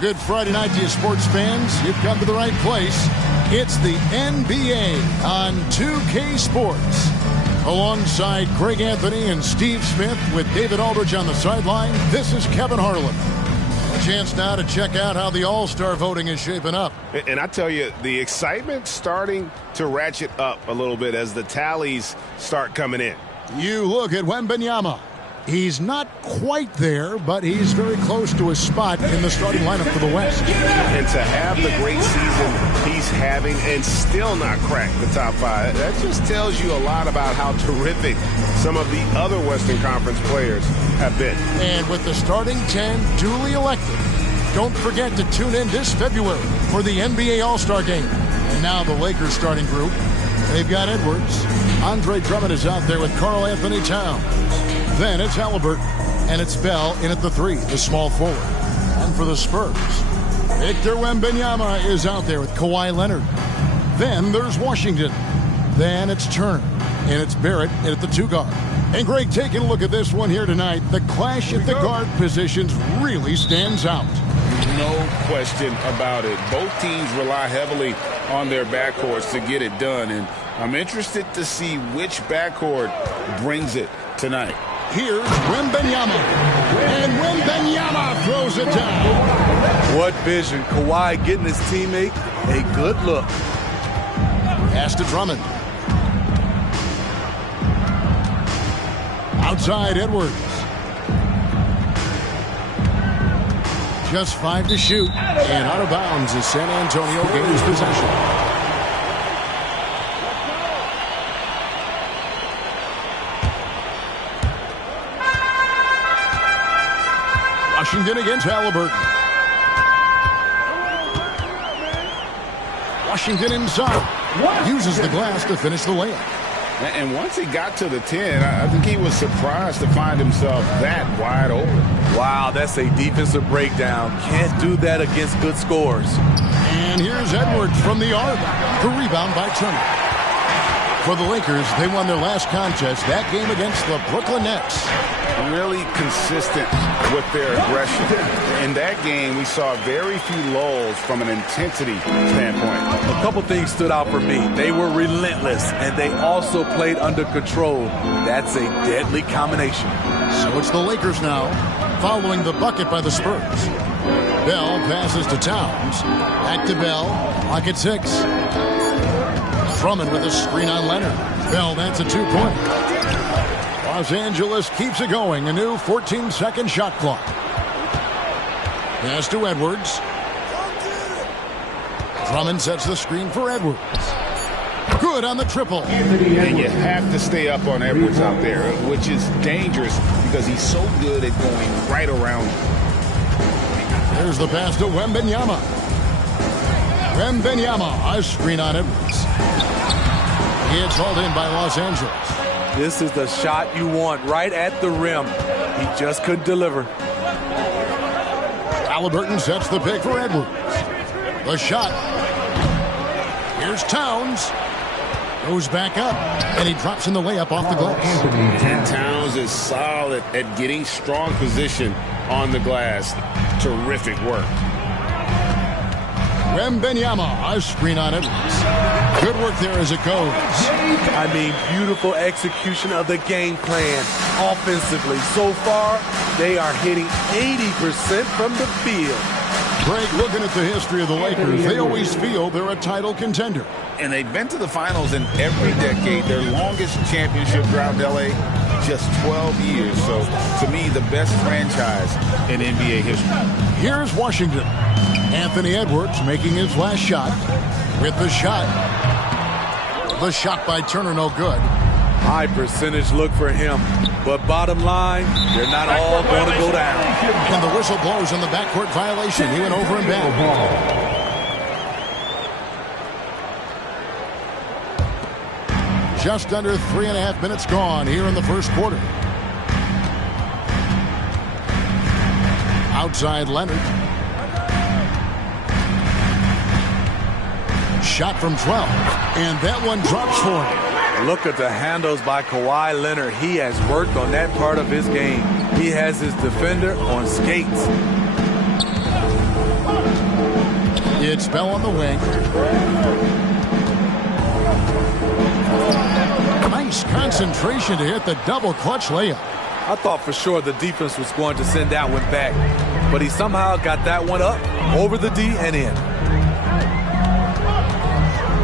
Good Friday night to you, sports fans. You've come to the right place. It's the NBA on 2K Sports. Alongside Greg Anthony and Steve Smith with David Aldridge on the sideline, this is Kevin Harlan. A chance now to check out how the All-Star voting is shaping up. And I tell you, the excitement's starting to ratchet up a little bit as the tallies start coming in. You look at Wembanyama. He's not quite there, but he's very close to a spot in the starting lineup for the West. And to have the great season he's having and still not crack the top five, that just tells you a lot about how terrific some of the other Western Conference players have been. And with the starting 10 duly elected, don't forget to tune in this February for the NBA All-Star Game. And now the Lakers starting group. They've got Edwards. Andre Drummond is out there with Karl Anthony Towns. Then it's Halliburton, and it's Bell in at the 3, the small forward. And for the Spurs, Victor Wembanyama is out there with Kawhi Leonard. Then there's Washington. Then it's Turner, and it's Barrett in at the 2 guard. And Greg, taking a look at this one here tonight, the clash at the guard positions really stands out. No question about it. Both teams rely heavily on their backcourts to get it done, and I'm interested to see which backcourt brings it tonight. Here's Wembanyama, and Wembanyama throws it down. What vision. Kawhi getting his teammate a good look. Pass to Drummond. Outside Edwards. Just 5 to shoot, and out of bounds as San Antonio gains possession. Washington against Halliburton. Washington inside. Uses the glass to finish the layup. And once he got to the 10, I think he was surprised to find himself that wide open. Wow, that's a defensive breakdown. Can't do that against good scores. And here's Edwards from the arc. The rebound by Turner. For the Lakers, they won their last contest, that game against the Brooklyn Nets. Really consistent with their aggression. In that game, we saw very few lulls from an intensity standpoint. A couple things stood out for me. They were relentless, and they also played under control. That's a deadly combination. So it's the Lakers now, following the bucket by the Spurs. Bell passes to Towns. Back to Bell. Clock at 6. Drummond with a screen on Leonard. Bell, that's a 2-point. Los Angeles keeps it going. A new 14-second shot clock. Pass to Edwards. Drummond sets the screen for Edwards. Good on the triple. And you have to stay up on Edwards out there, which is dangerous because he's so good at going right around. There's the pass to Wembanyama. Wembanyama, a screen on Edwards. It's hauled in by Los Angeles. This is the shot you want, right at the rim. He just couldn't deliver. Halliburton sets the pick for Edwards. The shot. Here's Towns. Goes back up, and he drops in the layup off the glass. And Towns is solid at getting strong position on the glass. Terrific work. Wembanyama, a screen on Edwards. Good work there as it goes. I mean, beautiful execution of the game plan. Offensively, so far, they are hitting 80% from the field. Greg, looking at the history of the Lakers, they always feel they're a title contender. And they've been to the finals in every decade. Their longest championship drought in L.A., just 12 years. So, to me, the best franchise in NBA history. Here's Washington. Anthony Edwards making his last shot. With the shot. The shot by Turner, no good. High percentage look for him. But bottom line, they're not all going to go down. And the whistle blows on the backcourt violation. He went over and back. Just under 3.5 minutes gone here in the first quarter. Outside Leonard. Shot from 12. And that one drops for him. Look at the handles by Kawhi Leonard. He has worked on that part of his game. He has his defender on skates. It's Bell on the wing. Nice concentration to hit the double clutch layup. I thought for sure the defense was going to send that one back, but he somehow got that one up, over the D and in.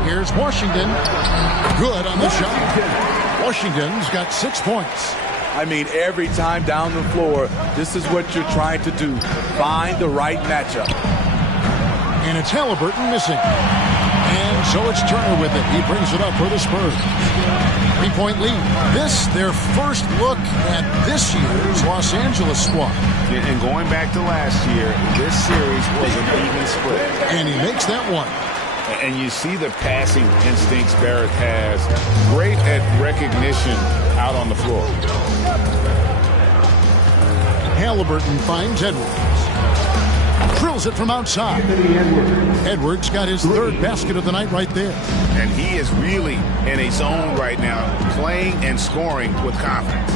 Here's Washington. Good on the shot. Washington's got 6 points. I mean, every time down the floor, this is what you're trying to do. Find the right matchup. And it's Halliburton missing. And so it's Turner with it. He brings it up for the Spurs. 3-point lead. This, their first look at this year's Los Angeles squad. And going back to last year, this series was an even split. And he makes that one. And you see the passing instincts Barrett has. Great at recognition out on the floor. Halliburton finds Edwards. Drills it from outside. Edwards got his third basket of the night right there. And he is really in a zone right now, playing and scoring with confidence.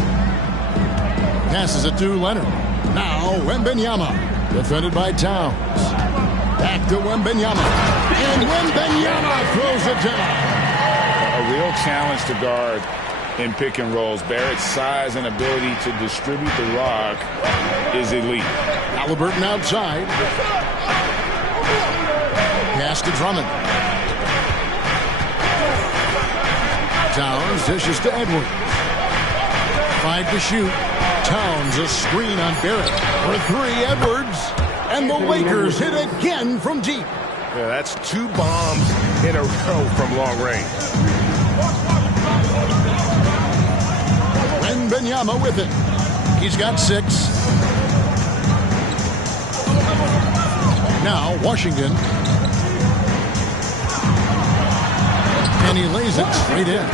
Passes it to Leonard. Now Wembanyama, defended by Towns. Back to Wembanyama. And Wembanyama throws it down. A real challenge to guard in pick and rolls. Barrett's size and ability to distribute the rock is elite. Halliburton outside. Pass to Drummond. Towns dishes to Edwards. 5 to shoot. Towns a screen on Barrett. For 3, Edwards. And the Lakers hit again from deep. Yeah, that's 2 bombs in a row from long range. Wembanyama with it. He's got 6. Now Washington. And he lays it straight in.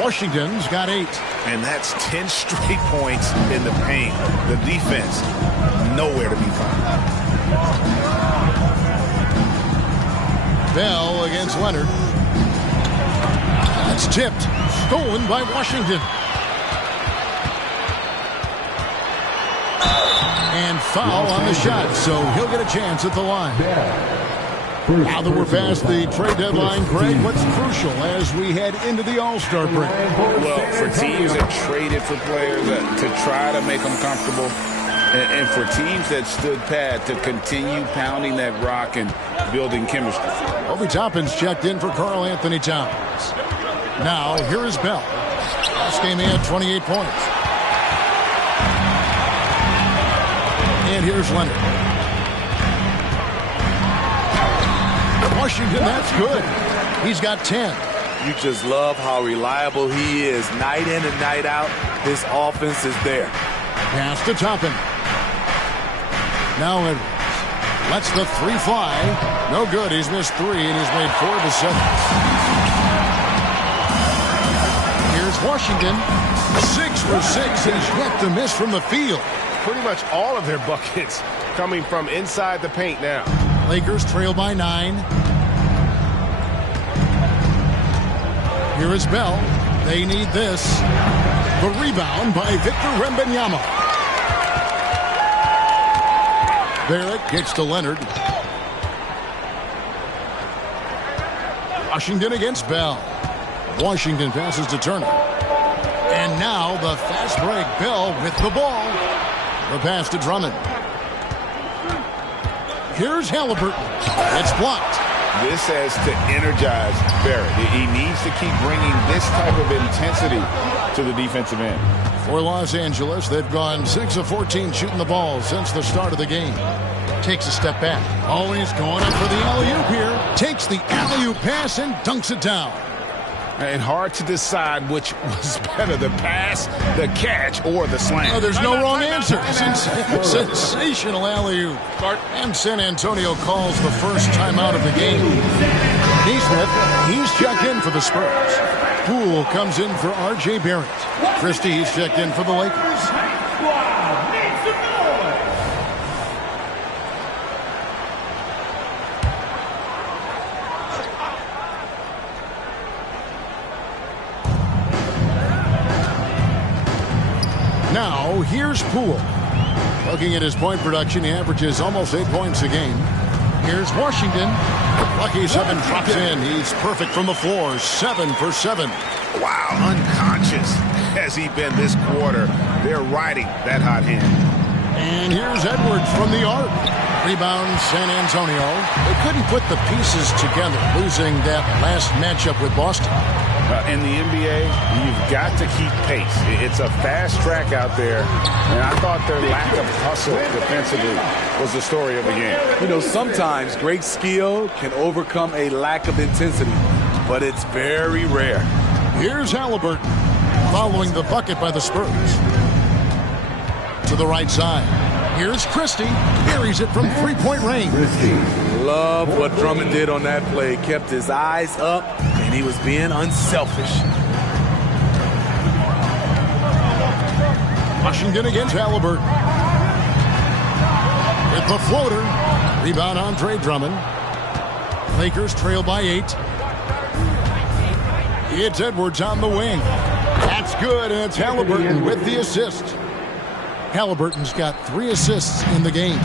Washington's got 8. And that's 10 straight points in the paint. The defense, nowhere to be found. Bell against Leonard. That's tipped. Stolen by Washington. And foul on the shot, so he'll get a chance at the line. Now that we're past the trade deadline, Craig, what's crucial as we head into the All-Star break? Well, for teams that traded for players to try to make them comfortable, and for teams that stood pat to continue pounding that rock and building chemistry. Obi Toppin's checked in for Karl Anthony Towns. Now, here is Bell. Last game he had 28 points. And here's Leonard. Washington, that's good. He's got 10. You just love how reliable he is. Night in and night out, his offense is there. Pass to Toppin. Now Edwards lets the 3 fly. No good. He's missed 3, and he's made 4 of his 7. Here's Washington. 6 for 6. He's yet to miss from the field. Pretty much all of their buckets coming from inside the paint now. Lakers trail by 9. Here is Bell. They need this. The rebound by Victor Wembanyama. Barrett gets to Leonard. Washington against Bell. Washington passes to Turner. And now the fast break. Bell with the ball. The pass to Drummond. Here's Halliburton. It's blocked. This has to energize Barrett. He needs to keep bringing this type of intensity to the defensive end. For Los Angeles, they've gone 6 of 14 shooting the ball since the start of the game. Takes a step back. Always going up for the alley-oop here. Takes the alley-oop pass and dunks it down. And hard to decide which was better, the pass, the catch, or the slam. Oh, there's no wrong answer. Sensational alley-oop. And San Antonio calls the first timeout of the game. Neesmith, he's checked in for the Spurs. Poole comes in for R.J. Barrett. Christie, he's checked in for the Lakers. Now, here's Poole. Looking at his point production, he averages almost 8 points a game. Here's Washington. Lucky 7 drops in. He's perfect from the floor. 7 for 7. Wow, unconscious has he been this quarter. They're riding that hot hand. And here's Edwards from the arc. Rebound, San Antonio. They couldn't put the pieces together, losing that last matchup with Boston. In the NBA, you've got to keep pace. It's a fast track out there, and I thought their lack of hustle defensively was the story of the game. You know, sometimes great skill can overcome a lack of intensity, but it's very rare. Here's Halliburton, following the bucket by the Spurs. To the right side. Here's Christie. Buries it from three-point range. Love what Drummond did on that play. Kept his eyes up, and he was being unselfish. Washington against Halliburton. With the floater. Rebound, Andre Drummond. Lakers trail by 8. It's Edwards on the wing. That's good, and it's Halliburton with the assist. Halliburton's got 3 assists in the game.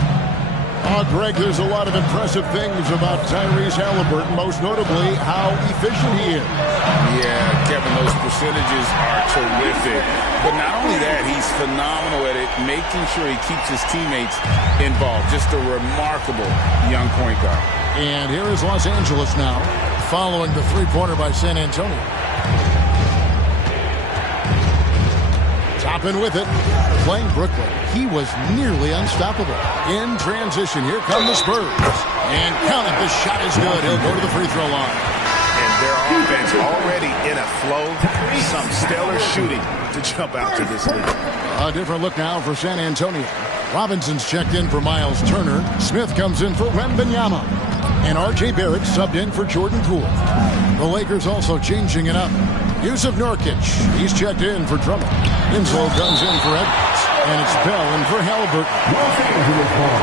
Greg, there's a lot of impressive things about Tyrese Halliburton, most notably how efficient he is. Yeah, Kevin, those percentages are terrific. But not only that, he's phenomenal at it, making sure he keeps his teammates involved. Just a remarkable young point guard. And here is Los Angeles now, following the three-pointer by San Antonio. Toppin with it, playing Brooklyn. He was nearly unstoppable. In transition, here come the Spurs. And count it, the shot is good. He'll go to the free throw line. And their offense already in a flow. Some stellar shooting to jump out to this lead. A different look now for San Antonio. Robinson's checked in for Miles Turner. Smith comes in for Wembanyama. And R.J. Barrett subbed in for Jordan Poole. The Lakers also changing it up. Yusuf Nurkic, he's checked in for Drummond. Inslow comes in for Edwards. And it's Bell in for Halliburton.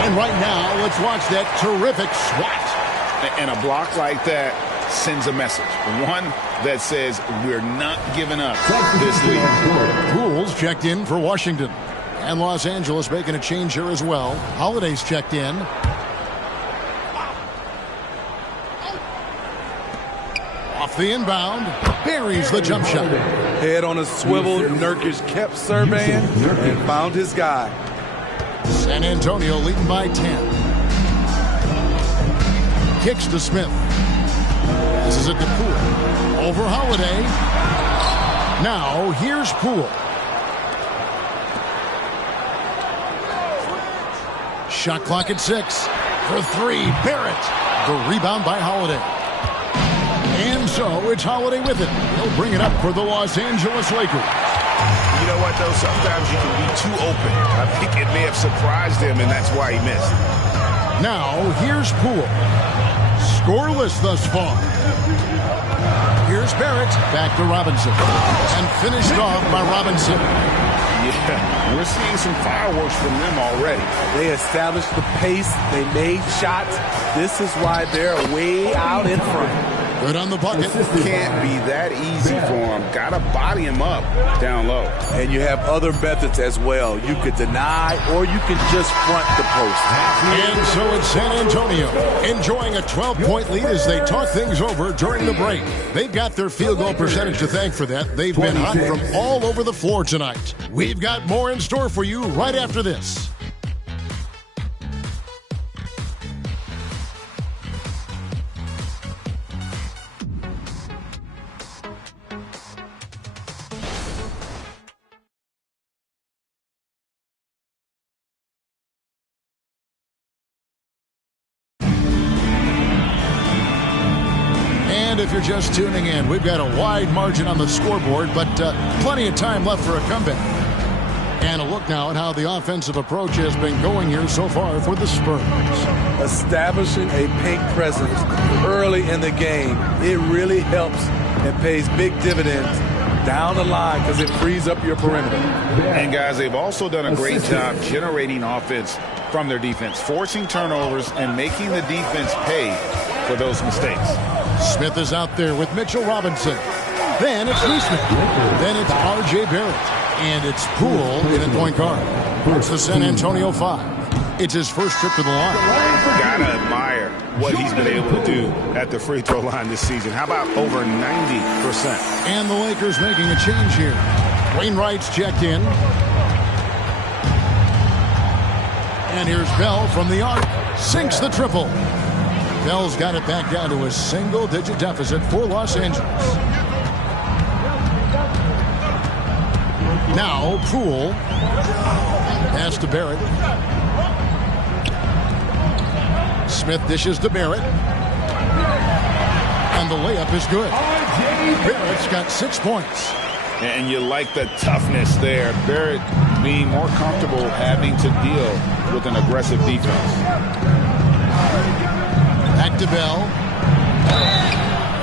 And right now, let's watch that terrific swat. And a block like that sends a message. One that says we're not giving up this lead. Poole's checked in for Washington. And Los Angeles making a change here as well. Holiday's checked in. Off the inbound, buries the jump shot. Head on a swivel, Nurkic kept surveying and found his guy. San Antonio leading by 10. Kicks to Smith. This is it to Poole. Over Holiday. Now, here's Poole. Shot clock at 6. For 3, Barrett. The rebound by Holiday. And so it's Holiday with it. He'll bring it up for the Los Angeles Lakers. You know what, though? Sometimes you can be too open. I think it may have surprised him, and that's why he missed. Now, here's Poole. Scoreless thus far. Here's Barrett. Back to Robinson. And finished off by Robinson. Yeah, we're seeing some fireworks from them already. They established the pace. They made shots. This is why they're way out in front. Good on the bucket. Can't be that easy for him. Got to body him up down low. And you have other methods as well. You could deny or you can just front the post. And so it's San Antonio enjoying a 12-point lead as they talk things over during the break. They've got their field goal percentage to thank for that. They've been hot from all over the floor tonight. We've got more in store for you right after this. If you're just tuning in, we've got a wide margin on the scoreboard, but plenty of time left for a comeback. And a look now at how the offensive approach has been going here so far for the Spurs. Establishing a paint presence early in the game, it really helps and pays big dividends down the line because it frees up your perimeter. And guys, they've also done a great job generating offense from their defense, forcing turnovers and making the defense pay for those mistakes. Smith is out there with Mitchell Robinson. Then it's Neesmith. Then it's R.J. Barrett. And it's Poole in at point guard. It's the San Antonio 5. It's his first trip to the line. Gotta admire what he's been able to do at the free throw line this season. How about over 90%? And the Lakers making a change here. Wainwright's checked in. And here's Bell from the arc. Sinks the triple. Bell's got it back down to a single-digit deficit for Los Angeles. Now, Poole. Pass to Barrett. Smith dishes to Barrett. And the layup is good. Barrett's got 6 points. And you like the toughness there. Barrett being more comfortable having to deal with an aggressive defense. Back to Bell.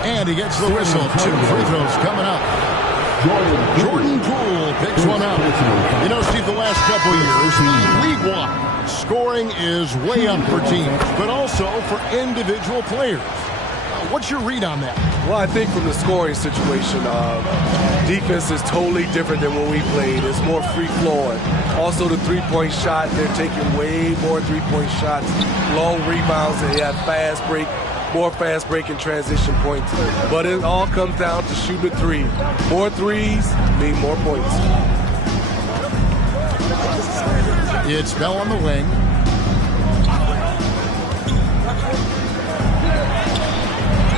And he gets the whistle. 2 free throws coming up. Jordan Poole picks one up. You know, Steve, the last couple years, league-wide, scoring is way up for teams, but also for individual players. What's your read on that? Well, I think from the scoring situation, defense is totally different than when we played. It's more free-flowing. Also, the three-point shot, they're taking way more three-point shots, long rebounds, and they have fast break. More fast break and transition points. But it all comes down to shooting a three. More threes mean more points. It's Bell on the wing.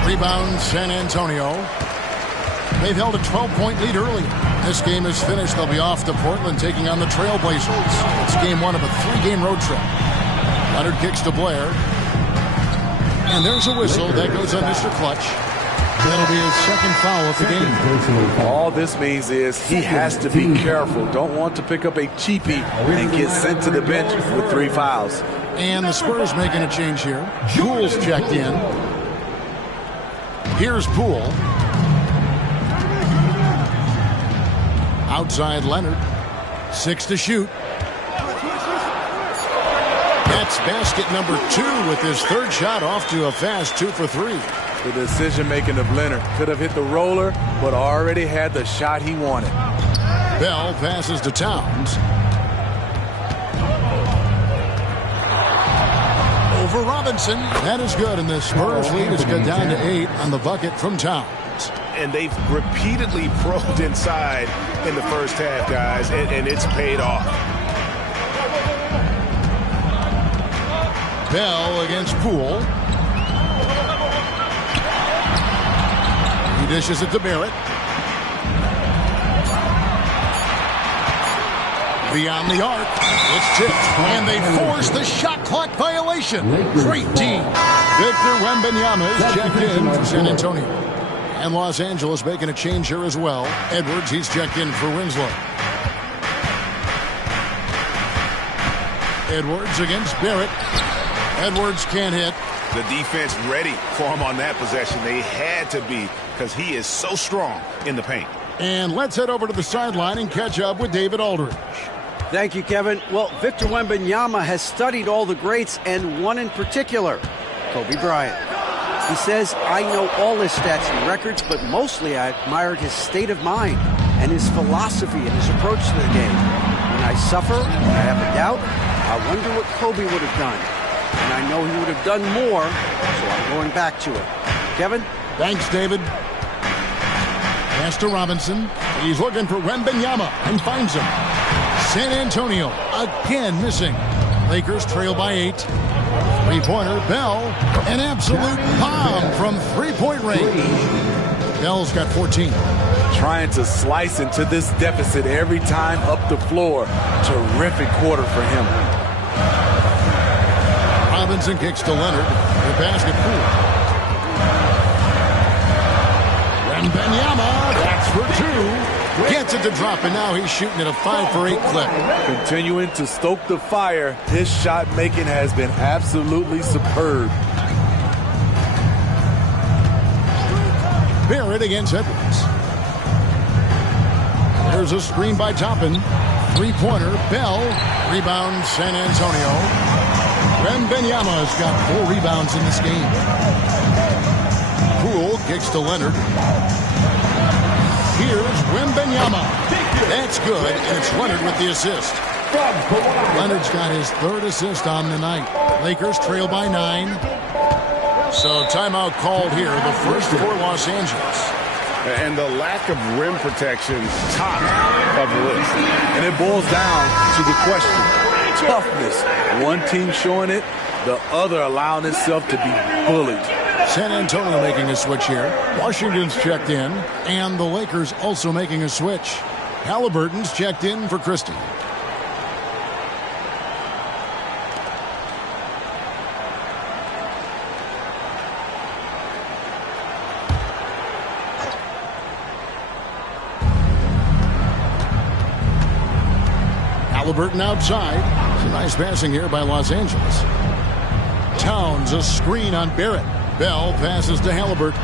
Rebound San Antonio. They've held a 12-point lead early. This game is finished. They'll be off to Portland taking on the Trailblazers. It's game 1 of a 3-game road trip. Leonard kicks to Blair. And there's a whistle that goes on Mr. Clutch. That'll be his second foul of the game. All this means is he has to be careful. Don't want to pick up a cheapie and get sent to the bench with 3 fouls. And the Spurs making a change here. Poole's checked in. Here's Poole. Outside Leonard. 6 to shoot. That's basket number 2 with his 3rd shot off to a fast 2 for 3. The decision-making of Leonard. Could have hit the roller, but already had the shot he wanted. Bell passes to Towns. Over Robinson. That is good, and the Spurs lead has got down to 8 on the bucket from Towns. And they've repeatedly probed inside in the first half, guys, and it's paid off. Bell against Poole. He dishes it to Barrett. Beyond the arc. It's tipped. And they force the shot clock violation. Great team. Victor Wembanyama is checked in for San Antonio. And Los Angeles making a change here as well. Edwards, he's checked in for Winslow. Edwards against Barrett. Edwards can't hit. The defense ready for him on that possession. They had to be because he is so strong in the paint. And let's head over to the sideline and catch up with David Aldridge. Thank you, Kevin. Well, Victor Wembanyama has studied all the greats and one in particular, Kobe Bryant. He says, I know all his stats and records, but mostly I admired his state of mind and his philosophy and his approach to the game. When I suffer, when I have a doubt, I wonder what Kobe would have done. And I know he would have done more, so I'm going back to it. Kevin? Thanks, David. Pass to Robinson. He's looking for Wembanyama and finds him. San Antonio again missing. Lakers trail by 8. Three-pointer, Bell. An absolute bomb from three-point range. Bell's got 14. Trying to slice into this deficit every time up the floor. Terrific quarter for him. Robinson kicks to Leonard. The basket Poole. Wembanyama, that's for 2. Gets it to drop, and now he's shooting at a 5 for 8 clip. Continuing to stoke the fire, his shot making has been absolutely superb. Barrett against Edwards. There's a screen by Toppin. Three-pointer, Bell. Rebound, San Antonio. Wembanyama's got 4 rebounds in this game. Poole kicks to Leonard. Here's Wembanyama. That's good, and it's Leonard with the assist. Leonard's got his third assist on the night. Lakers trail by 9. So timeout called here, the first for Los Angeles. And the lack of rim protection, top of the list. And it boils down to the question. Toughness. One team showing it, the other allowing itself to be bullied. San Antonio making a switch here. Washington's checked in, and the Lakers also making a switch. Halliburton's checked in for Christie. Halliburton outside. Some nice passing here by Los Angeles. Towns, a screen on Barrett. Bell passes to Halliburton.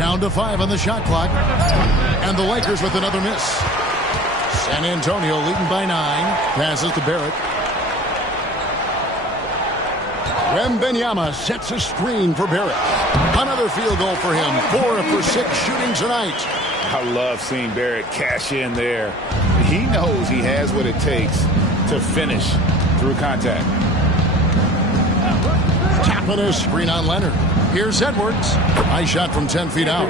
Down to 5 on the shot clock. And the Lakers with another miss. San Antonio leading by 9. Passes to Barrett. Wembanyama sets a screen for Barrett. Another field goal for him. 4 for 6 shooting tonight. I love seeing Barrett cash in there. He knows he has what it takes to finish through contact. Tapping a screen on Leonard. Here's Edwards. Nice shot from 10 feet out.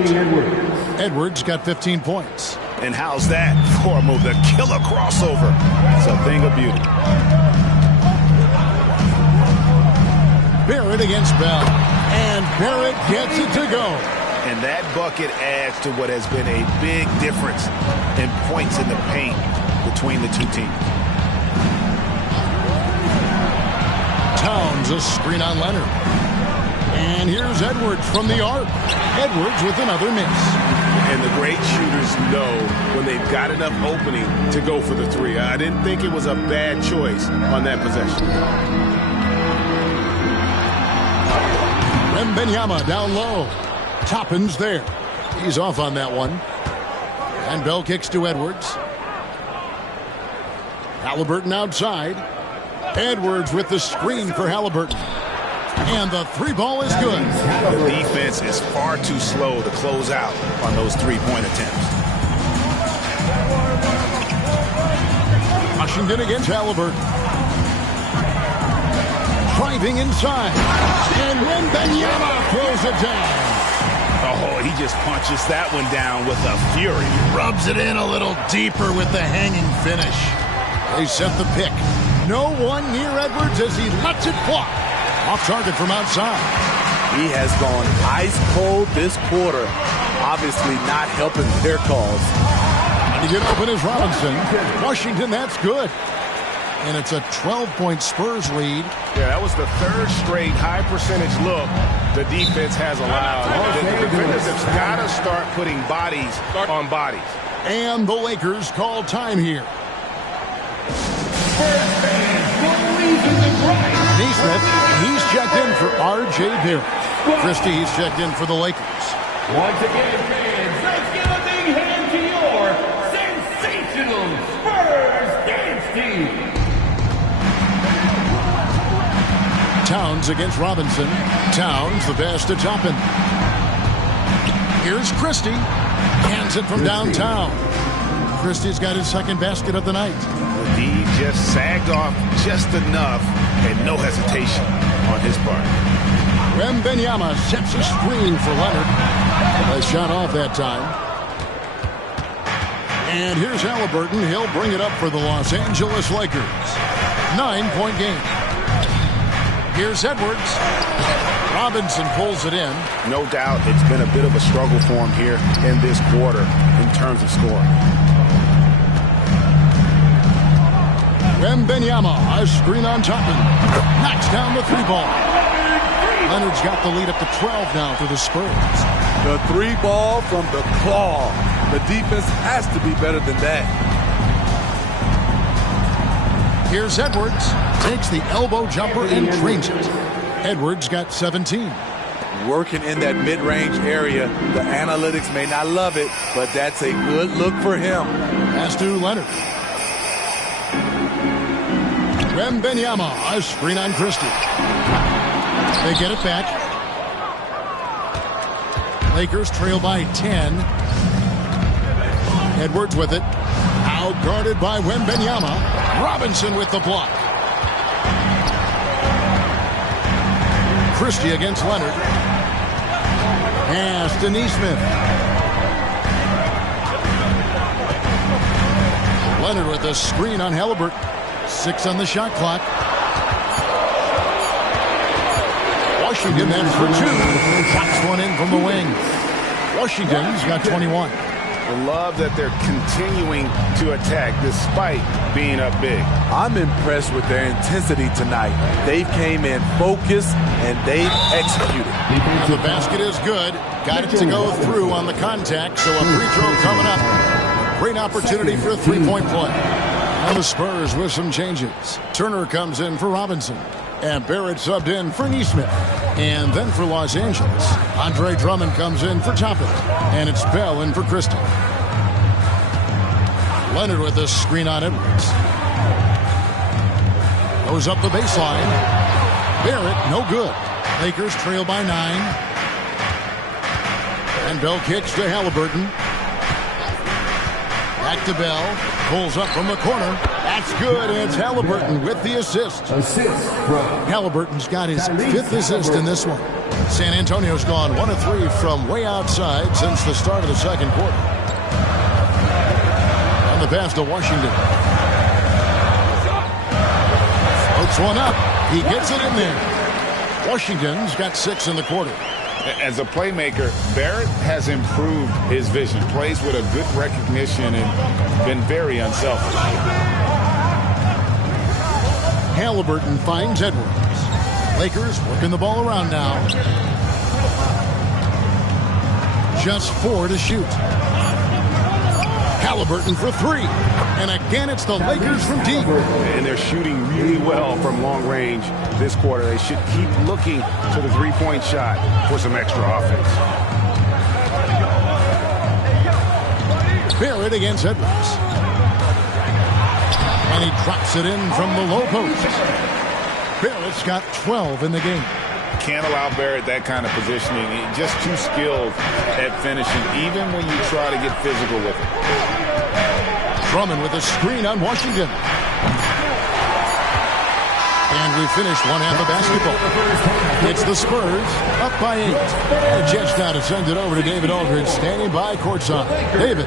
Edwards got 15 points. And how's that for a move? The killer crossover. It's a thing of beauty. Barrett against Bell. And Barrett gets it to go. And that bucket adds to what has been a big difference in points in the paint between the two teams. Towns, a screen on Leonard. And here's Edwards from the arc. Edwards with another miss. And the great shooters know when they've got enough opening to go for the three. I didn't think it was a bad choice on that possession. Wembanyama down low. Toppin's there. He's off on that one. And Bell kicks to Edwards. Halliburton outside. Edwards with the screen for Halliburton. And the three ball is good. The defense is far too slow to close out on those three-point attempts. Washington against Halliburton. Driving inside. And Wembanyama throws it down. Oh, he just punches that one down with a fury. Rubs it in a little deeper with the hanging finish. They set the pick. No one near Edwards as he lets it fly. Off target from outside. He has gone ice cold this quarter. Obviously not helping their cause. And to get open is Robinson. Washington, that's good. And it's a 12-point Spurs lead. Yeah, that was the third straight high-percentage look the defense has allowed. The defenders have got to start putting bodies on bodies. And the Lakers call time here. Neesmith, he's checked in for R.J. Barrett. Christie, he's checked in for the Lakers. Once again, fans, let's give a big hand to your sensational Spurs dance team. Towns against Robinson. Towns, the pass to Toppin. Here's Christie. Hands it from downtown. Christie's got his second basket of the night. The D just sagged off just enough and no hesitation on his part. Wembanyama sets a screen for Leonard. Nice shot off that time. And here's Halliburton. He'll bring it up for the Los Angeles Lakers. 9-point game. Here's Edwards. Robinson pulls it in. No doubt it's been a bit of a struggle for him here in this quarter in terms of scoring. Wembanyama, a screen on Toppin. Knocks down the three ball. Leonard's got the lead up to 12 now for the Spurs. The three ball from the claw. The defense has to be better than that. Here's Edwards. Takes the elbow jumper and drains it. Edwards got 17. Working in that mid-range area. The analytics may not love it, but that's a good look for him. Pass to Leonard. Wembanyama, a screen on Christie. They get it back. Lakers trail by 10. Edwards with it. Now guarded by Wembanyama. Robinson with the block. Christie against Leonard. Pass to Neesmith. Leonard with a screen on Halliburton. 6 on the shot clock. Washington then for 2. Pops one in from the wing. Washington's got 21. I love that they're continuing to attack despite being up big. I'm impressed with their intensity tonight. They came in focused and they executed. And the basket is good. Got it to go through on the contact, so a free throw coming up. Great opportunity for a three-point play. And the Spurs with some changes. Turner comes in for Robinson. And Barrett subbed in for Neesmith. And then for Los Angeles, Andre Drummond comes in for Toppin. And it's Bell in for Christie. Leonard with a screen on Edwards. Goes up the baseline. Barrett, no good. Lakers trail by 9. And Bell kicks to Halliburton. Back to Bell. Pulls up from the corner. That's good. It's Halliburton with the assist. Halliburton's got his 5th assist in this one. San Antonio's gone 1 of 3 from way outside since the start of the second quarter. And the pass to Washington. Hooks one up. He gets it in there. Washington's got 6 in the quarter. As a playmaker, Barrett has improved his vision. Plays with a good recognition and been very unselfish. Halliburton finds Edwards. Lakers working the ball around now. Just 4 to shoot. Halliburton for 3. And again, it's the Lakers from deep. And they're shooting really well from long range this quarter. They should keep looking to the three-point shot for some extra offense. Barrett against Edwards. And he drops it in from the low post. Barrett's got 12 in the game. Can't allow Barrett that kind of positioning. He's just too skilled at finishing, even when you try to get physical with it. Drummond with a screen on Washington. And we finished one half of basketball. It's the Spurs up by 8. And Jets now to send it over to David Aldridge, standing by courtside. David.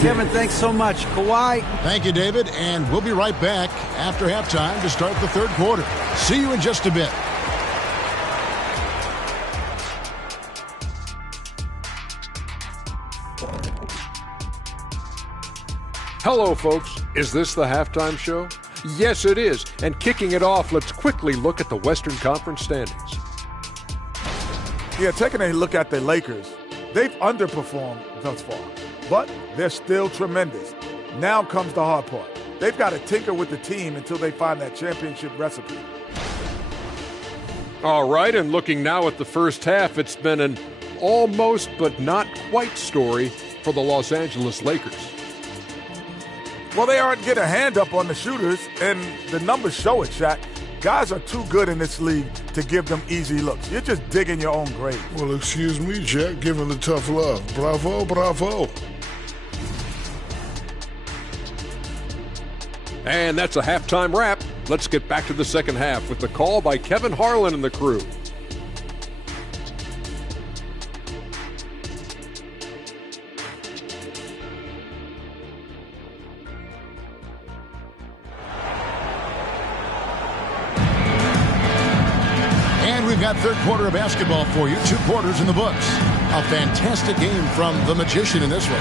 Kevin, thanks so much. Kawhi. Thank you, David. And we'll be right back after halftime to start the third quarter. See you in just a bit. Hello, folks. Is this the halftime show? Yes, it is. And kicking it off, let's quickly look at the Western Conference standings. Yeah, taking a look at the Lakers, they've underperformed thus far, but they're still tremendous. Now comes the hard part. They've got to tinker with the team until they find that championship recipe. All right, and looking now at the first half, it's been an almost but not quite story for the Los Angeles Lakers. Well, they aren't getting a hand up on the shooters, and the numbers show it, Shaq. Guys are too good in this league to give them easy looks. You're just digging your own grave. Well, excuse me, Jack, giving the tough love. Bravo, bravo. And that's a halftime wrap. Let's get back to the second half with the call by Kevin Harlan and the crew. We've got third quarter of basketball for you. 2 quarters in the books. A fantastic game from the Magician in this one.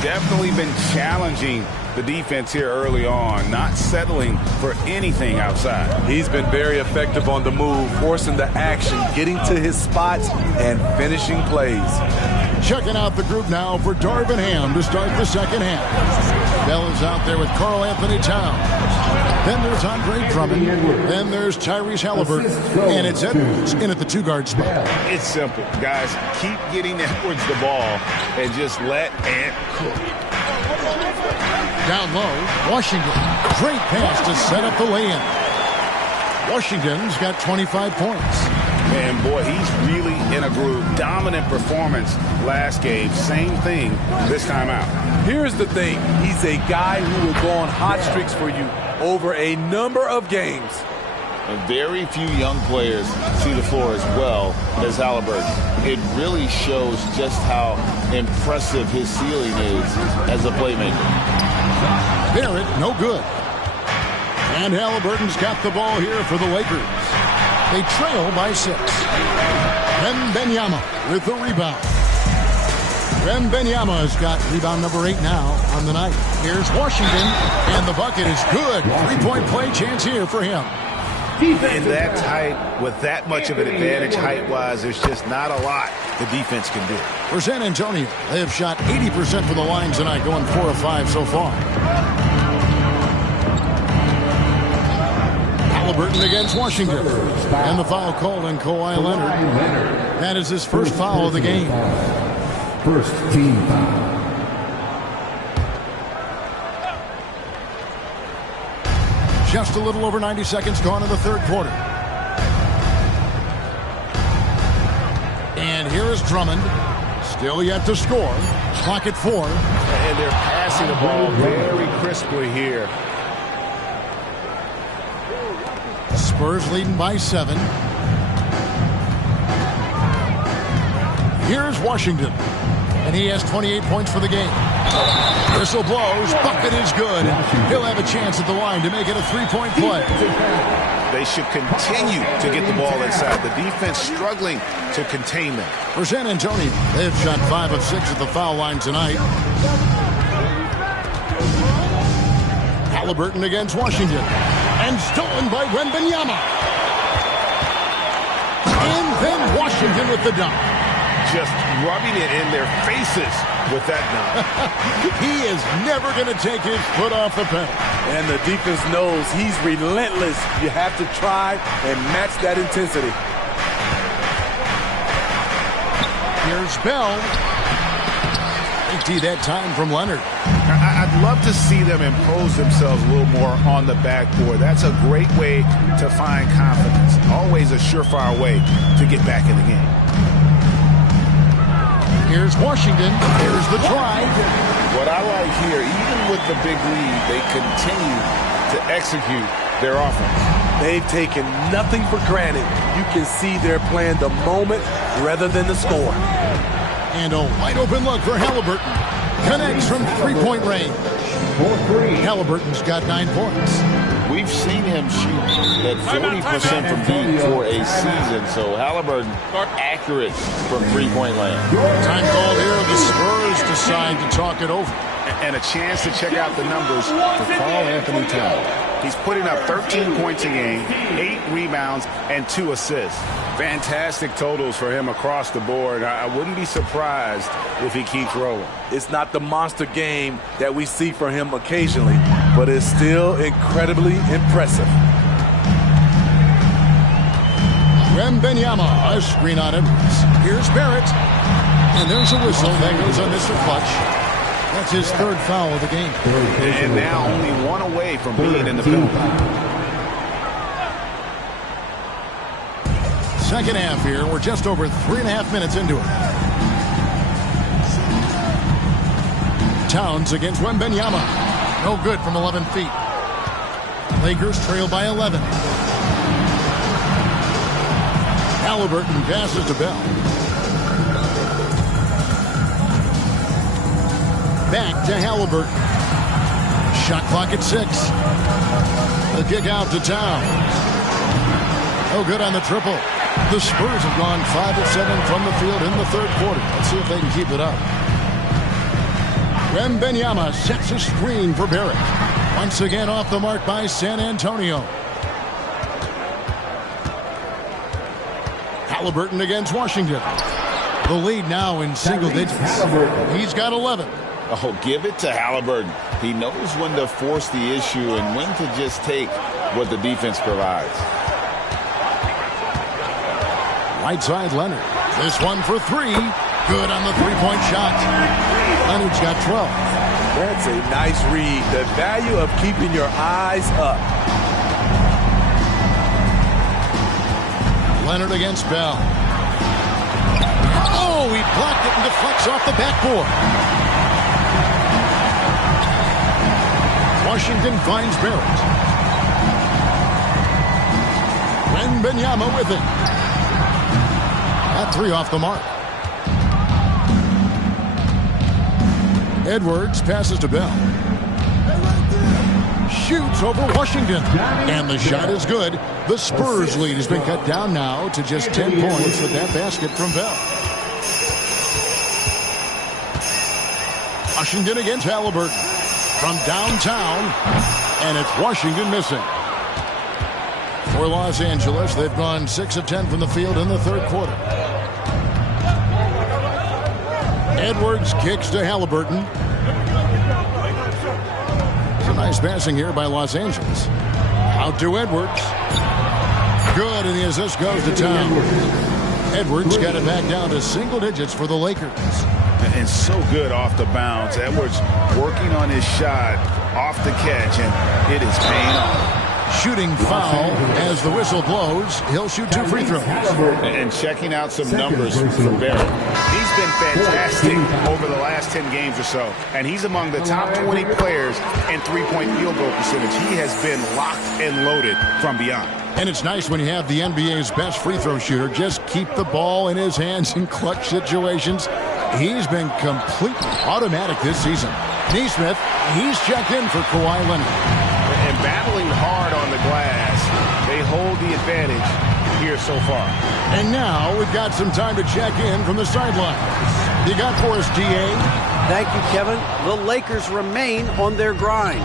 Definitely been challenging the defense here early on, not settling for anything outside. He's been very effective on the move, forcing the action, getting to his spots, and finishing plays. Checking out the group now for Darvin Ham to start the second half. Bell is out there with Karl Anthony Towns. Then there's Andre Drummond. Then there's Tyrese Halliburton. And it's Edwards in at the 2-guard spot. It's simple, guys. Keep getting Edwards the ball and just let Ant cook. Down low, Washington. Great pass to set up the lay-in. Washington's got 25 points. And boy, he's really in a groove. Dominant performance last game. Same thing this time out. Here's the thing. He's a guy who will go on hot streaks for you over a number of games. And very few young players see the floor as well as Halliburton. It really shows just how impressive his ceiling is as a playmaker. Barrett, no good. And Halliburton's got the ball here for the Lakers. They trail by 6. Wembanyama with the rebound. Wembanyama has got rebound number 8 now on the night. Here's Washington, and the bucket is good. 3-point play chance here for him. In that tight, with that much of an advantage height-wise, there's just not a lot the defense can do. For San Antonio, they have shot 80% from the line tonight, going 4 of 5 so far. Halliburton against Washington. And the foul called on Kawhi Leonard. That is his first foul of the game. First team foul. Just a little over 90 seconds gone in the third quarter. And here is Drummond. Still yet to score. Clock at 4. And they're passing the ball very crisply here. Spurs leading by 7. Here's Washington. And he has 28 points for the game. Whistle blows. Bucket is good. He'll have a chance at the line to make it a 3-point play. They should continue to get the ball inside. The defense struggling to contain them. For San Antonio, they have shot 5 of 6 at the foul line tonight. Halliburton against Washington. And stolen by Wembanyama. And then Washington with the dunk. Just rubbing it in their faces with that dunk. He is never going to take his foot off the pedal. And the defense knows he's relentless. You have to try and match that intensity. Here's Bell. 80 that time from Leonard. I'd love to see them impose themselves a little more on the backboard. That's a great way to find confidence. Always a surefire way to get back in the game. Here's Washington. Here's the try. What I like here, even with the big lead, they continue to execute their offense. They've taken nothing for granted. You can see they're playing the moment rather than the score. And a wide open look for Halliburton. Connects from 3-point range. Halliburton's got 9 points. We've seen him shoot at 40% from deep for a season, so Halliburton accurate from 3-point land. Time called here. The Spurs decide to talk it over. And a chance to check out the numbers for Karl Anthony Towns. He's putting up 13 points a game, 8 rebounds, and 2 assists. Fantastic totals for him across the board. I wouldn't be surprised if he keeps rolling. It's not the monster game that we see from him occasionally, but it's still incredibly impressive. Wembanyama, a screen on Edwards. Here's Barrett. And there's a whistle that goes on Mr. Clutch. That's his 3rd foul of the game. And now only 1 away from being in the penalty. Second half here. We're just over 3.5 minutes into it. Towns against Wembanyama. No good from 11 feet. Lakers trail by 11. Halliburton passes to Bell. Back to Halliburton. Shot clock at 6. The kick out to Towns. No good on the triple. The Spurs have gone 5 of 7 from the field in the third quarter. Let's see if they can keep it up. Wembanyama sets a screen for Barrett. Once again off the mark by San Antonio. Halliburton against Washington. The lead now in single digits. He's got 11. Oh, give it to Halliburton. He knows when to force the issue and when to just take what the defense provides. Right side, Leonard. This one for 3. Good on the 3-point shot. Leonard's got 12. That's a nice read. The value of keeping your eyes up. Leonard against Bell. Oh, he blocked it and deflects off the backboard. Washington finds Barrett. Wembanyama with it. That three off the mark. Edwards passes to Bell. Shoots over Washington. And the shot is good. The Spurs lead has been cut down now to just 10 points with that basket from Bell. Washington against Halliburton. From downtown. And it's Washington missing. For Los Angeles, they've gone 6 of 10 from the field in the third quarter. Edwards kicks to Halliburton. It's a nice passing here by Los Angeles. Out to Edwards. Good, and the assist goes to Town. Edwards got it back down to single digits for the Lakers. And so good off the bounce. Edwards working on his shot off the catch, and it is paying off. Shooting foul as the whistle blows. He'll shoot 2 free throws. And checking out some numbers from Barrett. He's been fantastic over the last 10 games or so, and he's among the top 20 players in three-point field goal percentage. He has been locked and loaded from beyond. And it's nice when you have the NBA's best free throw shooter just keep the ball in his hands in clutch situations. He's been completely automatic this season. Neesmith, he's checked in for Kawhi Leonard. And battling hard on the glass, they hold the advantage here so far. And now we've got some time to check in from the sidelines. You got for us, DA? Thank you, Kevin. The Lakers remain on their grind.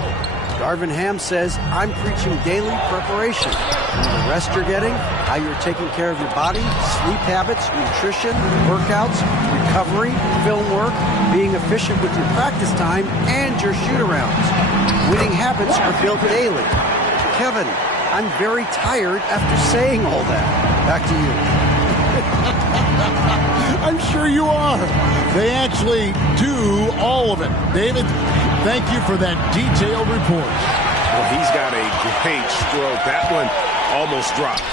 Darvin Ham says, I'm preaching daily preparation. The rest you're getting, how you're taking care of your body, sleep habits, nutrition, workouts, recovery, film work, being efficient with your practice time, and your shoot-arounds. Winning habits are built daily. Kevin, I'm very tired after saying all that. Back to you. I'm sure you are. They actually do all of it. David, thank you for that detailed report. Well, he's got a great stroke. That one almost dropped.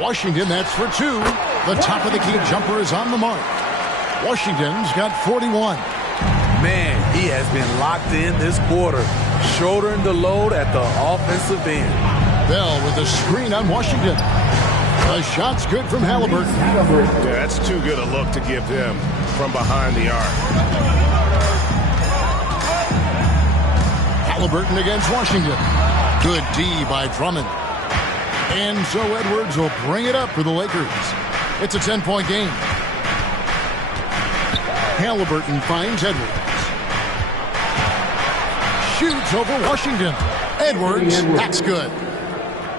Washington, that's for 2. The top of the key jumper is on the mark. Washington's got 41. Man, he has been locked in this quarter, shouldering the load at the offensive end. Bell with a screen on Washington. The shot's good from Halliburton. Yeah, that's too good a look to give him from behind the arc. Halliburton against Washington. Good D by Drummond. And so Edwards will bring it up for the Lakers. It's a 10-point game. Halliburton finds Edwards. Shoots over Washington. Edwards, that's good.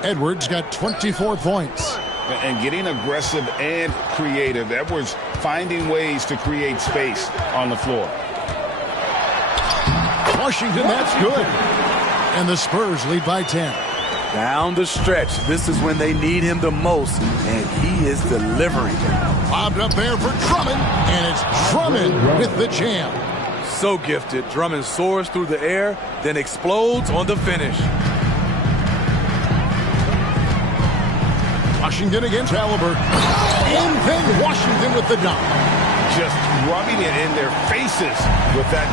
Edwards got 24 points. And getting aggressive and creative. Edwards finding ways to create space on the floor. Washington, that's good. And the Spurs lead by 10. Down the stretch, this is when they need him the most, and he is delivering. Bobbed up there for Drummond, and it's Drummond with the jam. So gifted. Drummond soars through the air, then explodes on the finish. Washington against Halliburton. And then Washington with the dunk. Just rubbing it in their faces with that.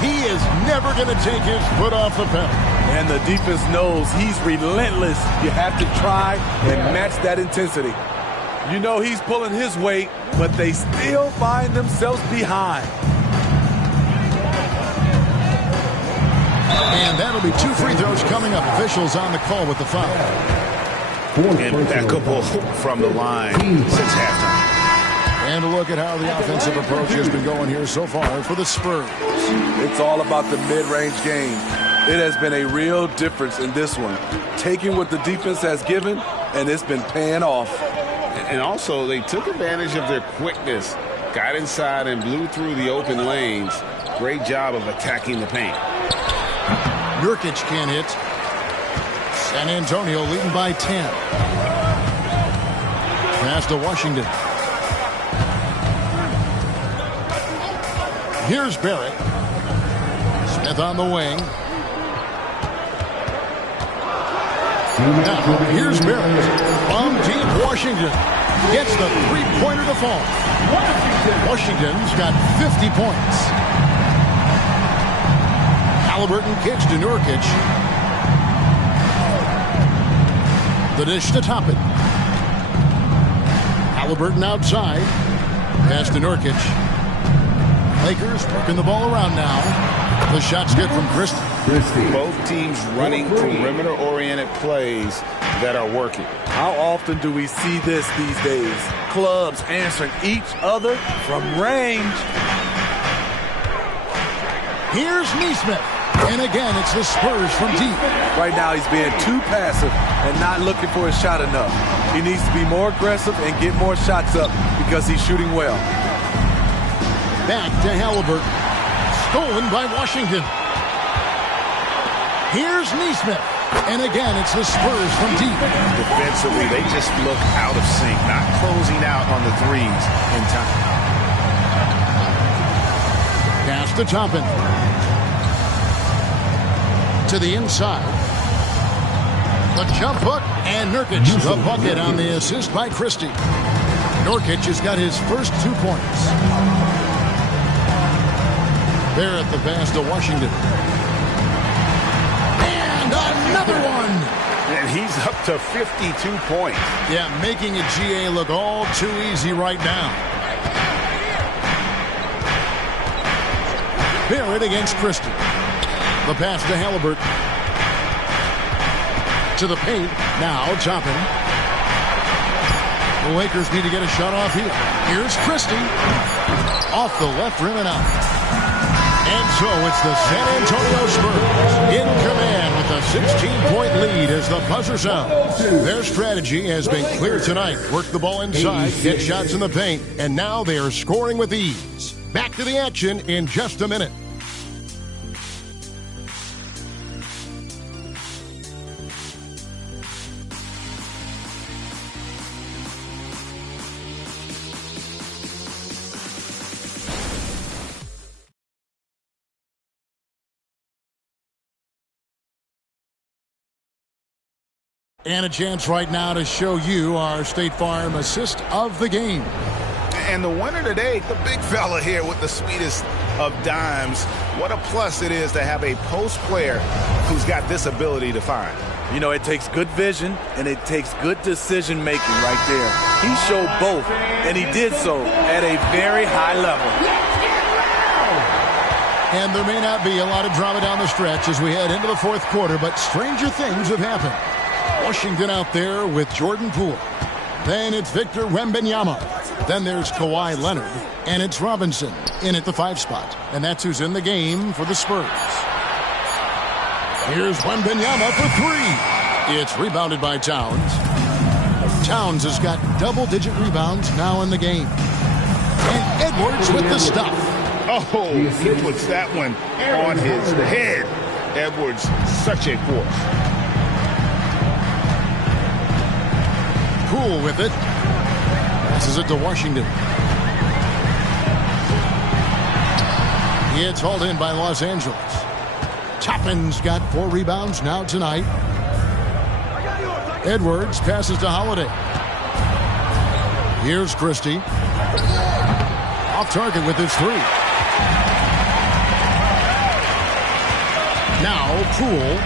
He is never going to take his foot off the pedal. And the defense knows he's relentless. You have to try and match that intensity. You know he's pulling his weight, but they still find themselves behind. And that'll be 2 free throws coming up. Officials on the call with the foul. Impeccable from the line since halftime. And a look at how the offensive approach has been going here so far for the Spurs. It's all about the mid-range game. It has been a real difference in this one. Taking what the defense has given, and it's been paying off. And also, they took advantage of their quickness. Got inside and blew through the open lanes. Great job of attacking the paint. Nurkic can't hit. San Antonio leading by 10. Pass to Washington. Here's Barrett. Smith on the wing. Now, here's Barrett from deep Washington. Gets the three-pointer to fall. Washington's got 50 points. Halliburton kicks to Nurkic. The dish to Toppin. Halliburton outside. Pass to Nurkic. Lakers working the ball around now. The shot's good from Christie. Both teams running perimeter-oriented plays that are working. How often do we see this these days? Clubs answering each other from range. Here's Neesmith. And again, it's the Spurs from deep. Right now, he's being too passive and not looking for a shot enough. He needs to be more aggressive and get more shots up because he's shooting well. Back to Halliburton. Stolen by Washington. Here's Neesmith. And again, it's the Spurs from deep. Defensively, they just look out of sync, not closing out on the threes in time. Pass to Toppin. To the inside. The jump hook, and Nurkic the bucket on the assist by Christie. Nurkic has got his first 2 points. Barrett the pass to Washington. And another one! And he's up to 52 points. Yeah, making a GA look all too easy right now. Barrett against Christie. The pass to Halliburton. To the paint. Now Toppin. The Lakers need to get a shot off here. Here's Christie. Off the left rim and out. And so it's the San Antonio Spurs in command with a 16-point lead as the buzzer sounds. Their strategy has been clear tonight. Work the ball inside, get shots in the paint, and now they are scoring with ease. Back to the action in just a minute. And a chance right now to show you our State Farm assist of the game. And the winner today, the big fella here with the sweetest of dimes. What a plus it is to have a post player who's got this ability to find. You know, it takes good vision and it takes good decision making right there. He showed both, and he did so at a very high level. And there may not be a lot of drama down the stretch as we head into the fourth quarter, but stranger things have happened. Washington out there with Jordan Poole. Then it's Victor Wembanyama. Then there's Kawhi Leonard. And it's Robinson in at the 5 spot. And that's who's in the game for the Spurs. Here's Wembanyama for 3. It's rebounded by Towns. Towns has got double-digit rebounds now in the game. And Edwards with the stuff. Oh, he puts that one on his head. Edwards, such a force. Poole with it. Passes it to Washington. It's hauled in by Los Angeles. Toppin's got 4 rebounds now tonight. Edwards passes to Holiday. Here's Christie. Off target with his 3. Now Poole.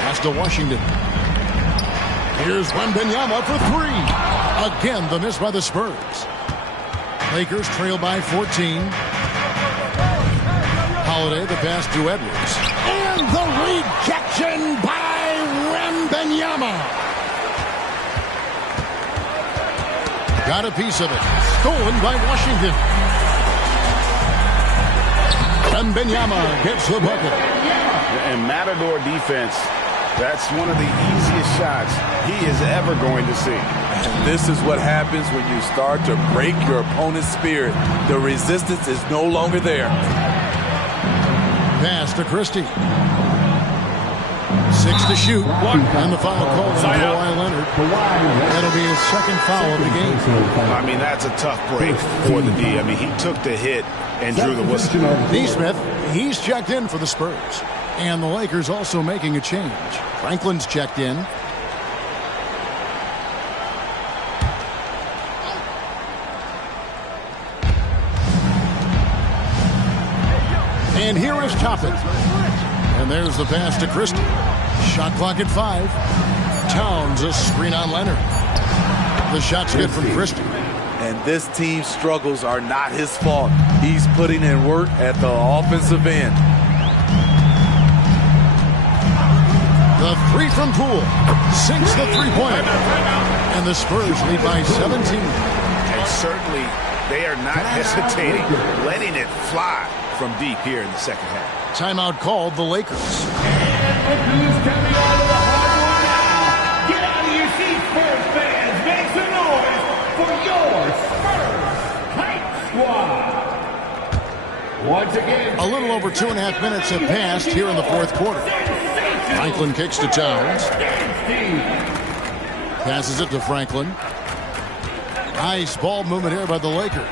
Pass to Washington. Here's Wembanyama for 3. Again, the miss by the Spurs. Lakers trail by 14. Holiday, the pass to Edwards. And the rejection by Wembanyama. Got a piece of it. Stolen by Washington. Wembanyama gets the bucket. And Matador defense, that's one of the easiest shots he is ever going to see. And this is what happens when you start to break your opponent's spirit. The resistance is no longer there. Pass to Christie. 6 to shoot. And the foul called on Kawhi Leonard. That'll be his second foul of the game. I mean, that's a tough break for the D. I mean, he took the hit and drew the whistle. Neesmith, he's checked in for the Spurs. And the Lakers also making a change. Franklin's checked in. And here is Toppin. And there's the pass to Christie. Shot clock at 5. Towns a screen on Leonard. The shot's good from Christie. And this team's struggles are not his fault. He's putting in work at the offensive end. The three from Poole sinks the three-pointer. And the Spurs lead by 17. And certainly they are not hesitating, letting it fly from deep here in the second half. Timeout called the Lakers. And look who's coming out of the hardwood now. Get out of your seats, Spurs fans. Make some noise for your Spurs Hype Squad. Once again, A little over 2.5 minutes have passed here in the fourth quarter. Franklin kicks to Towns. Passes it to Franklin. Nice ball movement here by the Lakers.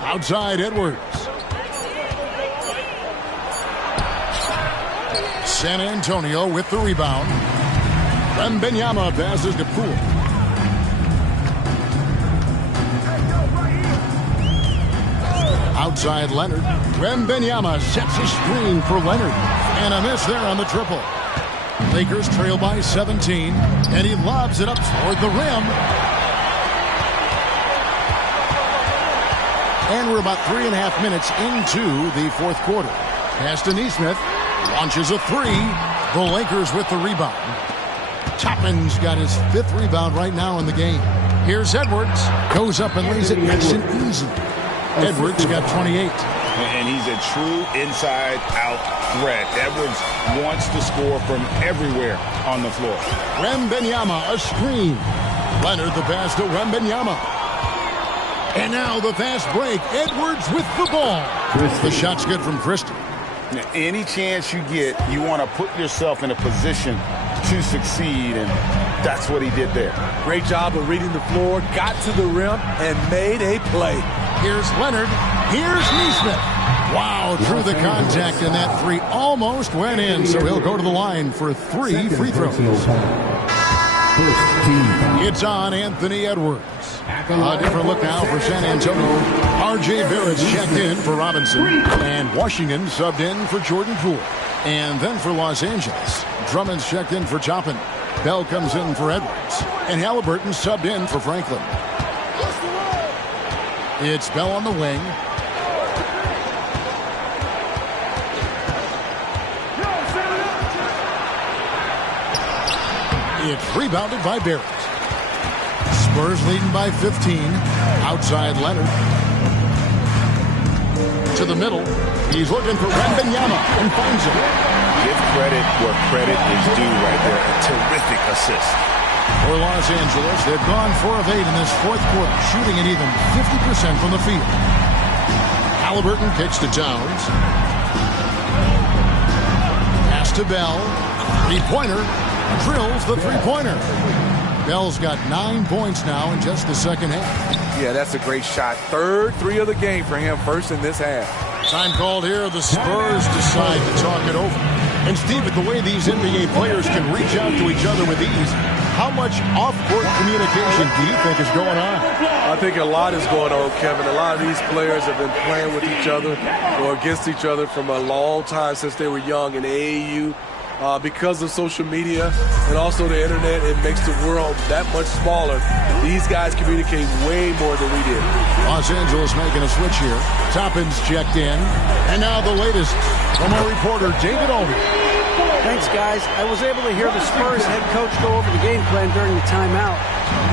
Outside Edwards. San Antonio with the rebound. Wembanyama passes to Poole. Outside Leonard. Wembanyama sets a screen for Leonard. And a miss there on the triple. Lakers trail by 17. And he lobs it up toward the rim. And we're about 3.5 minutes into the fourth quarter. Pass to Nesmith. Launches a three. The Lakers with the rebound. Toppin's got his 5th rebound right now in the game. Here's Edwards. Goes up and lays it nice and easy. Edwards got 28. And he's a true inside-out threat. Edwards wants to score from everywhere on the floor. Wembanyama, a screen. Leonard the pass to Wembanyama. And now the fast break. Edwards with the ball. The shot's good from Christie. Now, any chance you get, you want to put yourself in a position to succeed, and that's what he did there. Great job of reading the floor, got to the rim, and made a play. Here's Leonard. Here's Nesmith. Wow, through the contact, and that three almost went in, so he'll go to the line for 3 free throws. It's on Anthony Edwards. A different look now for San Antonio. R.J. Barrett's checked in for Robinson. And Washington subbed in for Jordan Poole. And then for Los Angeles, Drummond's checked in for Toppin. Bell comes in for Edwards. And Halliburton subbed in for Franklin. It's Bell on the wing. It's rebounded by Barrett. Spurs leading by 15. Outside Leonard. To the middle. He's looking for Wembanyama and finds him. Give credit where credit is due right there. A terrific assist. For Los Angeles, they've gone 4 of 8 in this fourth quarter, shooting it even 50% from the field. Halliburton kicks to Towns. Pass to Bell. Three-pointer. Drills the three-pointer. Bell's got 9 points now in just the second half. Yeah, that's a great shot. 3rd three of the game for him, first in this half. Time called here. The Spurs decide to talk it over. And Steve, with the way these NBA players can reach out to each other with ease, how much off-court communication do you think is going on? I think a lot is going on, Kevin. A lot of these players have been playing with each other or against each other from a long time since they were young in AAU. Because of social media and also the internet, it makes the world that much smaller. These guys communicate way more than we did. Los Angeles making a switch here. Toppin's checked in. And now the latest from our reporter, David Aldridge. Thanks, guys. I was able to hear the Spurs head coach go over the game plan during the timeout.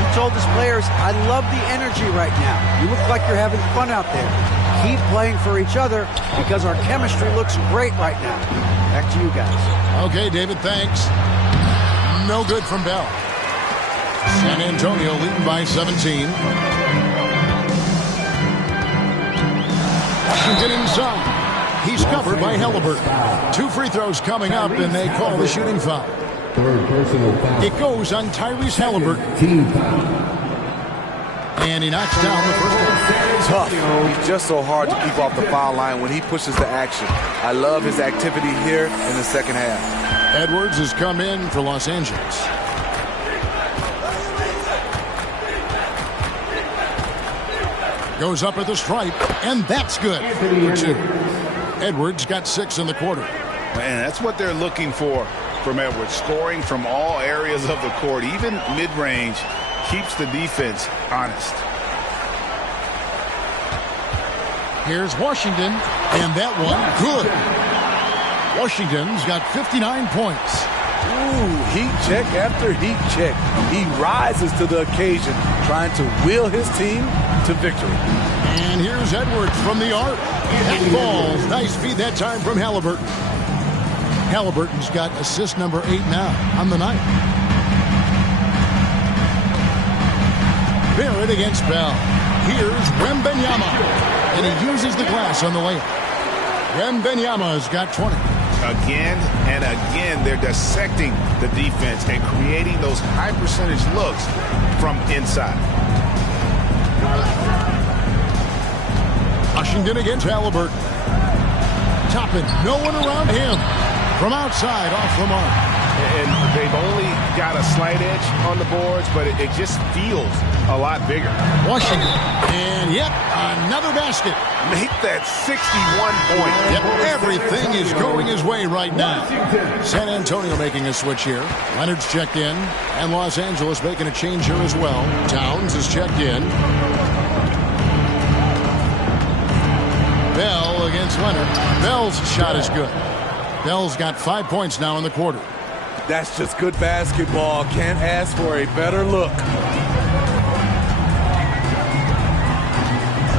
He told his players, I love the energy right now. You look like you're having fun out there. Keep playing for each other because our chemistry looks great right now. Back to you guys. Okay, David, thanks. No good from Bell. San Antonio leading by 17. Washington inside. He's covered by Halliburton. 2 free throws coming up, and they call the shooting foul. It goes on Tyrese Halliburton. And he knocks down the first one. Tough. He's just so hard to keep off the foul line when he pushes the action. I love his activity here in the second half. Edwards has come in for Los Angeles. Goes up at the stripe, and that's good for 2. Edwards got 6 in the quarter. Man, that's what they're looking for from Edwards. Scoring from all areas of the court, even mid-range, keeps the defense honest. Here's Washington, and that one good. Washington's got 59 points. Ooh, heat check after heat check. He rises to the occasion, trying to wheel his team to victory. And here's Edwards from the arc. That falls. Nice feed that time from Halliburton. Halliburton's got assist number 8 now on the night. Barrett against Bell. Here's Wembanyama. And he uses the glass on the layup. Wembanyama's got 20. Again and again, they're dissecting the defense and creating those high percentage looks from inside. Washington against Halliburton. Toppin, no one around him. From outside, off the mark. And they've only got a slight edge on the boards, but it just feels a lot bigger. Washington. And yep, another basket. Make that 61 point. Yep, everything is going his way right now. San Antonio making a switch here. Leonard's checked in. And Los Angeles making a change here as well. Towns is checked in. Bell against Leonard. Bell's shot is good. Bell's got 5 points now in the quarter. That's just good basketball. Can't ask for a better look.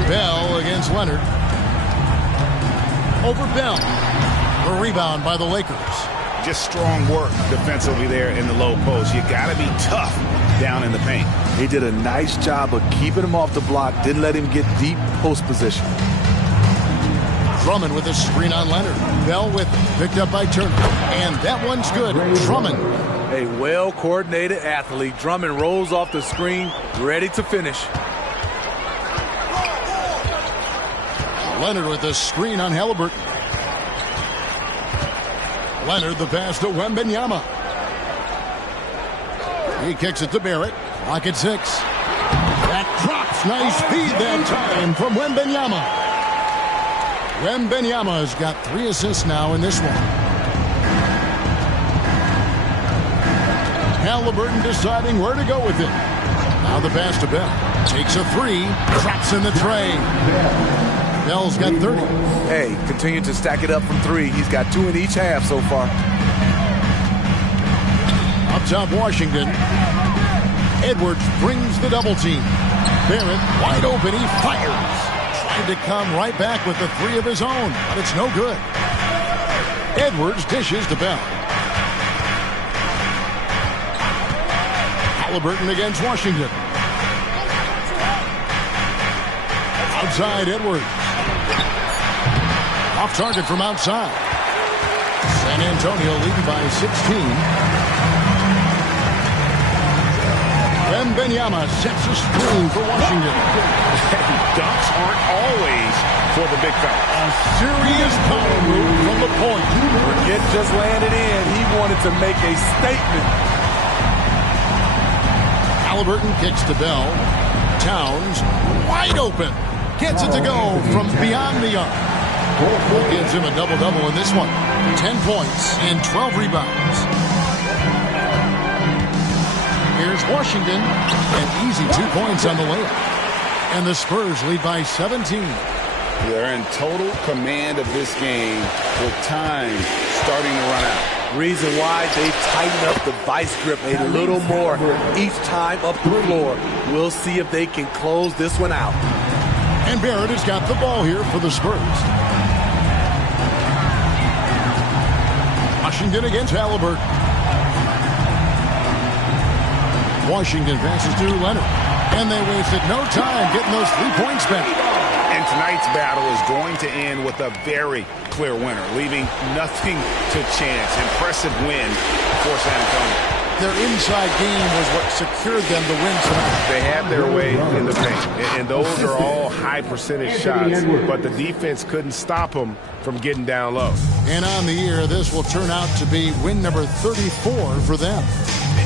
Bell against Leonard. Over Bell. A rebound by the Lakers. Just strong work defensively there in the low post. You got to be tough down in the paint. He did a nice job of keeping him off the block. Didn't let him get deep post position. Drummond with a screen on Leonard. Bell with it. Picked up by Turner. And that one's good. Drummond. A well-coordinated athlete. Drummond rolls off the screen, ready to finish. Leonard with a screen on Halliburton. Leonard the pass to Wembanyama. He kicks it to Barrett. Lock at 6. That drops. Nice feed that time from Wembanyama. Wembanyama's got 3 assists now in this one. Halliburton deciding where to go with it. Now the pass to Bell. Takes a 3. Drops in the tray. Bell's got 30. Hey, continue to stack it up from 3. He's got 2 in each half so far. Up top, Washington. Edwards brings the double team. Barrett wide open. He fires. Trying to come right back with the 3 of his own, but it's no good. Edwards dishes to Bell. Halliburton against Washington. Outside, Edwards. Off target from outside. San Antonio leading by 16. Wembanyama sets a screen for Washington. Dunks aren't always for the big fella. A serious power move from the point. Forget just landed in. He wanted to make a statement. Halliburton kicks to Bell. Towns wide open. Gets it to go from beyond the arc. Gives him a double-double in this one. 10 points and 12 rebounds. Here's Washington. An easy 2 points on the layup. And the Spurs lead by 17. They're in total command of this game with time starting to run out. Reason why they tighten up the vice grip a little more each time up the floor. We'll see if they can close this one out. And Barrett has got the ball here for the Spurs. Washington against Halliburton. Washington passes to Leonard. And they wasted no time getting those 3 points back. And tonight's battle is going to end with a very clear winner, leaving nothing to chance. Impressive win for San Antonio. their inside game was what secured them the win tonight. They had their way in the paint, and those are all high percentage shots, but the defense couldn't stop them from getting down low. And on the year, this will turn out to be win number 34 for them.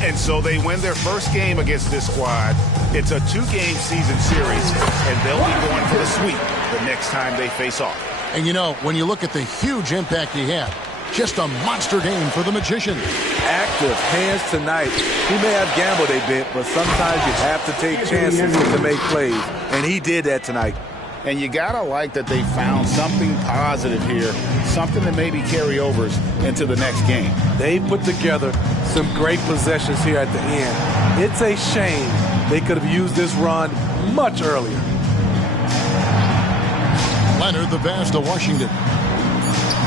And so they win their first game against this squad. It's a 2-game season series, and they'll be going for the sweep the next time they face off. And you know, when you look at the huge impact he had, just a monster game for the Magician. Active hands tonight. He may have gambled a bit, but sometimes you have to take chances to make plays, and he did that tonight. And you got to like that they found something positive here, something that maybe carry overs into the next game. They put together some great possessions here at the end. It's a shame they could have used this run much earlier. Leonard, the pass to Washington.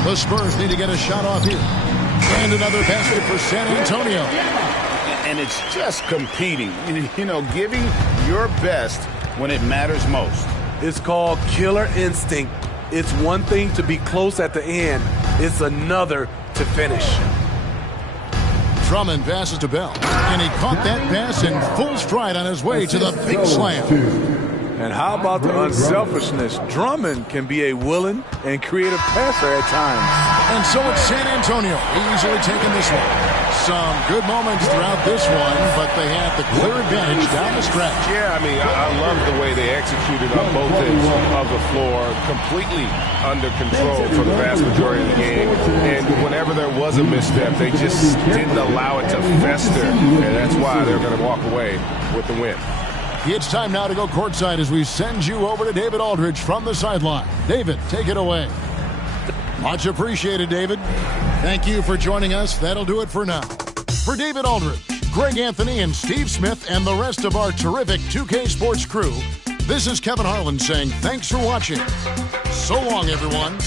The Spurs need to get a shot off here. And another basket for San Antonio. And it's just competing, you know, giving your best when it matters most. It's called killer instinct. It's one thing to be close at the end. It's another to finish. Drummond passes to Bell. And he caught that pass in full stride on his way to the big slam. And how about the unselfishness? Drummond can be a willing and creative passer at times. And so it's San Antonio easily taking this one. Some good moments throughout this one, but they had the clear advantage down the stretch. Yeah, I mean, I love the way they executed on both ends of the floor, completely under control for the vast majority of the game. And whenever there was a misstep, they just didn't allow it to fester. And that's why they're going to walk away with the win. It's time now to go courtside as we send you over to David Aldridge from the sideline. David, take it away. Much appreciated, David. Thank you for joining us. That'll do it for now. For David Aldridge, Greg Anthony, and Steve Smith, and the rest of our terrific 2K Sports crew, this is Kevin Harlan saying thanks for watching. So long, everyone.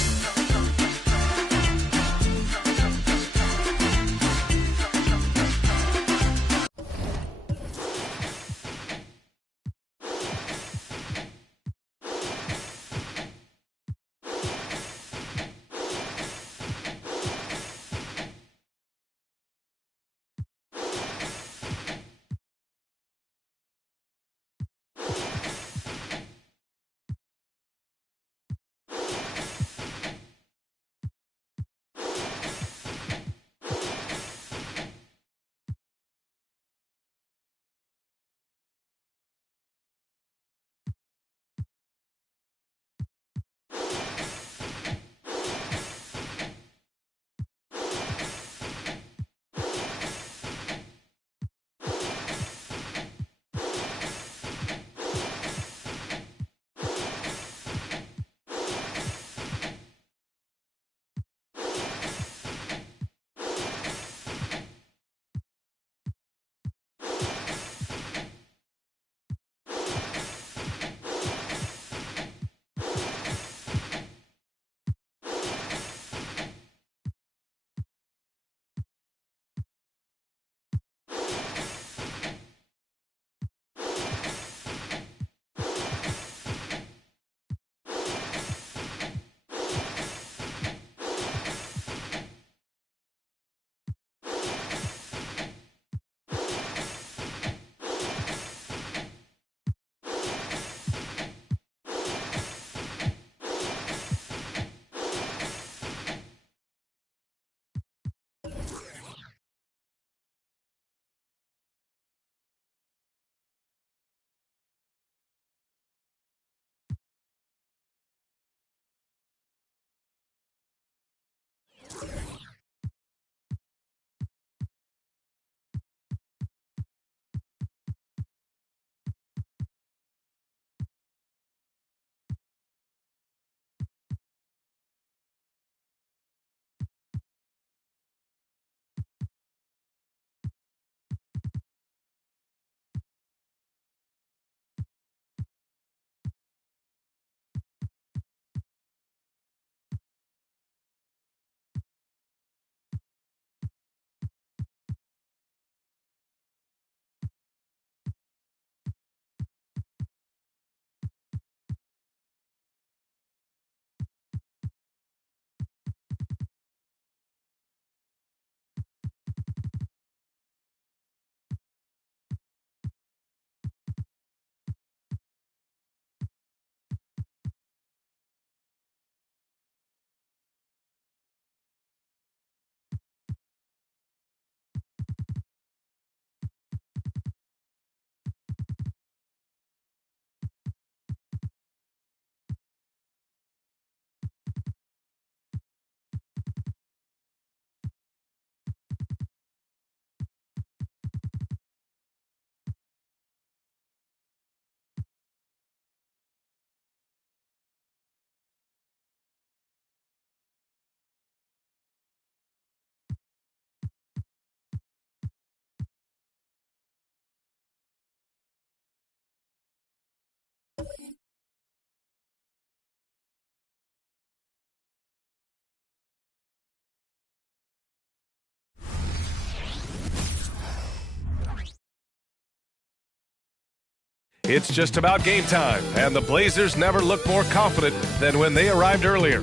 It's just about game time, and the Blazers never looked more confident than when they arrived earlier.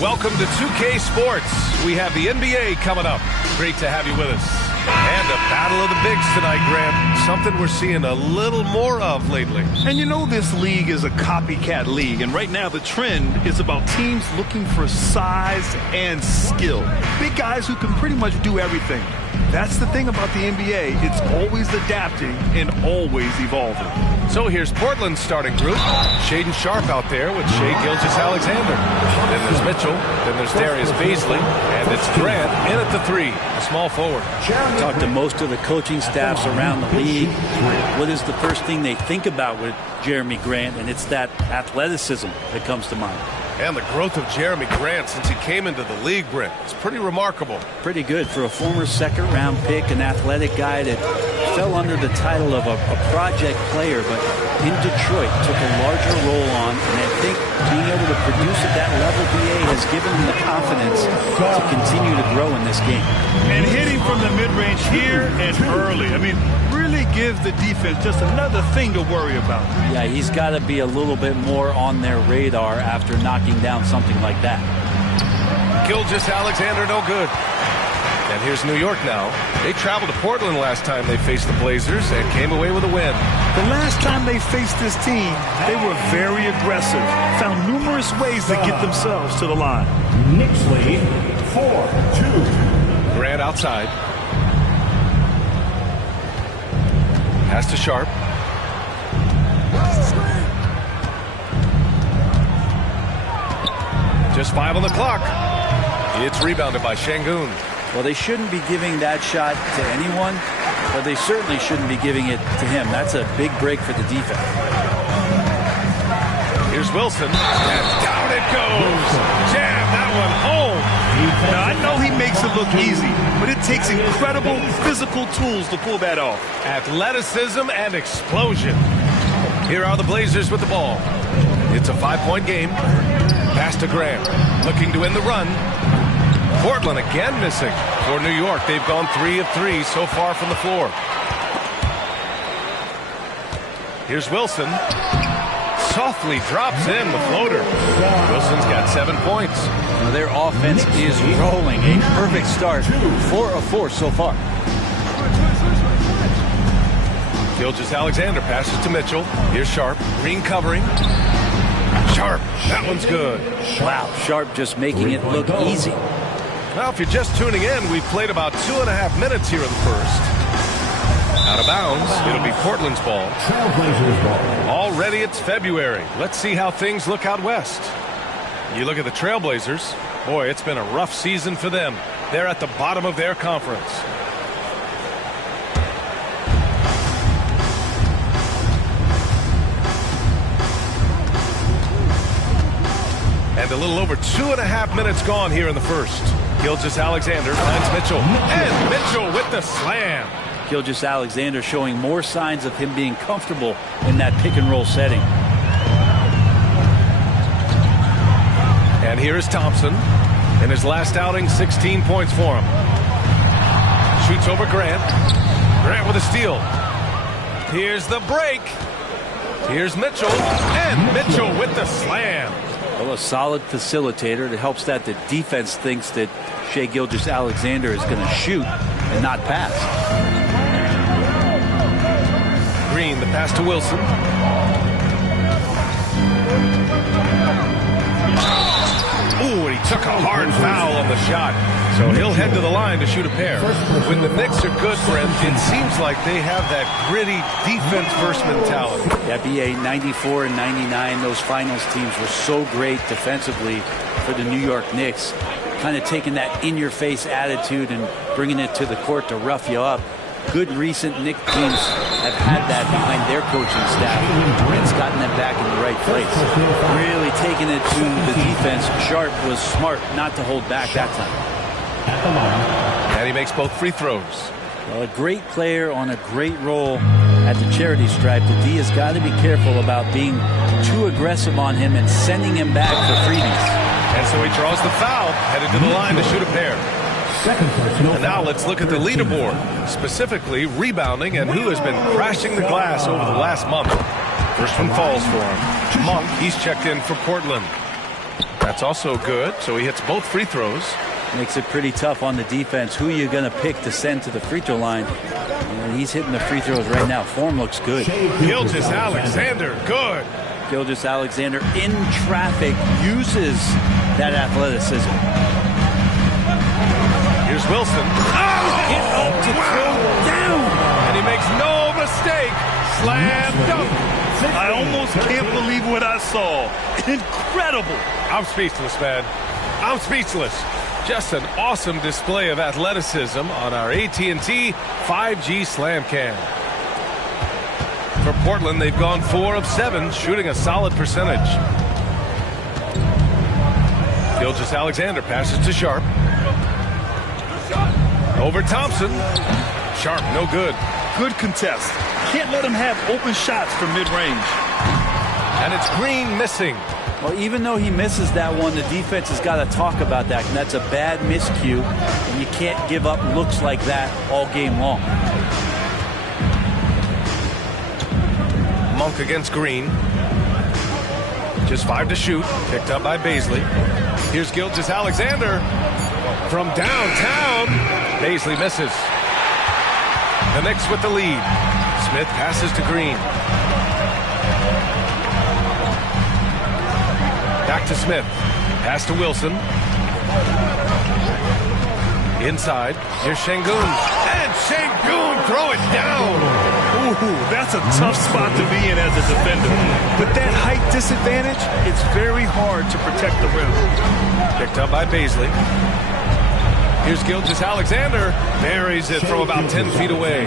Welcome to 2K Sports. We have the NBA coming up. Great to have you with us. And a battle of the bigs tonight, Grant. Something we're seeing a little more of lately. And you know this league is a copycat league, and right now the trend is about teams looking for size and skill. Big guys who can pretty much do everything. That's the thing about the NBA. It's always adapting and always evolving. So here's Portland's starting group. Shaedon Sharpe out there with Shai Gilgeous-Alexander. Then there's Mitchell. Then there's Darius Baisley. And it's Grant in at the 3, the small forward. Talk to most of the coaching staffs around the league. What is the first thing they think about with Jeremy Grant? And it's that athleticism that comes to mind. And the growth of Jeremy Grant since he came into the league, Brent, it's pretty remarkable. Pretty good for a former second-round pick, an athletic guy that fell under the title of a project player, but in Detroit took a larger role on, and I think being able to produce at that level, BA, has given him the confidence to continue to grow in this game. And hitting from the mid-range here and early. I mean, really give the defense just another thing to worry about. Yeah, he's got to be a little bit more on their radar after knocking down something like that. Gilgeous-Alexander no good. And here's New York now. They traveled to Portland last time they faced the Blazers and came away with a win. The last time they faced this team, they were very aggressive, found numerous ways to get themselves to the line. Knicks lead 4-2. Grant outside. Pass to Sharpe. Just 5 on the clock. It's rebounded by Şengün. Well, they shouldn't be giving that shot to anyone, but they certainly shouldn't be giving it to him. That's a big break for the defense. Here's Wilson, and down it goes. Jam that one home. Now, I know he makes it look easy, but it takes incredible physical tools to pull that off. Athleticism and explosion. Here are the Blazers with the ball. It's a 5-point game. Pass to Grant, looking to win the run. Portland again missing. For New York, they've gone 3 of 3 so far from the floor. Here's Wilson. Softly drops in the floater. Wilson's got 7 points. Now their offense is rolling. A perfect start. 4 of 4 so far. Gilgeous-Alexander passes to Mitchell. Here's Sharpe. Green covering. Sharpe. That one's good. Wow, Sharpe just making it look easy. Well, if you're just tuning in, we've played about 2.5 minutes here in the first. Out of bounds, it'll be Portland's ball. Already it's February. Let's see how things look out west. You look at the Trailblazers. Boy, it's been a rough season for them. They're at the bottom of their conference. And a little over 2.5 minutes gone here in the first. Gilgeous-Alexander finds Mitchell. And Mitchell with the slam. Gilgeous-Alexander showing more signs of him being comfortable in that pick-and-roll setting. And here is Thompson. In his last outing, 16 points for him. Shoots over Grant. Grant with a steal. Here's the break. Here's Mitchell. And Mitchell with the slam. Well, a solid facilitator that helps that the defense thinks that Shai Gilgeous-Alexander is going to shoot and not pass. Green, the pass to Wilson. Ooh, and he took a hard foul on the shot. So he'll head to the line to shoot a pair. When the Knicks are good, Brent, it seems like they have that gritty defense-first mentality. That BA 94 and 99, those finals teams were so great defensively for the New York Knicks. Kind of taking that in-your-face attitude and bringing it to the court to rough you up. Good recent Knicks teams have had that behind their coaching staff, and it's gotten them back in the right place. Really taking it to the defense. Sharpe was smart not to hold back that time. And he makes both free throws. Well, a great player on a great role at the charity stripe. The D has got to be careful about being too aggressive on him and sending him back for freebies. And so he draws the foul, headed to the line to shoot a pair. And now let's look at the leaderboard, specifically rebounding and who has been crashing the glass over the last month. First one falls for him. Monk, he's checked in for Portland. That's also good, so he hits both free throws. Makes it pretty tough on the defense. Who are you going to pick to send to the free throw line? And he's hitting the free throws right now. Form looks good. Gilgeous-Alexander, good. Gilgeous-Alexander in traffic uses that athleticism. Here's Wilson. Get up to throw down. And he makes no mistake. Slam dunk. I almost can't believe what I saw. Incredible. I'm speechless, man. I'm speechless. Just an awesome display of athleticism on our AT&T 5G Slam Cam. For Portland, they've gone 4 of 7, shooting a solid percentage. Gilgeous-Alexander passes to Sharp. Over Thompson. Sharp, no good. Good contest. Can't let him have open shots from mid-range. And it's Green missing. Well, even though he misses that one, the defense has got to talk about that. And that's a bad miscue. And you can't give up looks like that all game long. Monk against Green. Just 5 to shoot. Picked up by Baisley. Here's Gilgeous-Alexander from downtown. Baisley misses. The Knicks with the lead. Smith passes to Green. Back to Smith. Pass to Wilson. Inside. Here's Şengün. And Şengün throw it down. Ooh, that's a tough spot to be in as a defender. With that height disadvantage, it's very hard to protect the rim. Picked up by Baisley. Here's Gilgeous-Alexander. Buries it from about 10 feet away.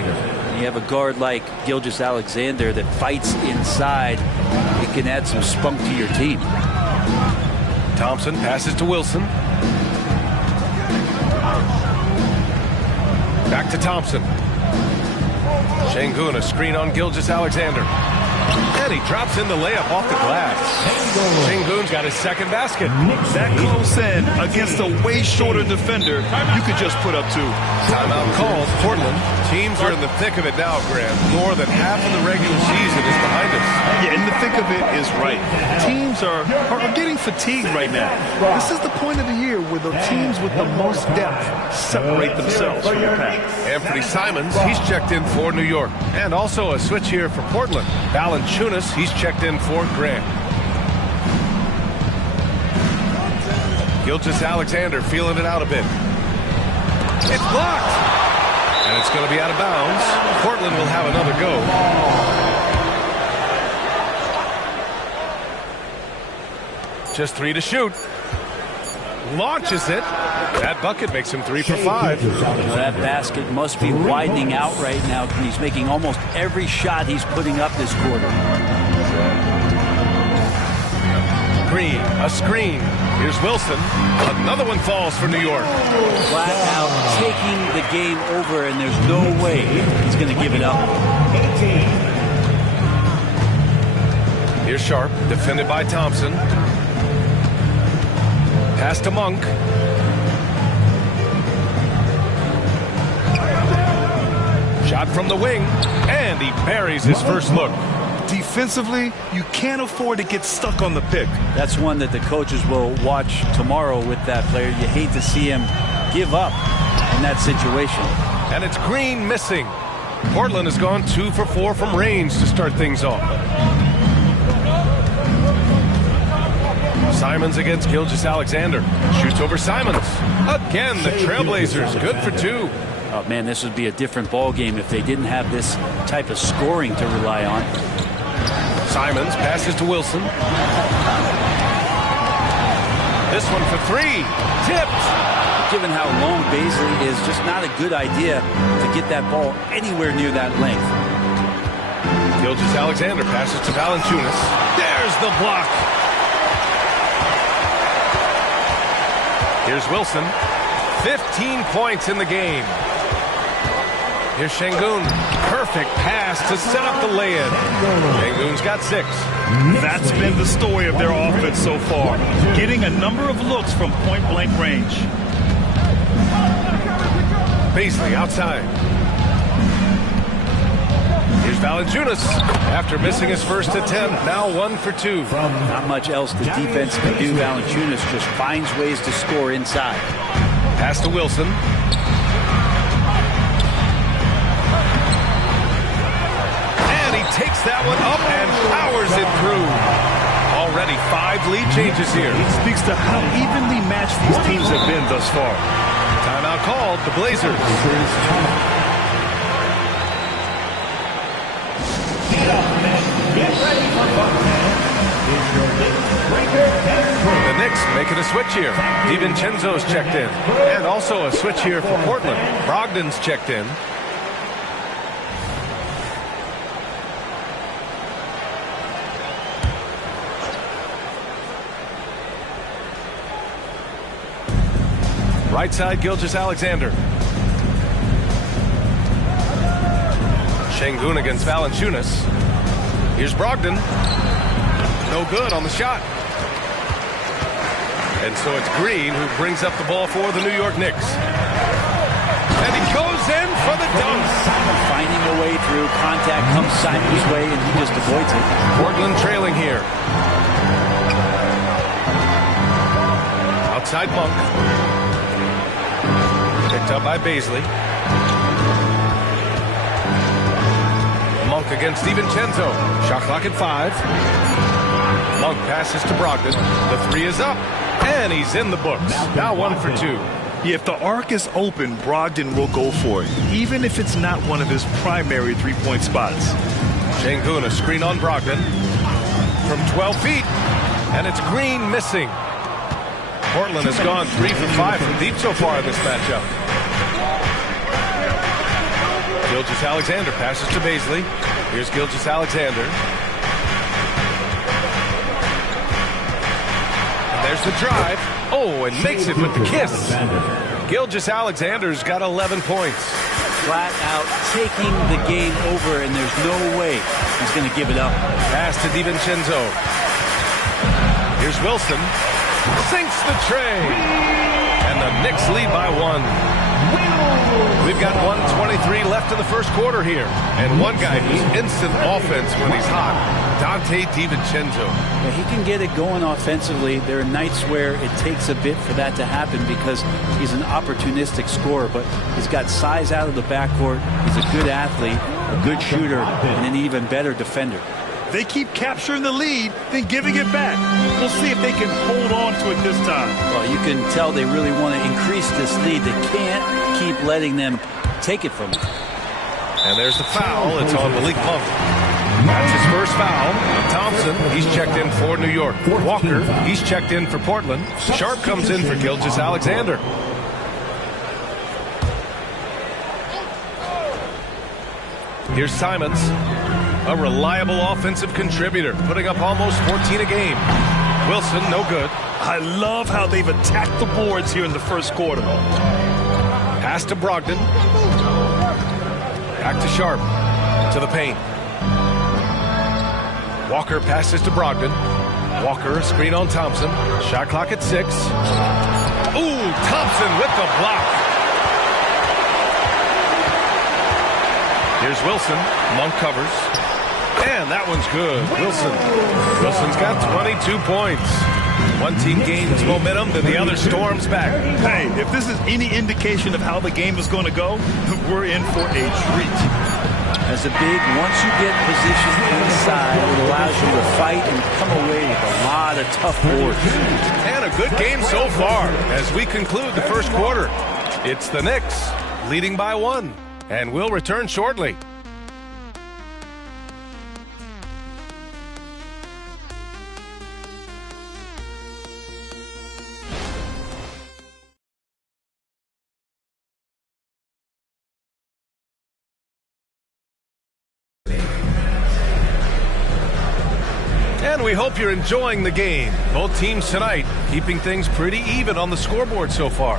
You have a guard like Gilgeous-Alexander that fights inside. It can add some spunk to your team. Thompson passes to Wilson. Back to Thompson. Şengün, a screen on Gilgeous-Alexander. And he drops in the layup off the glass. Şengün's got his second basket. That close in against a way shorter defender, you could just put up 2. Timeout called. Portland. Teams are in the thick of it now, Graham. More than half of the regular season is behind us. Yeah, in the thick of it is right. Teams are getting fatigued right now. This is the point of the year where the teams with the most depth separate themselves from the pack. Anthony Simons, he's checked in for New York. And also a switch here for Portland. Valanciunas, he's checked in for Grant. Gilgeous-Alexander feeling it out a bit. It's blocked. And it's going to be out of bounds. Portland will have another go. Just 3 to shoot. Launches it. That bucket makes him 3 for 5. That basket must be widening out right now. He's making almost every shot he's putting up this quarter. Green, a screen. Here's Wilson. Another one falls for New York. Flat out taking the game over, and there's no way he's going to give it up. Here's Sharp, defended by Thompson. Pass to Monk. Shot from the wing, and he buries his first look. Defensively, you can't afford to get stuck on the pick. That's one that the coaches will watch tomorrow with that player. You hate to see him give up in that situation. And it's Green missing. Portland has gone 2 for 4 from range to start things off. Simons against Gilgeous-Alexander. Shoots over Simons. Again, the Trailblazers good for 2. Oh, man, this would be a different ball game if they didn't have this type of scoring to rely on. Simons passes to Wilson. This one for 3. Tipped. Given how long Baisley is, just not a good idea to get that ball anywhere near that length. Gilgeous-Alexander passes to Valanciunas. There's the block. Here's Wilson. 15 points in the game. Here's Şengün. Perfect pass to set up the lay-in. Şengün's got 6. That's been the story of their offense so far. Getting a number of looks from point-blank range. Baisley outside. Here's Valanciunas after missing his first attempt. Now 1 for 2. Not much else the defense can do. Valanciunas just finds ways to score inside. Pass to Wilson. And he takes that one up and powers it through. Already 5 lead changes here. It speaks to how evenly matched these teams have been thus far. Timeout called, the Blazers. The Knicks making a switch here. DiVincenzo's checked in. And also a switch here for Portland. Brogdon's checked in. Right side, Gilgeous-Alexander. Şengün against Valanciunas. Here's Brogdon. No good on the shot. And so it's Green who brings up the ball for the New York Knicks. And he goes in for the dunk. Finding a way through. Contact comes Simon's way, and he just avoids it. Portland trailing here. Outside Monk. Picked up by Baisley. Monk against DiVincenzo. Shot clock at 5. Monk passes to Brogdon. The 3 is up. And he's in the books. Now 1 for 2. Yeah, if the arc is open, Brogdon will go for it, even if it's not one of his primary three-point spots. Şengün, a screen on Brogdon. From 12 feet. And it's Green missing. Portland has gone 3 for 5 from deep so far in this matchup. Gilgeous-Alexander passes to Baisley. Here's Gilgeous-Alexander. And there's the drive. Oh, and makes it with the kiss. Gilgeous-Alexander's got 11 points. Flat out taking the game over, and there's no way he's going to give it up. Pass to DiVincenzo. Here's Wilson. Sinks the tray. And the Knicks lead by 1. We've got 1:23 left in the first quarter here. And one guy who's instant offense when he's hot, Donte DiVincenzo. Yeah, he can get it going offensively. There are nights where it takes a bit for that to happen because he's an opportunistic scorer, but he's got size out of the backcourt. He's a good athlete, a good shooter, and an even better defender. They keep capturing the lead, then giving it back. We'll see if they can hold on to it this time. Well, you can tell they really want to increase this lead. They can't keep letting them take it from them. And there's the foul. It's on Malik Monk. That's his first foul. Thompson, he's checked in for New York. Walker, he's checked in for Portland. Sharp comes in for Gilgeous-Alexander. Here's Simons, a reliable offensive contributor, putting up almost 14 a game. Wilson, no good. I love how they've attacked the boards here in the first quarter. Pass to Brogdon. Back to Sharp. To the paint. Walker passes to Brogdon. Walker, a screen on Thompson. Shot clock at 6. Ooh, Thompson with the block. Here's Wilson. Monk covers. And that one's good. Wilson's got 22 points. One team gains momentum, then the other storms back. Hey, if this is any indication of how the game is going to go, we're in for a treat. As a big, once you get positioned inside, it allows you to fight and come away with a lot of tough boards. And a good game so far as we conclude the first quarter. It's the Knicks leading by 1. And we'll return shortly. And we hope you're enjoying the game. Both teams tonight keeping things pretty even on the scoreboard so far.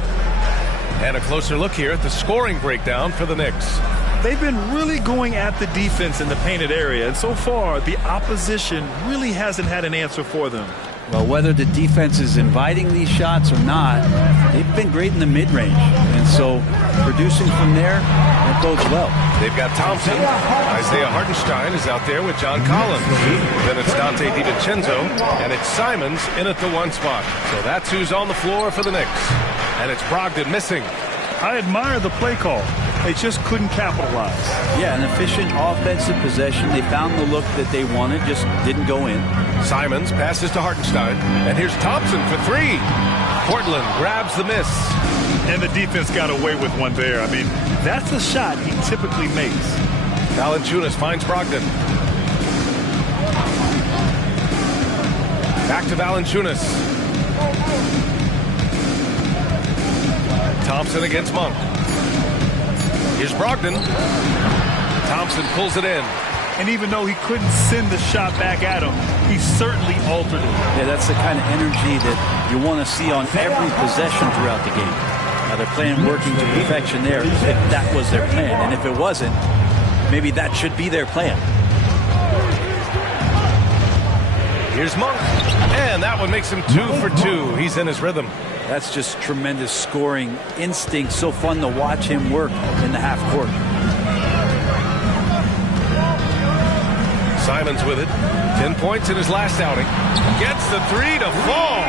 And a closer look here at the scoring breakdown for the Knicks. They've been really going at the defense in the painted area, and so far the opposition really hasn't had an answer for them. Well, whether the defense is inviting these shots or not, they've been great in the mid-range. And so producing from there, that bodes well. They've got Thompson. Isaiah Hartenstein is out there with John Collins. Then it's Dante DiVincenzo, and it's Simons in at the 1 spot. So that's who's on the floor for the Knicks. And it's Brogdon missing. I admire the play call. They just couldn't capitalize. Yeah, an efficient offensive possession. They found the look that they wanted, just didn't go in. Simons passes to Hartenstein, and here's Thompson for 3. Portland grabs the miss. And the defense got away with one there. I mean, that's the shot he typically makes. Valanciunas finds Brogdon. Back to Valanciunas. Thompson against Monk. Here's Brogdon. Thompson pulls it in. And even though he couldn't send the shot back at him, he certainly altered it. Yeah, that's the kind of energy that you want to see on every possession throughout the game. Now, they're playing working to perfection there if that was their plan. And if it wasn't, maybe that should be their plan. Here's Monk. And that one makes him 2 for 2. He's in his rhythm. That's just tremendous scoring instinct. So fun to watch him work in the half court. Simons with it. 10 points in his last outing. Gets the 3 to fall.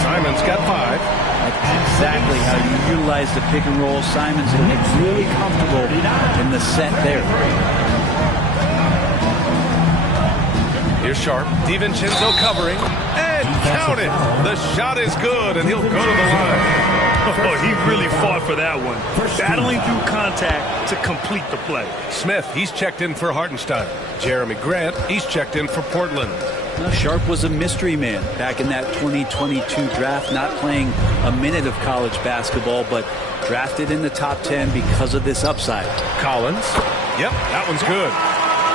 Simons got 5. That's exactly how you utilize the pick and roll. Simons looks really comfortable in the set there. Here's Sharp. DiVincenzo covering. And count it. The shot is good, and he'll go to the line. Oh, he really fought for that one. Battling through contact to complete the play. Smith, he's checked in for Hartenstein. Jeremy Grant, he's checked in for Portland. Now, Sharp was a mystery man back in that 2022 draft, not playing a minute of college basketball, but drafted in the top 10 because of this upside. Collins. Yep, that one's good.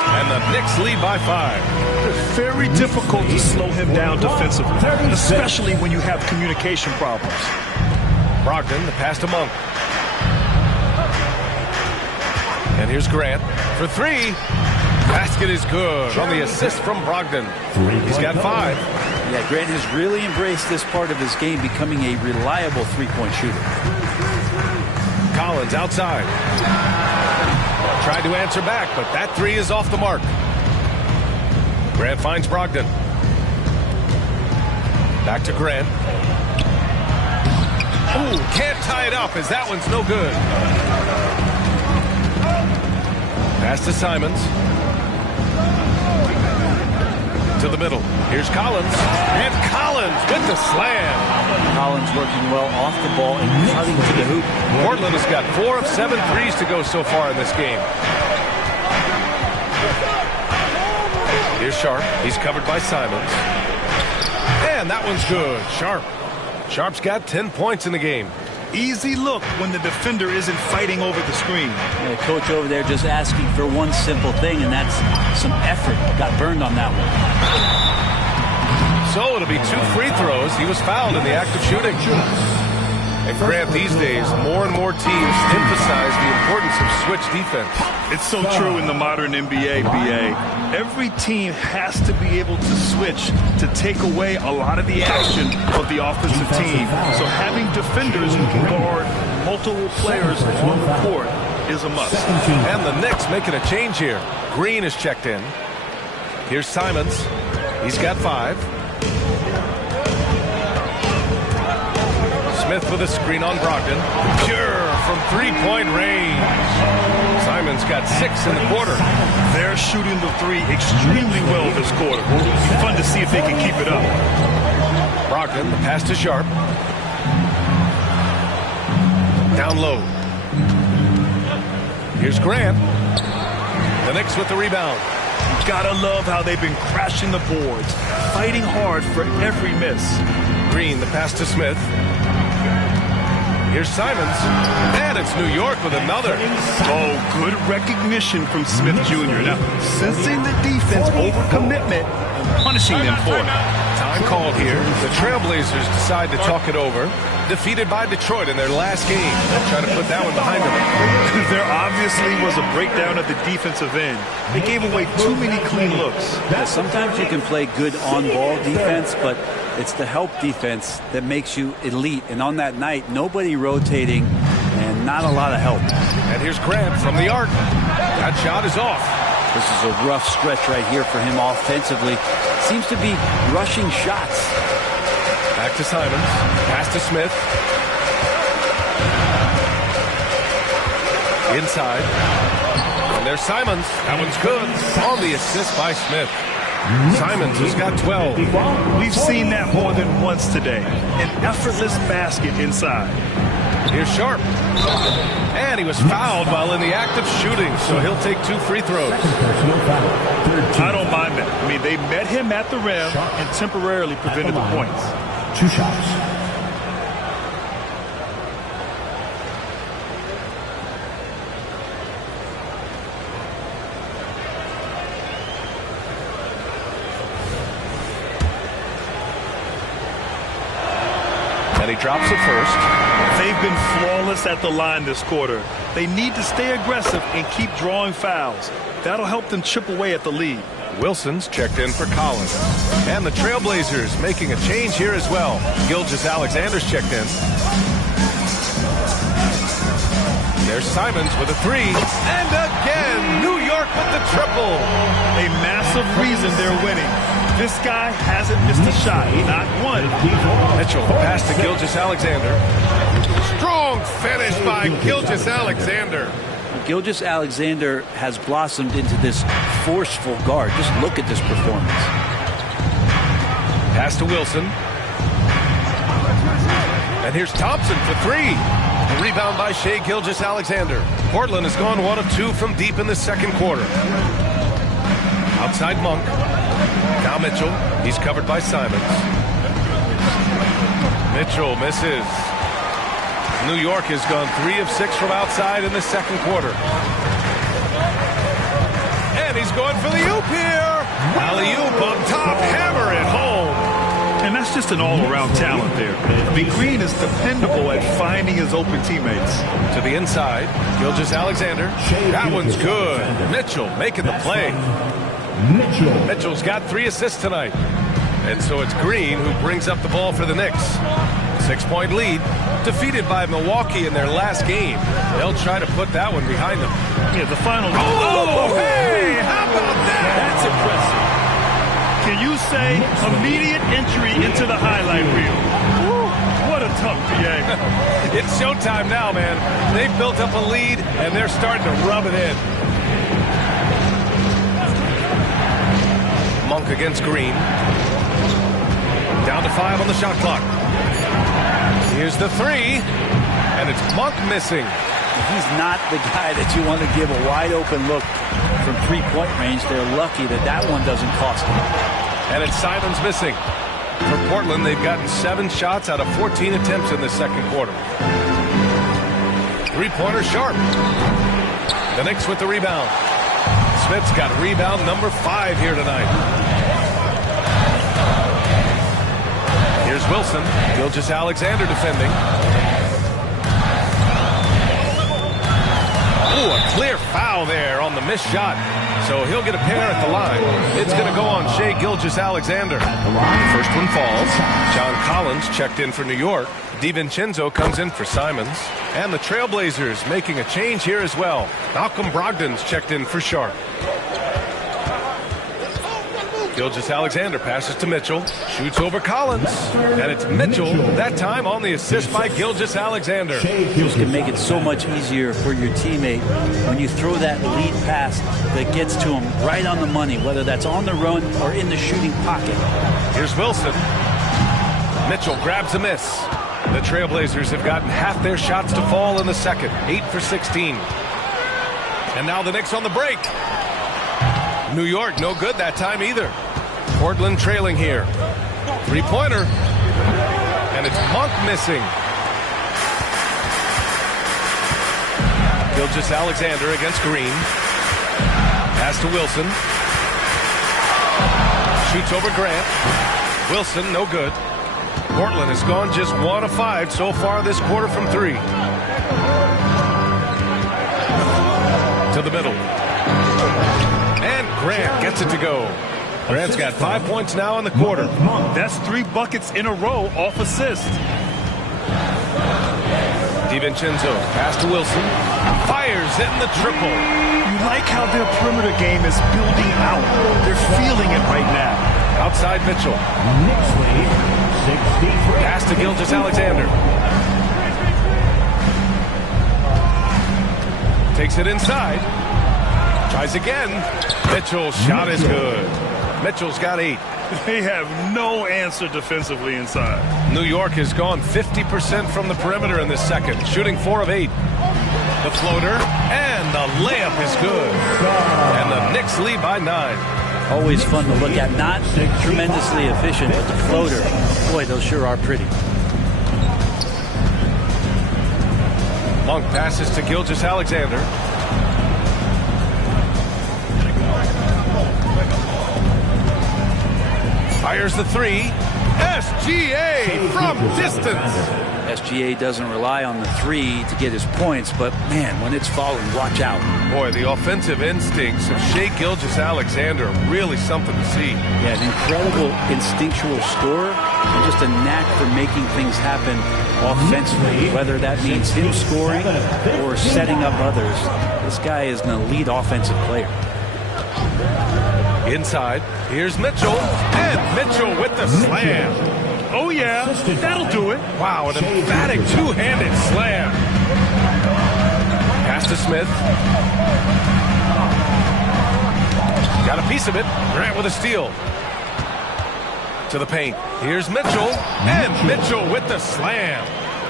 And the Knicks lead by 5. It's very difficult to slow him down defensively, especially when you have communication problems. Brogdon, the pass to Monk. And here's Grant for 3. Basket is good on the assist from Brogdon. He's got 5. Yeah, Grant has really embraced this part of his game, becoming a reliable three-point shooter. Collins outside. Tried to answer back, but that 3 is off the mark. Grant finds Brogdon. Back to Grant. Ooh, can't tie it up as that one's no good. Pass to Simons. To the middle. Here's Collins. And Collins with the slam. Collins working well off the ball and cutting to the hoop. Portland has got 4 of 7 threes to go so far in this game. Here's Sharp. He's covered by Simons. And that one's good. Sharp's got 10 points in the game. Easy look when the defender isn't fighting over the screen. Yeah, the coach over there just asking for one simple thing, and that's some effort. Got burned on that one. So it'll be 2 free throws. He was fouled in the act of shooting. And Grant, these days, more and more teams emphasize the importance of switch defense. It's so true in the modern NBA, BA. Every team has to be able to switch to take away a lot of the action of the offensive team. So having defenders who can guard multiple players on the court is a must. And the Knicks making a change here. Green is checked in. Here's Simons. He's got 5. Smith with a screen on Brogdon. Pure from 3-point range. Simons got 6 in the quarter. They're shooting the 3 extremely well this quarter. Fun to see if they can keep it up. Brogdon, the pass to Sharp. Down low. Here's Grant. The Knicks with the rebound. Gotta love how they've been crashing the boards, fighting hard for every miss. Green, the pass to Smith. Here's Simons, and it's New York with another. Oh, good recognition from Smith Jr. Now, sensing the defense overcommitment and punishing them for it. Time called here. The Trailblazers decide to talk it over. Defeated by Detroit in their last game. They'll try to put that one behind them. There obviously was a breakdown at the defensive end. They gave away too many clean looks. Yeah, sometimes you can play good on-ball defense, but it's the help defense that makes you elite. And on that night, nobody rotating and not a lot of help. And here's Grant from the arc. That shot is off. This is a rough stretch right here for him offensively. Seems to be rushing shots. Back to Simons. Pass to Smith. Inside. And there's Simons. That one's good. On the assist by Smith. Simons has got 12. We've seen that more than once today. An effortless basket inside. Here's Sharp. And he was fouled while in the act of shooting, so he'll take 2 free throws. I don't mind that. I mean, they met him at the rim and temporarily prevented the points. 2 shots. And he drops it first. They've been flawless at the line this quarter. They need to stay aggressive and keep drawing fouls. That'll help them chip away at the lead. Wilson's checked in for Collins. And the Trailblazers making a change here as well. Gilgeous-Alexander's checked in. There's Simons with a 3. And again, New York with the triple. A massive reason they're winning. This guy hasn't missed a shot, not one. Mitchell, pass to Gilgeous-Alexander. Strong finish by Gilgeous-Alexander. Gilgeous-Alexander has blossomed into this forceful guard. Just look at this performance. Pass to Wilson. And here's Thompson for 3. A rebound by Shai Gilgeous-Alexander. Portland has gone 1 of 2 from deep in the second quarter. Outside Monk. Now Mitchell. He's covered by Simons. Mitchell misses. New York has gone 3 of 6 from outside in the second quarter. And he's going for the oop here. Alley-oop on top. Hammer it home. And that's just an all-around talent there. I mean, Green is dependable at finding his open teammates. To the inside. Gilgeous-Alexander. That one's good. Mitchell making the play. Mitchell's got 3 assists tonight. And so it's Green who brings up the ball for the Knicks. 6-point lead. Defeated by Milwaukee in their last game. They'll try to put that one behind them. Yeah, the final. Oh, hey! How about that? That's impressive. Can you say immediate entry into the highlight reel? Woo, what a tough PA. It's showtime now, man. They've built up a lead, and they're starting to rub it in. Monk against Green. Down to 5 on the shot clock. Here's the 3. And it's Monk missing. He's not the guy that you want to give a wide open look from 3-point range. They're lucky that that one doesn't cost them. And it's Simons missing. For Portland, they've gotten 7 shots out of 14 attempts in the second quarter. 3-pointer Sharp. The Knicks with the rebound. Smith's got rebound number 5 here tonight. Here's Wilson. Gilgeous-Alexander defending. Ooh, a clear foul there on the missed shot. So he'll get a pair at the line. It's going to go on Shai Gilgeous-Alexander. First one falls. John Collins checked in for New York. DiVincenzo comes in for Simons. And the Trailblazers making a change here as well. Malcolm Brogdon's checked in for Sharp. Gilgeous-Alexander passes to Mitchell. Shoots over Collins. And it's Mitchell, that time on the assist by Gilgeous-Alexander. Just can make it so much easier for your teammate when you throw that lead pass that gets to him right on the money, whether that's on the run or in the shooting pocket. Here's Wilson. Mitchell grabs a miss. The Trailblazers have gotten half their shots to fall in the second. 8 for 16. And now the Knicks on the break. New York, no good that time either. Portland trailing here. 3-pointer. And it's Monk missing. Gilgeous-Alexander against Green. Pass to Wilson. Shoots over Grant. Wilson, no good. Portland has gone just 1 of 5 so far this quarter from 3. To the middle. And Grant gets it to go. Grant's got 5 points now in the quarter. That's 3 buckets in a row off assist. DiVincenzo, pass to Wilson. Fires in the triple. You like how their perimeter game is building out. They're feeling it right now. Outside Mitchell. Knicks lead, 63. Pass to Gilgeous-Alexander. Takes it inside. Tries again. Mitchell's shot is good. Mitchell's got 8. They have no answer defensively inside. New York has gone 50% from the perimeter in this second, shooting 4 of 8. The floater, and the layup is good. And the Knicks lead by 9. Always fun to look at. Not tremendously efficient, but the floater, boy, those sure are pretty. Monk passes to Gilgeous-Alexander. Fires the 3. SGA from distance. SGA doesn't rely on the 3 to get his points, but man, when it's falling, watch out. Boy, the offensive instincts of Shai Gilgeous-Alexander, really something to see. Yeah, an incredible instinctual scorer and just a knack for making things happen offensively, whether that means him scoring or setting up others. This guy is an elite offensive player. Inside, here's Mitchell, and Mitchell with the slam. Oh, yeah, that'll do it. Wow, an emphatic two-handed slam. Pass to Smith. Got a piece of it. Grant with a steal. To the paint. Here's Mitchell, and Mitchell with the slam.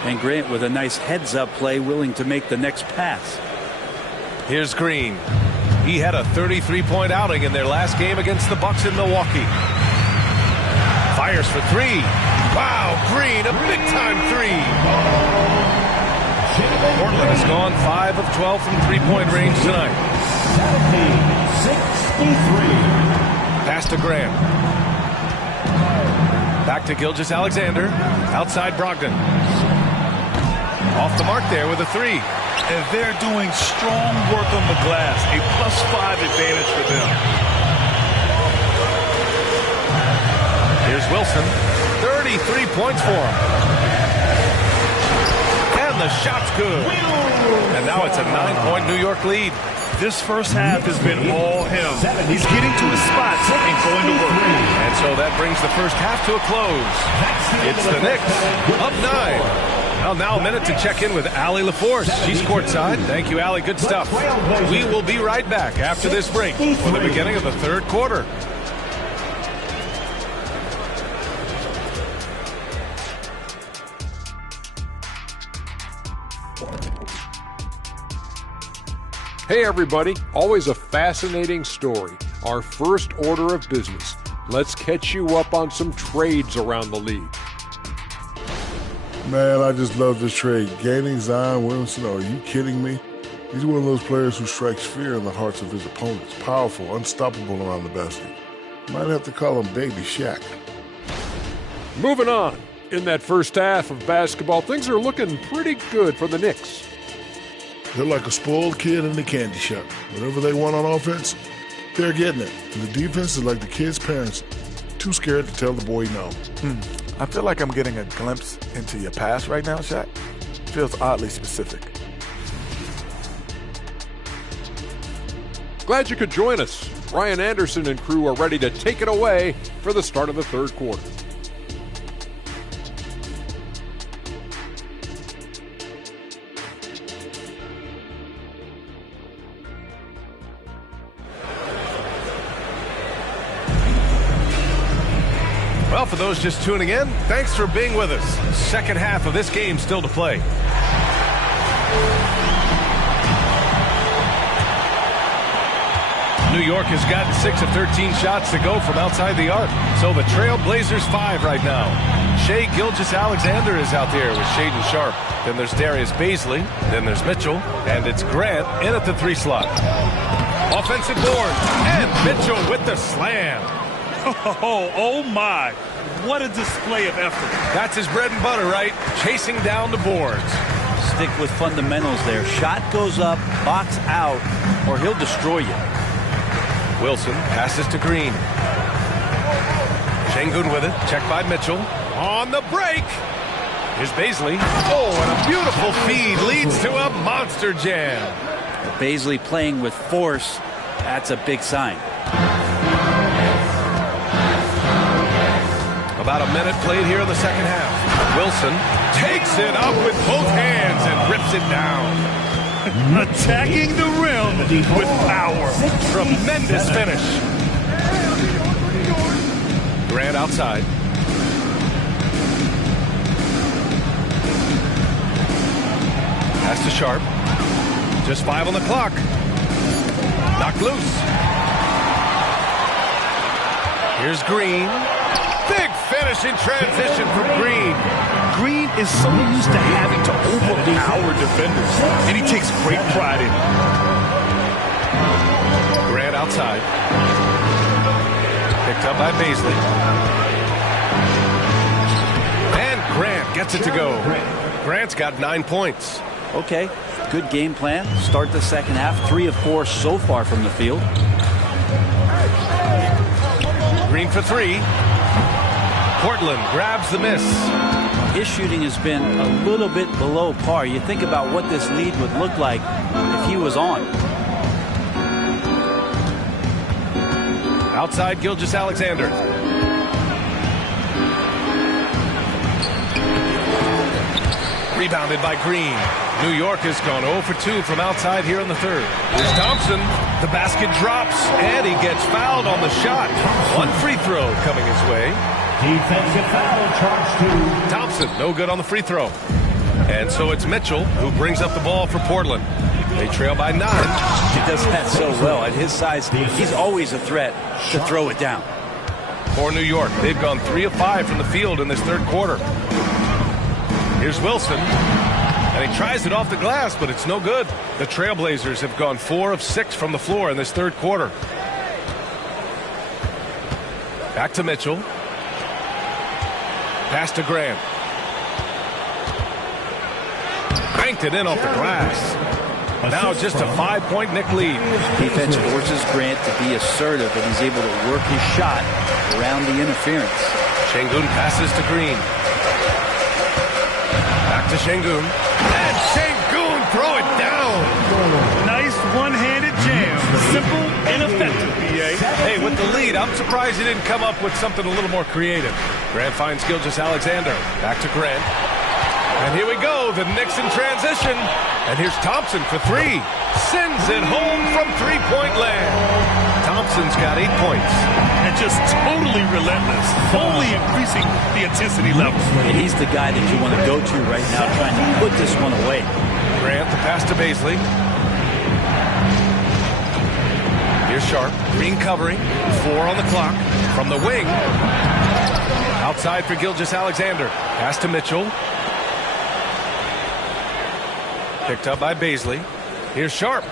And Grant with a nice heads-up play, willing to make the next pass. Here's Green. He had a 33-point outing in their last game against the Bucks in Milwaukee. Fires for 3. Wow, Green, a big-time 3. Portland has gone 5 of 12 from three-point range tonight. 63. Pass to Grant. Back to Gilgeous-Alexander. Outside Brogdon. Off the mark there with a 3. And they're doing strong work on the glass. A +5 advantage for them. Here's Wilson. 33 points for him. And the shot's good. And now it's a 9-point New York lead. This first half has been all him. He's getting to his spots and going to work. And so that brings the first half to a close. It's the Knicks up 9. Well, now a minute to check in with Allie LaForce. She's courtside. Thank you, Allie. Good stuff. We will be right back after this break for the beginning of the third quarter. Hey everybody, always a fascinating story. Our first order of business. Let's catch you up on some trades around the league. Man, I just love this trade. Gaining Zion Williamson, are you kidding me? He's one of those players who strikes fear in the hearts of his opponents. Powerful, unstoppable around the basket. Might have to call him Baby Shaq. Moving on. In that first half of basketball, things are looking pretty good for the Knicks. They're like a spoiled kid in the candy shop. Whatever they want on offense, they're getting it. And the defense is like the kid's parents, too scared to tell the boy no. I feel like I'm getting a glimpse into your past right now, Shaq. Feels oddly specific. Glad you could join us. Ryan Anderson and crew are ready to take it away for the start of the third quarter. Well, for those just tuning in, thanks for being with us. Second half of this game still to play. New York has gotten 6 of 13 shots to go from outside the arc. So the Trail Blazers 5 right now. Shai Gilgeous-Alexander is out there with Shaedon Sharpe. Then there's Darius Bazley. Then there's Mitchell. And it's Grant in at the 3 slot. Offensive board. And Mitchell with the slam. Oh my. What a display of effort. That's his bread and butter, right? Chasing down the boards. Stick with fundamentals there. Shot goes up, box out, or he'll destroy you. Wilson passes to Green. Şengün with it. Checked by Mitchell. On the break. Here's Baisley. Oh, and a beautiful feed leads to a monster jam. Baisley playing with force. That's a big sign. About a minute played here in the second half. Wilson takes it up with both hands and rips it down. Attacking the rim with power. Tremendous finish. Grant outside. Pass to Sharp. Just 5 on the clock. Knocked loose. Here's Green. Big finish in transition from Green. Green is so used to having to overpower defenders, and he takes great pride in it. Grant outside. Picked up by Baisley. And Grant gets it to go. Grant's got 9 points. Okay, good game plan. Start the second half. 3 of 4 so far from the field. Green for 3. Portland grabs the miss. His shooting has been a little bit below par. You think about what this lead would look like if he was on. Outside Gilgeous-Alexander. Rebounded by Green. New York has gone 0 for 2 from outside here in the third. Here's Thompson. The basket drops, and he gets fouled on the shot. 1 free throw coming his way. Defensive foul charge to Thompson, no good on the free throw. And so it's Mitchell who brings up the ball for Portland. They trail by 9. He does that so well. At his size, he's always a threat to throw it down. For New York, they've gone 3 of 5 from the field in this third quarter. Here's Wilson. And he tries it off the glass, but it's no good. The Trailblazers have gone 4 of 6 from the floor in this third quarter. Back to Mitchell. Pass to Grant. Banked it in off the glass. Now just a 5-point Knick lead. Defense forces Grant to be assertive, and he's able to work his shot around the interference. Şengün passes to Green. Back to Şengün. And Şengün throw it down. Nice one-handed jam. Simple and effective, B.A. Hey, with the lead, I'm surprised he didn't come up with something a little more creative. Grant finds Gilgeous-Alexander. Back to Grant. And here we go, the Knicks in transition. And here's Thompson for 3. Sends it home from three-point land. Thompson's got 8 points. And just totally relentless, only increasing the intensity level. And he's the guy that you want to go to right now, trying to put this one away. Grant, the pass to Baisley. Here's Sharp. Green covering. 4 on the clock. From the wing. Outside for Gilgeous-Alexander. Pass to Mitchell. Picked up by Baisley. Here's Sharp.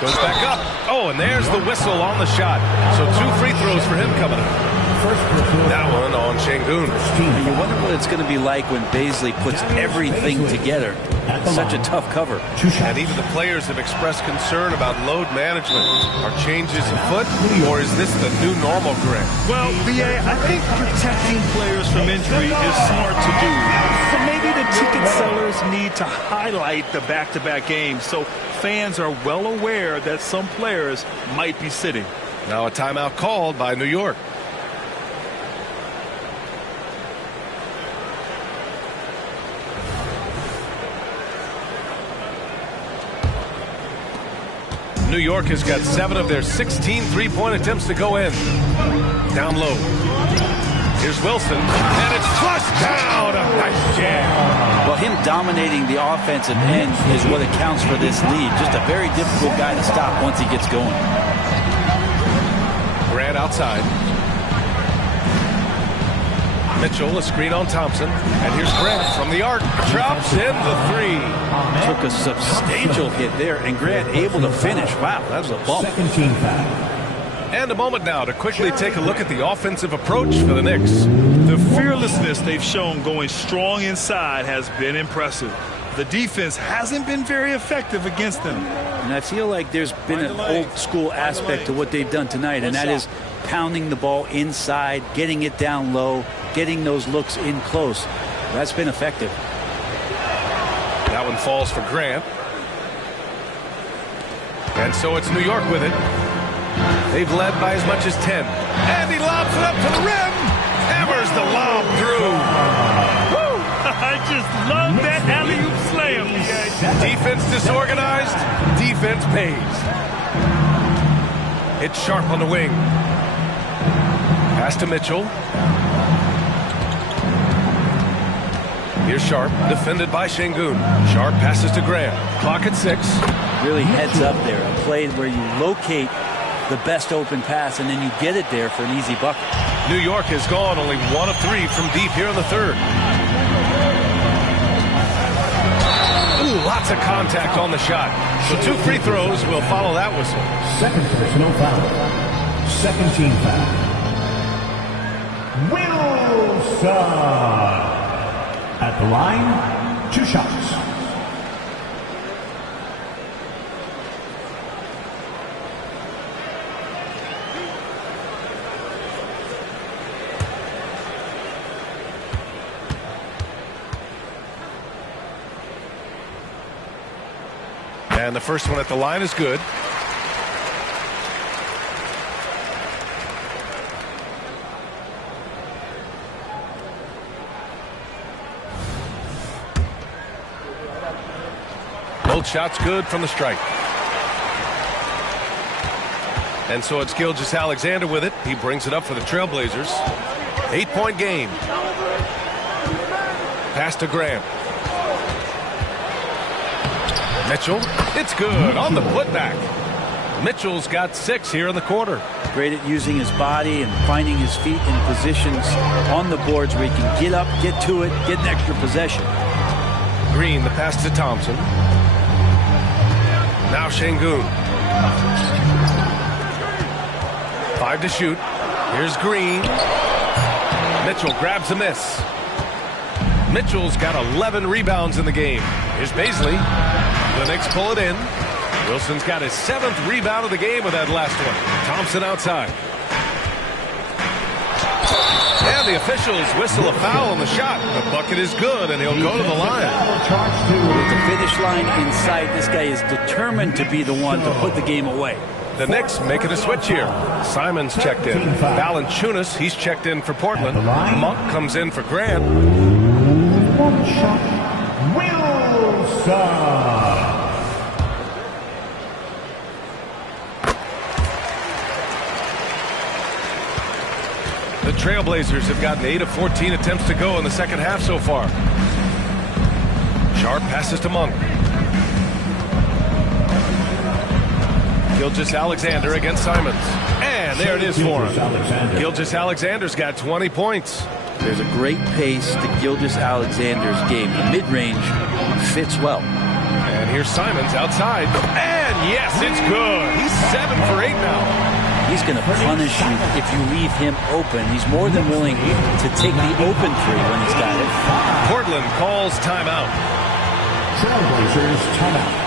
Goes back up. Oh, and there's the whistle on the shot. So 2 free throws for him coming up. That one on Şengün. You wonder what it's going to be like when Baisley puts everything together. Such a tough cover. And even the players have expressed concern about load management. Are changes afoot, or is this the new normal, Grant? Well, B.A., I think protecting players from injury is smart to do. So maybe the ticket sellers need to highlight the back-to-back games so fans are well aware that some players might be sitting. Now a timeout called by New York. New York has got 7 of their 16 three-point attempts to go in. Down low. Here's Wilson, and it's flushed down. A nice jam. Well, him dominating the offensive end is what accounts for this lead. Just a very difficult guy to stop once he gets going. Grant outside. Mitchell, a screen on Thompson. And here's Grant from the arc. Drops in the 3. Took a substantial hit there, and Grant able to finish. Wow, that was a bump. second team foul. And a moment now to quickly take a look at the offensive approach for the Knicks. The The fearlessness they've shown going strong inside has been impressive. The defense hasn't been very effective against them. And I feel like there's been an old-school aspect to what they've done tonight, and that is pounding the ball inside, getting it down low, getting those looks in close. That's been effective. That one falls for Grant. And so it's New York with it. They've led by as much as 10. And he lobs it up to the rim. Hammers the lob through. Woo! I just love that alley-oop slam. Defense disorganized. Defense pays. It's Sharp on the wing. Pass to Mitchell. Here's Sharp, defended by Şengün. Sharp passes to Grant. Clock at 6. Really heads up there. A play where you locate the best open pass and then you get it there for an easy bucket. New York has gone only 1 of 3 from deep here in the third. Ooh, lots of contact on the shot. So 2 free throws will follow that whistle. Second personal foul. Second team foul. Wilson. At the line, 2 shots. And the first one at the line is good. Both shots good from the stripe. And so it's Gilgeous-Alexander with it. He brings it up for the Trailblazers. 8-point game. Pass to Graham. Mitchell, it's good on the putback. Mitchell's got 6 here in the quarter. Great at using his body and finding his feet in positions on the boards where he can get up, get to it, get an extra possession. Green, the pass to Thompson. Now Şengün. 5 to shoot. Here's Green. Mitchell grabs a miss. Mitchell's got 11 rebounds in the game. Here's Baisley. The Knicks pull it in. Wilson's got his 7th rebound of the game with that last one. Thompson outside. And the officials whistle a foul on the shot. The bucket is good, and he'll go to the line. With the finish line in sight, this guy is determined to be the one to put the game away. The Knicks making a switch here. Simons checked in. Valanciunas, he's checked in for Portland. Monk comes in for Grant. 1 shot, Wilson. The Trailblazers have gotten 8 of 14 attempts to go in the second half so far. Sharp passes to Monk. Gilgeous-Alexander against Simons. And there it is for him. Gilgeous-Alexander's got 20 points. There's a great pace to Gilgeous-Alexander's game. The mid-range fits well. And here's Simons outside. And yes, it's good. He's 7 for 8 now. He's going to punish you if you leave him open. He's more than willing to take the open 3 when he's got it. Portland calls timeout. Trailblazers timeout.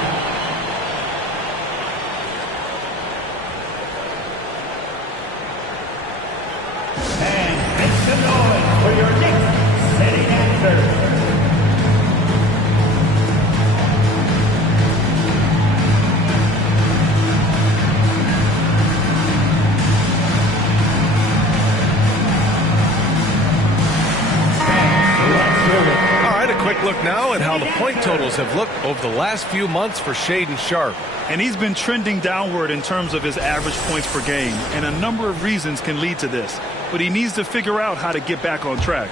And make some noise for your Knicks setting answer. Quick look now at how the point totals have looked over the last few months for Shaedon Sharpe. And he's been trending downward in terms of his average points per game, and a number of reasons can lead to this. But he needs to figure out how to get back on track.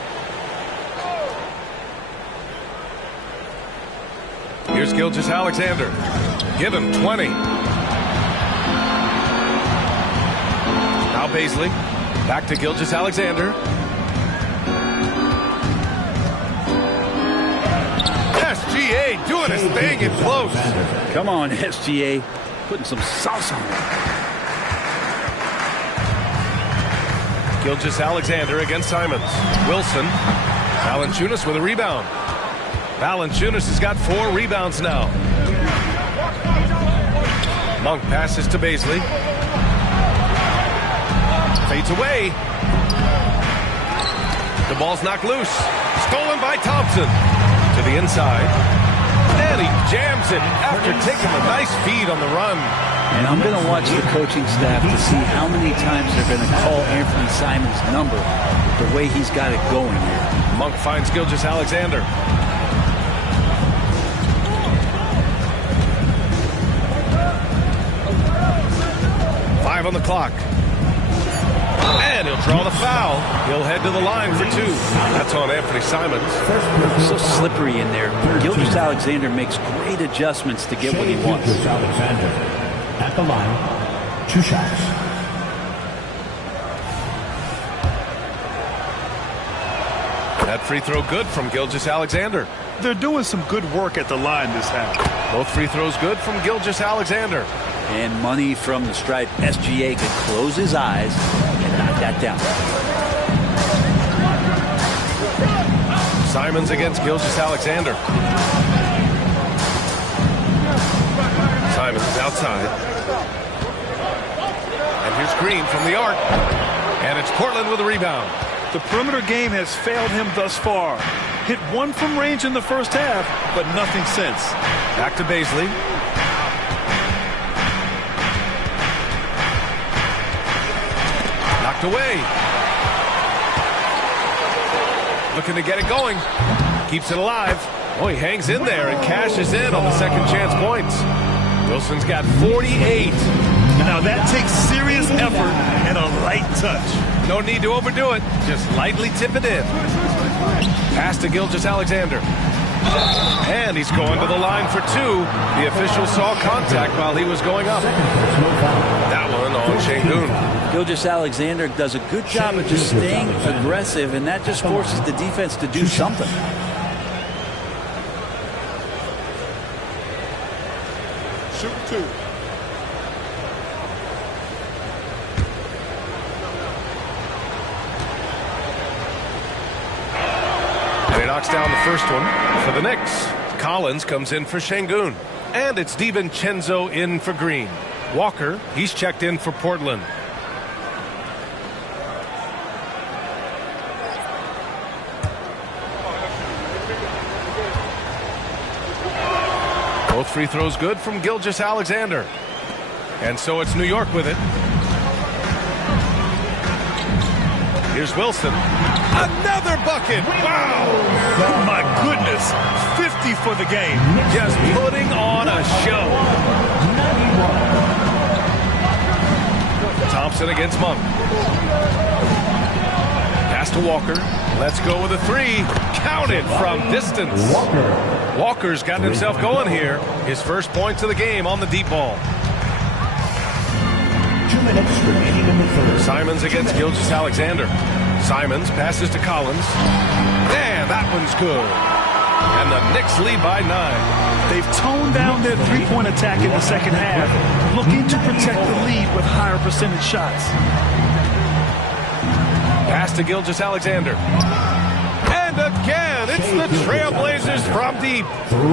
Here's Gilgeous-Alexander. Give him 20. Now Baisley. Back to Gilgeous-Alexander. SGA doing his thing in close. Come on, SGA. Putting some sauce on it. Gilgeous-Alexander against Simons. Wilson. Valanciunas with a rebound. Valanciunas has got 4 rebounds now. Monk passes to Baisley. Fades away. The ball's knocked loose. Stolen by Thompson. To the inside. And he jams it after taking a nice feed on the run. And I'm going to watch the coaching staff to see how many times they're going to call Anthony Simons' number the way he's got it going here. Monk finds Gilgeous-Alexander. On the clock. And he'll draw the foul. He'll head to the line for 2. That's on Anthony Simons. So slippery in there. Gilgeous-Alexander makes great adjustments to get what he wants. Gilgeous-Alexander at the line. 2 shots. That free throw good from Gilgeous-Alexander. They're doing some good work at the line this half. Both free throws good from Gilgeous-Alexander. And money from the stripe. SGA could close his eyes and knock that down. Simons against Gilgeous-Alexander. Simons is outside. And here's Green from the arc. And it's Portland with a rebound. The perimeter game has failed him thus far. Hit 1 from range in the first half, but nothing since. Back to Baisley. Knocked away. Looking to get it going. Keeps it alive. Oh, he hangs in there and cashes in on the second chance points. Wilson's got 48. Now that takes serious effort and a light touch. No need to overdo it. Just lightly tip it in. Pass to Gilgeous-Alexander. And he's going to the line for 2. The official saw contact while he was going up. That one on Şengün. Gilgeous-Alexander does a good job of just staying aggressive, and that just forces the defense to do something. Shoot 2. And he knocks down the first one for the Knicks. Collins comes in for Şengün. And it's DiVincenzo in for Green. Walker, he's checked in for Portland. Both free throws good from Gilgeous-Alexander. And so it's New York with it. Here's Wilson. Another bucket. Wow. Oh, my goodness. 50 for the game. Just putting on a show. Thompson against Monk. Pass to Walker. Let's go with a 3. Counted from distance. Walker's got himself going here. His first points of the game on the deep ball. 2 minutes remaining in the third. Simons against Gilgeous-Alexander. Simons passes to Collins. And that one's good. And the Knicks lead by 9. They've toned down their three-point attack in the second half, looking to protect the lead with higher percentage shots. Pass to Gilgeous-Alexander. And again, it's the Trailblazers from deep.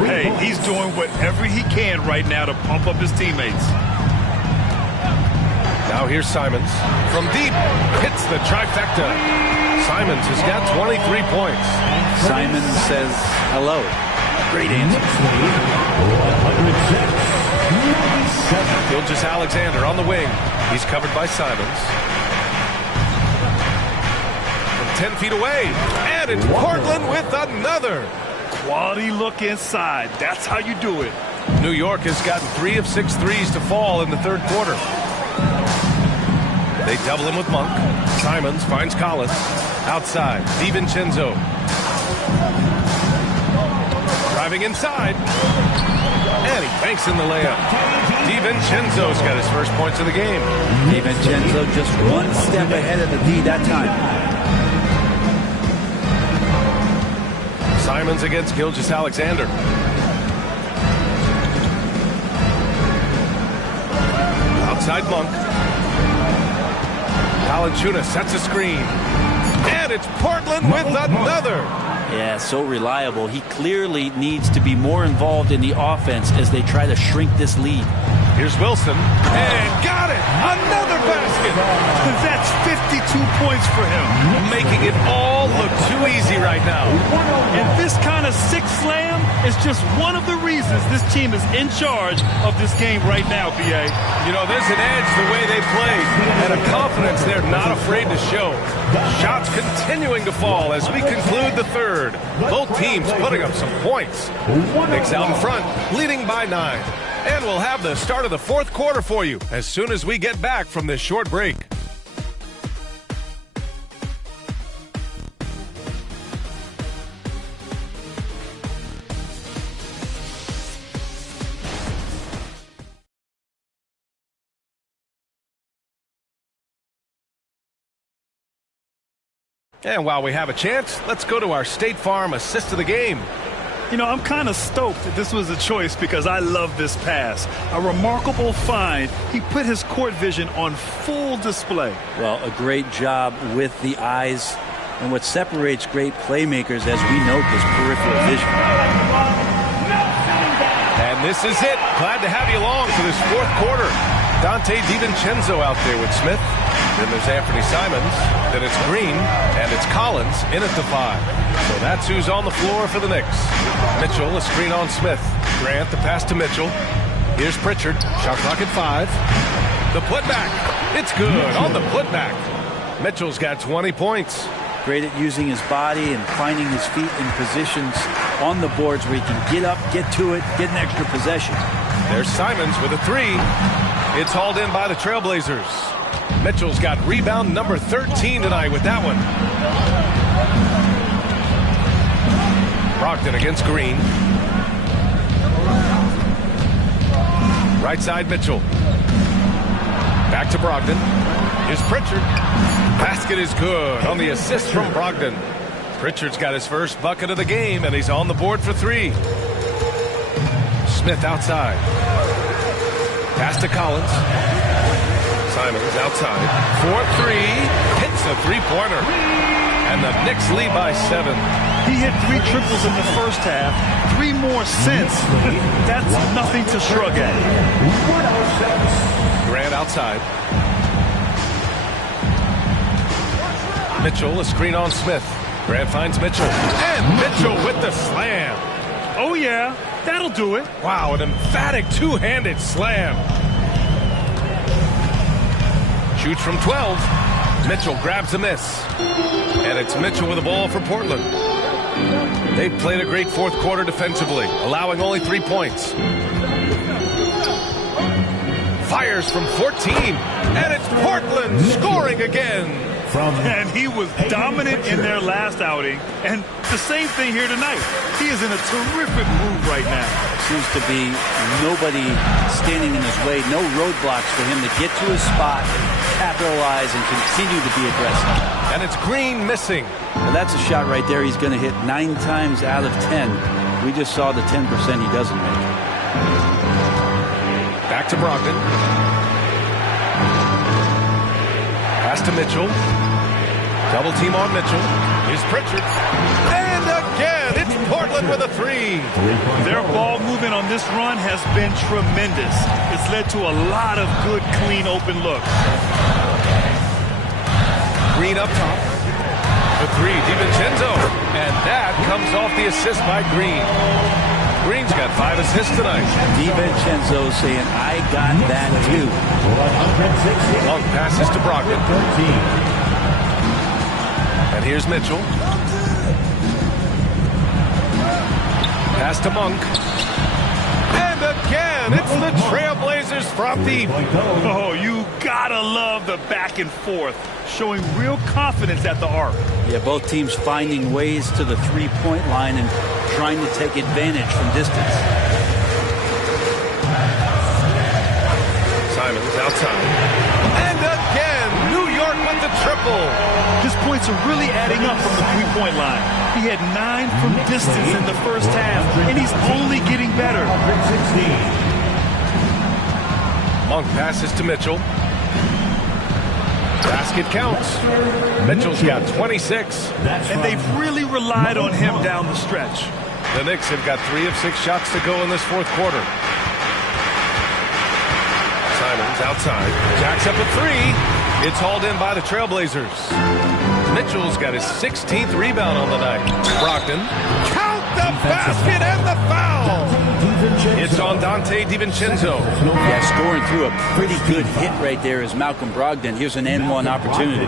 Hey, he's doing whatever he can right now to pump up his teammates. Now here's Simons. From deep, hits the trifecta. Simons has got 23 points. Simons says hello. Great answer. Gilgeous-Alexander on the wing. He's covered by Simons. From 10 feet away. And it's Portland with another. Quality look inside. That's how you do it. New York has gotten 3 of 6 threes to fall in the third quarter. They double him with Monk. Simons finds Collins. Outside, DiVincenzo. Driving inside. And he banks in the layup. DiVincenzo's got his first points of the game. DiVincenzo just one step ahead of the D that time. Simons against Gilgeous-Alexander. Outside Monk. Valanciunas sets a screen. And it's Portland with another. Yeah, so reliable. He clearly needs to be more involved in the offense as they try to shrink this lead. Here's Wilson. And got it. Another basket. That's 52 points for him. Making it all look too easy right now. And this kind of sick slam is just one of the reasons this team is in charge of this game right now, B.A. You know, there's an edge the way they played and a confidence they're not afraid to show. Shots continuing to fall as we conclude the third. Both teams putting up some points. Knicks out in front, leading by 9. And we'll have the start of the fourth quarter for you as soon as we get back from this short break. And while we have a chance, let's go to our State Farm assist of the game. You know, I'm kind of stoked that this was a choice because I love this pass. A remarkable find. He put his court vision on full display. Well, a great job with the eyes. And what separates great playmakers, as we note, is peripheral vision. And this is it. Glad to have you along for this fourth quarter. Dante DiVincenzo out there with Smith. Then there's Anthony Simons. Then it's Green. And it's Collins in at the 5. So that's who's on the floor for the Knicks. Mitchell, a screen on Smith. Grant, the pass to Mitchell. Here's Pritchard. Shot clock at 5. The putback. It's good on the putback. Mitchell's got 20 points. Great at using his body and finding his feet in positions on the boards where he can get up, get to it, get an extra possession. There's Simons with a 3. It's hauled in by the Trailblazers. Mitchell's got rebound number 13 tonight with that one. Brogdon against Green. Right side Mitchell. Back to Brogdon. Here's Pritchard. Basket is good on the assist from Brogdon. Pritchard's got his first bucket of the game, and he's on the board for 3. Smith outside. Pass to Collins. Simons outside. 4-3. Hits a three-pointer. And the Knicks lead by 7. He hit 3 triples in the first half. 3 more since. That's nothing to shrug at. Grant outside. Mitchell, a screen on Smith. Grant finds Mitchell. And Mitchell with the slam. Oh, yeah. That'll do it. Wow, an emphatic two-handed slam. Shoots from 12. Mitchell grabs a miss. And it's Mitchell with the ball for Portland. They've played a great fourth quarter defensively, allowing only 3 points. Fires from 14. And it's Portland scoring again. And he was dominant in their last outing. And the same thing here tonight. He is in a terrific mood right now. Seems to be nobody standing in his way. No roadblocks for him to get to his spot, capitalize, and continue to be aggressive. And it's Green missing. Well, that's a shot right there he's going to hit 9 times out of 10. We just saw the 10% he doesn't make. Back to Brogdon. Pass to Mitchell. Double team on Mitchell. Here's Pritchard. And again, it's Portland with a 3. Their ball movement on this run has been tremendous. It's led to a lot of good, clean, open looks. Green up top. The 3, DiVincenzo. And that comes off the assist by Green. Green's got 5 assists tonight. DiVincenzo saying, I got that too. Long passes to Brogdon. And here's Mitchell. Pass to Monk. And again, it's the Trailblazers from deep. Oh, you gotta love the back and forth, showing real confidence at the arc. Yeah, both teams finding ways to the three-point line and trying to take advantage from distance. Simons outside. And again, New York with the triple. His points are really adding up from the three-point line. He had 9 from distance in the first half, and he's only getting better. Monk passes to Mitchell. Pass basket counts. Mitchell's got 26. And they've really relied on him down the stretch. The Knicks have got 3 of 6 shots to go in this fourth quarter. Simons outside. Jacks up a 3. It's hauled in by the Trailblazers. Mitchell's got his 16th rebound on the night. Brogdon. Count the basket and the foul. It's on Dante DiVincenzo. Yeah, scoring through a pretty good hit right there is Malcolm Brogdon. Here's an N1 opportunity.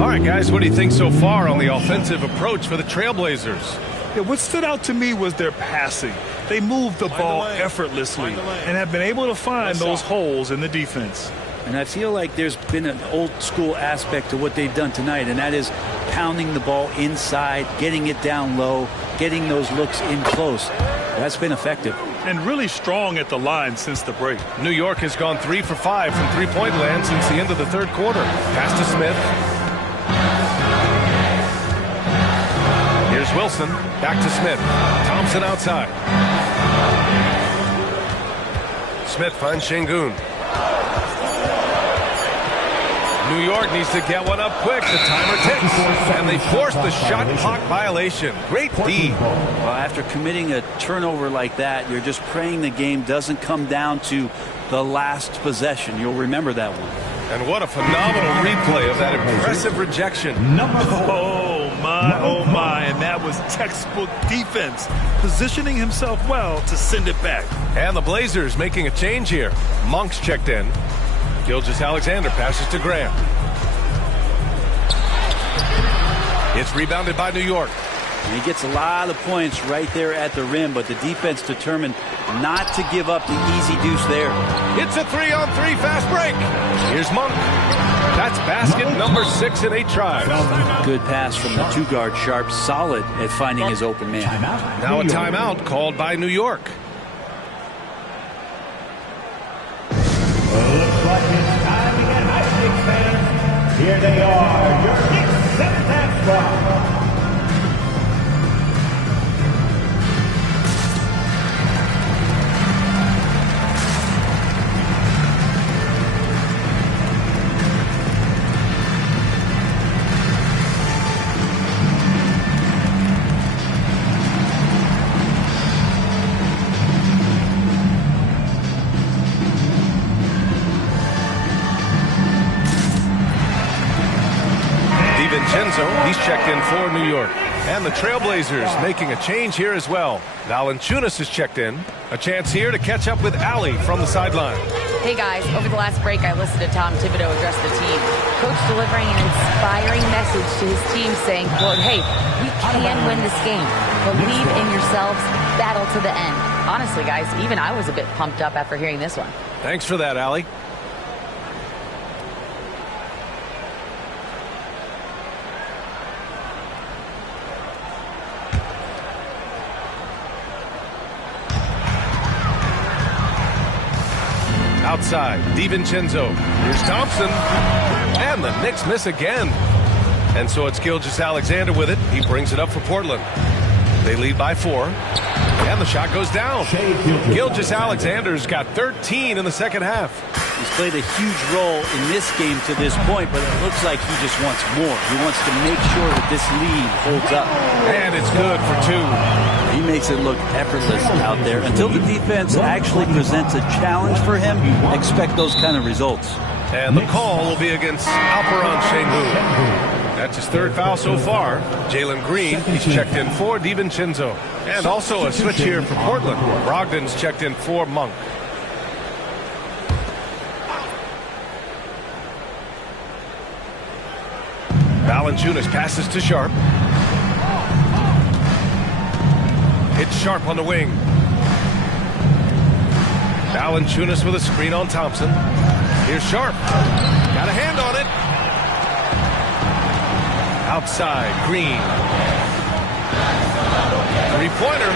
All right, guys, what do you think so far on the offensive approach for the Trailblazers? Yeah, what stood out to me was their passing. They moved the ball effortlessly and have been able to find those holes in the defense. And I feel like there's been an old school aspect to what they've done tonight, and that is pounding the ball inside, getting it down low, getting those looks in close. That's been effective. And really strong at the line since the break. New York has gone 3 for 5 from three-point land since the end of the third quarter. Pass to Smith. Here's Wilson. Back to Smith. Thompson outside. Smith finds Şengün. New York needs to get one up quick. The timer ticks. And they force the shot clock violation. Great D. Well, after committing a turnover like that, you're just praying the game doesn't come down to the last possession. You'll remember that one. And what a phenomenal replay of that impressive rejection. Oh, my. And that was textbook defense. Positioning himself well to send it back. And the Blazers making a change here. Monk's checked in. Gilgeous-Alexander passes to Graham. It's rebounded by New York. And he gets a lot of points right there at the rim, but the defense determined not to give up the easy deuce there. It's a 3-on-3 fast break. Here's Monk. That's basket number 6 in 8 tries. Good pass from the 2-guard Sharp, solid at finding his open man. Now a timeout called by New York. Looks like it's time to get hyped, Knicks fans. Here they are, your Knicks 7th squad. He's checked in for New York. And the Trailblazers making a change here as well. Valanciunas is checked in. A chance here to catch up with Allie from the sideline. Hey guys, over the last break I listened to Tom Thibodeau address the team. Coach delivering an inspiring message to his team saying, quote, hey, we can win this game. Believe in yourselves, battle to the end. Honestly guys, even I was a bit pumped up after hearing this one. Thanks for that, Allie. Outside, DiVincenzo. Here's Thompson. And the Knicks miss again. And so it's Gilgeous-Alexander with it. He brings it up for Portland. They lead by 4. And the shot goes down. Gilgeous-Alexander's got 13 in the second half. He's played a huge role in this game to this point, but it looks like he just wants more. He wants to make sure that this lead holds up. And it's good for 2. He makes it look effortless out there. Until the defense actually presents a challenge for him, expect those kind of results. And the call will be against Alperen Şengün. That's his 3rd foul so far. Jalen Green, he's checked in for DiVincenzo. And also a switch here for Portland. Brogdon's checked in for Monk. Valanciunas passes to Sharp. It's Sharp on the wing. Valanciunas with a screen on Thompson. Here's Sharp. Got a hand on it. Outside, Green. Three-pointer.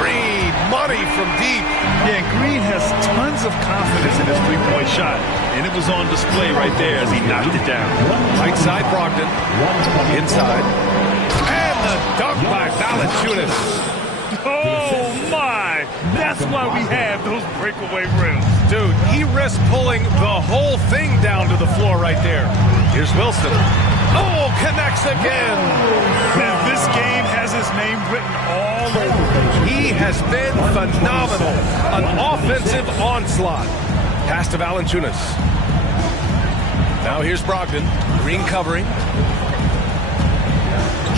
Green, money from deep. Yeah, Green has tons of confidence in his three-point shot. And it was on display right there as he knocked it down. Right side, Brogdon. Inside. And the dunk by Valanciunas. Oh, my! That's why we have those breakaway rims. Dude, he risked pulling the whole thing down to the floor right there. Here's Wilson. Oh, connects again. And this game has his name written all over it. He has been phenomenal. An offensive onslaught. Pass to Valanciunas. Now here's Brogdon. Green covering.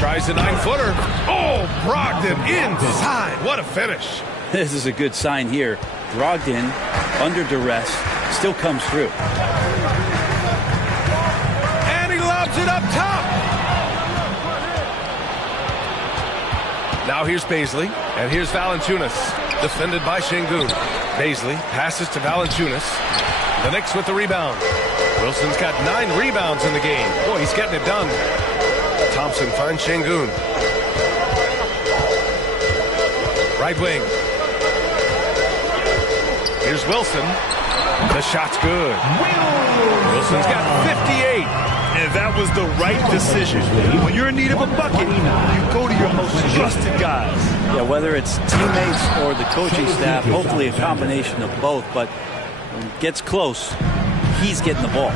Tries a 9-footer. Oh, Brogdon inside. What a finish. This is a good sign here. Brogdon, under duress, still comes through. And he lobs it up top. Now here's Baisley. And here's Valanciunas. Defended by Şengün. Baisley passes to Valanciunas. The Knicks with the rebound. Wilson's got 9 rebounds in the game. Boy, he's getting it done. Thompson finds Şengün. Right wing. Here's Wilson. The shot's good. Wilson's got 58. And that was the right decision. When you're in need of a bucket, you go to your most trusted guys. Yeah, whether it's teammates or the coaching staff, hopefully a combination of both. But when it gets close, he's getting the ball.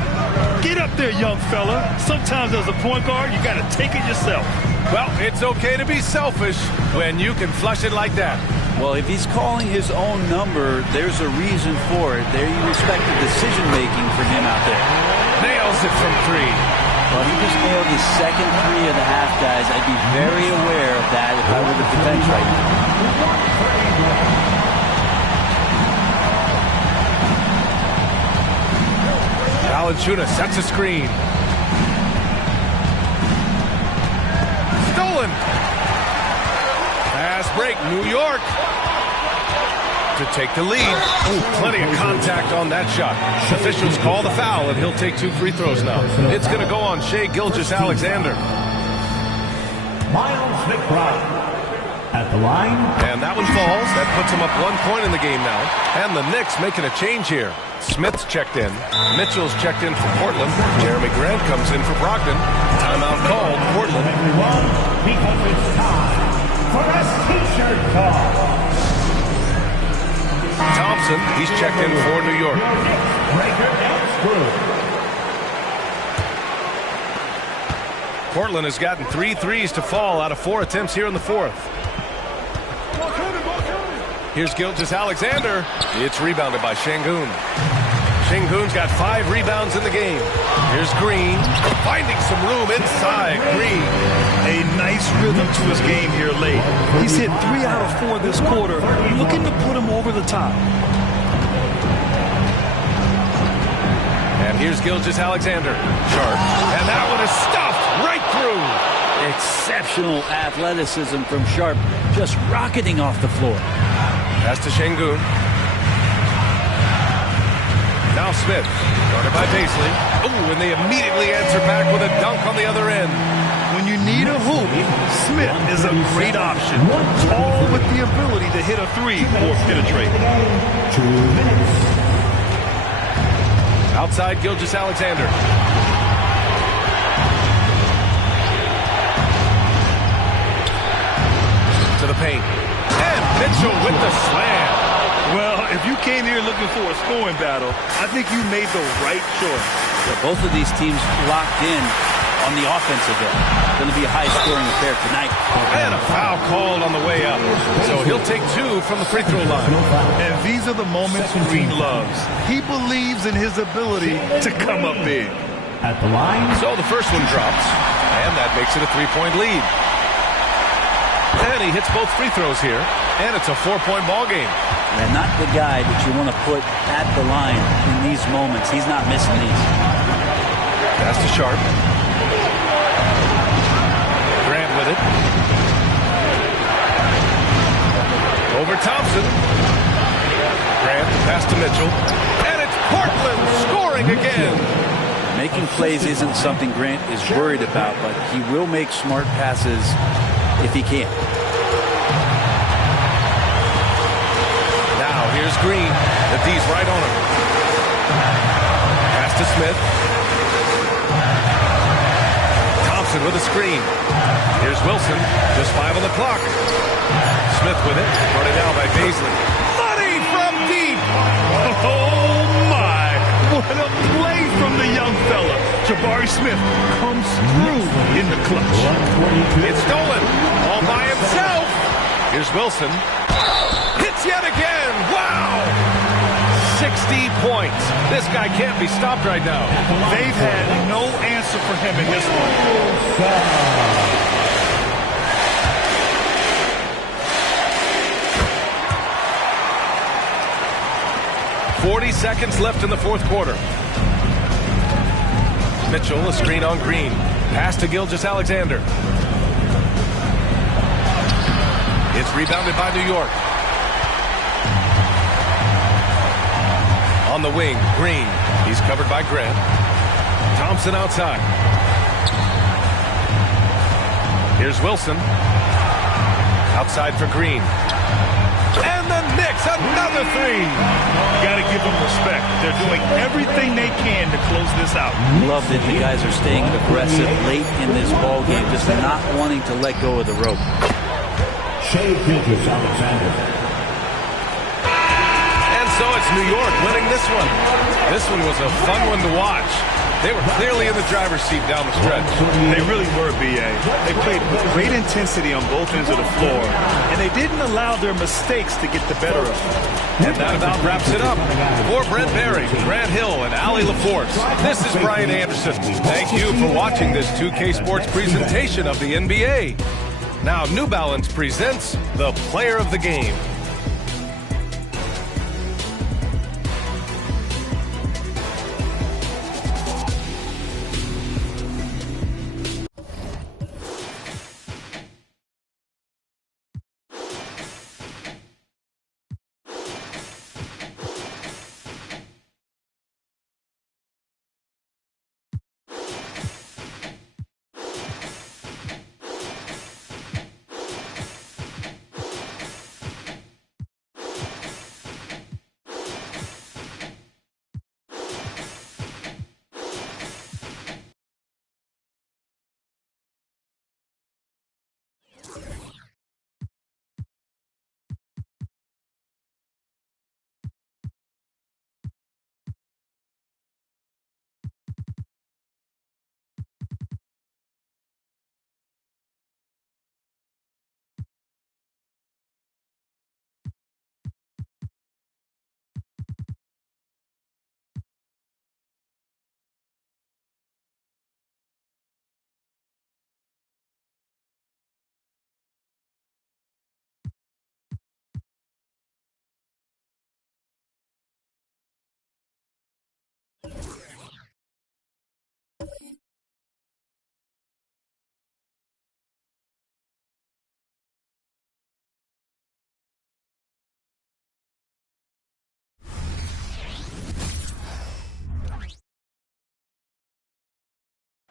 Get up there, young fella. Sometimes as a point guard, you got to take it yourself. Well, it's okay to be selfish when you can flush it like that. Well, if he's calling his own number, there's a reason for it. There you respect the decision-making from him out there. Nails it from 3. Well, he just nailed his second 3 of the half, guys. I'd be very aware of that if I were the defense right now. Valanciunas sets a screen. Stolen. Fast break, New York. To take the lead. Ooh, plenty of contact on that shot. Officials call the foul, and he'll take 2 free throws now. It's going to go on Shai Gilgeous-Alexander. Miles McBride at the line. And that one falls. That puts him up 1 point in the game now. And the Knicks making a change here. Smith's checked in. Mitchell's checked in for Portland. Jeremy Grant comes in for Brogdon. Timeout called, Portland. Everyone, because it's time for a t-shirt toss. Thompson, he's checked in for New York. Portland has gotten 3 threes to fall out of 4 attempts here in the 4th. Here's Gilgeous-Alexander. It's rebounded by Şengün. Şengün's got 5 rebounds in the game. Here's Green, finding some room inside. Green. A nice rhythm to his game here late. He's hit 3 out of 4 this quarter, looking to put him over the top. And here's Gilgeous-Alexander. Sharp. And that one is stuffed right through. Exceptional athleticism from Sharp, just rocketing off the floor. Pass to Şengün. Now Smith, guarded by Baisley. Ooh, and they immediately answer back with a dunk on the other end. When you need a hoop, Smith is a great option. All with the ability to hit a 3 or penetrate. 2 minutes. Outside Gilgeous-Alexander. To the paint. And Mitchell with the slam. Well, if you came here looking for a scoring battle, I think you made the right choice. Yeah, both of these teams locked in on the offensive end. Going to be a high-scoring affair tonight. And a foul called on the way up. So he'll take 2 from the free throw line. And these are the moments Green loves. He believes in his ability to come up big. At the line. So the first one drops, and that makes it a 3-point lead. And he hits both free throws here, and it's a 4-point ball game. And not the guy that you want to put at the line in these moments. He's not missing these. Pass to Sharp. Grant with it. Over Thompson. Grant, pass to Mitchell. And it's Portland scoring again. Making plays isn't something Grant is worried about, but he will make smart passes if he can. Now here's Green. The D's right on him. Pass to Smith. Thompson with a screen. Here's Wilson. Just 5 on the clock. Smith with it. Running down by Baisley. Money from deep. Oh, my. What a play from the young fella. Jabari Smith comes through in the clutch. It's stolen all by himself. Here's Wilson. Hits yet again. Wow. 60 points. This guy can't be stopped right now. They've had no answer for him in this one. 40 seconds left in the fourth quarter. Mitchell, a screen on Green. Pass to Gilgeous-Alexander. It's rebounded by New York. On the wing, Green. He's covered by Grant. Thompson outside. Here's Wilson. Outside for Green. And the Knicks, another three. Got to give them respect. They're doing everything they can to close this out. Love that the guys are staying aggressive late in this ball game, just not wanting to let go of the rope. And so it's New York winning this one. This one was a fun one to watch. They were clearly in the driver's seat down the stretch. They really were, B.A. They played with great intensity on both ends of the floor, and they didn't allow their mistakes to get the better of them. And that about wraps it up. For Brent Barry, Grant Hill, and Allie LaForce, this is Brian Anderson. Thank you for watching this 2K Sports presentation of the NBA. Now, New Balance presents the Player of the Game.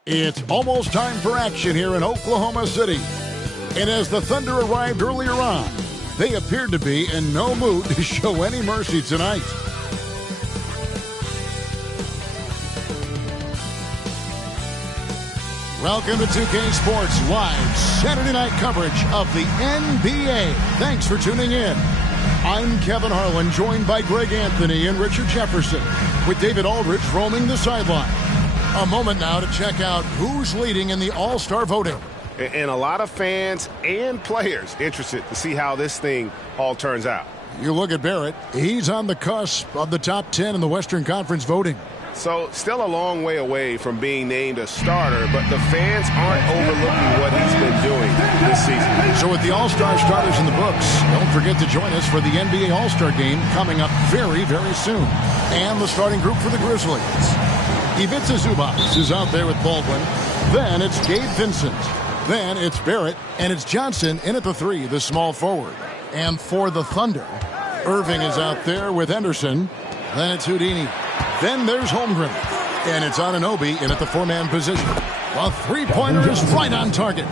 It's almost time for action here in Oklahoma City. And as the Thunder arrived earlier on, they appeared to be in no mood to show any mercy tonight. Welcome to 2K Sports Live Saturday night coverage of the NBA. Thanks for tuning in. I'm Kevin Harlan, joined by Greg Anthony and Richard Jefferson, with David Aldridge roaming the sideline. A moment now to check out who's leading in the All-Star voting. And a lot of fans and players interested to see how this thing all turns out. You look at Barrett, he's on the cusp of the top 10 in the Western Conference voting. So still a long way away from being named a starter, but the fans aren't overlooking what he's been doing this season. So with the All-Star starters in the books, don't forget to join us for the NBA All-Star game coming up very, very soon. And the starting group for the Grizzlies. Ivica Zubac is out there with Baldwin. Then it's Gabe Vincent. Then it's Barrett, and it's Johnson in at the 3, the small forward. And for the Thunder, Irving is out there with Henderson. Then it's Houdini. Then there's Holmgren. And it's Anunoby in at the 4-man position. The three-pointer is right on target.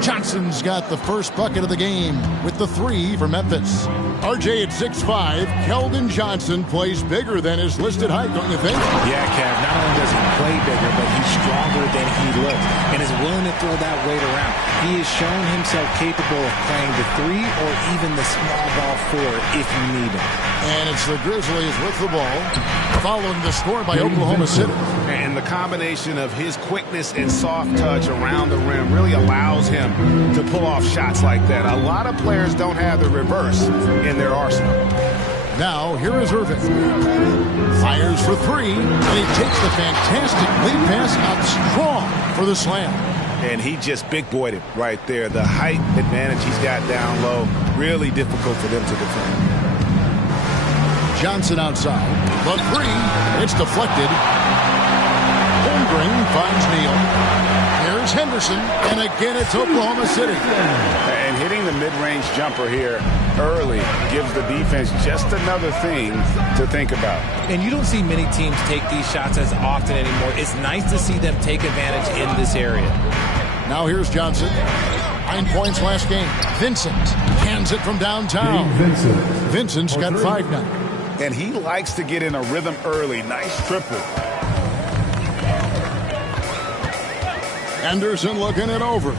Johnson's got the first bucket of the game with the 3 for Memphis. RJ at 6'5", Keldon Johnson plays bigger than his listed height, don't you think? Yeah, Kev, not only does he play bigger, but he's stronger than he looks and is willing to throw that weight around. He has shown himself capable of playing the 3 or even the small ball 4 if you need him. And it's the Grizzlies with the ball, following the score by Oklahoma City. And the combination of his quickness and soft touch around the rim really allows him to pull off shots like that. A lot of players don't have the reverse in their arsenal. Now, here is Irving. Fires for 3, and he takes the fantastic lead pass out strong for the slam. And he just big-boyed it right there. The height advantage he's got down low, really difficult for them to defend. Johnson outside. The 3, it's deflected. Holmgren finds Neal. Here's Henderson, and again it's Oklahoma City. And hitting the mid-range jumper here early gives the defense just another thing to think about. And you don't see many teams take these shots as often anymore. It's nice to see them take advantage in this area. Now here's Johnson. 9 points last game. Vincent hands it from downtown. Vincent's got 5 now. And he likes to get in a rhythm early. Nice triple. Anderson looking it over.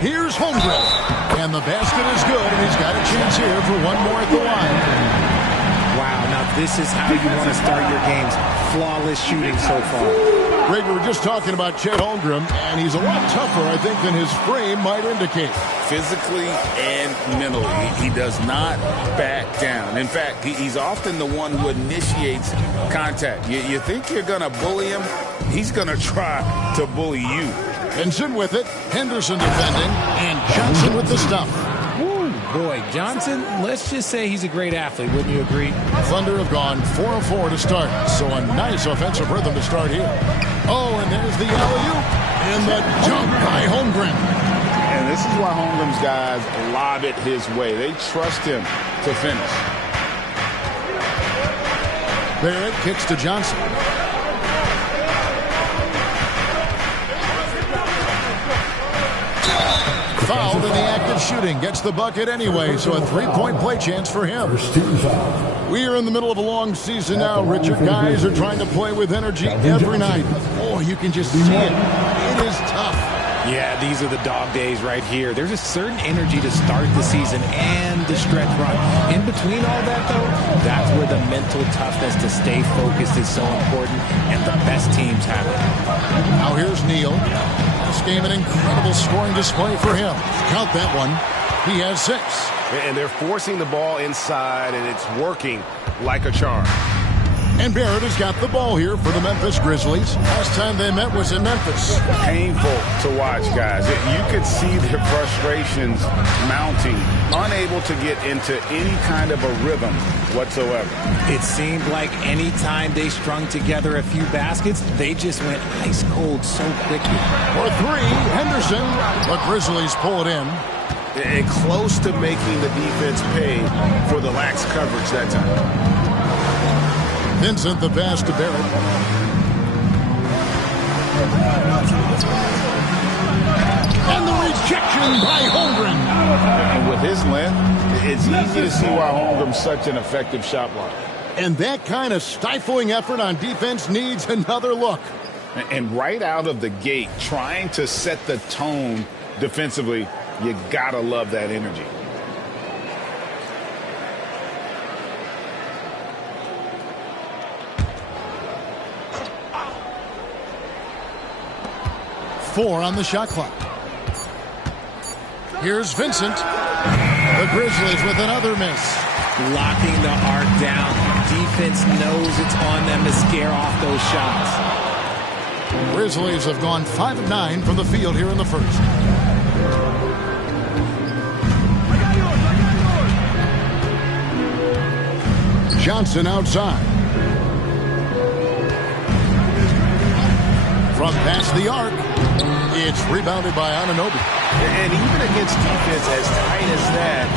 Here's Holmgren. And the basket is good, and he's got a chance here for one more at the line. Wow, now this is how you want to start your games. Flawless shooting so far. Greg, we were just talking about Chet Holmgren, and he's a lot tougher, I think, than his frame might indicate. Physically and mentally, he does not back down. In fact, he's often the one who initiates contact. You think you're going to bully him? He's going to try to bully you. Vincent with it, Henderson defending, and Johnson with the stuff. Woo, boy, Johnson, let's just say he's a great athlete, wouldn't you agree? Thunder have gone 4 of 4 to start, so a nice offensive rhythm to start here. Oh, and there's the alley-oop, and the dunk by Holmgren. And this is why Holmgren's guys lob it his way. They trust him to finish. Barrett kicks to Johnson. Fouled in the act of shooting. Gets the bucket anyway, so a 3-point play chance for him. We are in the middle of a long season now, Richard. Guys are trying to play with energy every night. Oh, you can just see it. It is tough. Yeah, these are the dog days right here. There's a certain energy to start the season and the stretch run. In between all that, though, that's where the mental toughness to stay focused is so important, and the best teams have it. Now here's Neal. This game, an incredible scoring display for him. Count that one. He has 6. And they're forcing the ball inside, and it's working like a charm. And Barrett has got the ball here for the Memphis Grizzlies. Last time they met was in Memphis. Painful to watch, guys. You could see their frustrations mounting, unable to get into any kind of a rhythm whatsoever. It seemed like any time they strung together a few baskets, they just went ice cold so quickly. For 3, Henderson. The Grizzlies pull it in. And close to making the defense pay for the lax coverage that time. Vincent the pass to Barrett. And the rejection by Holmgren. And with his length, it's easy to see why Holmgren's such an effective shot blocker. And that kind of stifling effort on defense needs another look. And right out of the gate, trying to set the tone defensively, you gotta love that energy. Four on the shot clock. Here's Vincent. The Grizzlies with another miss. Locking the arc down. Defense knows it's on them to scare off those shots. Grizzlies have gone 5 of 9 from the field here in the first. Johnson outside. From past the arc. It's rebounded by Anunoby. And even against defense as tight as that,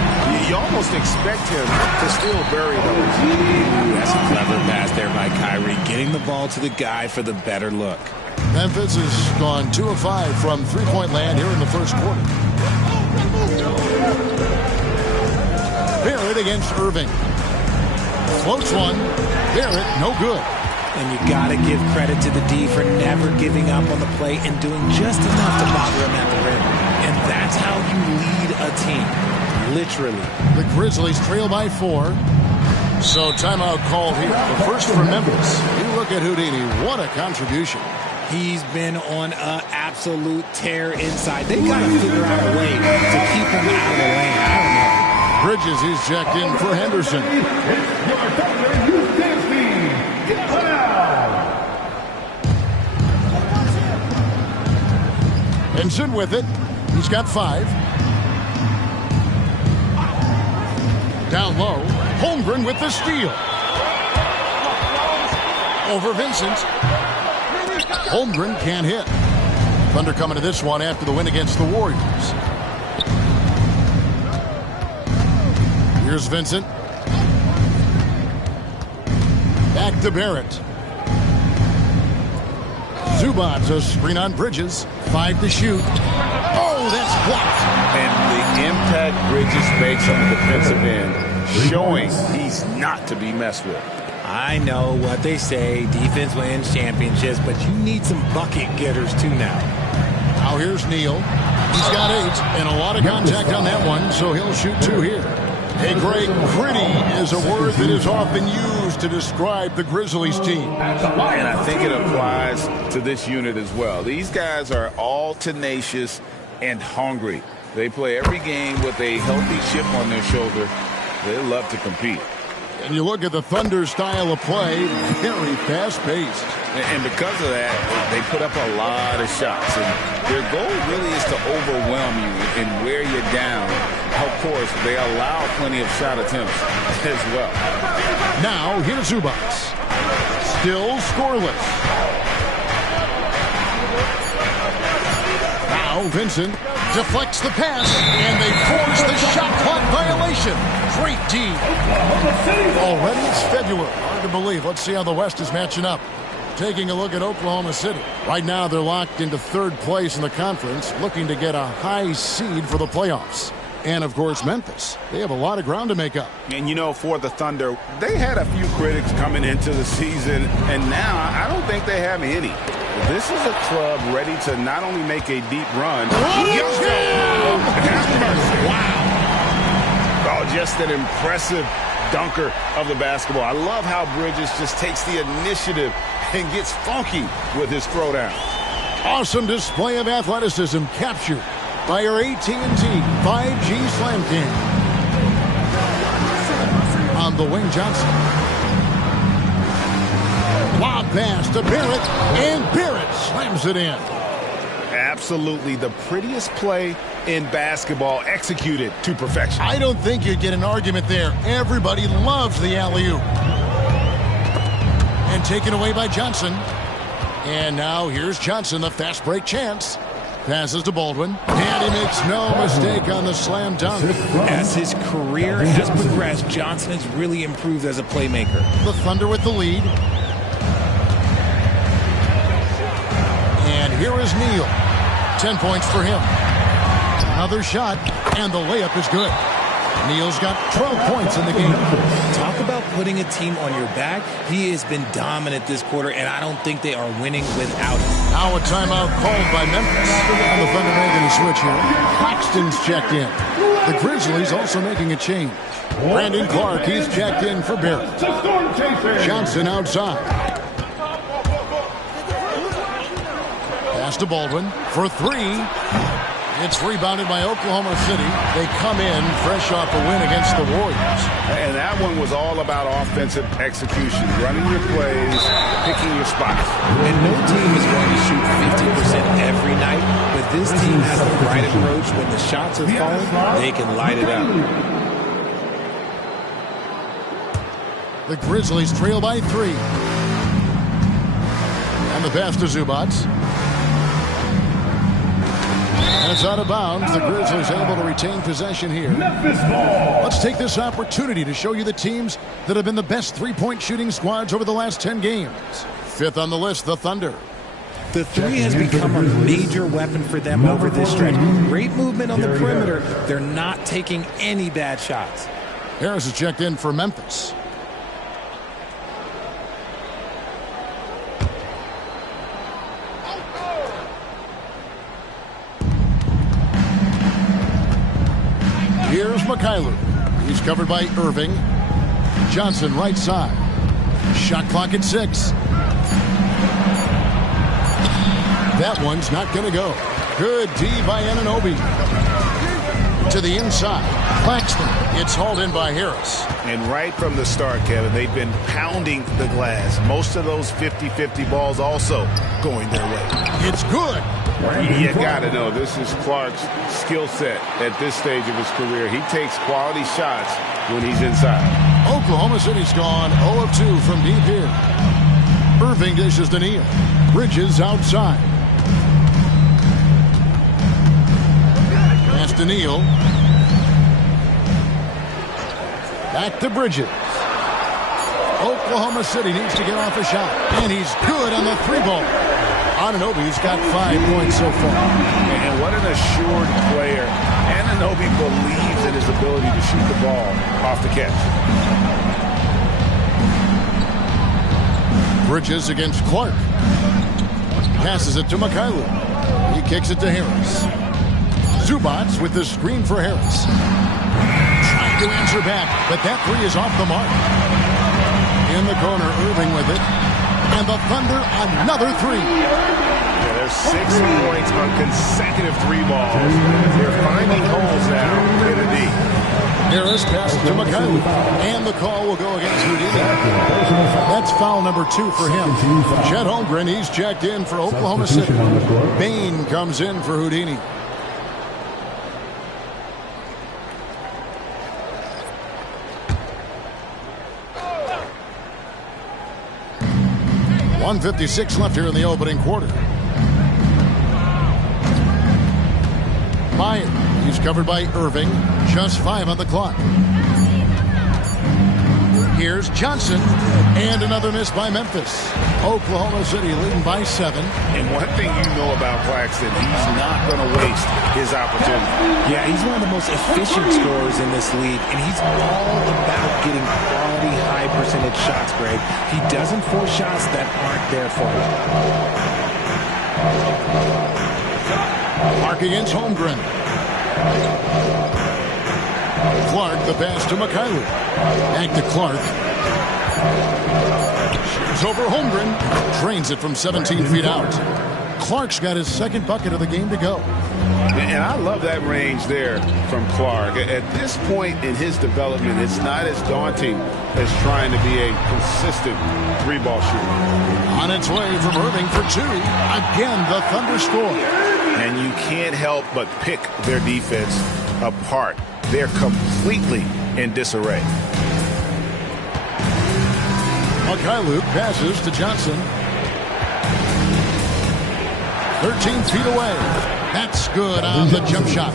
you almost expect him to still bury those. Ooh, that's a clever pass there by Kyrie, getting the ball to the guy for the better look. Memphis has gone 2 of 5 from three-point land here in the first quarter. Barrett against Irving. Floats one. Barrett, no good. And you got to give credit to the D for never giving up on the play and doing just enough to bother him at the rim. And that's how you lead a team. Literally. The Grizzlies trail by 4. So timeout called here. The first for Memphis. You look at Houdini. What a contribution. He's been on an absolute tear inside. They got to figure out a way to keep him out of the lane. I don't know. Bridges, he's checked in for Henderson. Henson with it. He's got 5. Down low. Holmgren with the steal. Over Vincent. Holmgren can't hit. Thunder coming to this one after the win against the Warriors. Here's Vincent. Back to Barrett. Zubats a screen on Bridges. 5 to shoot. Oh, that's blocked. And the impact Bridges makes on the defensive end, showing he's not to be messed with. I know what they say, defense wins championships, but you need some bucket getters too now. Now here's Neal. He's got 8 and a lot of contact on that one, so he'll shoot 2 here. Hey, Greg, gritty is a word that is often used to describe the Grizzlies team. And I think it applies to this unit as well. These guys are all tenacious and hungry. They play every game with a healthy chip on their shoulder. They love to compete. And you look at the Thunder style of play, very fast-paced. And because of that, they put up a lot of shots. And their goal really is to overwhelm you and wear you down. Of course, they allow plenty of shot attempts as well. Now, here's Zubats. Still scoreless. Now, Vincent deflects the pass, and they force the shot clock violation. Great D. Already it's February. Hard to believe. Let's see how the West is matching up. Taking a look at Oklahoma City. Right now, they're locked into 3rd place in the conference, looking to get a high seed for the playoffs. And, of course, Memphis. They have a lot of ground to make up. And, you know, for the Thunder, they had a few critics coming into the season, and now I don't think they have any. This is a club ready to not only make a deep run. Wow. Oh, just an impressive dunker of the basketball. I love how Bridges just takes the initiative and gets funky with his throwdown. Awesome display of athleticism captured by our AT&T 5G Slam Cam. On the wing, Johnson. Lob pass to Barrett, and Barrett slams it in. Absolutely the prettiest play in basketball, executed to perfection. I don't think you'd get an argument there. Everybody loves the alley-oop. And taken away by Johnson. And now here's Johnson, the fast break chance. Passes to Baldwin, and he makes no mistake on the slam dunk. As his career has progressed, Johnson has really improved as a playmaker. The Thunder with the lead. And here is Neal. 10 points for him. Another shot, and the layup is good. Neal's got 12 points in the game. Talk about putting a team on your back. He has been dominant this quarter, and I don't think they are winning without him. Now a timeout called by Memphis. And the Thunder making a switch here. Claxton's checked in. The Grizzlies also making a change. Brandon Clark, he's checked in for Barrett. Johnson outside. Pass to Baldwin for 3. It's rebounded by Oklahoma City. They come in fresh off a win against the Warriors. And that one was all about offensive execution, running your plays, picking your spots. And no team is going to shoot 50% every night, but this team has the right approach. When the shots are falling, they can light it up. The Grizzlies trail by 3. And the pass to Zubats. And it's out of bounds. The Grizzlies able to retain possession here. Let's take this opportunity to show you the teams that have been the best three-point shooting squads over the last 10 games. 5th on the list, the Thunder. The three has become a major weapon for them over this stretch. Great movement on the perimeter. They're not taking any bad shots. Harris is checked in for Memphis. Here's Mikhailuk. He's covered by Irving. Johnson right side. Shot clock at 6. That one's not going to go. Good D by Anunoby. To the inside. Claxton. It's hauled in by Harris. And right from the start, Kevin, they've been pounding the glass. Most of those 50-50 balls also going their way. It's good. You got to know, this is Clark's skill set at this stage of his career. He takes quality shots when he's inside. Oklahoma City's gone 0 of 2 from deep here. Irving dishes to Neal. Bridges outside. Pass to Neal. Back to Bridges. Oklahoma City needs to get off a shot. And he's good on the 3-ball. Anunoby's got 5 points so far. And what an assured player. Anunoby believes in his ability to shoot the ball off the catch. Bridges against Clark. Passes it to Mikhailuk. He kicks it to Harris. Zubats with the screen for Harris. Trying to answer back, but that 3 is off the mark. In the corner, Irving with it. And the Thunder, another 3. Yeah, there's 6 points on consecutive 3 balls. They're finding holes now in the D. Harris passes to Mikhailuk. And the call will go against Houdini. That's foul number 2 for him. Chet Holmgren, he's checked in for Oklahoma City. Bain comes in for Houdini. .156 left here in the opening quarter. Meyer, he's covered by Irving. Just 5 on the clock. Here's Johnson. And another miss by Memphis. Oklahoma City leading by 7. And one thing you know about Claxton, he's not going to waste his opportunity. Yeah, he's one of the most efficient scorers in this league, and he's all about getting quality, high percentage shots, Greg. He doesn't force shots that aren't there for him. Clark against Holmgren. Clark, the pass to Mikhailuk. Back to Clark. Shoots over Holmgren. Drains it from 17 feet out. Clark's got his 2nd bucket of the game to go. And I love that range there from Clark. At this point in his development, it's not as daunting as trying to be a consistent 3-ball shooter. On its way from Irving for 2. Again, the Thunder score. And you can't help but pick their defense apart. They're completely in disarray. Mikhailuk passes to Johnson. 13 feet away. That's good on the jump shot.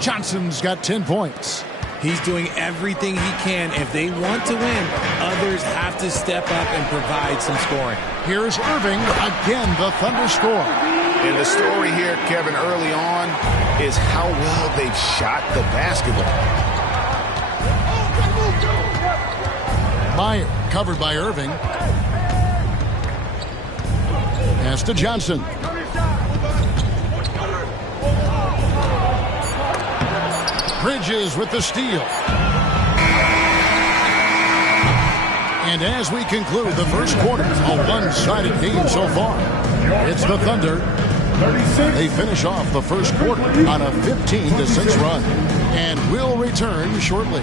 Johnson's got 10 points. He's doing everything he can. If they want to win, others have to step up and provide some scoring. Here's Irving. Again, the Thunder score. And the story here, Kevin, early on is how well they've shot the basketball. Meyer, covered by Irving. Pass to Johnson. Bridges with the steal. And as we conclude the first quarter, a one-sided game so far. It's the Thunder. They finish off the first quarter on a 15-6 run. And will return shortly.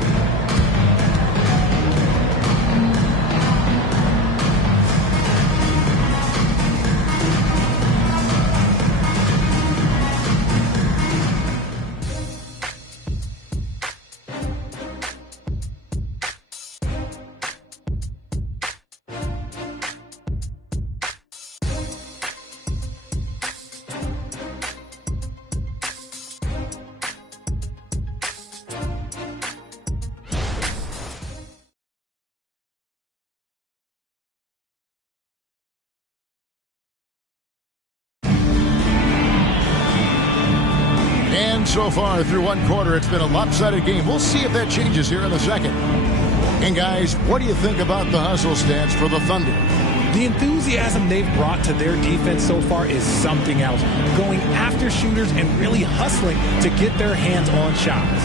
And so far through one quarter, it's been a lopsided game. We'll see if that changes here in the second. And guys, what do you think about the hustle stats for the Thunder? The enthusiasm they've brought to their defense so far is something else. Going after shooters and really hustling to get their hands on shots.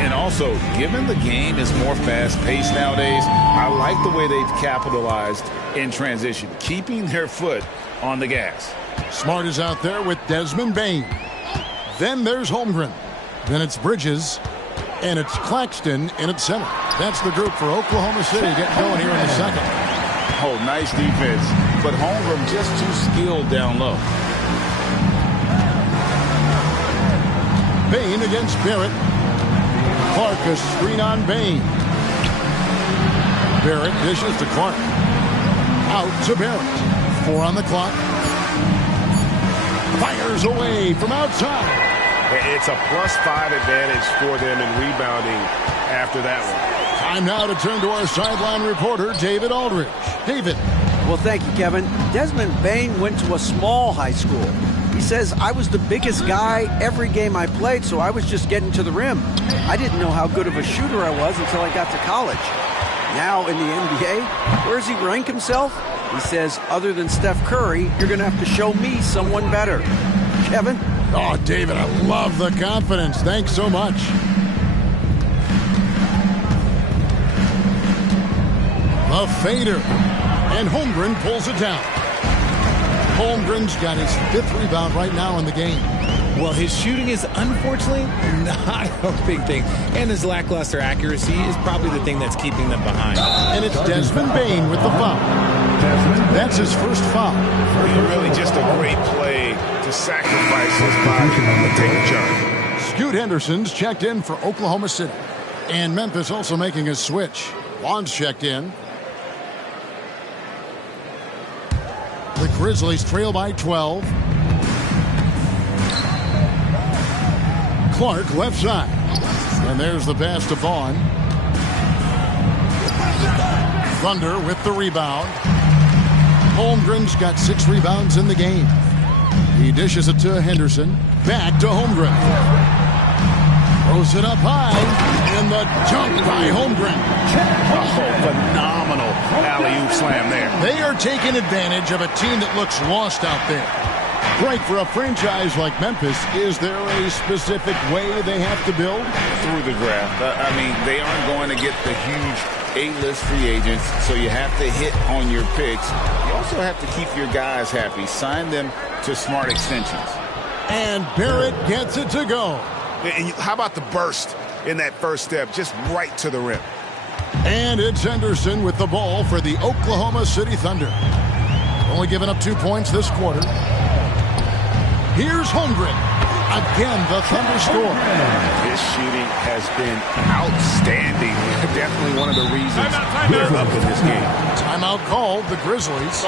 And also, given the game is more fast-paced nowadays, I like the way they've capitalized in transition, keeping their foot on the gas. Smart is out there with Desmond Bain. Then there's Holmgren. Then it's Bridges. And it's Claxton in at center. That's the group for Oklahoma City getting going here in the second. Oh, nice defense. But Holmgren just too skilled down low. Bain against Barrett. Clark a screen on Bain. Barrett dishes to Clark. Out to Barrett. 4 on the clock. Fires away from outside. It's a +5 advantage for them in rebounding after that one. Time now to turn to our sideline reporter, David Aldridge. David. Well, thank you, Kevin. Desmond Bain went to a small high school. He says, I was the biggest guy every game I played, so I was just getting to the rim. I didn't know how good of a shooter I was until I got to college. Now in the NBA, where does he rank himself? He says, other than Steph Curry, you're going to have to show me someone better. Kevin? Oh, David, I love the confidence. Thanks so much. A fader. And Holmgren pulls it down. Holmgren's got his 5th rebound right now in the game. Well, his shooting is unfortunately not a big thing. And his lackluster accuracy is probably the thing that's keeping them behind. And it's Desmond Bain with the foul. That's his first foul. Really just a great play to sacrifice his body and take a charge. Scoot Henderson's checked in for Oklahoma City. And Memphis also making a switch. Vaughn's checked in. The Grizzlies trail by 12. Clark left side. And there's the pass to Vaughn. Thunder with the rebound. Holmgren's got 6 rebounds in the game. He dishes it to Henderson. Back to Holmgren. Throws it up high. And the dunk by Holmgren. Oh, phenomenal alley-oop slam there. They are taking advantage of a team that looks lost out there. Right, for a franchise like Memphis, is there a specific way they have to build? Through the draft. I mean, they aren't going to get the huge A-list free agents, so you have to hit on your picks. You also have to keep your guys happy. Sign them to smart extensions. And Barrett gets it to go. And how about the burst in that first step, just right to the rim? And it's Henderson with the ball for the Oklahoma City Thunder. Only giving up 2 points this quarter. Here's Holmgren. Again, the Thunder score. His shooting has been outstanding. Definitely one of the reasons they're up in this game. Timeout called. The Grizzlies.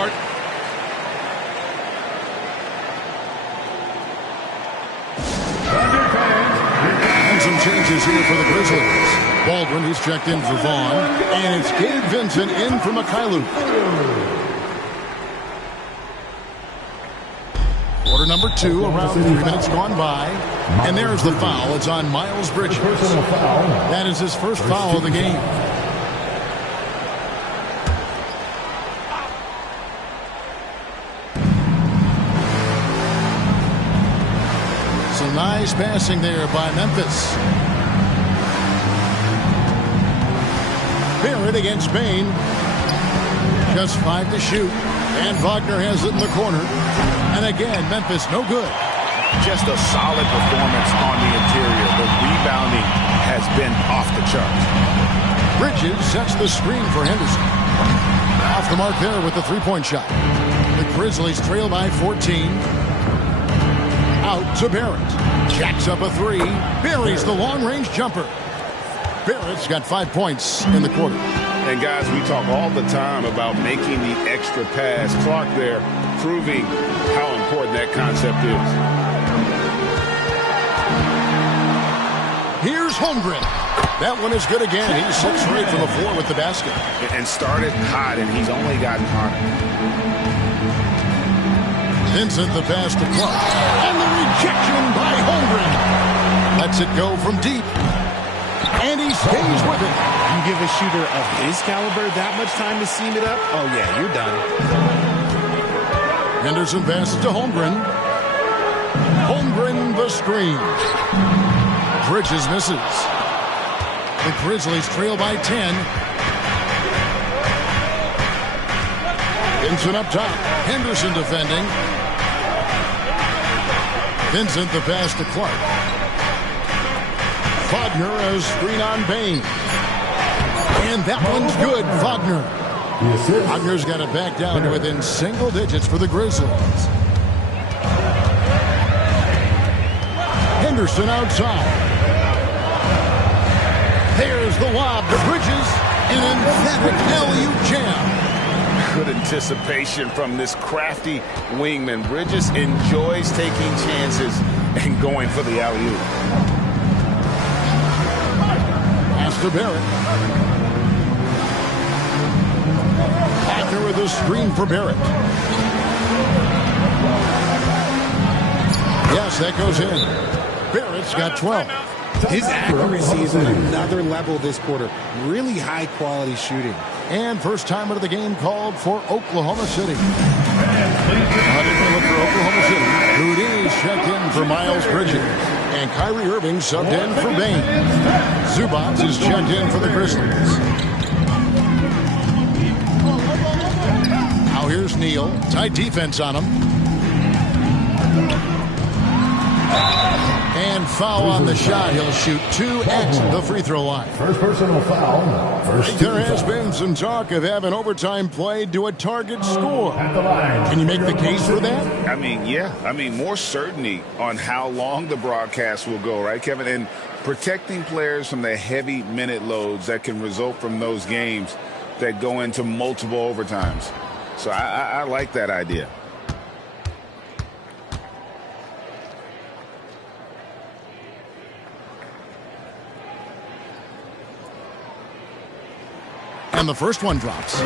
And some changes here for the Grizzlies. Baldwin, he's checked in for Vaughn. And it's Gabe Vincent in for Mikhailuk. Quarter number 2, around 3 minutes gone by. And there's the foul. It's on Miles Bridges. That is his first foul of the game. Some nice passing there by Memphis. Barrett against Bain. Just 5 to shoot. And Wagner has it in the corner. And again, Memphis no good. Just a solid performance on the interior. The rebounding has been off the charts. Bridges sets the screen for Henderson. Off the mark there with the 3-point shot. The Grizzlies trail by 14. Out to Barrett. Jacks up a 3. Buries the long-range jumper. Barrett's got 5 points in the quarter. And guys, we talk all the time about making the extra pass. Clark there proving how important that concept is. Here's Holmgren. That one is good again. He sits right from the floor with the basket. And started hot, and he's only gotten hotter. Vincent the pass to Clark. And the rejection by Holmgren. Lets it go from deep. And he stays with it. You give a shooter of his caliber that much time to seam it up? Oh, yeah, you're done. Henderson passes to Holmgren. Holmgren the screen. Bridges misses. The Grizzlies trail by 10. Vincent up top. Henderson defending. Vincent the pass to Clark. Wagner a screen on Bain. And that one's good. Wagner's got it back down to within single digits for the Grizzlies. Henderson outside. There's the lob to Bridges. An emphatic alley-oop jam. Good anticipation from this crafty wingman. Bridges enjoys taking chances and going for the alley-oop. Pass to Barrett. Wagner with a screen for Barrett. Yes, that goes in. Barrett's got 12. His accuracy is at another level this quarter. Really high-quality shooting. And first time out of the game called for Oklahoma City. Look for Oklahoma City. Houdini's checked in for Miles Bridges. And Kyrie Irving subbed in for Bain. Zubac is checked in for the Grizzlies. Now here's Neal. Tight defense on him. And foul on the shot. He'll shoot 2 at the free throw line. First personal foul. There has been some talk of having overtime played to a target score. Can you make the case for that? I mean, yeah. I mean, more certainty on how long the broadcast will go, right, Kevin? And protecting players from the heavy minute loads that can result from those games that go into multiple overtimes. So I like that idea. And the first one drops.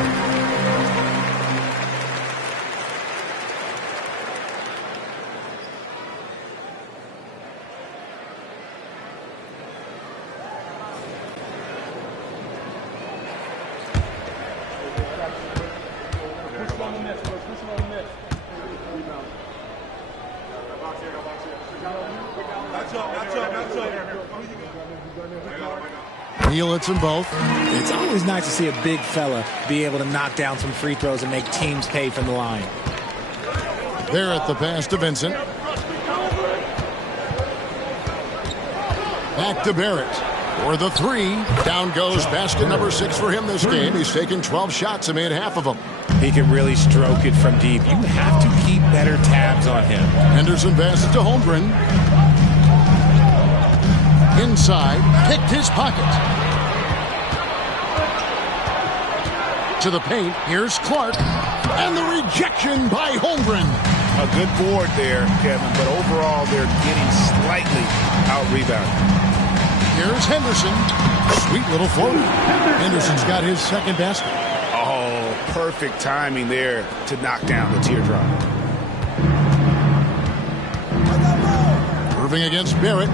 Neal hits them both. It's always nice to see a big fella be able to knock down some free throws and make teams pay from the line. Barrett the pass to Vincent. Back to Barrett for the 3. Down goes basket number 6 for him this game. He's taken 12 shots and made half of them. He can really stroke it from deep. You have to keep better tabs on him. Henderson passes to Holmgren. Inside, picked his pocket. To the paint, here's Clark. And the rejection by Holmgren. A good board there, Kevin, but overall they're getting slightly out-rebounded. Here's Henderson. Sweet little floater. Henderson's got his second basket. Oh, perfect timing there to knock down the teardrop. Irving against Barrett.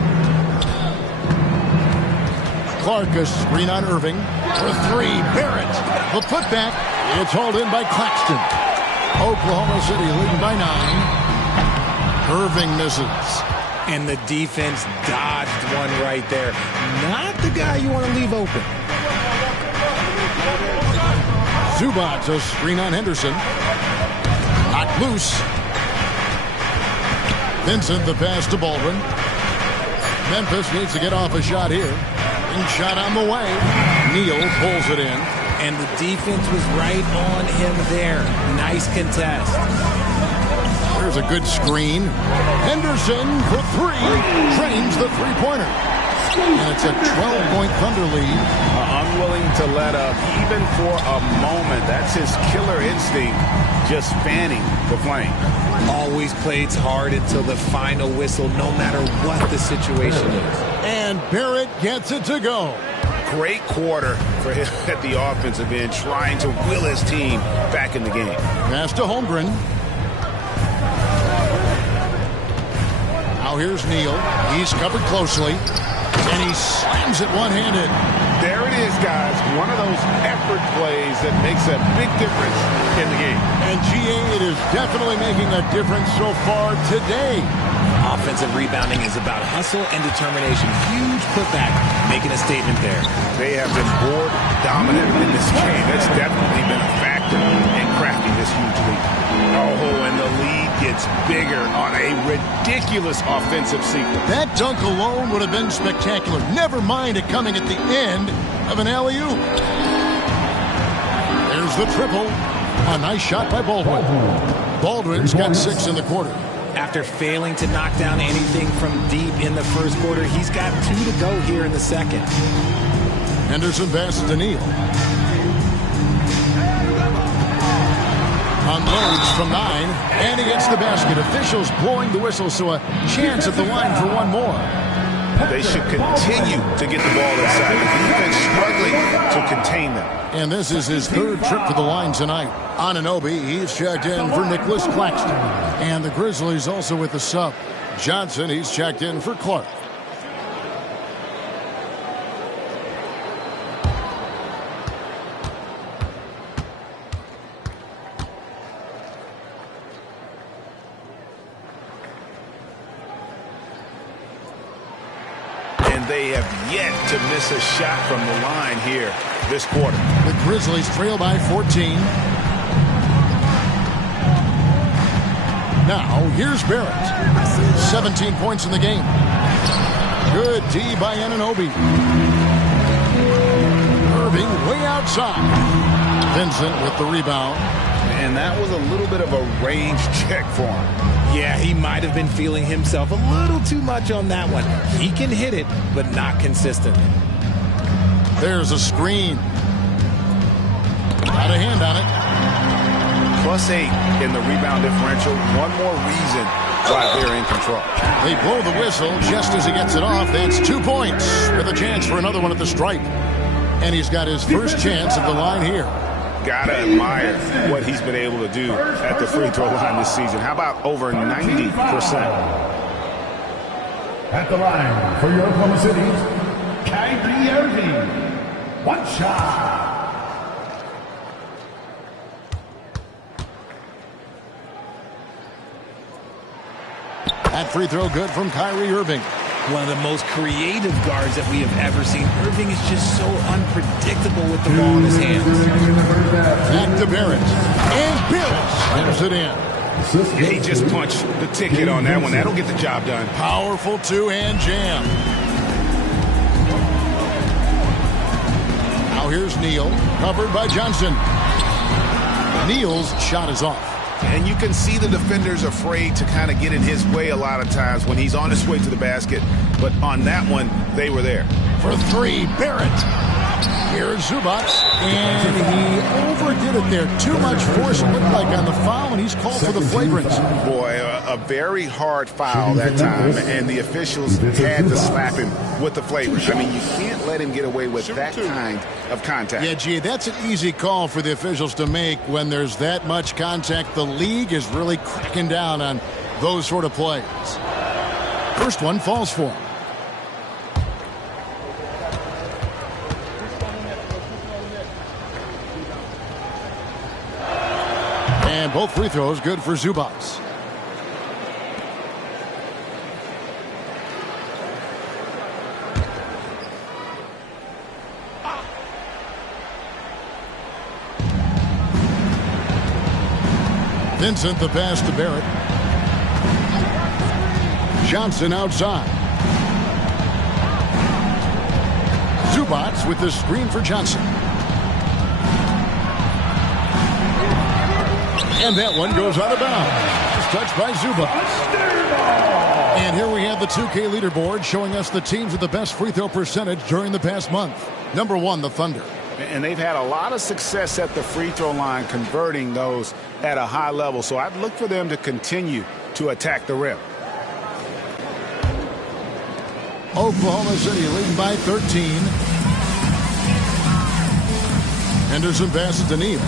Clark a screen on Irving. For 3, Barrett. The putback. It's hauled in by Claxton. Oklahoma City leading by 9. Irving misses. And the defense dodged one right there. Not the guy you want to leave open. Zubac a screen on Henderson. Knocked loose. Vincent the pass to Baldwin. Memphis needs to get off a shot here. Shot on the way. Neal pulls it in. And the defense was right on him there. Nice contest. There's a good screen. Henderson for 3. Drains the three-pointer. And it's a 12-point Thunder lead. Unwilling to let up even for a moment. That's his killer instinct. Just fanning the flame. Always plays hard until the final whistle, no matter what the situation is. And Barrett gets it to go. Great quarter for him at the offensive end, trying to will his team back in the game. Pass to Holmgren. Now Now here's Neal. He's covered closely. And he slams it one-handed. There it is, guys. One of those effort plays that makes a big difference in the game. And GA, it is definitely making a difference so far today. Offensive rebounding is about hustle and determination. Huge putback, making a statement there. They have been board dominant in this game. That's definitely been a factor in crafting this huge lead. Oh, and the lead gets bigger on a ridiculous offensive sequence. That dunk alone would have been spectacular. Never mind it coming at the end of an alley-oop. There's the triple. A nice shot by Baldwin. Baldwin's got 6 in the quarter. After failing to knock down anything from deep in the first quarter, he's got 2 to go here in the second. Henderson passes to Neal. Unloads from 9, and he gets the basket. Officials blowing the whistle, so a chance at the line for one more. They should continue to get the ball inside. The defense struggling to contain them. And this is his 3rd trip to the line tonight. Anunoby, he's checked in for Nicholas Claxton. And the Grizzlies also with the sub. Johnson, he's checked in for Clark. They have yet to miss a shot from the line here this quarter. The Grizzlies trail by 14. Now, here's Barrett. 17 points in the game. Good D by Anunoby. Irving way outside. Vincent with the rebound. And that was a little bit of a range check for him. Yeah, he might have been feeling himself a little too much on that one. He can hit it, but not consistently. There's a screen. Got a hand on it. +8 in the rebound differential. One more reason why they're in control. They blow the whistle just as he gets it off. That's 2 points with a chance for another one at the stripe. And he's got his first chance at the line here. Gotta admire what he's been able to do at the free throw line this season. How about over 90%? At the line for your Oklahoma City, Kyrie Irving. One shot. That free throw good from Kyrie Irving. One of the most creative guards that we have ever seen. Irving is just so unpredictable with the ball in his hands. Back to Barrett. And Barrett slams it in. Yeah, he just punched the ticket on that one. That'll get the job done. Powerful two-hand jam. Now here's Neal, covered by Johnson. Neal's shot is off. And you can see the defenders afraid to kind of get in his way a lot of times when he's on his way to the basket. But on that one, they were there. For 3, Barrett. Here's Zubac. And he overdid it there. Too much force, it looked like, on the foul, and he's called for the flagrants. Boy, a very hard foul that time, and the officials had to slap him with the flagrants. I mean, you can't let him get away with that kind of contact. Yeah, gee, that's an easy call for the officials to make when there's that much contact. The league is really cracking down on those sort of plays. First one falls for him. And both free throws good for Zubac. Vincent the pass to Barrett. Johnson outside. Zubac with the screen for Johnson. And that one goes out of bounds. Just touched by Zubac. And here we have the 2K leaderboard showing us the teams with the best free throw percentage during the past month. Number 1, the Thunder. And they've had a lot of success at the free throw line, converting those at a high level. So I'd look for them to continue to attack the rim. Oklahoma City leading by 13. Henderson passes to Neal.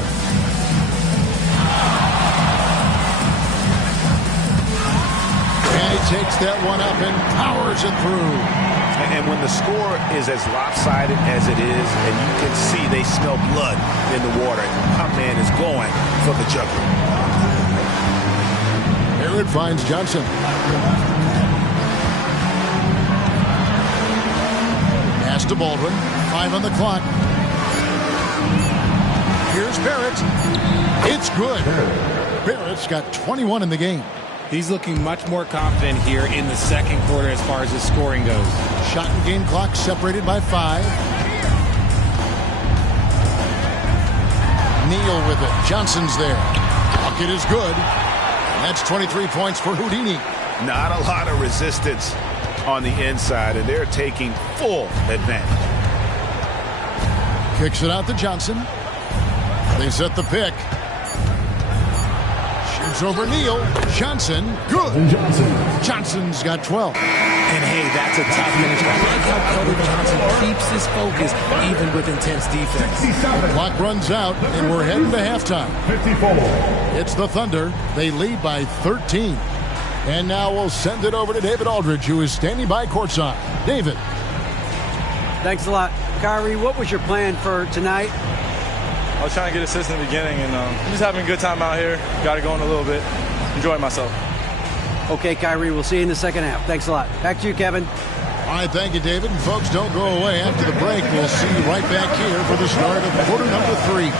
And he takes that one up and powers it through. And when the score is as lopsided as it is, and you can see they smell blood in the water, my man is going for the jugular. Here it finds Johnson. Pass to Baldwin. 5 on the clock. Here's Barrett. It's good. Barrett's got 21 in the game. He's looking much more confident here in the second quarter as far as his scoring goes. Shot and game clock separated by 5. Neal with it. Johnson's there. Bucket is good. And that's 23 points for Houdini. Not a lot of resistance on the inside, and they're taking full advantage. Kicks it out to Johnson. They set the pick. Shoots over Neal. Johnson, good. Johnson's got 12. And hey, that's a tough finish. I like how Kobe Johnson keeps his focus even with intense defense. Clock runs out, and we're heading to halftime. 54. It's the Thunder. They lead by 13. And now we'll send it over to David Aldridge, who is standing by courtside. David. Thanks a lot. Kyrie, what was your plan for tonight? I was trying to get assists in the beginning, and I'm just having a good time out here. Got it going a little bit. Enjoying myself. Okay, Kyrie, we'll see you in the second half. Thanks a lot. Back to you, Kevin. All right, thank you, David. And folks, don't go away. After the break, we'll see you right back here for the start of quarter number 3.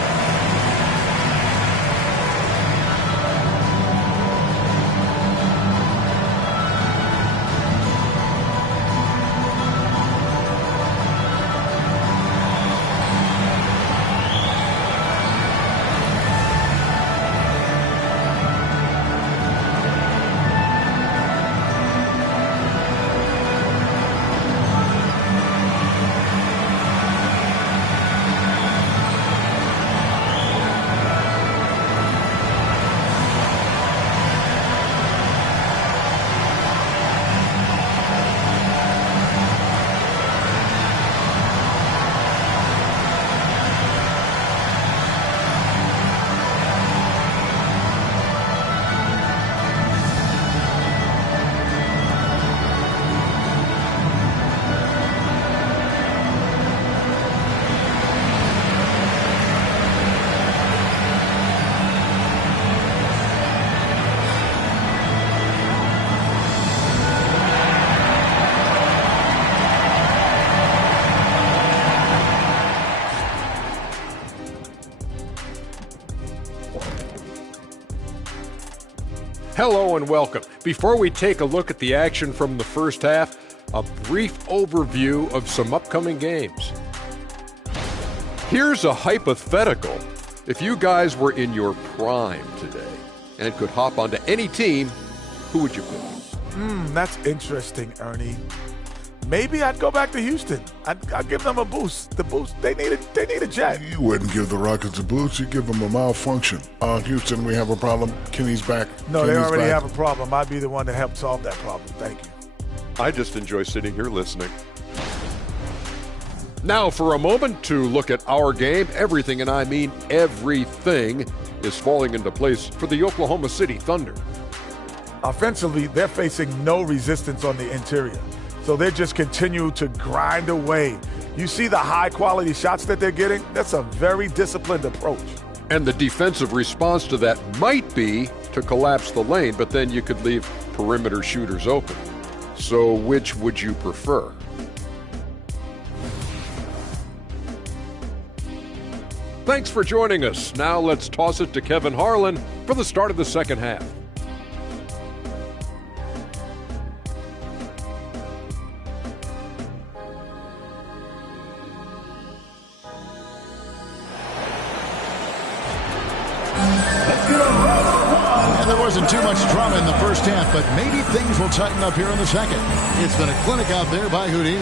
Hello and welcome. Before we take a look at the action from the first half, a brief overview of some upcoming games. Here's a hypothetical. If you guys were in your prime today and could hop onto any team, who would you pick? That's interesting, Ernie. Maybe I'd go back to Houston. I'd give them a boost. The boost, they need a jet. You wouldn't give the Rockets a boost. You give them a malfunction. Houston, we have a problem. Kenny's back. No, they Kenny's already back. have a problem. I'd be the one to help solve that problem. Thank you. I just enjoy sitting here listening. Now for a moment to look at our game. Everything, and I mean everything, is falling into place for the Oklahoma City Thunder. Offensively, they're facing no resistance on the interior. So they just continue to grind away. You see the high-quality shots that they're getting? That's a very disciplined approach. And the defensive response to that might be to collapse the lane, but then you could leave perimeter shooters open. So which would you prefer? Thanks for joining us. Now let's toss it to Kevin Harlan for the start of the second half. And there wasn't too much drama in the first half, but maybe things will tighten up here in the second. It's been a clinic out there by Houdini.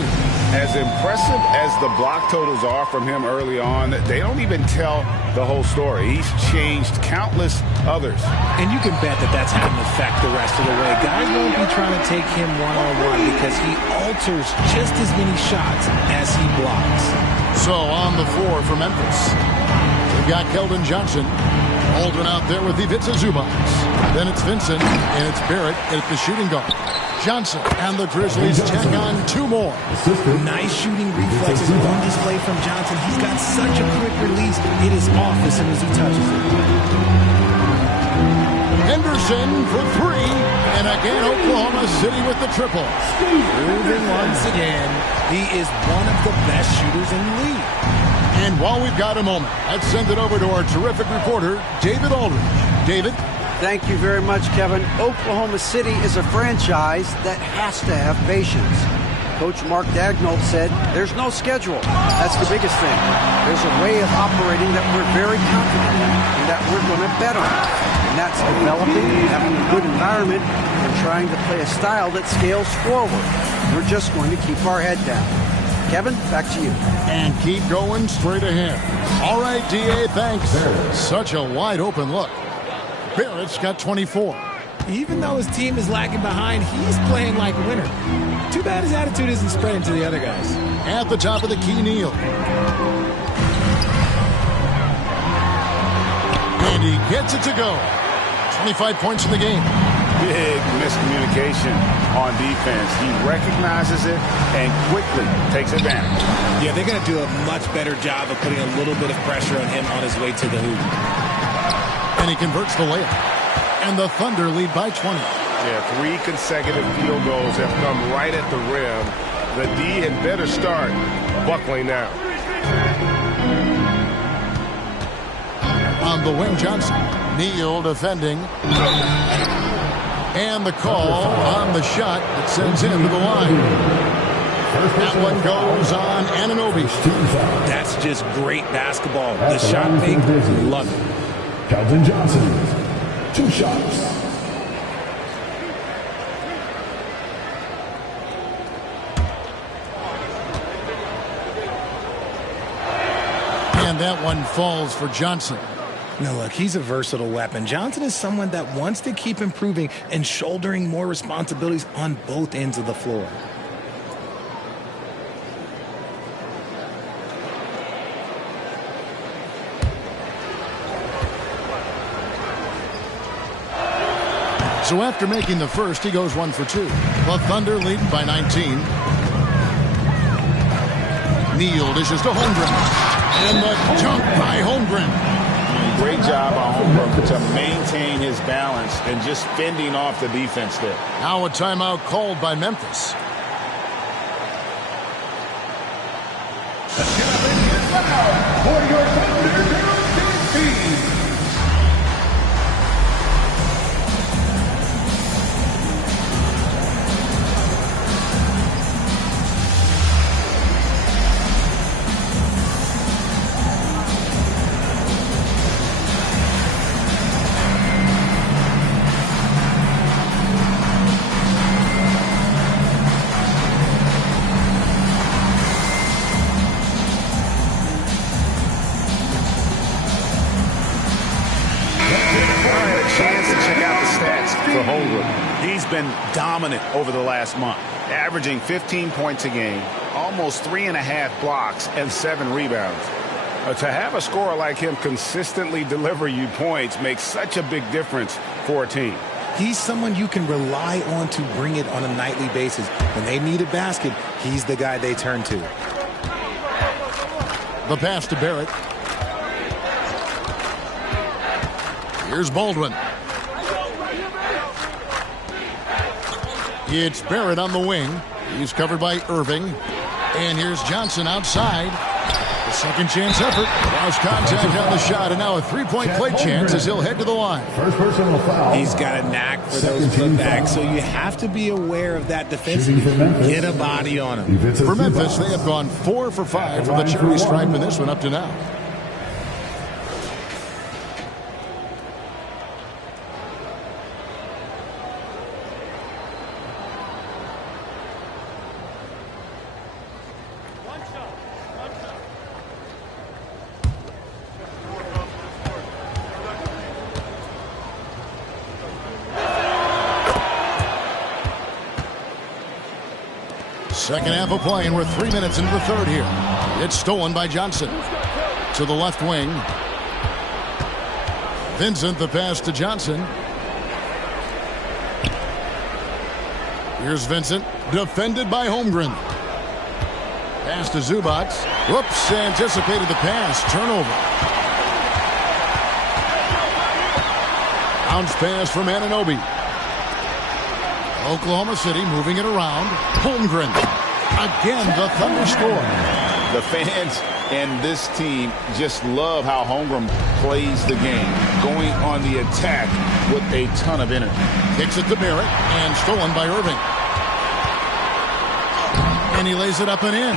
As impressive as the block totals are from him early on, they don't even tell the whole story. He's changed countless others. And you can bet that that's had an effect the rest of the way. Guys won't be trying to take him one-on-one because he alters just as many shots as he blocks. So on the floor for Memphis, they've got Keldon Johnson. Aldrin out there with Ivica Zubac. Then it's Vincent, and it's Barrett at the shooting guard. Johnson, and the Grizzlies tack on 2 more. Nice shooting reflexes on display from Johnson. He's got such a quick release. It is off as soon as he touches it. Henderson for 3, and again Oklahoma City with the triple. Proving once again, he is one of the best shooters in the league. And while we've got a moment, let's send it over to our terrific reporter, David Aldridge. David? Thank you very much, Kevin. Oklahoma City is a franchise that has to have patience. Coach Mark Daigneault said, there's no schedule. That's the biggest thing. There's a way of operating that we're very confident in and that we're going to bet on. And that's developing, having a good environment, and trying to play a style that scales forward. We're just going to keep our head down. Kevin, back to you. And keep going straight ahead. All right, D.A., thanks. Such a wide open look. Barrett's got 24. Even though his team is lagging behind, he's playing like a winner. Too bad his attitude isn't spreading to the other guys. At the top of the key, Neal. And he gets it to go. 25 points in the game. Big miscommunication on defense. He recognizes it and quickly takes advantage. Yeah, they're going to do a much better job of putting a little bit of pressure on him on his way to the hoop. And he converts the layup. And the Thunder lead by 20. Yeah, 3 consecutive field goals have come right at the rim. The D had better start buckling now. On the wing, Johnson. Neal defending. And the call on the shot that sends him to the line. That one goes on Anunoby. That's just great basketball. The shot fake, love it. Keldon Johnson, 2 shots. And that one falls for Johnson. Now, look, he's a versatile weapon. Johnson is someone that wants to keep improving and shouldering more responsibilities on both ends of the floor. So after making the first, he goes 1 for 2. The Thunder lead by 19. Neal dishes to Holmgren. And the dunk by Holmgren. Great job by Holmgren to maintain his balance and just fending off the defense there. Now a timeout called by Memphis. For your Thunder team. He's been dominant over the last month, averaging 15 points a game, almost 3.5 blocks, and 7 rebounds. To have a scorer like him consistently deliver you points makes such a big difference for a team. He's someone you can rely on to bring it on a nightly basis. When they need a basket, he's the guy they turn to. The pass to Barrett. Here's Baldwin. It's Barrett on the wing. He's covered by Irving. And here's Johnson outside. The second chance effort. Lost contact on the shot, and now a three-point play chance as he'll head to the line. First personal foul. He's got a knack for those putbacks, so you have to be aware of that defensively. Get a body on him. For Memphis, they have gone 4 for 5 from the cherry stripe in this one up to now. Second half of play, and we're 3 minutes into the third here. It's stolen by Johnson. To the left wing. Vincent, the pass to Johnson. Here's Vincent, defended by Holmgren. Pass to Zubac. Whoops, anticipated the pass. Turnover. Bounce pass from Anunoby. Oklahoma City moving it around. Holmgren. Again, the Thunder score. The fans and this team just love how Holmgren plays the game, going on the attack with a ton of energy. Kicks it to Barrett, and stolen by Irving. And he lays it up and in.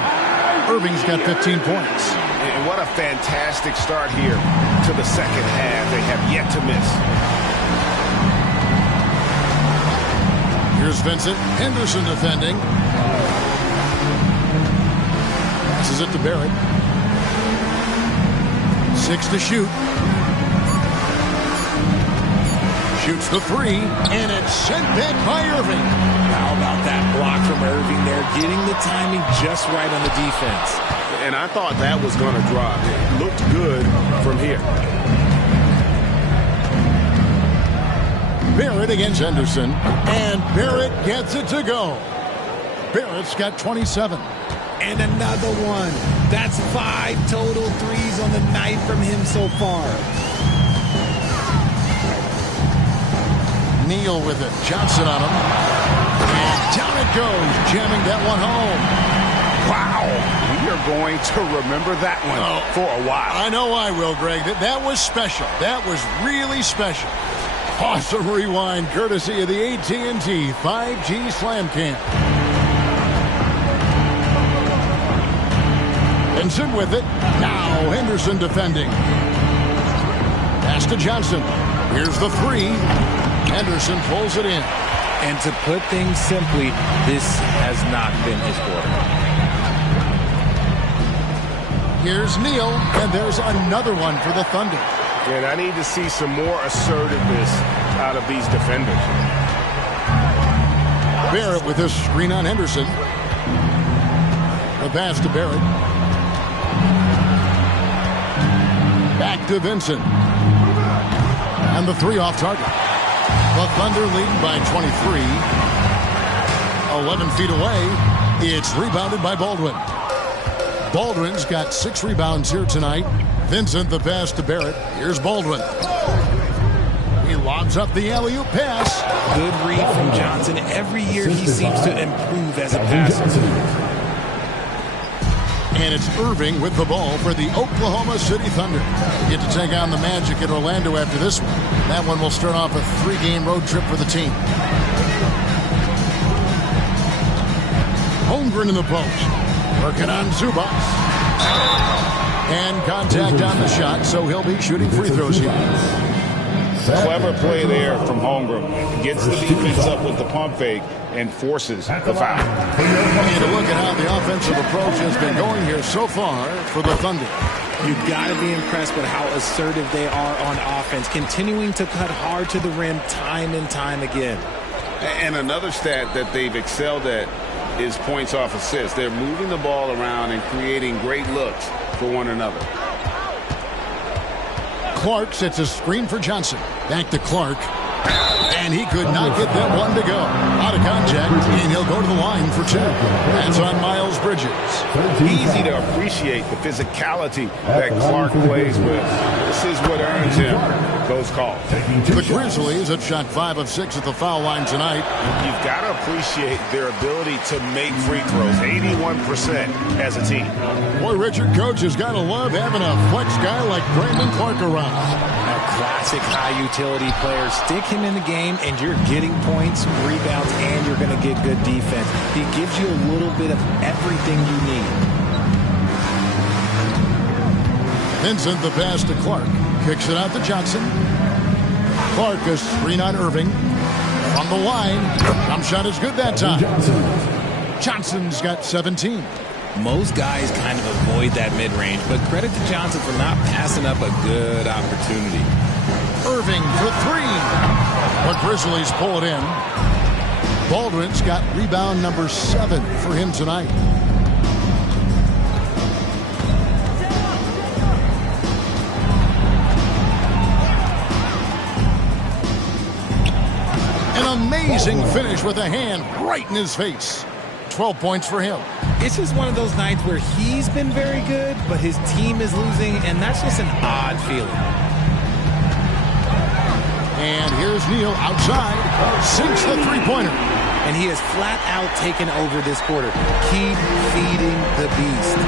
Irving's got 15 points. And what a fantastic start here to the second half. They have yet to miss. Here's Vincent. Henderson defending. Passes it to Barrett. 6 to shoot. Shoots the 3, and it's sent back by Irving. How about that block from Irving there, getting the timing just right on the defense. And I thought that was going to drop. It looked good from here. Barrett against Henderson, and Barrett gets it to go. Barrett's got 27. And another one. That's 5 total threes on the night from him so far. Neal with it. Johnson on him. And down it goes, jamming that one home. Wow. We are going to remember that one for a while. I know I will, Greg. That was special. That was really special. Awesome rewind, courtesy of the AT&T 5G Slam Cam. Vincent with it. Now Henderson defending. Pass to Johnson. Here's the 3. Henderson pulls it in. And to put things simply, this has not been his quarter. Here's Neal, and there's another one for the Thunder. And I need to see some more assertiveness out of these defenders. Barrett with his screen on Henderson. The pass to Barrett. Back to Vincent. And the 3 off target. The Thunder lead by 23. 11 feet away. It's rebounded by Baldwin. Baldwin's got 6 rebounds here tonight. Vincent the pass to Barrett. Here's Baldwin. He lobs up the alley-oop pass. Good read from Johnson. Every year he seems to improve as a passer. And it's Irving with the ball for the Oklahoma City Thunder. Get to take on the Magic at Orlando after this one. That one will start off a 3-game road trip for the team. Holmgren in the post. Working on Zubac. And contact on the shot, so he'll be shooting free throws here. Clever play there from Holmgren. Gets the defense up with the pump fake and forces the foul. And a look at how the offensive approach has been going here so far for the Thunder. You've got to be impressed with how assertive they are on offense, continuing to cut hard to the rim time and time again. And another stat that they've excelled at is points off assists. They're moving the ball around and creating great looks for one another. Clark sets a screen for Johnson. Back to Clark. And he could not get that one to go. Out of contact, and he'll go to the line for 2. That's on Miles Bridges. Easy to appreciate the physicality that Clark plays with. This is what earns him those calls. The Grizzlies have shot 5 of 6 at the foul line tonight. You've got to appreciate their ability to make free throws. 81% as a team. Boy, Richard, coach has got to love having a flex guy like Brandon Clark around. A classic high-utility player. Stick him in the game, and you're getting points, rebounds, and you're going to get good defense. He gives you a little bit of everything you need. Vincent the pass to Clark. Kicks it out to Johnson. Clark is screen on Irving. On the line. Jump shot is good that time. Johnson's got 17. Most guys kind of avoid that mid-range, but credit to Johnson for not passing up a good opportunity. Irving for 3. The Grizzlies pull it in. Baldwin's got rebound number 7 for him tonight. amazing finish with a hand right in his face. 12 points for him. It's just one of those nights where he's been very good, but his team is losing, and that's just an odd feeling. And here's Neal outside, sinks the three-pointer. And he has flat out taken over this quarter. Keep feeding the beast.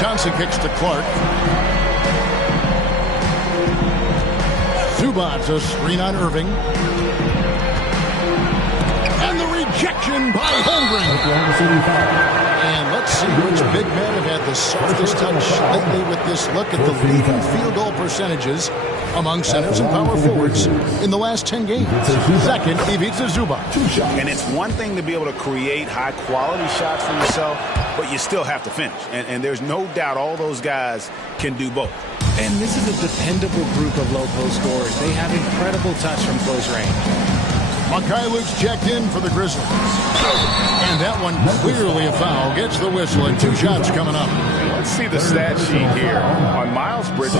Johnson kicks to Clark. Zubac's a screen on Irving. And the rejection by Holmgren. And let's see which big men have had the softest touch lately with this look at the leading field goal percentages among centers and power forwards in the last 10 games. Second, Ivica Zubac. And it's one thing to be able to create high-quality shots for yourself, but you still have to finish. And there's no doubt all those guys can do both. And this is a dependable group of low-post scorers. They have incredible touch from close range. Luke's checked in for the Grizzlies. And that one clearly a foul. Gets the whistle and 2 shots coming up. Let's see the stat sheet here on Miles Bridges.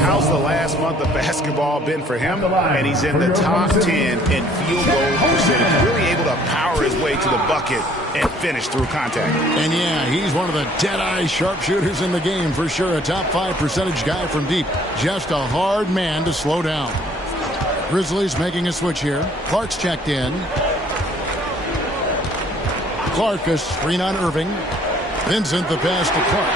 How's the last month of basketball been for him? And he's in the top 10 in field goal percentage. Really able to power his way to the bucket and finish through contact. And yeah, he's one of the dead-eye sharpshooters in the game for sure. A top 5 percentage guy from deep. Just a hard man to slow down. Grizzlies making a switch here. Clark's checked in. Clark a screen on Irving. Vincent the pass to Clark.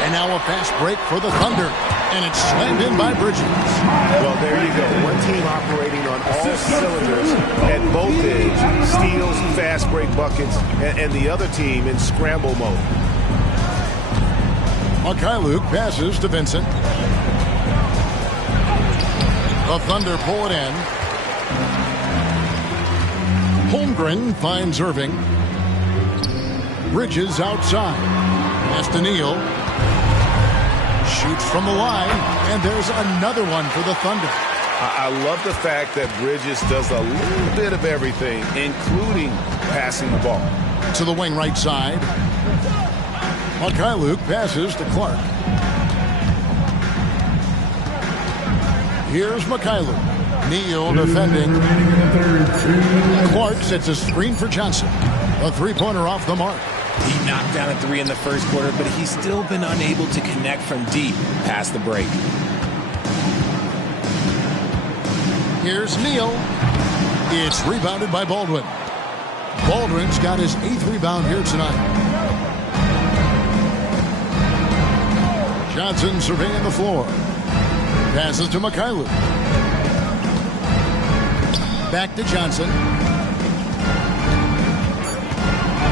And now a fast break for the Thunder. And it's slammed in by Bridges. Well, there you go. One team operating on all cylinders at both ends. Steals, fast break buckets, and the other team in scramble mode. Luke passes to Vincent. The Thunder pull it in. Holmgren finds Irving. Bridges outside. Pass to Neal. Shoots from the line, and there's another one for the Thunder. I love the fact that Bridges does a little bit of everything, including passing the ball. To the wing right side. Luke passes to Clark. Here's Luke. Neal defending. Clark sets a screen for Johnson. A three-pointer off the mark. He knocked down a 3 in the first quarter, but he's still been unable to connect from deep past the break. Here's Neal. It's rebounded by Baldwin. Baldwin's got his 8th rebound here tonight. Johnson surveying the floor. Passes to Luke. Back to Johnson.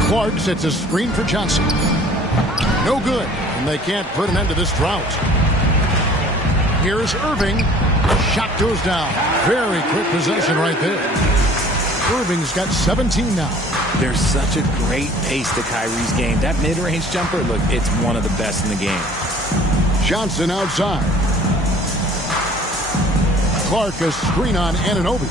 Clark sets a screen for Johnson. No good, and they can't put an end to this drought. Here's Irving. Shot goes down. Very quick possession right there. Irving's got 17 now. There's such a great pace to Kyrie's game. That mid-range jumper, look, it's one of the best in the game. Johnson outside. Clark a screen on Anunoby.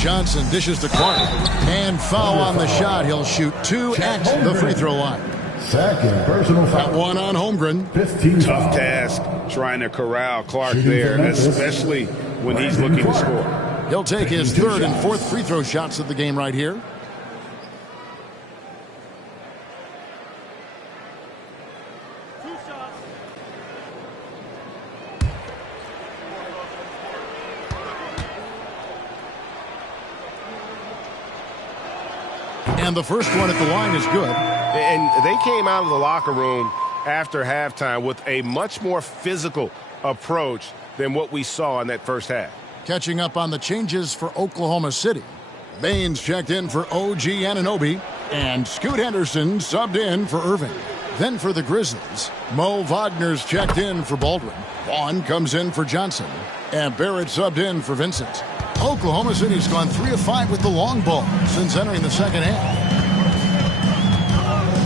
Johnson dishes to Clark. And foul on the shot. He'll shoot 2 at the free throw line. Second personal foul. That one on Holmgren. 15 Tough task trying to corral Clark there, especially when he's looking to score. He'll take his 3rd and 4th free throw shots of the game right here. And the first one at the line is good. And they came out of the locker room after halftime with a much more physical approach than what we saw in that first half. Catching up on the changes for Oklahoma City. Baines checked in for OG Anunoby. And Scoot Henderson subbed in for Irving. Then for the Grizzlies, Mo Wagner's checked in for Baldwin. Vaughn comes in for Johnson. And Barrett subbed in for Vincent. Oklahoma City's gone 3 of 5 with the long ball since entering the second half.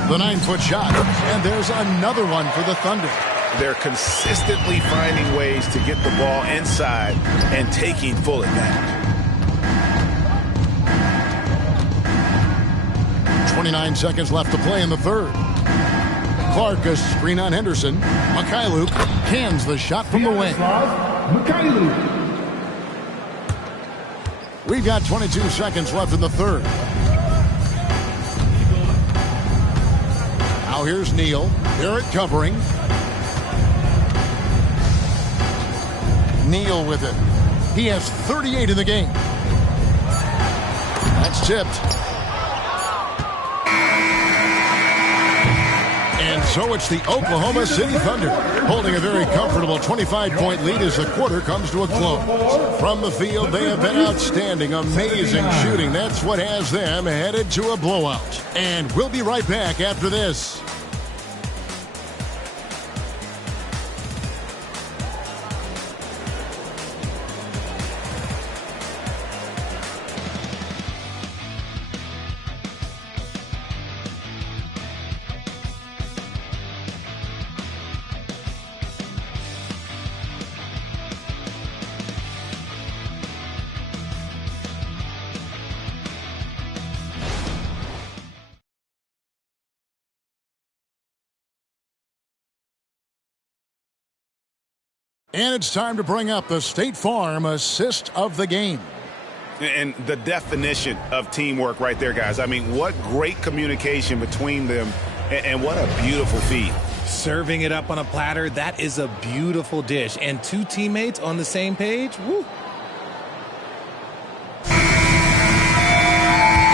The 9-foot shot, and there's another one for the Thunder. They're consistently finding ways to get the ball inside and taking full advantage. 29 seconds left to play in the third. Clark a screen on Henderson. Luke hands the shot from the wing. We've got 22 seconds left in the third. Now here's Neal. Barrett covering. Neal with it. He has 38 in the game. That's tipped. And so it's the Oklahoma City Thunder holding a very comfortable 25-point lead as the quarter comes to a close. From the field, they have been outstanding, amazing shooting. That's what has them headed to a blowout. And we'll be right back after this. And it's time to bring up the State Farm assist of the game. And the definition of teamwork right there, guys. I mean, what great communication between them, and what a beautiful feed. Serving it up on a platter, that is a beautiful dish. And two teammates on the same page, woo.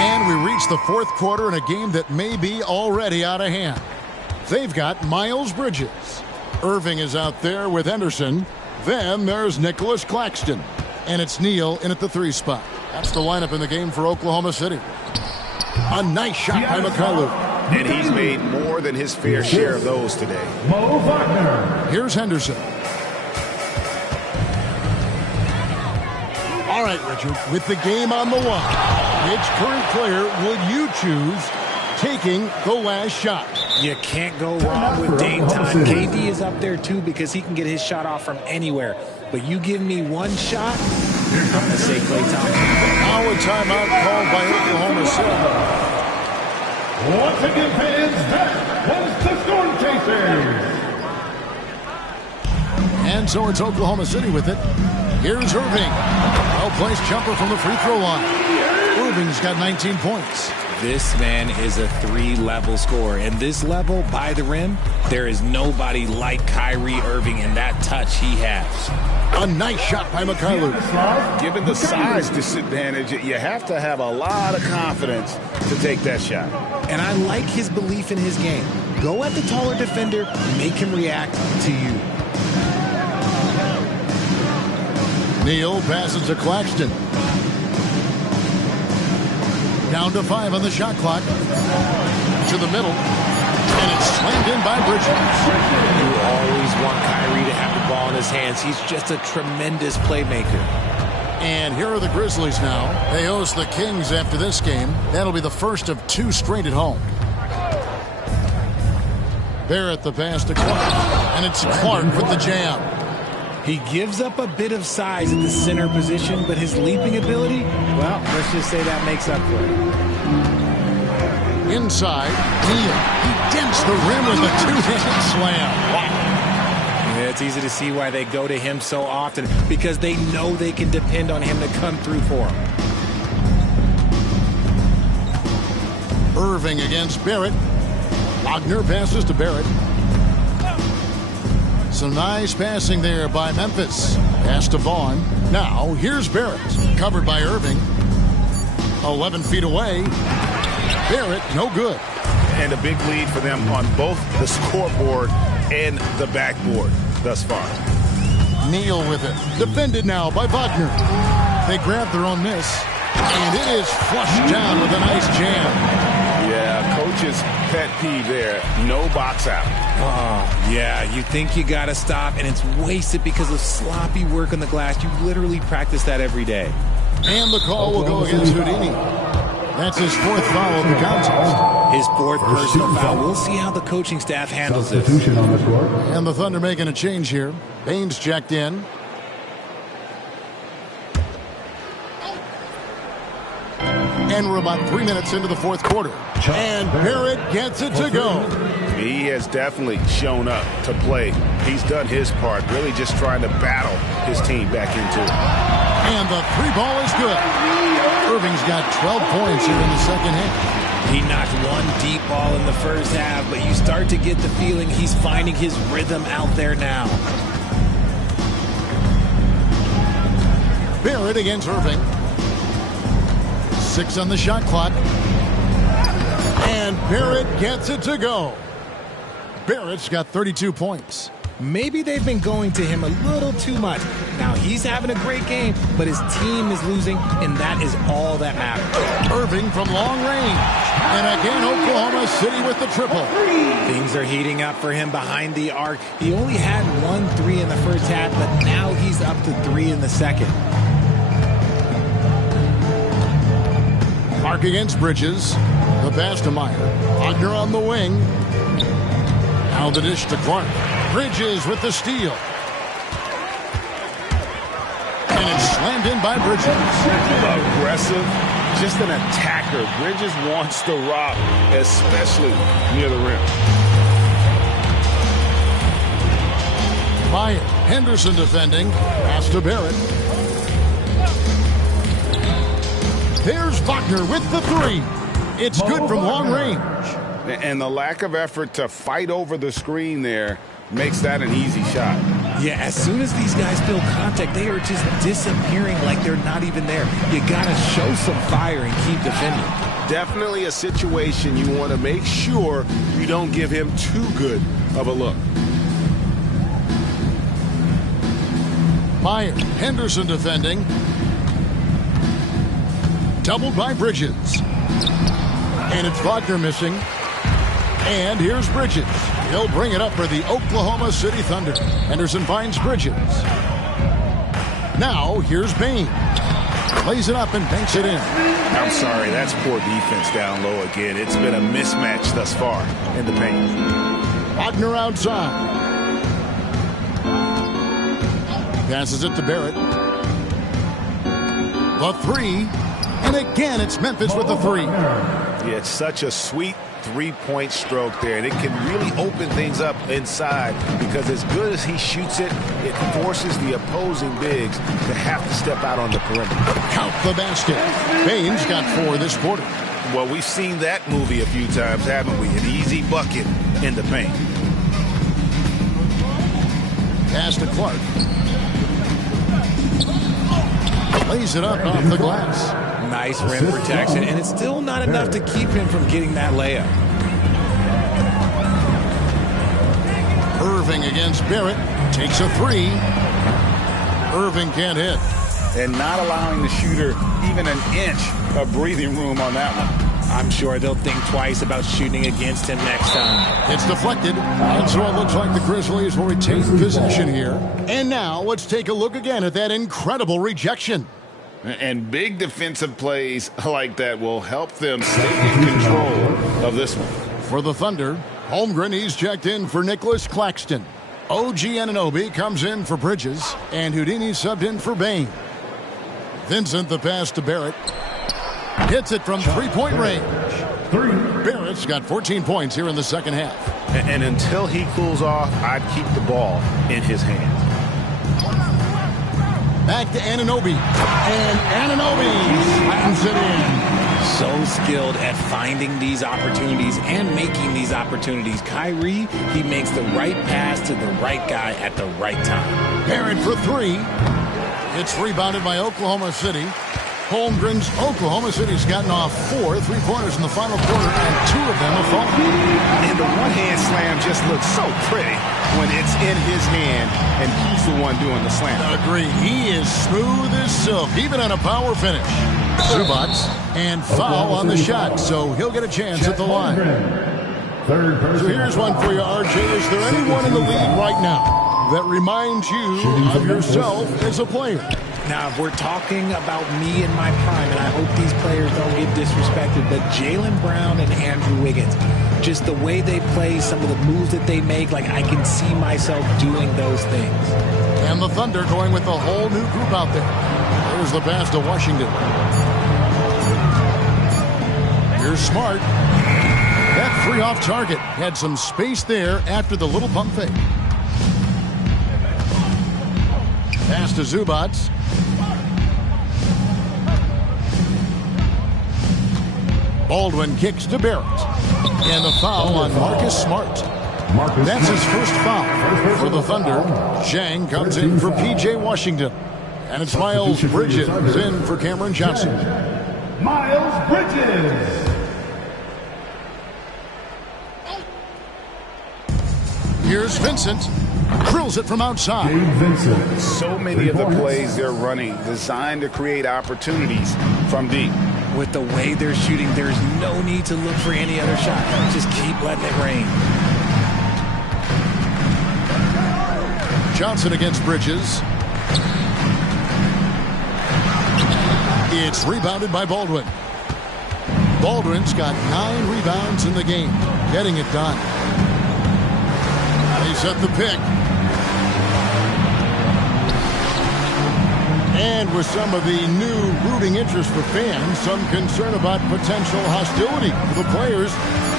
And we reach the fourth quarter in a game that may be already out of hand. They've got Miles Bridges. Irving is out there with Henderson. Then there's Nicholas Claxton. And it's Neal in at the 3 spot. That's the lineup in the game for Oklahoma City. A nice shot by McCullough. And he's made more than his fair share of those today. Here's Henderson. All right, Richard, with the game on the line, which current player would you choose taking the last shot? You can't go wrong with Dame time. KD is up there, too, because he can get his shot off from anywhere. But you give me one shot, I'm going to say Klay Thompson. Now a timeout called by Oklahoma City. Once again, fans, that was the Storm Chasers. And so it's Oklahoma City with it. Here's Irving. Well-placed jumper from the free throw line. Irving's got 19 points. This man is a 3-level scorer. And this level, by the rim, there is nobody like Kyrie Irving in that touch he has. A nice shot by McCullough. Given the size disadvantage, you have to have a lot of confidence to take that shot. And I like his belief in his game. Go at the taller defender, make him react to you. Neal passes to Claxton. Down to 5 on the shot clock. To the middle. And it's slammed in by Bridges. You always want Kyrie to have the ball in his hands. He's just a tremendous playmaker. And here are the Grizzlies now. They host the Kings after this game. That'll be the first of 2 straight at home. Barrett the pass to Clark. And it's Clark with the jam. He gives up a bit of size at the center position, but his leaping ability, well, let's just say that makes up for it. Inside, Neal. He dents the rim with a 2-hand slam. Wow. Yeah, it's easy to see why they go to him so often, because they know they can depend on him to come through for them. Irving against Barrett. Wagner passes to Barrett. Some nice passing there by Memphis. Pass to Vaughn. Now, here's Barrett. Covered by Irving. 11 feet away. Barrett, no good. And a big lead for them on both the scoreboard and the backboard thus far. Neal with it. Defended now by Wagner. They grab their own miss. And it is flushed down with a nice jam. Yeah, coach's pet peeve there. No box out. Oh, yeah, you think you got to stop, and it's wasted because of sloppy work on the glass. You literally practice that every day. And the call will go against Houdini. That's his 4th foul of the contest. His 4th personal foul. We'll see how the coaching staff handles this. And the Thunder making a change here. Baines checked in. And we're about 3 minutes into the 4th quarter. And Barrett gets it to go. He has definitely shown up to play. He's done his part, really just trying to battle his team back into it. And the three ball is good. Irving's got 12 points here in the second half. He knocked one deep ball in the first half, but you start to get the feeling he's finding his rhythm out there now. Barrett against Irving. 6 on the shot clock. And Barrett gets it to go. Barrett's got 32 points. Maybe they've been going to him a little too much. Now, he's having a great game, but his team is losing, and that is all that matters. Irving from long range. And again, Oklahoma City with the triple. Things are heating up for him behind the arc. He only had 1 3 in the first half, but now he's up to 3 in the second. Clark against Bridges. The pass to Meyer. Wagner on the wing. Now the dish to Clark. Bridges with the steal. And it's slammed in by Bridges. Aggressive, just an attacker. Bridges wants to rock, especially near the rim. Meyer. Henderson defending. Pass to Barrett. There's Wagner with the three. It's good from long range. And the lack of effort to fight over the screen there makes that an easy shot. Yeah, as soon as these guys feel contact, they are just disappearing like they're not even there. You got to show some fire and keep defending. Definitely a situation you want to make sure you don't give him too good of a look. Meyer. Henderson defending. Doubled by Bridges. And it's Wagner missing. And here's Bridges. He'll bring it up for the Oklahoma City Thunder. Henderson finds Bridges. Now here's Bain. Plays it up and banks it in. I'm sorry, that's poor defense down low again. It's been a mismatch thus far in the paint. Wagner outside. Passes it to Barrett. The three. And again, it's Memphis with the three. Yeah, it's such a sweet three-point stroke there, and it can really open things up inside because as good as he shoots it, it forces the opposing bigs to have to step out on the perimeter. Count the basket. Bain's got 4 this quarter. Well, we've seen that movie a few times, haven't we? An easy bucket in the paint. Pass to Clark. Lays it up off the glass. Nice rim protection, and it's still not enough to keep him from getting that layup. Irving against Barrett. Takes a 3. Irving can't hit. And not allowing the shooter even an inch of breathing room on that one. I'm sure they'll think twice about shooting against him next time. It's deflected, and so it looks like the Grizzlies will retain possession here. And now let's take a look again at that incredible rejection. And big defensive plays like that will help them stay in control of this one. For the Thunder, Holmgren, he's checked in for Nicholas Claxton. OG Anunoby comes in for Bridges, and Houdini subbed in for Bain. Vincent, the pass to Barrett. Hits it from three-point range. Barrett's got 14 points here in the second half. And until he cools off, I'd keep the ball in his hands. Back to Anunoby. And Anunoby slams it in. So skilled at finding these opportunities and making these opportunities. Kyrie, he makes the right pass to the right guy at the right time. Barrett for 3. It's rebounded by Oklahoma City. Holmgren's Oklahoma City's gotten off 4 3-pointers in the final quarter, and 2 of them have fallen. And the one-hand slam just looks so pretty when it's in his hand, and he's the one doing the slam. Agree. He is smooth as silk, even on a power finish. Zubac, and foul on the shot, so he'll get a chance at the line. So here's one for you, RJ. Is there anyone in the league right now that reminds you of yourself as a player? Now, if we're talking about me in my prime, and I hope these players don't get disrespected, but Jaylen Brown and Andrew Wiggins, just the way they play, some of the moves that they make, like I can see myself doing those things. And the Thunder going with a whole new group out there. There's the pass to Washington. Here's Smart. That 3 off target. Had some space there after the little pump fake. Pass to Zubac. Baldwin kicks to Barrett. And the foul on Marcus Smart. That's his first foul for the Thunder. Zhang comes in for P.J. Washington. And it's Miles Bridges in for Cameron Johnson. Miles Bridges. Here's Vincent. Drills it from outside. So many of the plays they're running designed to create opportunities from deep. With the way they're shooting, there's no need to look for any other shot. Just keep letting it rain. Johnson against Bridges. It's rebounded by Baldwin. Baldwin's got 9 rebounds in the game. Getting it done. He set the pick. And with some of the new rooting interest for fans, some concern about potential hostility for the players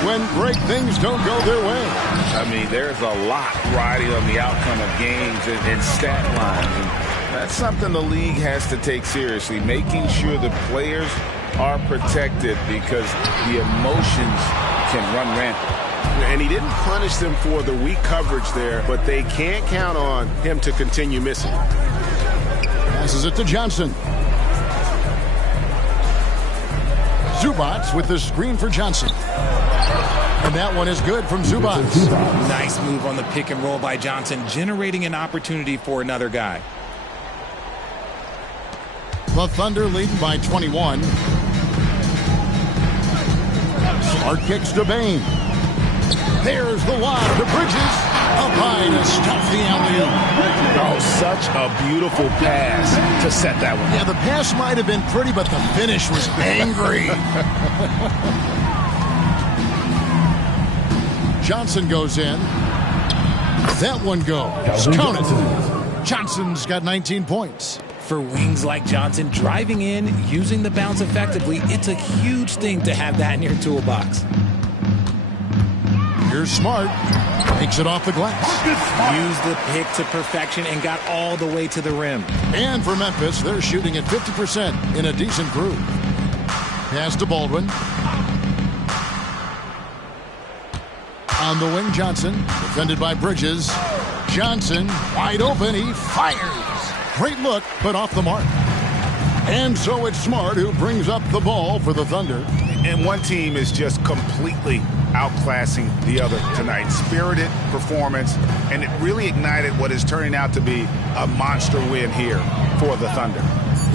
when great things don't go their way. I mean, there's a lot riding on the outcome of games and stat lines. And that's something the league has to take seriously, making sure the players are protected because the emotions can run rampant. And he didn't punish them for the weak coverage there, but they can't count on him to continue missing. Passes it to Johnson. Zubats with the screen for Johnson. And that one is good from Zubats. Nice move on the pick and roll by Johnson, generating an opportunity for another guy. The Thunder leading by 21. Smart kicks to Bain. There's the lob to Bridges. Up high to stop the alley-oop. Oh, such a beautiful pass to set that one. Yeah, the pass might have been pretty, but the finish was angry. Johnson goes in. That one goes. Count it. Johnson's got 19 points. For wings like Johnson, driving in, using the bounce effectively, it's a huge thing to have that in your toolbox. Here's Smart. Takes it off the glass. Used the pick to perfection and got all the way to the rim. And for Memphis, they're shooting at 50% in a decent groove. Pass to Baldwin. On the wing, Johnson. Defended by Bridges. Johnson, wide open. He fires. Great look, but off the mark. And so it's Smart who brings up the ball for the Thunder. And one team is just completely outclassing the other tonight. Spirited performance, and it really ignited what is turning out to be a monster win here for the Thunder.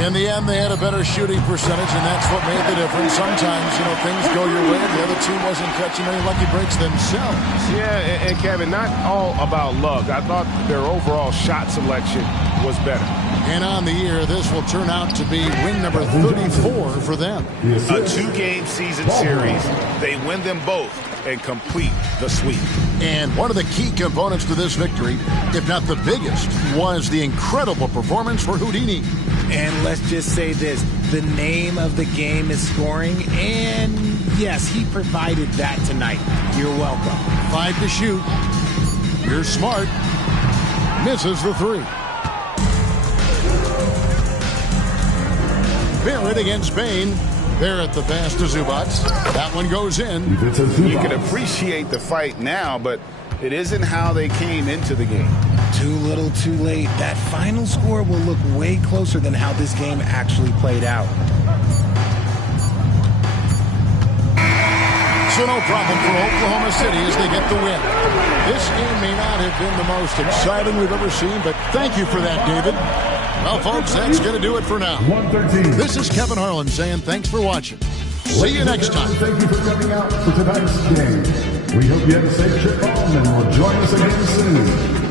In the end, they had a better shooting percentage, and that's what made the difference. Sometimes, things go your way. The other team wasn't catching any lucky breaks themselves. Yeah, and Kevin, not all about luck. I thought their overall shot selection was better. And on the year, this will turn out to be win number 34 for them. A 2-game season series. They win them both and complete the sweep. And one of the key components to this victory, if not the biggest, was the incredible performance for Houdini. And let's just say this, the name of the game is scoring, and yes, he provided that tonight. You're welcome. 5 to shoot. Here's Smart. Misses the 3. Barrett against Bain. Barrett the pass to Zubats. That one goes in. You can appreciate the fight now, but it isn't how they came into the game. Too little, too late. That final score will look way closer than how this game actually played out. So no problem for Oklahoma City as they get the win. This game may not have been the most exciting we've ever seen, but thank you for that, David. Well, folks, that's going to do it for now. This is Kevin Harlan saying thanks for watching. See you next time. Thank you for coming out for tonight's game. We hope you have a safe trip home and will join us again soon.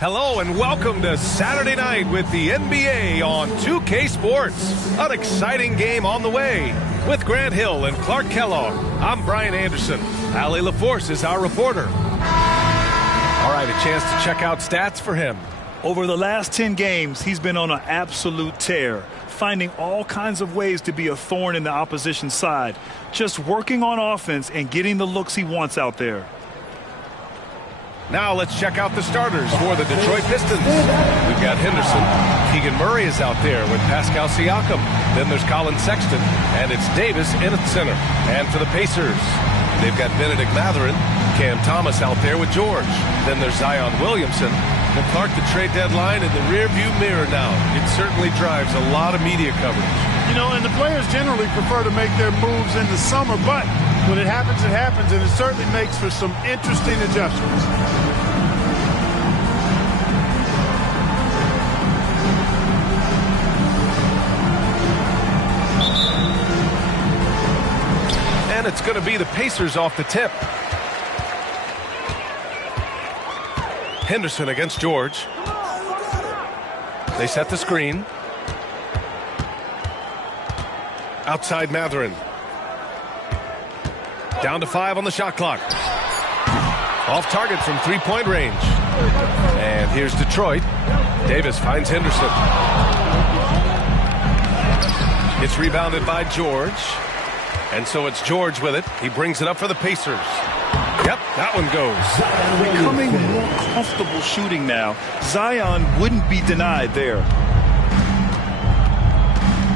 Hello and welcome to Saturday night with the NBA on 2K Sports. An exciting game on the way. With Grant Hill and Clark Kellogg, I'm Brian Anderson. Allie LaForce is our reporter. All right, a chance to check out stats for him. Over the last 10 games, he's been on an absolute tear, finding all kinds of ways to be a thorn in the opposition's side, just working on offense and getting the looks he wants out there. Now let's check out the starters for the Detroit Pistons. We've got Henderson. Keegan Murray is out there with Pascal Siakam. Then there's Colin Sexton, and it's Davis in at center. And for the Pacers, they've got Benedict Mathurin, Cam Thomas out there with George. Then there's Zion Williamson. Well, Clark, the trade deadline in the rearview mirror now. It certainly drives a lot of media coverage. You know, and the players generally prefer to make their moves in the summer, but when it happens, and it certainly makes for some interesting adjustments. And it's going to be the Pacers off the tip. Henderson against George. They set the screen. Outside Mathurin. Down to 5 on the shot clock. Off target from three-point range. And here's Detroit. Davis finds Henderson. It's rebounded by George. And so it's George with it. He brings it up for the Pacers. Yep, that one goes. Becoming more comfortable shooting now. Zion wouldn't be denied there.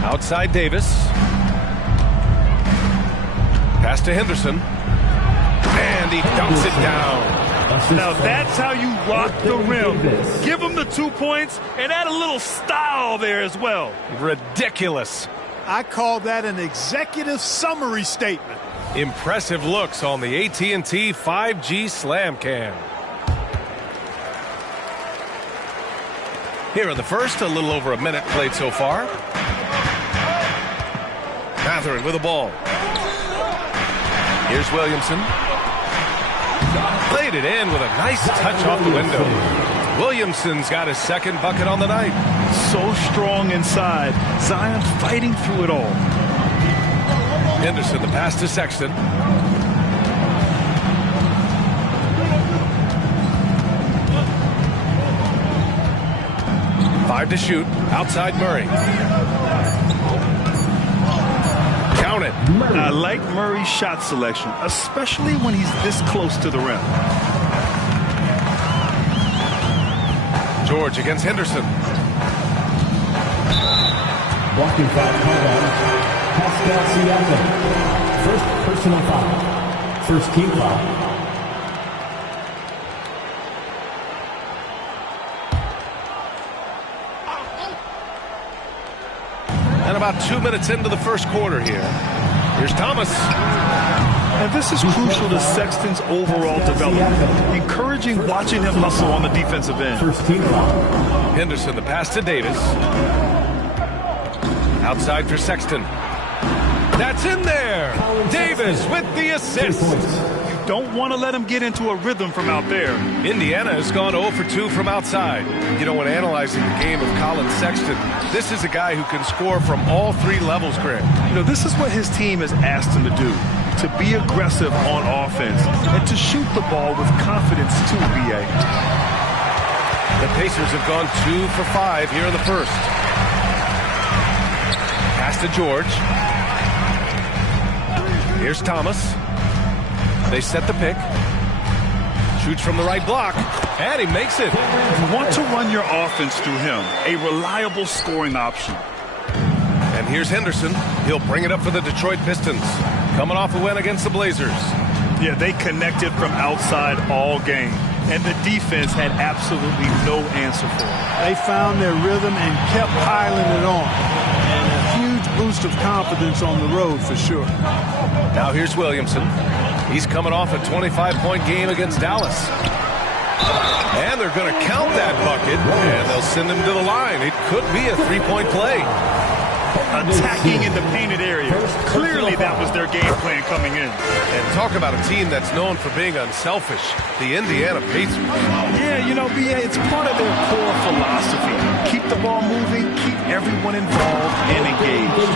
Outside Davis. Pass to Henderson. And he dunks it down. Now that's how you rock the rim. Give him the 2 points and add a little style there as well. Ridiculous. I call that an executive summary statement. Impressive looks on the AT&T 5G Slam Cam. Here in the first, a little over a minute played so far. Mathurin with the ball. Here's Williamson. Played it in with a nice touch off the window. Williamson's got his second bucket on the night. So strong inside. Zion fighting through it all. Henderson, the pass to Sexton. Five to shoot. Outside Murray. Count it. I like Murray's shot selection, especially when he's this close to the rim. George against Henderson. Blocking foul called on Pascal Siakam. First personal foul. First team foul. And about 2 minutes into the first quarter here. Here's Thomas. And this is crucial to Sexton's overall development. Encouraging watching him hustle on the defensive end. First team foul. Henderson, the pass to Davis. Outside for Sexton. That's in there. Davis with the assist. You don't want to let him get into a rhythm from out there. Indiana has gone 0 for 2 from outside. You know, when analyzing the game of Colin Sexton, this is a guy who can score from all 3 levels, Grant. You know, this is what his team has asked him to do. To be aggressive on offense and to shoot the ball with confidence too, B.A. The Pacers have gone 2 for 5 here in the first. Pass to George. Here's Thomas. They set the pick. Shoots from the right block. And he makes it. You want to run your offense through him. A reliable scoring option. And here's Henderson. He'll bring it up for the Detroit Pistons. Coming off a win against the Blazers. Yeah, they connected from outside all game. And the defense had absolutely no answer for it. They found their rhythm and kept piling it on. And a huge boost of confidence on the road for sure. Now here's Williamson. He's coming off a 25-point game against Dallas. And they're going to count that bucket, and they'll send him to the line. It could be a 3-point play. attacking in the painted area. Clearly that was their game plan coming in. And talk about a team that's known for being unselfish, the Indiana Pacers. Yeah, you know, BA, it's part of their core philosophy. Keep the ball moving, keep everyone involved and engaged.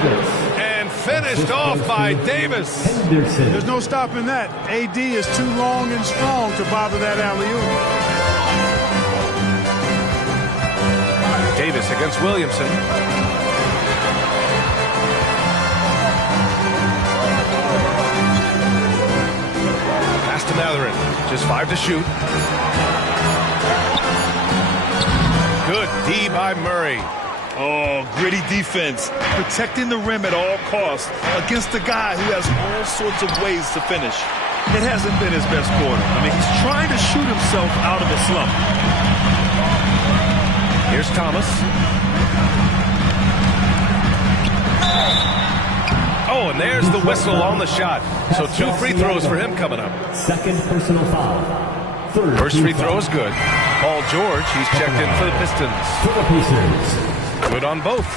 And finished off by Davis. There's no stopping that. AD is too long and strong to bother that alley-oop. Davis against Williamson. Pass to Matherin. Just 5 to shoot. Good D by Murray. Oh, gritty defense. Protecting the rim at all costs against a guy who has all sorts of ways to finish. It hasn't been his best quarter. I mean, he's trying to shoot himself out of a slump. Here's Thomas. Oh, and there's the whistle on the shot. So 2 free throws for him coming up. Second personal foul. First free throw is good. Paul George, he's checked in for the Pistons. For the Pacers. Good on both.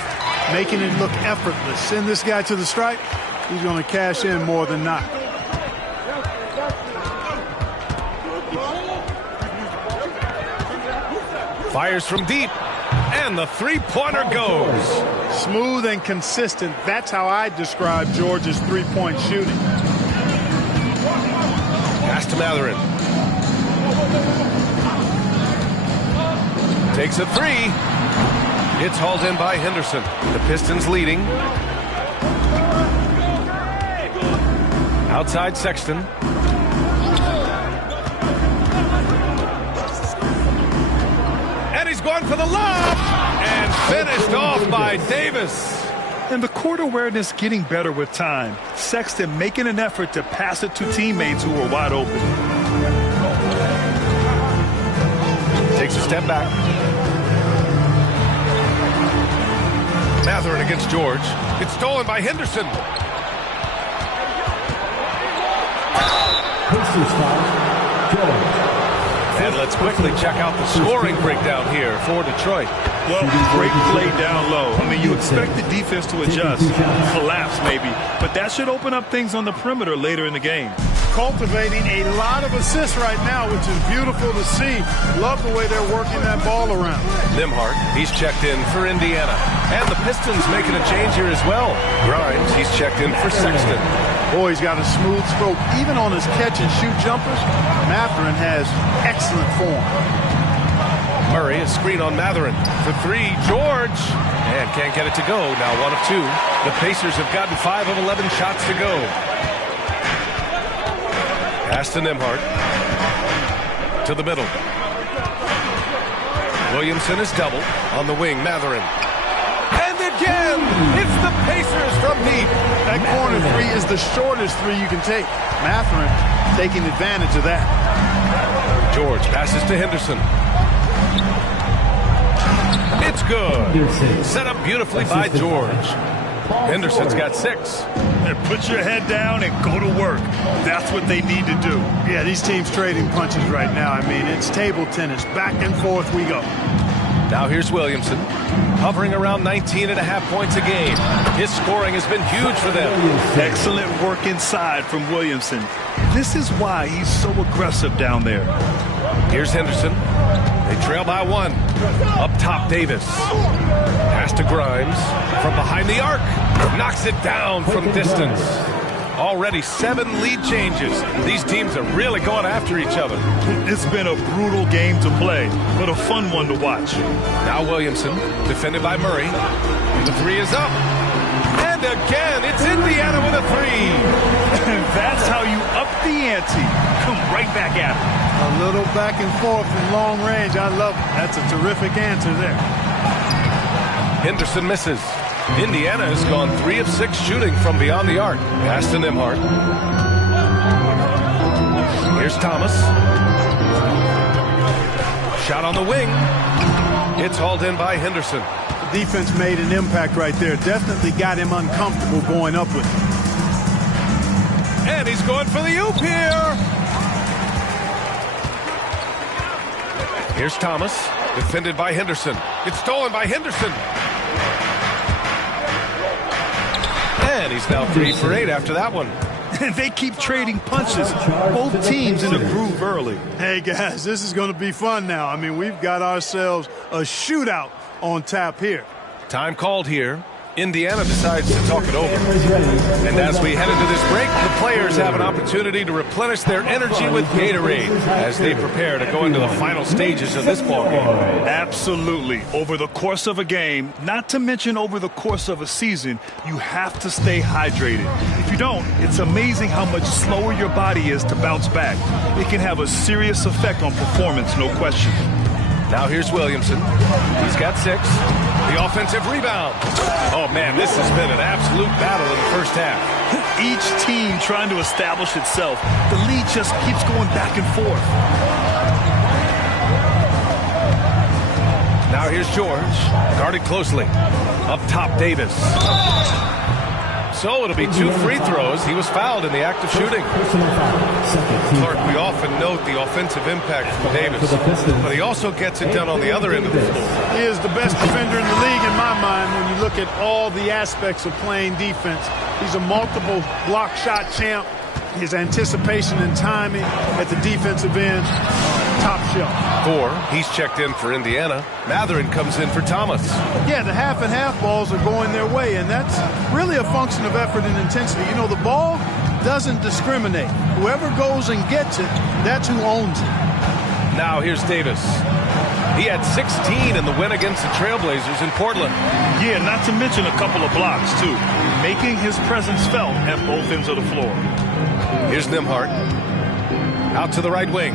Making it look effortless. Send this guy to the stripe. He's going to cash in more than not. Fires from deep. And the three-pointer goes. Smooth and consistent. That's how I describe George's three-point shooting. Pass to Matherin. Takes a 3. It's hauled in by Henderson. The Pistons leading. Outside Sexton. And he's going for the lob. And finished off by Davis. And the court awareness getting better with time. Sexton making an effort to pass it to teammates who were wide open. Takes a step back. Matherin against George. It's stolen by Henderson. Pacers foul. George. And let's quickly check out the scoring breakdown here for Detroit. Well, great play down low. I mean, you expect the defense to adjust, collapse maybe, but that should open up things on the perimeter later in the game. Cultivating a lot of assists right now, which is beautiful to see. Love the way they're working that ball around. Nembhard, he's checked in for Indiana. And the Pistons making a change here as well. Grimes, he's checked in for Sexton. Boy, he's got a smooth stroke. Even on his catch-and-shoot jumpers, Matherin has excellent form. Murray, a screen on Matherin. For 3, George. And can't get it to go. Now 1 of 2. The Pacers have gotten 5 of 11 shots to go. Pass to Nembhard. To the middle. Williamson is double. On the wing, Matherin. And again, it's the Pacers from deep. That corner 3 is the shortest 3 you can take. Matherin taking advantage of that. George passes to Henderson. It's good. Set up beautifully by George. Henderson's got 6. And put your head down and go to work. That's what they need to do. Yeah, these teams trading punches right now. I mean, it's table tennis. Back and forth we go. Now here's Williamson, hovering around 19.5 points a game. His scoring has been huge for them. Excellent work inside from Williamson. This is why he's so aggressive down there. Here's Henderson. They trail by 1. Up top, Davis. Pass to Grimes. From behind the arc. Knocks it down from distance. Already 7 lead changes. These teams are really going after each other. It's been a brutal game to play, but a fun one to watch. Now Williamson, defended by Murray. The 3 is up. And again, it's Indiana with a 3. And that's how you up the ante. Come right back at it. A little back and forth in long range. I love it. That's a terrific answer there. Henderson misses. Indiana has gone 3 of 6 shooting from beyond the arc. Pass to Nembhard. Here's Thomas. Shot on the wing. It's hauled in by Henderson. The defense made an impact right there. Definitely got him uncomfortable going up with it. And he's going for the oop here. Here's Thomas. Defended by Henderson. It's stolen by Henderson. And he's now 3 for 8 after that one. And they keep trading punches. Both teams in a groove early. Hey, guys, this is going to be fun now. I mean, we've got ourselves a shootout on tap here. Time called here. Indiana decides to talk it over. And as we head into this break, the players have an opportunity to replenish their energy with Gatorade as they prepare to go into the final stages of this ball game. Absolutely. Over the course of a game, not to mention over the course of a season, you have to stay hydrated. If you don't, it's amazing how much slower your body is to bounce back. It can have a serious effect on performance, no question. Now here's Williamson. He's got 6. The offensive rebound. Oh, man, this has been an absolute battle in the first half. Each team trying to establish itself. The lead just keeps going back and forth. Now here's George. Guarded closely. Up top, Davis. So it'll be 2 free throws. He was fouled in the act of shooting. Clark, we often note the offensive impact from Davis, but he also gets it done on the other end of the floor. He is the best defender in the league in my mind when you look at all the aspects of playing defense. He's a multiple block shot champ. His anticipation and timing at the defensive end, top shelf. 4, he's checked in for Indiana. Matherin comes in for Thomas. Yeah, the half and half balls are going their way, and that's really a function of effort and intensity. You know, the ball doesn't discriminate. Whoever goes and gets it, that's who owns it. Now here's Davis. He had 16 in the win against the Trailblazers in Portland. Yeah, not to mention a couple of blocks, too, making his presence felt at both ends of the floor. Here's Nembhard. Out to the right wing.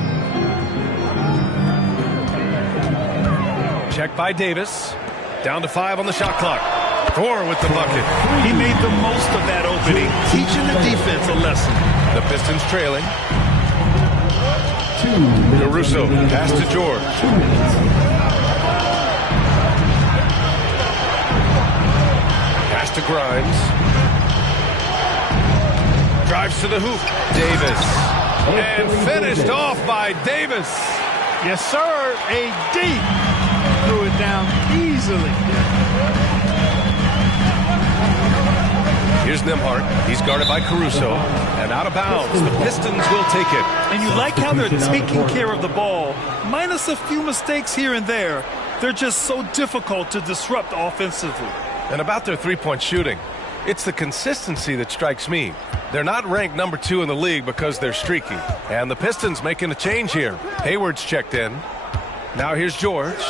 Check by Davis. Down to 5 on the shot clock. Thor with the bucket. He made the most of that opening, teaching the defense a lesson. The Pistons trailing. Caruso, pass to George. Pass to Grimes. Drives to the hoop. Davis. And finished off by Davis. Yes, sir. AD threw it down easily. Here's Nembhard. He's guarded by Caruso. And out of bounds. The Pistons will take it. And you like how they're taking care of the ball. Minus a few mistakes here and there. They're just so difficult to disrupt offensively. And about their three-point shooting, it's the consistency that strikes me. They're not ranked number 2 in the league because they're streaky. And the Pistons making a change here. Hayward's checked in. Now here's George.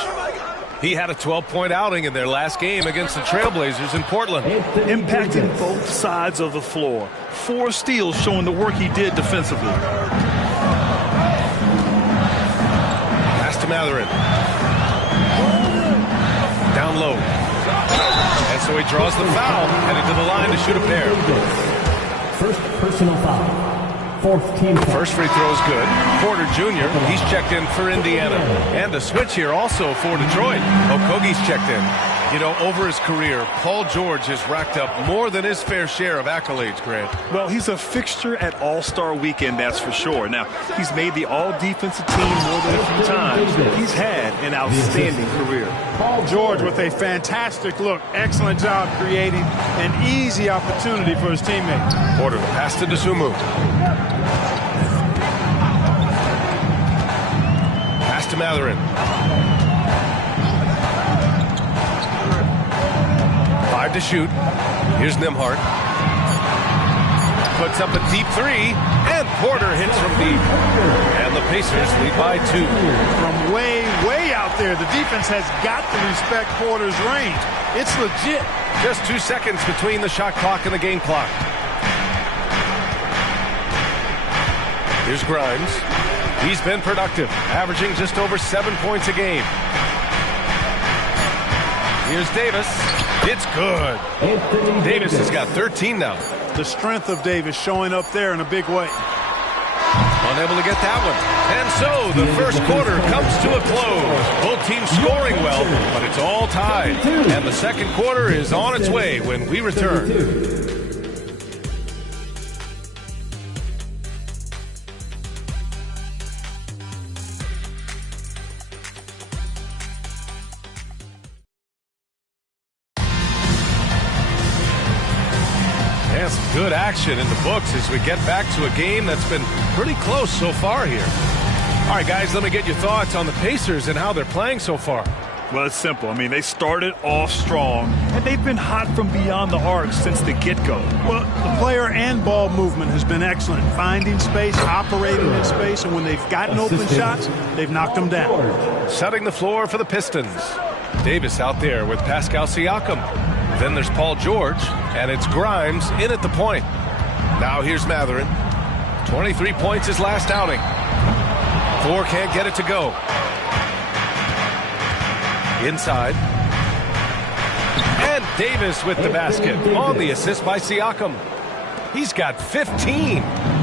He had a 12-point outing in their last game against the Trailblazers in Portland. Impacting both sides of the floor. 4 steals showing the work he did defensively. Pass to Matherin. Down low. And so he draws the foul, headed to the line to shoot a pair. First personal foul. 4th team foul. First free throw is good. Porter Jr., he's checked in for Indiana. And a switch here also for Detroit. Okogie's checked in. You know, over his career, Paul George has racked up more than his fair share of accolades, Grant. Well, he's a fixture at All-Star Weekend, that's for sure. Now, he's made the All-Defensive Team more than a few times. He's had an outstanding career. Paul George with a fantastic look. Excellent job creating an easy opportunity for his teammates. Porter, the pass to Dosunmu. Pass to Matherin. 5 to shoot. Here's Nembhard. Puts up a deep 3, and Porter hits from deep. And the Pacers lead by 2. From way, way out there, the defense has got to respect Porter's range. It's legit. Just 2 seconds between the shot clock and the game clock. Here's Grimes. He's been productive, averaging just over 7 points a game. Here's Davis. It's good. Davis has got 13 now. The strength of Davis showing up there in a big way. Unable to get that one. And so the first quarter comes to a close. Both teams scoring well, but it's all tied. And the second quarter is on its way when we return. And some good action in the books as we get back to a game that's been pretty close so far here. All right, guys, let me get your thoughts on the Pacers and how they're playing so far. Well, it's simple. I mean, they started off strong, and they've been hot from beyond the arc since the get-go. Well, the player and ball movement has been excellent. Finding space, operating in space, and when they've gotten open shots, they've knocked them down. Setting the floor for the Pistons. Davis out there with Pascal Siakam. Then there's Paul George, and it's Grimes in at the point. Now here's Mathurin. 23 points his last outing. Thor can't get it to go. Inside. And Davis with the basket on the assist by Siakam. He's got 15.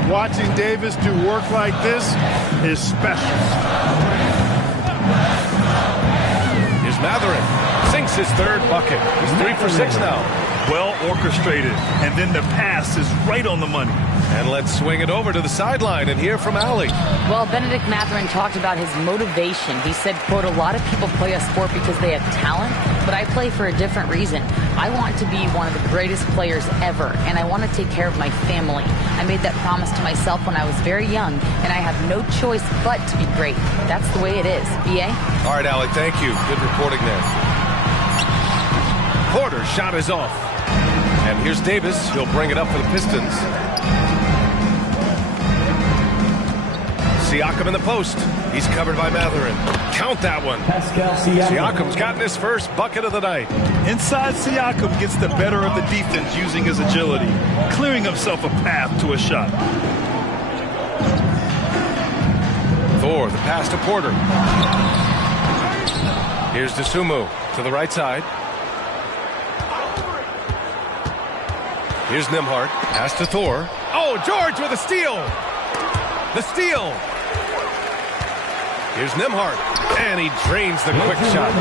Watching Davis do work like this is special. Here's Mathurin. Sinks his third bucket. He's 3 for 6 now. Well orchestrated. And then the pass is right on the money. And let's swing it over to the sideline and hear from Allie. Well, Benedict Mathurin talked about his motivation. He said, quote, a lot of people play a sport because they have talent, but I play for a different reason. I want to be one of the greatest players ever, and I want to take care of my family. I made that promise to myself when I was very young, and I have no choice but to be great. That's the way it is. B.A.? All right, Allie, thank you. Good reporting there. Porter's shot is off. And here's Davis. He'll bring it up for the Pistons. Siakam in the post. He's covered by Mathurin. Count that one. Siakam's gotten his first bucket of the night. Inside, Siakam gets the better of the defense using his agility, clearing himself a path to a shot. Thor, the pass to Porter. Here's Dosunmu to the right side. Here's Nembhard. Pass to Thor. Oh, George with a steal. The steal. Here's Nembhard. And he drains the quick shot.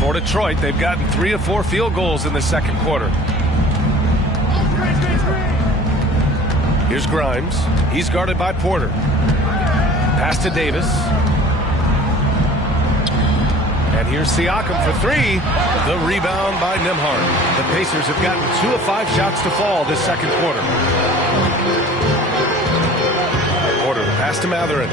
For Detroit, they've gotten 3 of 4 field goals in the second quarter. Here's Grimes. He's guarded by Porter. Pass to Davis. And here's Siakam for 3. The rebound by Nembhard. The Pacers have gotten 2 of 5 shots to fall this second quarter. Porter, pass to Mathurin.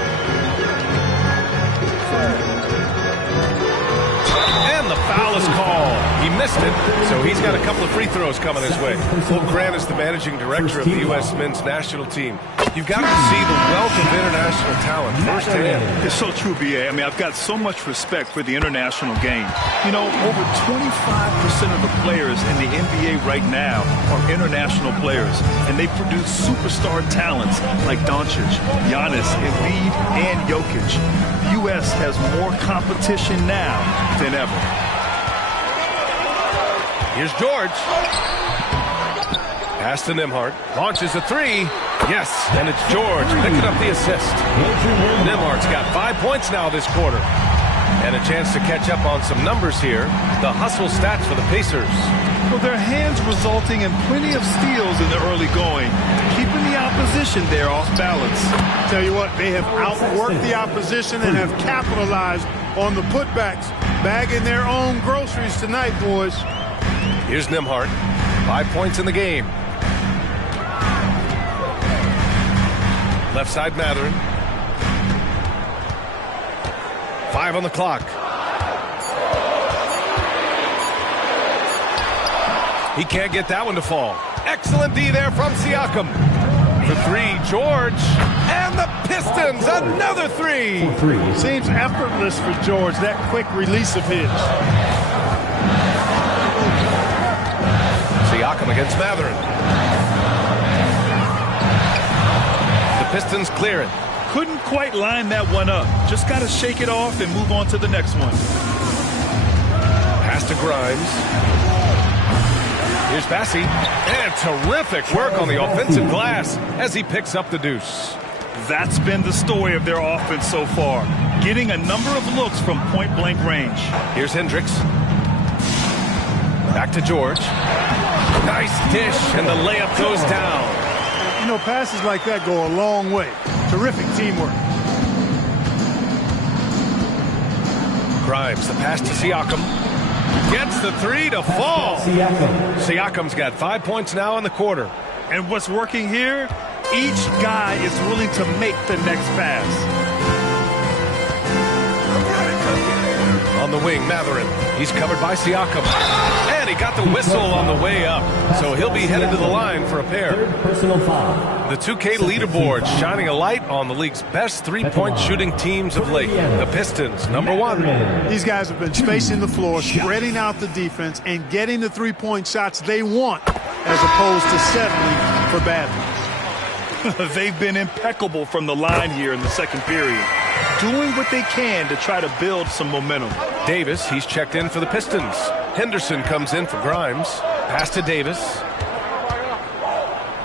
And the foul is called. He missed it, so he's got a couple of free throws coming his way. Phil Grant is the managing director of the U.S. men's national team. You've got to see the wealth of international talent firsthand. It's so true, B.A. I mean, I've got so much respect for the international game. You know, over 25% of the players in the NBA right now are international players, and they produce superstar talents like Doncic, Giannis, Embiid, and Jokic. The U.S. has more competition now than ever. Here's George. Pass to Nembhard. Launches a 3. Yes, and it's George picking up the assist. Nembhard's got 5 points now this quarter. And a chance to catch up on some numbers here. The hustle stats for the Pacers. Well, their hands resulting in plenty of steals in the early going, keeping the opposition there off balance. Tell you what, they have outworked the opposition and have capitalized on the putbacks, bagging their own groceries tonight, boys. Here's Nembhard. 5 points in the game. Left side, Mathurin. 5 on the clock. He can't get that one to fall. Excellent D there from Siakam. For 3, George. And the Pistons, another 3. Seems effortless for George, that quick release of his. Siakam against Mathurin. The Pistons clear it. Couldn't quite line that one up. Just got to shake it off and move on to the next one. Pass to Grimes. Here's Bassey. And terrific work on the offensive glass as he picks up the deuce. That's been the story of their offense so far. Getting a number of looks from point-blank range. Here's Hendricks. Back to George. Nice dish, and the layup goes down. You know, passes like that go a long way. Terrific teamwork. Grimes, the pass to Siakam. Gets the three to fall. Siakam's got 5 points now in the quarter. And what's working here? Each guy is willing to make the next pass. On the wing, Matherin. He's covered by Siakam. And he got the whistle on the way up. So he'll be headed to the line for a pair. The 2K leaderboard shining a light on the league's best three-point shooting teams of late. The Pistons, number 1. These guys have been spacing the floor, spreading out the defense, and getting the three-point shots they want as opposed to settling for bad ones. They've been impeccable from the line here in the second period, doing what they can to try to build some momentum. Davis, he's checked in for the Pistons. Henderson comes in for Grimes. Pass to Davis.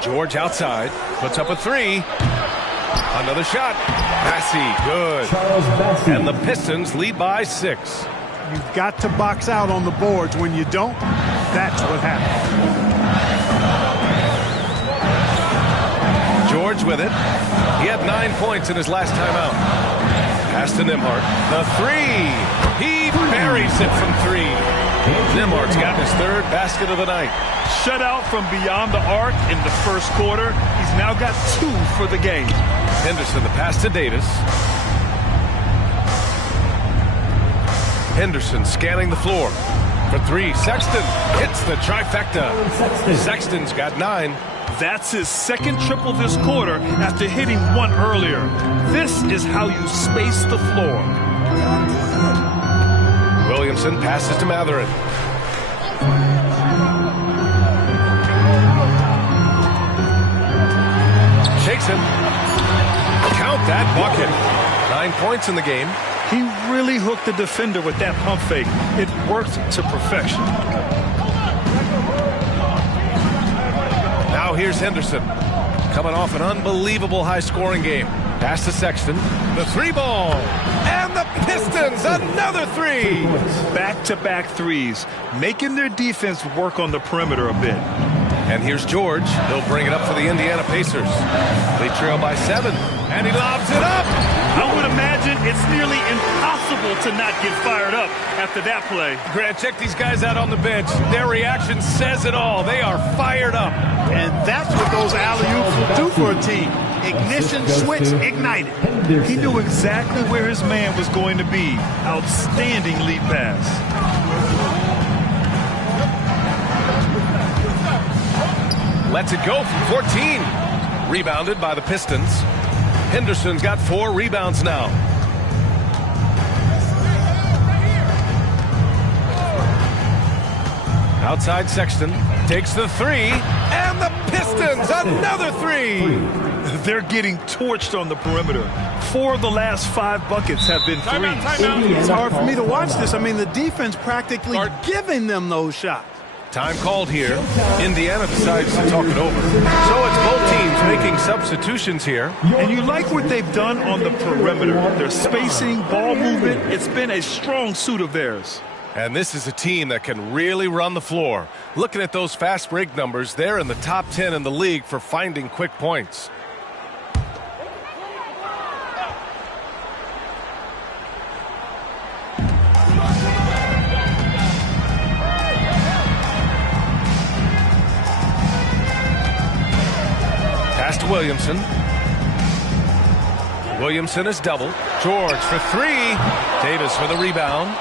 George outside, puts up a three. Another shot. Bassey, good. And the Pistons lead by 6. You've got to box out on the boards. When you don't, that's what happens. George with it. He had 9 points in his last time out. Pass to Nembhard. The three. He buries it from 3. Nembhard's got his 3rd basket of the night. Shut out from beyond the arc in the first quarter. He's now got 2 for the game. Henderson, the pass to Davis. Henderson scanning the floor. For 3, Sexton hits the trifecta. Sexton's got 9. That's his 2nd triple this quarter after hitting 1 earlier. This is how you space the floor. Williamson passes to Matherin. Shakes him. Count that bucket. 9 points in the game. He really hooked the defender with that pump fake. It worked to perfection. Now here's Henderson. Coming off an unbelievable high-scoring game. Pass to Sexton. The 3 ball. And the Pistons, another 3. Back-to-back threes, making their defense work on the perimeter a bit. And here's George. He'll bring it up for the Indiana Pacers. They trail by 7. And he lobs it up. I would imagine it's nearly impossible to not get fired up after that play. Grant, check these guys out on the bench. Their reaction says it all. They are fired up. And that's what those alley-oops will do for a team. Ignition switch ignited. He knew exactly where his man was going to be. Outstanding lead pass. Lets it go from 14. Rebounded by the Pistons. Henderson's got 4 rebounds now. Outside Sexton takes the 3. And the Pistons, another 3. They're getting torched on the perimeter. 4 of the last 5 buckets have been threes. It's hard for me to watch this. I mean, the defense practically giving them those shots. Time called here. Indiana decides to talk it over. So it's both teams making substitutions here. And you like what they've done on the perimeter. Their spacing, ball movement, it's been a strong suit of theirs. And this is a team that can really run the floor. Looking at those fast break numbers, they're in the top 10 in the league for finding quick points. Pass to Williamson. Williamson is double. George for 3. Davis for the rebound.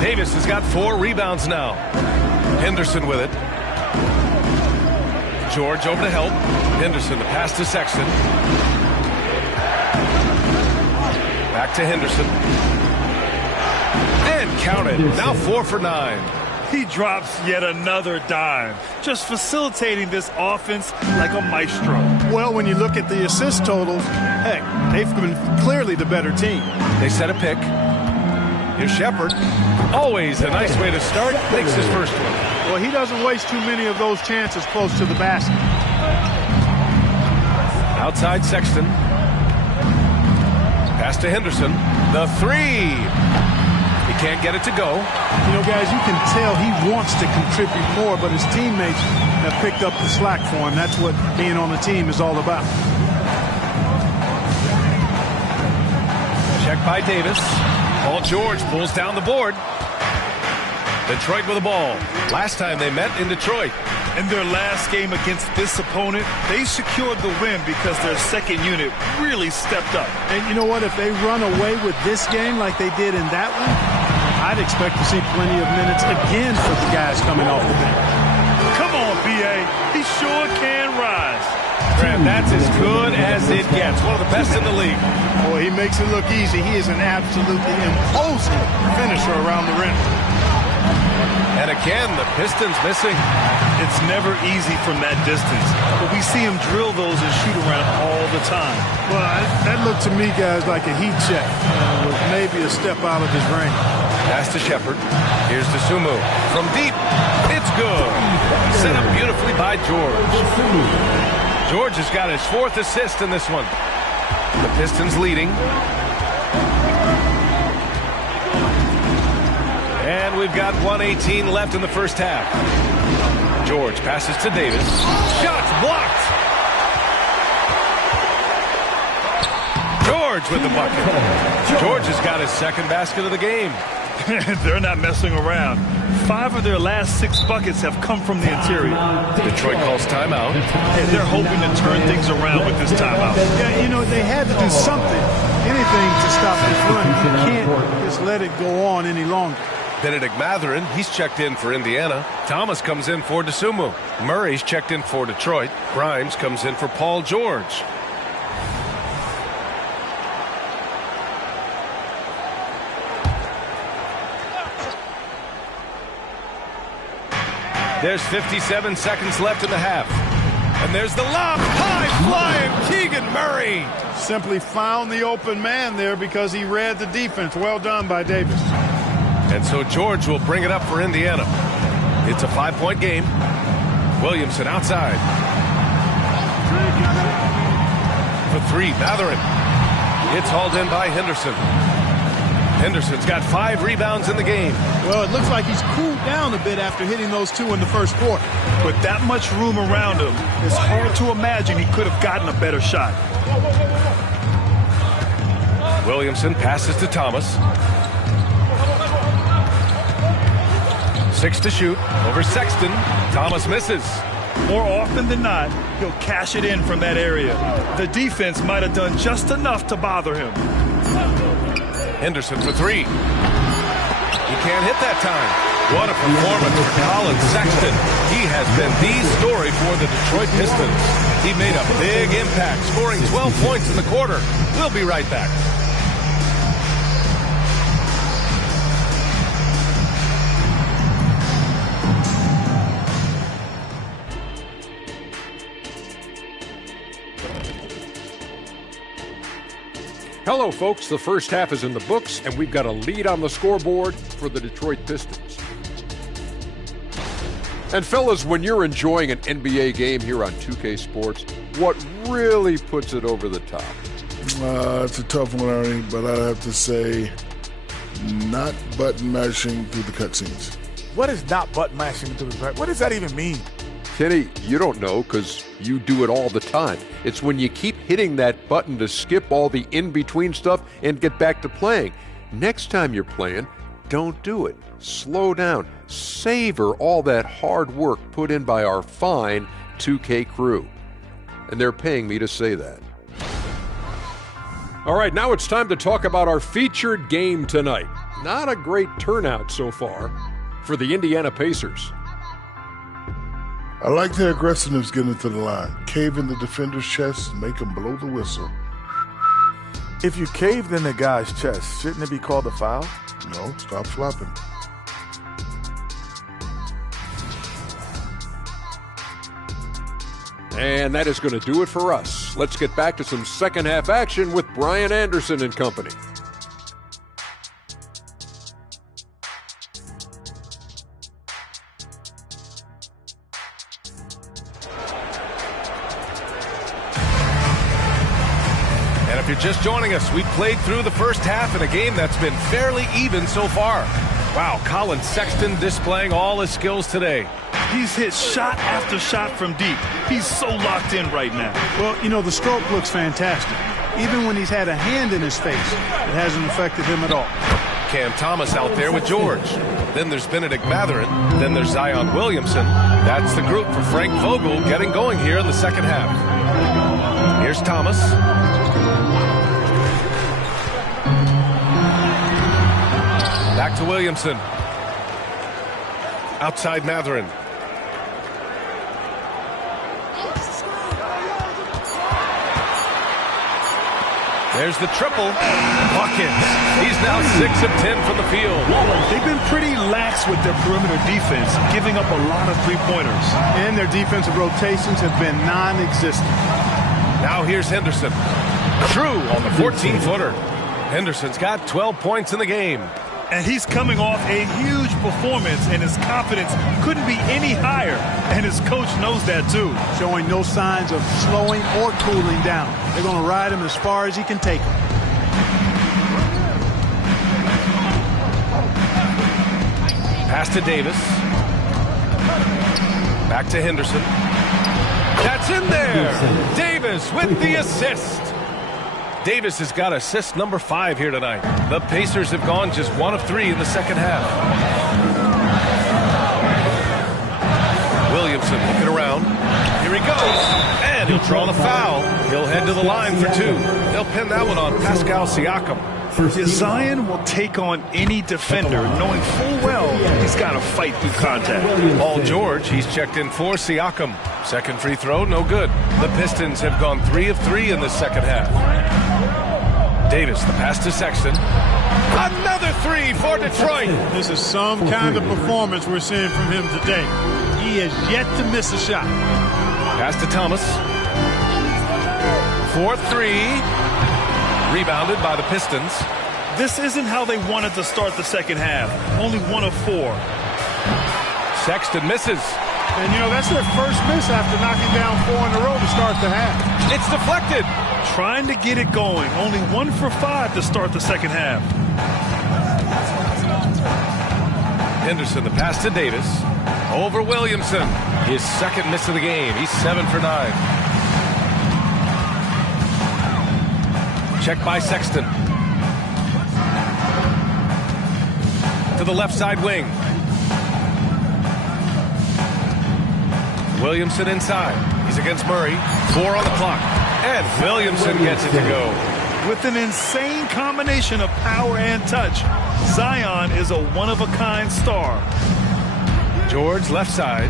Davis has got 4 rebounds now. Henderson with it. George over to help. Henderson, the pass to Sexton. Back to Henderson. And counted. Now 4 for 9. He drops yet another dime, just facilitating this offense like a maestro. Well, when you look at the assist totals, heck, they've been clearly the better team. They set a pick. Here's Shepard. Always a nice way to start. Makes his first one. Well, he doesn't waste too many of those chances close to the basket. Outside Sexton. Pass to Henderson. The 3. He can't get it to go. You know, guys, you can tell he wants to contribute more, but his teammates have picked up the slack for him. That's what being on the team is all about. Check by Davis. Paul George pulls down the board. Detroit with the ball. Last time they met in Detroit. In their last game against this opponent, they secured the win because their second unit really stepped up. And you know what? If they run away with this game like they did in that one, I'd expect to see plenty of minutes again for the guys coming off the bench. Come on, B.A. He sure can rise. Graham, that's as good as it gets. One of the best in the league. Boy, he makes it look easy. He is an absolutely imposing finisher around the rim. And again, the Pistons missing. It's never easy from that distance, but we see him drill those and shoot around all the time. Well, that looked to me, guys, like a heat check with maybe a step out of his range. Pass to Shepard. Here's to Sumu. From deep, it's good. Set up beautifully by George. George has got his 4th assist in this one. The Pistons leading. And we've got 1:18 left in the first half. George passes to Davis. Shots blocked. George with the bucket. George has got his 2nd basket of the game. They're not messing around. 5 of their last 6 buckets have come from the interior. Detroit calls timeout. And they're hoping to turn things around with this timeout. Yeah, you know, they had to do something, anything to stop this run. You can't just let it go on any longer. Benedict Mathurin, he's checked in for Indiana. Thomas comes in for DeSumo. Murray's checked in for Detroit. Grimes comes in for Paul George. There's 57 seconds left in the half. And there's the lob. High-flying Keegan Murray. Simply found the open man there because he read the defense. Well done by Davis. And so George will bring it up for Indiana. It's a 5-point game. Williamson outside. For 3, Mathurin. It's hauled in by Henderson. Henderson's got 5 rebounds in the game. Well, it looks like he's cooled down a bit after hitting those 2 in the first quarter. With that much room around him, it's hard to imagine he could have gotten a better shot. Williamson passes to Thomas. 6 to shoot over Sexton. Thomas misses. More often than not, he'll cash it in from that area. The defense might have done just enough to bother him. Henderson for 3. He can't hit that time. What a performance for Colin Sexton. He has been the story for the Detroit Pistons. He made a big impact, scoring 12 points in the quarter. We'll be right back. Hello, folks. The first half is in the books, and we've got a lead on the scoreboard for the Detroit Pistons. And, fellas, when you're enjoying an NBA game here on 2K Sports, what really puts it over the top? It's a tough one, Ernie, but I'd have to say not button mashing through the cutscenes. What is not button mashing through the cutscenes? What does that even mean? Kenny, you don't know because you do it all the time. It's when you keep hitting that button to skip all the in-between stuff and get back to playing. Next time you're playing, don't do it. Slow down. Savor all that hard work put in by our fine 2K crew. And they're paying me to say that. All right, now it's time to talk about our featured game tonight. Not a great turnout so far for the Indiana Pacers. I like their aggressiveness getting to the line. Cave in the defender's chest, make him blow the whistle. If you caved in the guy's chest, shouldn't it be called a foul? No, stop flopping. And that is going to do it for us. Let's get back to some second half action with Brian Anderson and company. And if you're just joining us, we played through the first half in a game that's been fairly even so far. Wow, Colin Sexton displaying all his skills today. He's hit shot after shot from deep. He's so locked in right now. Well, you know, the stroke looks fantastic. Even when he's had a hand in his face, it hasn't affected him at all. Cam Thomas out there with George. Then there's Benedict Matherin. Then there's Zion Williamson. That's the group for Frank Vogel getting going here in the second half. Here's Thomas. Back to Williamson. Outside Matherin. There's the triple. Hawkins. He's now 6 of 10 from the field. They've been pretty lax with their perimeter defense, giving up a lot of three-pointers. And their defensive rotations have been non-existent. Now here's Henderson. True on the 14-footer. Henderson's got 12 points in the game. And he's coming off a huge performance, and his confidence couldn't be any higher. And his coach knows that, too. Showing no signs of slowing or cooling down. They're going to ride him as far as he can take him. Pass to Davis. Back to Henderson. That's in there. Davis with the assist. Davis has got assist number 5 here tonight. The Pacers have gone just 1 of 3 in the second half. Williamson looking around. Here he goes. And he'll draw the foul. He'll head to the line for 2. They'll pin that one on Pascal Siakam. Zion will take on any defender, knowing full well he's got to fight through contact. Paul George, he's checked in for Siakam. Second free throw, no good. The Pistons have gone 3 of 3 in the second half. Davis, the pass to Sexton. Another 3 for Detroit. This is some kind of performance we're seeing from him today. He has yet to miss a shot. Pass to Thomas. 4-3. Rebounded by the Pistons. This isn't how they wanted to start the second half. Only 1 of 4. Sexton misses. And, you know, that's their first miss after knocking down 4 in a row to start the half. It's deflected. Trying to get it going. Only 1 for 5 to start the second half. Henderson, the pass to Davis. Over Williamson. His second miss of the game. He's 7 for 9. Check by Sexton. To the left side wing. Williamson inside. He's against Murray. 4 on the clock. And Williamson gets it to go. With an insane combination of power and touch, Zion is a one-of-a-kind star. George left side.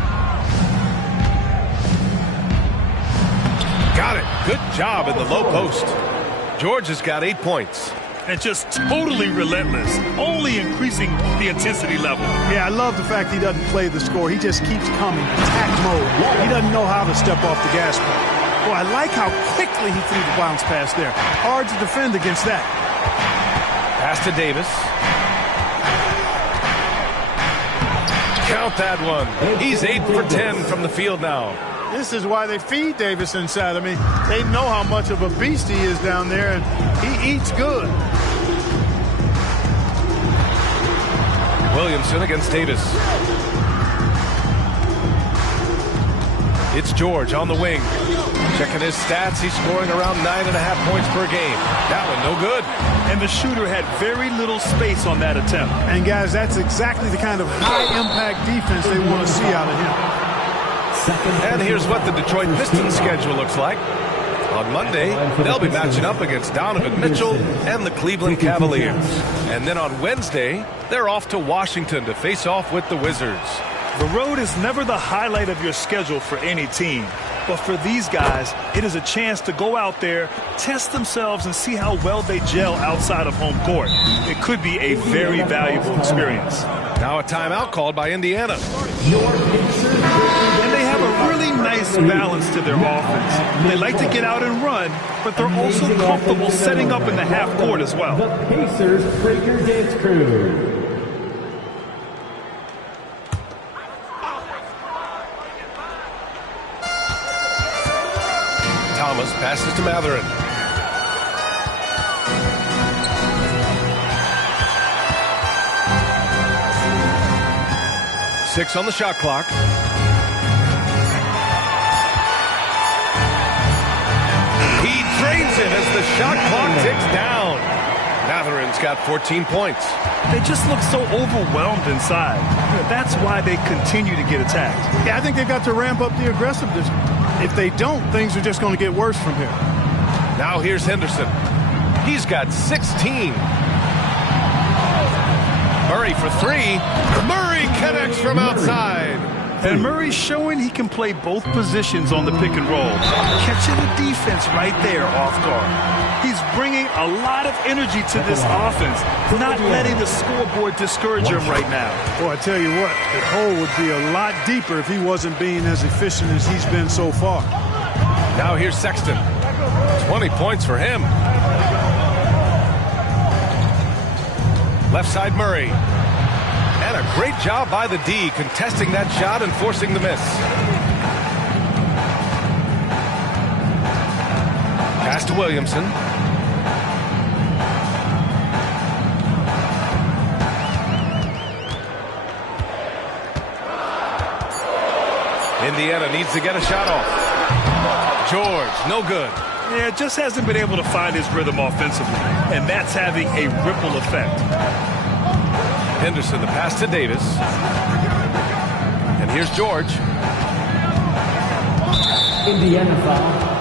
Got it. Good job in the low post. George has got 8 points. And just totally relentless, only increasing the intensity level. Yeah, I love the fact he doesn't play the score. He just keeps coming, attack mode. He doesn't know how to step off the gas pedal. Well, I like how quickly he threw the bounce pass there. Hard to defend against that. Pass to Davis. Count that one. He's 8 for 10 from the field now. This is why they feed Davis inside. I mean, they know how much of a beast he is down there, and he eats good. Williamson against Davis. It's George on the wing. Checking his stats, he's scoring around 9.5 points per game. That one no good. And the shooter had very little space on that attempt. And guys, that's exactly the kind of high-impact defense they want to see out of him. And here's what the Detroit Pistons schedule looks like. On Monday, they'll be matching up against Donovan Mitchell and the Cleveland Cavaliers. And then on Wednesday, they're off to Washington to face off with the Wizards. The road is never the highlight of your schedule for any team. But for these guys, it is a chance to go out there, test themselves, and see how well they gel outside of home court. It could be a very valuable experience. Now a timeout called by Indiana. And they have a really nice balance to their offense. They like to get out and run, but they're also comfortable setting up in the half court as well. The Pacers Breaker Dance Crew. Thomas passes to Matherin. Six on the shot clock. He drains it as the shot clock ticks down. Matherin Madden's got 14 points. They just look so overwhelmed inside. That's why they continue to get attacked. Yeah, I think they've got to ramp up the aggressiveness. If they don't, things are just going to get worse from here. Now here's Henderson. He's got 16. Murray for 3. Murray connects from outside. And Murray's showing he can play both positions on the pick and roll. Catching the defense right there off guard. He's bringing a lot of energy to this offense, not letting the scoreboard discourage him right now. Boy, I tell you what, the hole would be a lot deeper if he wasn't being as efficient as he's been so far. Now here's Sexton. 20 points for him. Left side Murray. And a great job by the D contesting that shot and forcing the miss. Pass to Williamson. Indiana needs to get a shot off. George, no good. Yeah, just hasn't been able to find his rhythm offensively, and that's having a ripple effect. Henderson, the pass to Davis. And here's George. Indiana foul.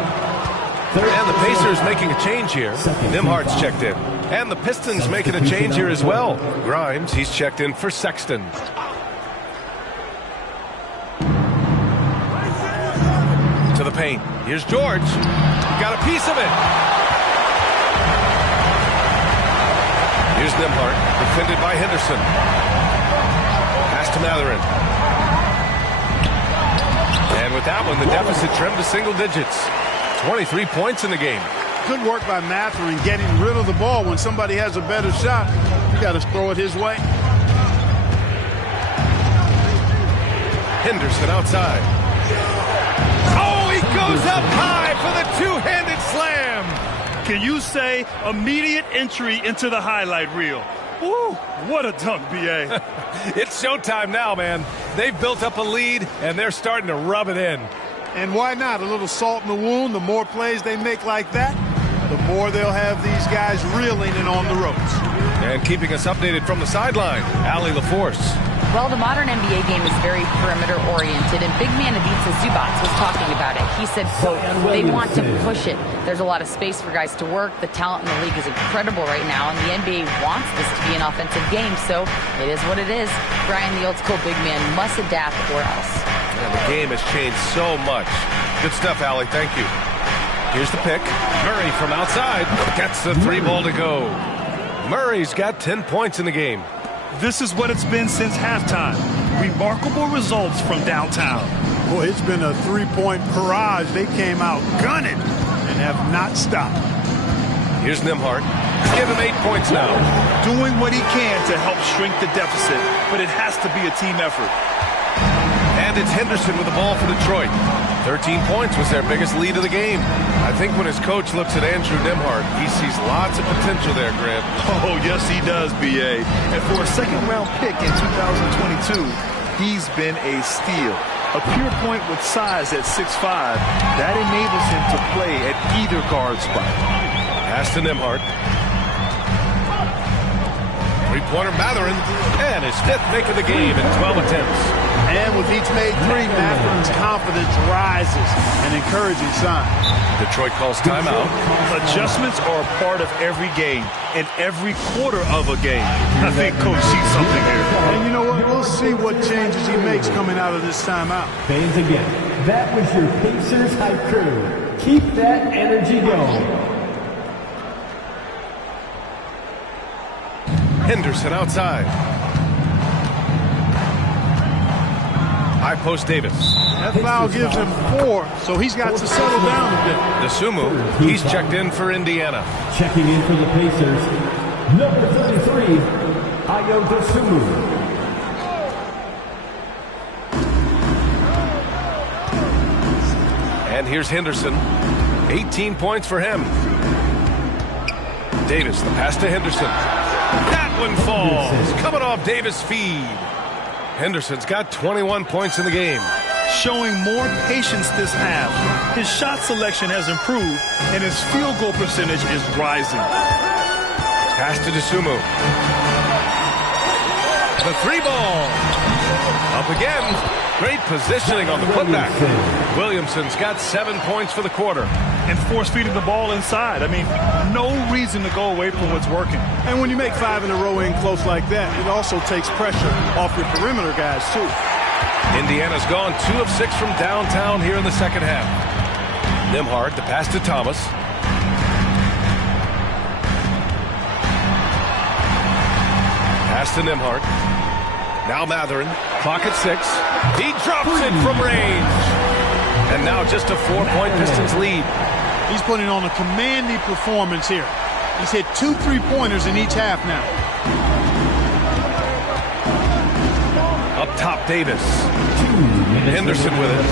And the Pacers making a change here. Nimhart's checked in. And the Pistons making a change here as well. Grimes, he's checked in for Sexton. To the paint. Here's George. He got a piece of it. Here's Nimhart, defended by Henderson. Pass to Matherin. And with that one, the deficit trimmed to single digits. 23 points in the game. Good work by Matherin getting rid of the ball. When somebody has a better shot, you got to throw it his way. Henderson outside. Oh, he goes up high for the two-handed slam. Can you say immediate entry into the highlight reel? Woo, what a dunk, B.A. It's showtime now, man. They've built up a lead, and they're starting to rub it in. And why not? A little salt in the wound. The more plays they make like that, the more they'll have these guys reeling and on the ropes. And keeping us updated from the sideline, Allie LaForce. Well, the modern NBA game is very perimeter-oriented, and big man Ivica Zubac was talking about it. He said, quote, they want to push it. There's a lot of space for guys to work. The talent in the league is incredible right now, and the NBA wants this to be an offensive game, so it is what it is. Brian, the old-school big man, must adapt or else. Yeah, the game has changed so much. Good stuff, Allie. Thank you. Here's the pick. Murray from outside gets the 3 ball to go. Murray's got 10 points in the game. This is what it's been since halftime. Remarkable results from downtown. Boy, it's been a three-point barrage. They came out gunning and have not stopped. Here's Nimhart. Give him 8 points now. Doing what he can to help shrink the deficit, but it has to be a team effort. And it's Henderson with the ball for Detroit. 13 points was their biggest lead of the game. I think when his coach looks at Andrew Nimhart, he sees lots of potential there, Grant. Oh, yes, he does, B.A. And for a second-round pick in 2022, he's been a steal. A pure point with size at 6'5", that enables him to play at either guard spot. Pass to Nimhart. Three-pointer Matherin, and his 5th make of the game in 12 attempts. And with each made 3, Matherin's confidence rises, an encouraging sign. Detroit calls timeout. Adjustments are a part of every game and every quarter of a game. I think Coach sees something here. And you know what? We'll see what changes he makes coming out of this timeout. Fans again. That was your Pacers hype crew. Keep that energy going. Henderson outside. High post Davis. That foul gives him 4, so he's got to settle down a bit. Dosunmu, he's checked in for Indiana. Checking in for the Pacers, number 33, Ayo Dosunmu. And here's Henderson. 18 points for him. Davis, the pass to Henderson. That one falls. Coming off Davis' feed. Henderson's got 21 points in the game. Showing more patience this half. His shot selection has improved, and his field goal percentage is rising. Pass to DeSumo. The 3-ball. Up again. Great positioning on the putback. Williamson's got 7 points for the quarter. And force-feeding the ball inside. I mean, no reason to go away from what's working. And when you make 5 in a row in close like that, it also takes pressure off your perimeter guys, too. Indiana's gone 2 of 6 from downtown here in the second half. Nembhard, the pass to Thomas. Pass to Nembhard. Now Matherin. Clock at 6. He drops it from range. And now just a 4-point Pistons lead. He's putting on a commanding performance here. He's hit 2 3-pointers in each half now. Up top, Davis. Henderson with it.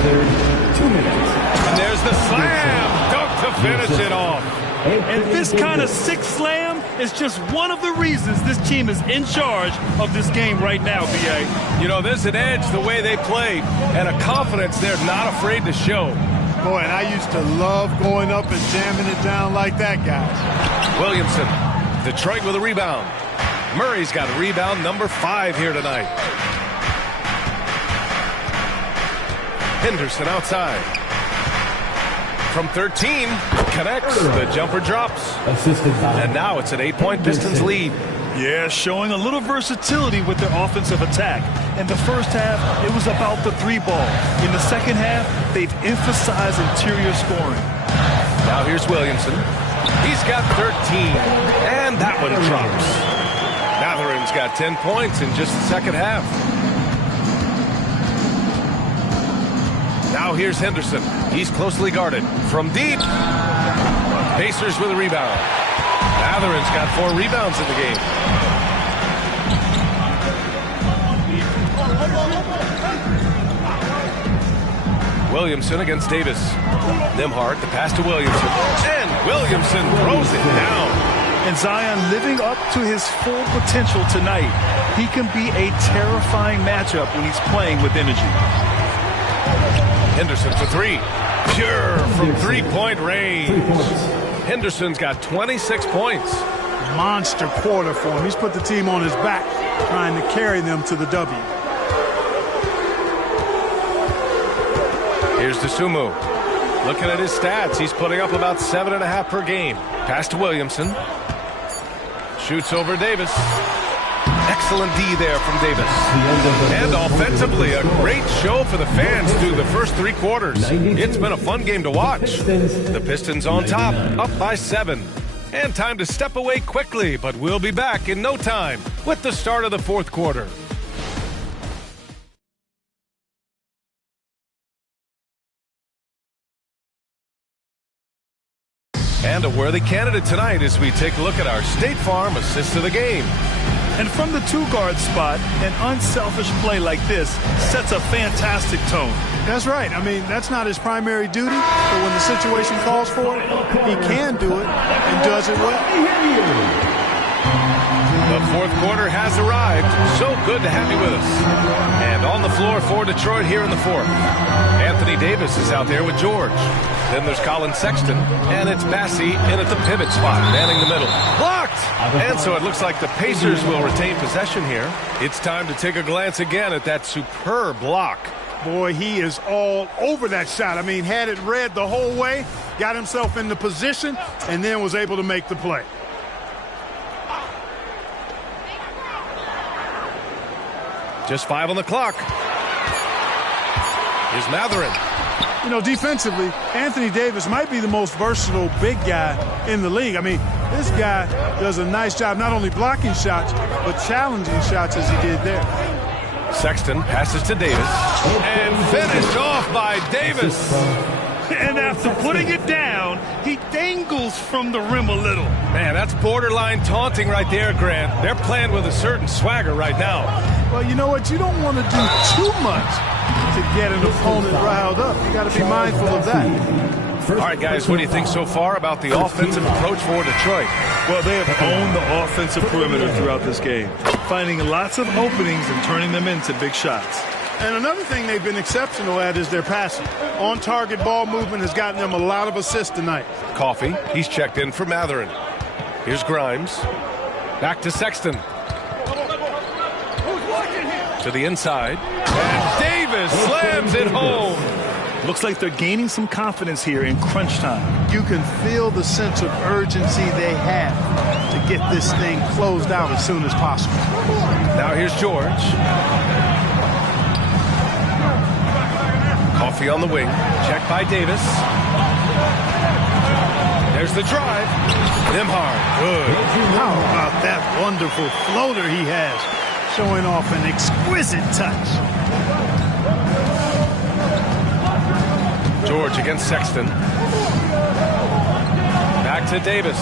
And there's the slam. Dunk to finish it off. And this kind of sick slam is just one of the reasons this team is in charge of this game right now, B.A. You know, there's an edge the way they play and a confidence they're not afraid to show. Boy, and I used to love going up and jamming it down like that, guys. Williamson, Detroit with a rebound. Murray's got rebound number 5 here tonight. Henderson outside. From 13, connects. The jumper drops. And now it's an 8-point Pistons lead. Yeah, showing a little versatility with their offensive attack. In the first half, it was about the 3-ball. In the second half, they've emphasized interior scoring. Now here's Williamson. He's got 13, and that one drops. Matherin's got 10 points in just the second half. Now here's Henderson. He's closely guarded. From deep. Pacers with a rebound. Matherin's got 4 rebounds in the game. Williamson against Davis. Nembhard, the pass to Williamson. And Williamson throws it down. And Zion living up to his full potential tonight. He can be a terrifying matchup when he's playing with energy. Henderson for 3. Pure from 3-point range. Henderson's got 26 points. Monster quarter for him. He's put the team on his back, trying to carry them to the W. Here's DeSumo. Looking at his stats, he's putting up about 7.5 per game. Pass to Williamson. Shoots over Davis. Excellent D there from Davis. And offensively, a great show for the fans through the first 3 quarters. It's been a fun game to watch. The Pistons on top, up by 7. And time to step away quickly, but we'll be back in no time with the start of the 4th quarter. And a worthy candidate tonight as we take a look at our State Farm assist of the game. And from the 2-guard spot, an unselfish play like this sets a fantastic tone. That's right. I mean, that's not his primary duty, but when the situation calls for it, he can do it and does it well. The 4th quarter has arrived. So good to have you with us. And on the floor for Detroit here in the 4th. Anthony Davis is out there with George. Then there's Colin Sexton, and it's Bassey in at the pivot spot, manning the middle. Blocked! And so it looks like the Pacers will retain possession here. It's time to take a glance again at that superb block. Boy, he is all over that shot. I mean, had it read the whole way, got himself in the position, and then was able to make the play. Just 5 on the clock. Here's Matherin. You know, defensively, Anthony Davis might be the most versatile big guy in the league. I mean, this guy does a nice job not only blocking shots, but challenging shots as he did there. Sexton passes to Davis. And finished off by Davis. And after putting it down, he dangles from the rim a little. Man, that's borderline taunting right there, Grant. They're playing with a certain swagger right now. Well, you know what? You don't want to do too much to get an opponent riled up. You got to be mindful of that. All right, guys, what do you think so far about the offensive approach for Detroit? Well, they have owned the offensive perimeter throughout this game, finding lots of openings and turning them into big shots. And another thing they've been exceptional at is their passing. On-target ball movement has gotten them a lot of assists tonight. Coffey, he's checked in for Matherin. Here's Grimes. Back to Sexton. To the inside. And Davis slams it home. Looks like they're gaining some confidence here in crunch time. You can feel the sense of urgency they have to get this thing closed out as soon as possible. Now here's George. Coffee on the wing. Check by Davis. There's the drive. Nembhard. Good. How about that wonderful floater he has, showing off an exquisite touch. George against Sexton. Back to Davis.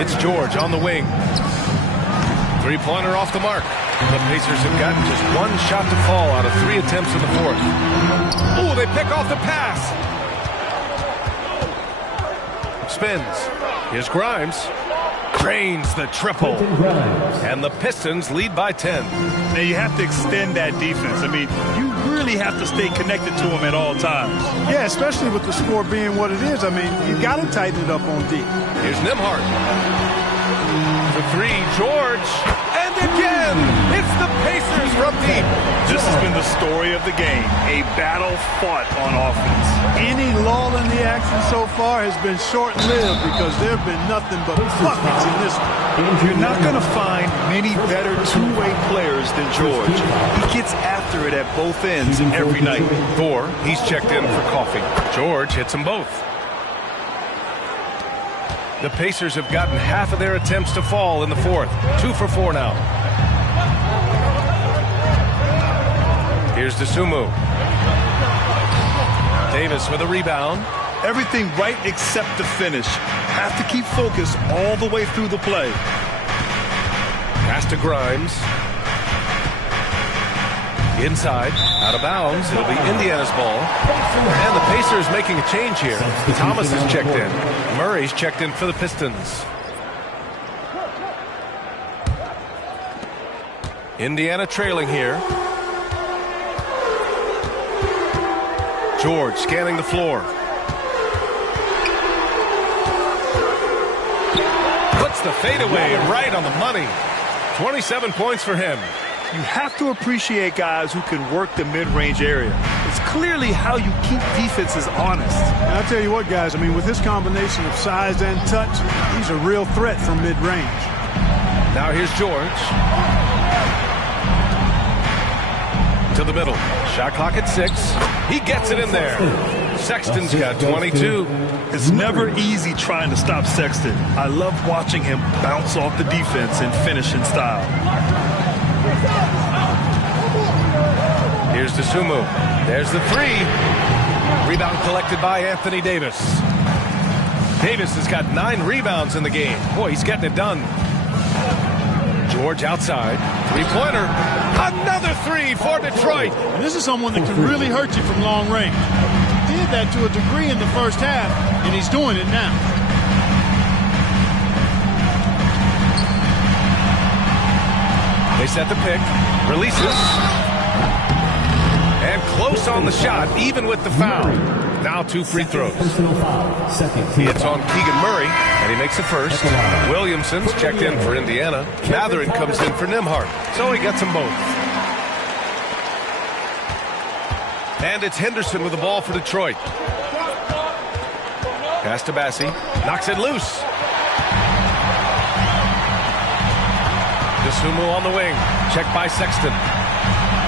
It's George on the wing. Three-pointer off the mark. The Pacers have gotten just one shot to fall out of 3 attempts in the fourth. Ooh, they pick off the pass. Spins. Here's Grimes. Drains the triple. And the Pistons lead by 10. Now you have to extend that defense. I mean, you really have to stay connected to them at all times. Yeah, especially with the score being what it is. I mean, you got to tighten it up on D. Here's Nembhard. For 3, George. And again, it's the Pacers from deep. This has been the story of the game. A battle fought on offense. Any lull in the action so far has been short-lived because there have been nothing but buckets in this one. You're not going to find many better two-way players than George. He gets after it at both ends every night. Thor, he's checked in for coffee. George hits them both. The Pacers have gotten half of their attempts to fall in the fourth. 2 for 4 now. Here's DeSumo. Davis with a rebound. Everything right except the finish. Have to keep focus all the way through the play. Pass to Grimes. Inside, out of bounds. It'll be Indiana's ball. And the Pacers making a change here. Thomas is checked in. Murray's checked in for the Pistons. Indiana trailing here. George scanning the floor. Puts the fadeaway right on the money. 27 points for him. You have to appreciate guys who can work the mid-range area. It's clearly how you keep defenses honest. And I'll tell you what, guys, I mean, with this combination of size and touch, he's a real threat from mid-range. Now here's George. To the middle. Shot clock at 6. He gets it in there. Sexton's got 22. It's never easy trying to stop Sexton. I love watching him bounce off the defense and finish in style. Here's DeSumo. There's the 3. Rebound collected by Anthony Davis. Davis has got 9 rebounds in the game. Boy, he's getting it done. George outside. Three-pointer. Another 3 for Detroit. And this is someone that can really hurt you from long range. He did that to a degree in the first half, and he's doing it now. They set the pick. Releases. And close on the shot, even with the foul. Now 2 free throws. It's on Keegan Murray, and he makes the first. Williamson's checked in for Indiana. Matherin comes in for Nembhard. So he gets them both. And it's Henderson with the ball for Detroit. Pass to Bassi. Knocks it loose. DeSumo on the wing. Checked by Sexton.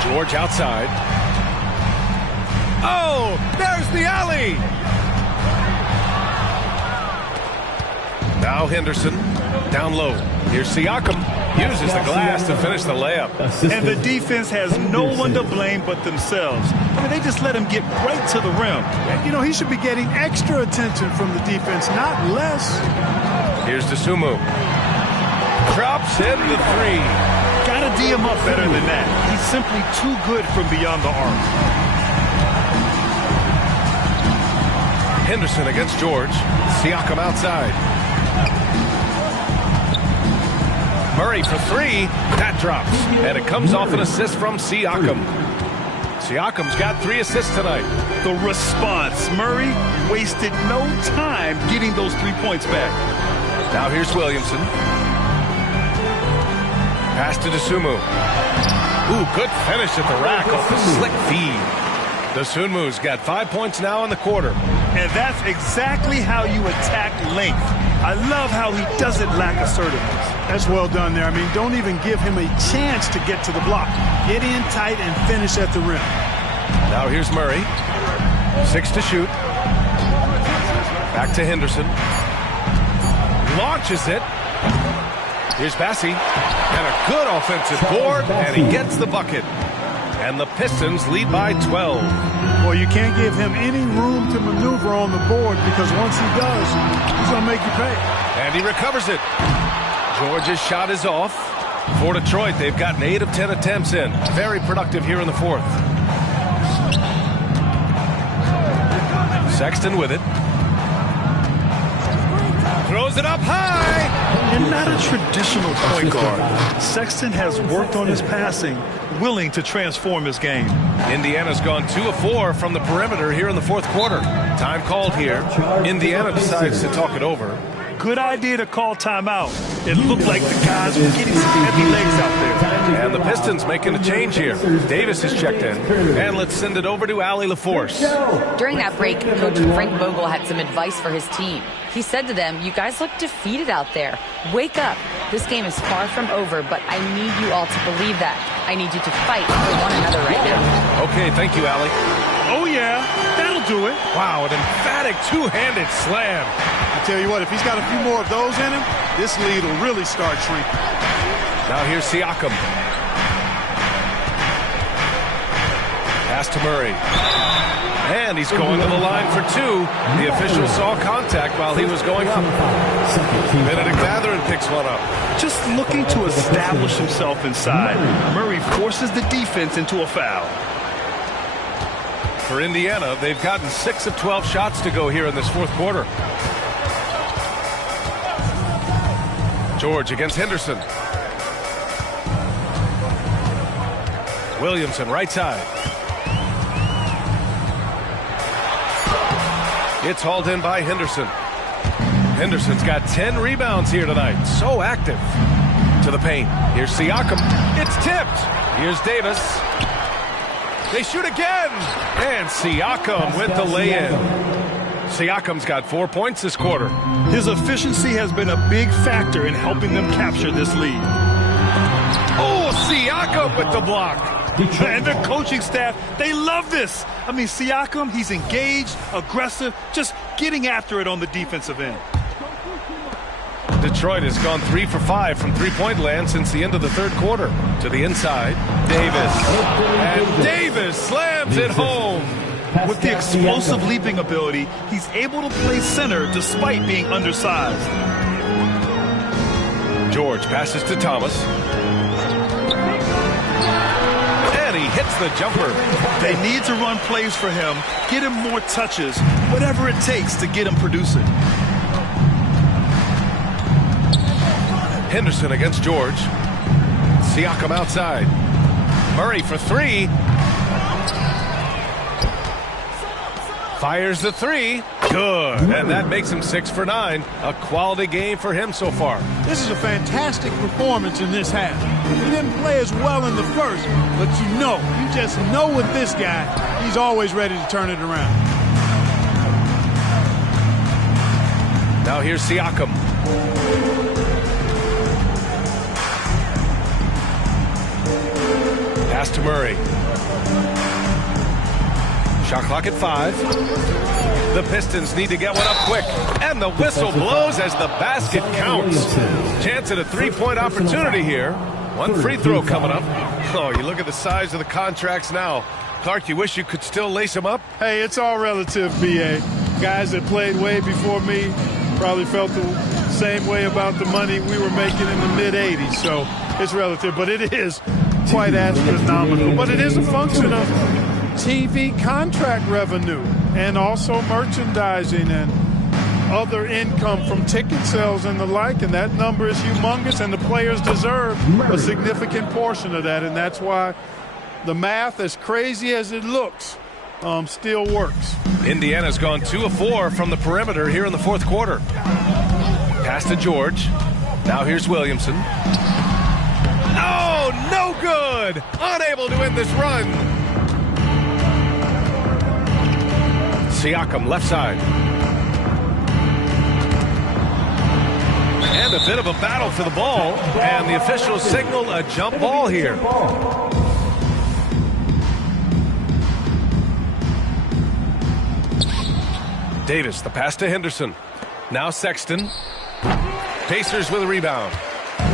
George outside. Oh, there's the alley. Now Henderson down low. Here's Siakam. Uses the glass to finish the layup. And the defense has no one to blame but themselves. I mean, they just let him get right to the rim. You know, he should be getting extra attention from the defense, not less. Here's DeSumo. Drops in the 3. Gotta D him up better than that. He's simply too good from beyond the arc. Henderson against George. Siakam outside. Murray for 3. That drops. And it comes off an assist from Siakam. Siakam's got 3 assists tonight. The response. Murray wasted no time getting those 3 points back. Now here's Williamson. Pass to Dosunmu. Ooh, good finish at the rack off the slick feed. Dosunmu's got 5 points now in the quarter. And that's exactly how you attack length. I love how he doesn't lack assertiveness. That's well done there. I mean, don't even give him a chance to get to the block. Get in tight and finish at the rim. Now here's Murray. 6 to shoot. Back to Henderson. Launches it. Here's Bassi. And a good offensive board, and he gets the bucket. And the Pistons lead by 12. Well, you can't give him any room to maneuver on the board because once he does, he's going to make you pay. And he recovers it. George's shot is off. For Detroit, they've gotten 8 of 10 attempts in. Very productive here in the fourth. Sexton with it. Throws it up high. And not a traditional point guard. Sexton has worked on his passing, willing to transform his game. Indiana's gone 2 of 4 from the perimeter here in the fourth quarter. Time called here. Indiana decides to talk it over. Good idea to call timeout. It looked like the guys were getting some heavy legs out there. And the Pistons making a change here. Davis has checked in. And let's send it over to Allie LaForce. During that break, Coach Frank Vogel had some advice for his team. He said to them, "You guys look defeated out there. Wake up. This game is far from over, but I need you all to believe that. I need you to fight for one another right now." Okay, thank you, Allie. Oh, yeah. That'll do it. Wow, an emphatic two-handed slam. I tell you what, if he's got a few more of those in him, this lead will really start shrinking. Now here's Siakam. Pass to Murray. And he's going to the line for 2. The official saw contact while he was going up. Benedict Mathurin picks one up. Just looking to establish himself inside. Murray forces the defense into a foul. For Indiana, they've gotten 6 of 12 shots to go here in this fourth quarter. George against Henderson. Williamson, right side. It's hauled in by Henderson. Henderson's got 10 rebounds here tonight. So active. To the paint. Here's Siakam. It's tipped. Here's Davis. They shoot again. And Siakam with the lay-in. Siakam's got 4 points this quarter. His efficiency has been a big factor in helping them capture this lead. Oh, Siakam with the block. And the coaching staff, they love this. I mean, Siakam, he's engaged, aggressive, just getting after it on the defensive end. Detroit has gone 3 for 5 from three-point land since the end of the third quarter. To the inside, Davis. And Davis slams it home. With the explosive leaping ability, he's able to play center despite being undersized. George passes to Thomas. And he hits the jumper. They need to run plays for him, get him more touches, whatever it takes to get him producing. Henderson against George. Siakam outside. Murray for 3. Fires the 3. Good. And that makes him 6 for 9. A quality game for him so far. This is a fantastic performance in this half. He didn't play as well in the first, but you just know with this guy, he's always ready to turn it around. Now here's Siakam. Pass to Murray. Shot clock at 5. The Pistons need to get one up quick. And the whistle blows as the basket counts. Chance at a three-point opportunity here. One free throw coming up. Oh, you look at the size of the contracts now. Clark, you wish you could still lace them up? Hey, it's all relative, B.A. Guys that played way before me probably felt the same way about the money we were making in the mid-'80s. So it's relative, but it is quite astronomical. But it is a function of TV contract revenue and also merchandising and other income from ticket sales and the like, and that number is humongous, and the players deserve a significant portion of that, and that's why the math, as crazy as it looks, still works. Indiana's gone 2 of 4 from the perimeter here in the fourth quarter. Pass Pass to George. Now here's Williamson. Oh, no good! Unable to end this run. Siakam, left side. And a bit of a battle for the ball. And the officials signal a jump ball here. Davis, the pass to Henderson. Now Sexton. Pacers with a rebound.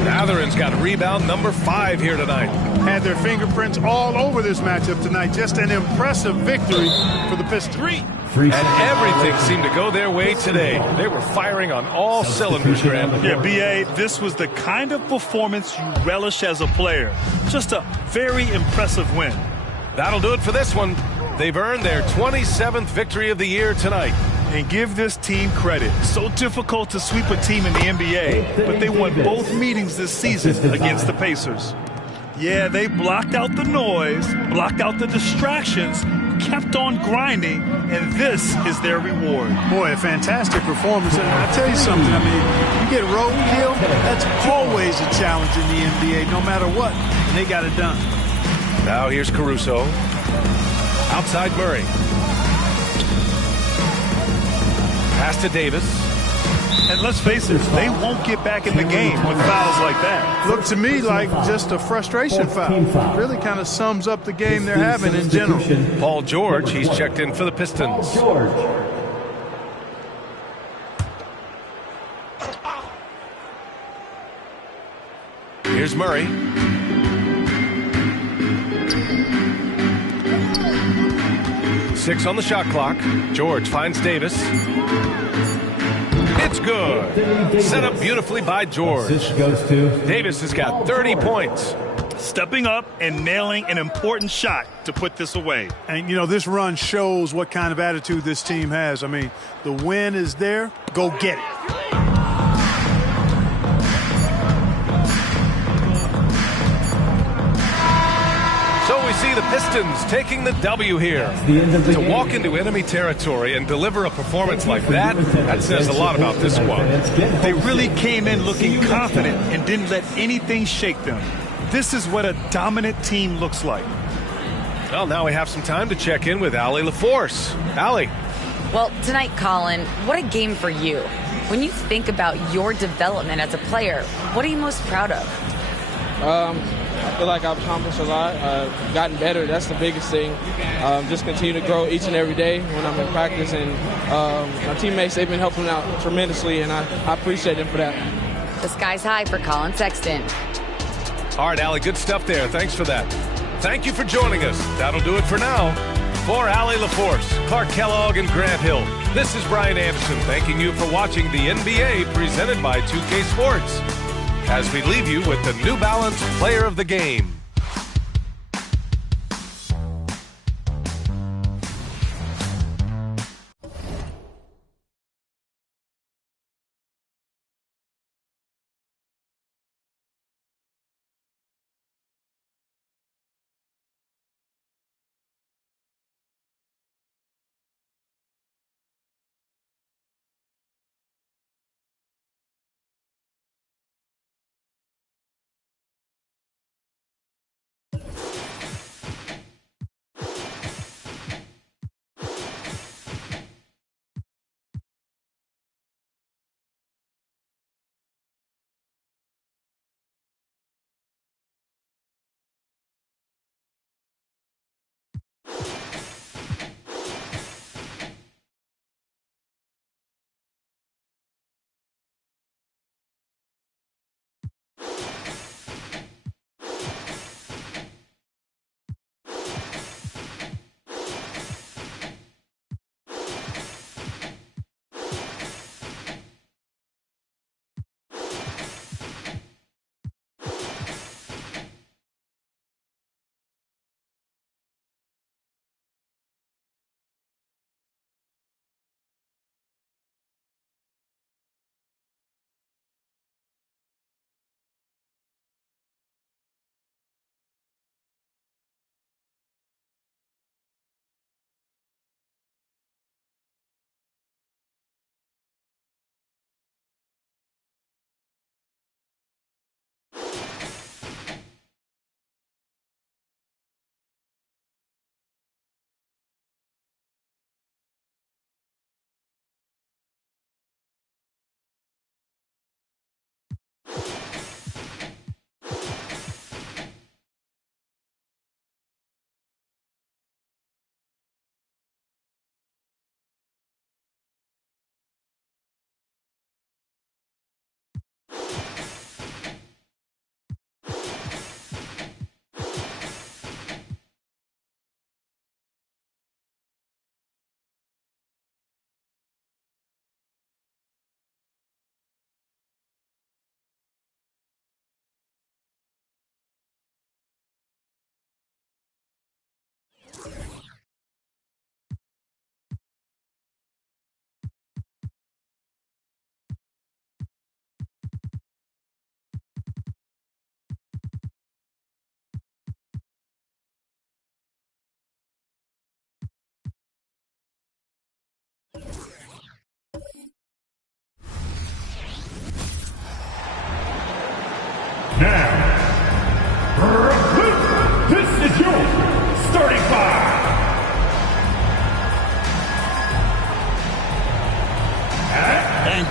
Matherin's got rebound number 5 here tonight. Had their fingerprints all over this matchup tonight. Just an impressive victory for the Pistons. And everything seemed to go their way today. They were firing on all cylinders, Graham. Yeah, B.A., this was the kind of performance you relish as a player. Just a very impressive win. That'll do it for this one. They've earned their 27th victory of the year tonight. And give this team credit. So difficult to sweep a team in the NBA, but they won both meetings this season against the Pacers. Yeah, they blocked out the noise, blocked out the distractions, kept on grinding, and this is their reward. Boy, a fantastic performance. And I'll tell you something, I mean, you get roadkill, that's always a challenge in the NBA, no matter what. And they got it done. Now here's Caruso. Outside Murray. Pass to Davis. And let's face it, they won't get back in the game with fouls like that. Looked to me like just a frustration foul. Really kind of sums up the game they're having in general. Paul George, he's checked in for the Pistons. Here's Murray. Six on the shot clock. George finds Davis. It's good. Set up beautifully by George. Davis has got 30 points. Stepping up and nailing an important shot to put this away. And, you know, this run shows what kind of attitude this team has. I mean, the win is there. Go get it. So we see the Pistons taking the W here. To walk into enemy territory and deliver a performance like that, that says a lot about this squad. They really came in looking confident and didn't let anything shake them. This is what a dominant team looks like. Well, now we have some time to check in with Allie LaForce. Allie. Well, tonight, Colin, what a game for you. When you think about your development as a player, what are you most proud of? I feel like I've accomplished a lot, gotten better. That's the biggest thing. Just continue to grow each and every day when I'm in practice. And my teammates, they've been helping out tremendously, and I appreciate them for that. The sky's high for Colin Sexton. All right, Allie, good stuff there. Thanks for that. Thank you for joining us. That'll do it for now. For Allie LaForce, Clark Kellogg, and Grant Hill, this is Brian Anderson thanking you for watching the NBA presented by 2K Sports. As we leave you with the New Balance Player of the Game.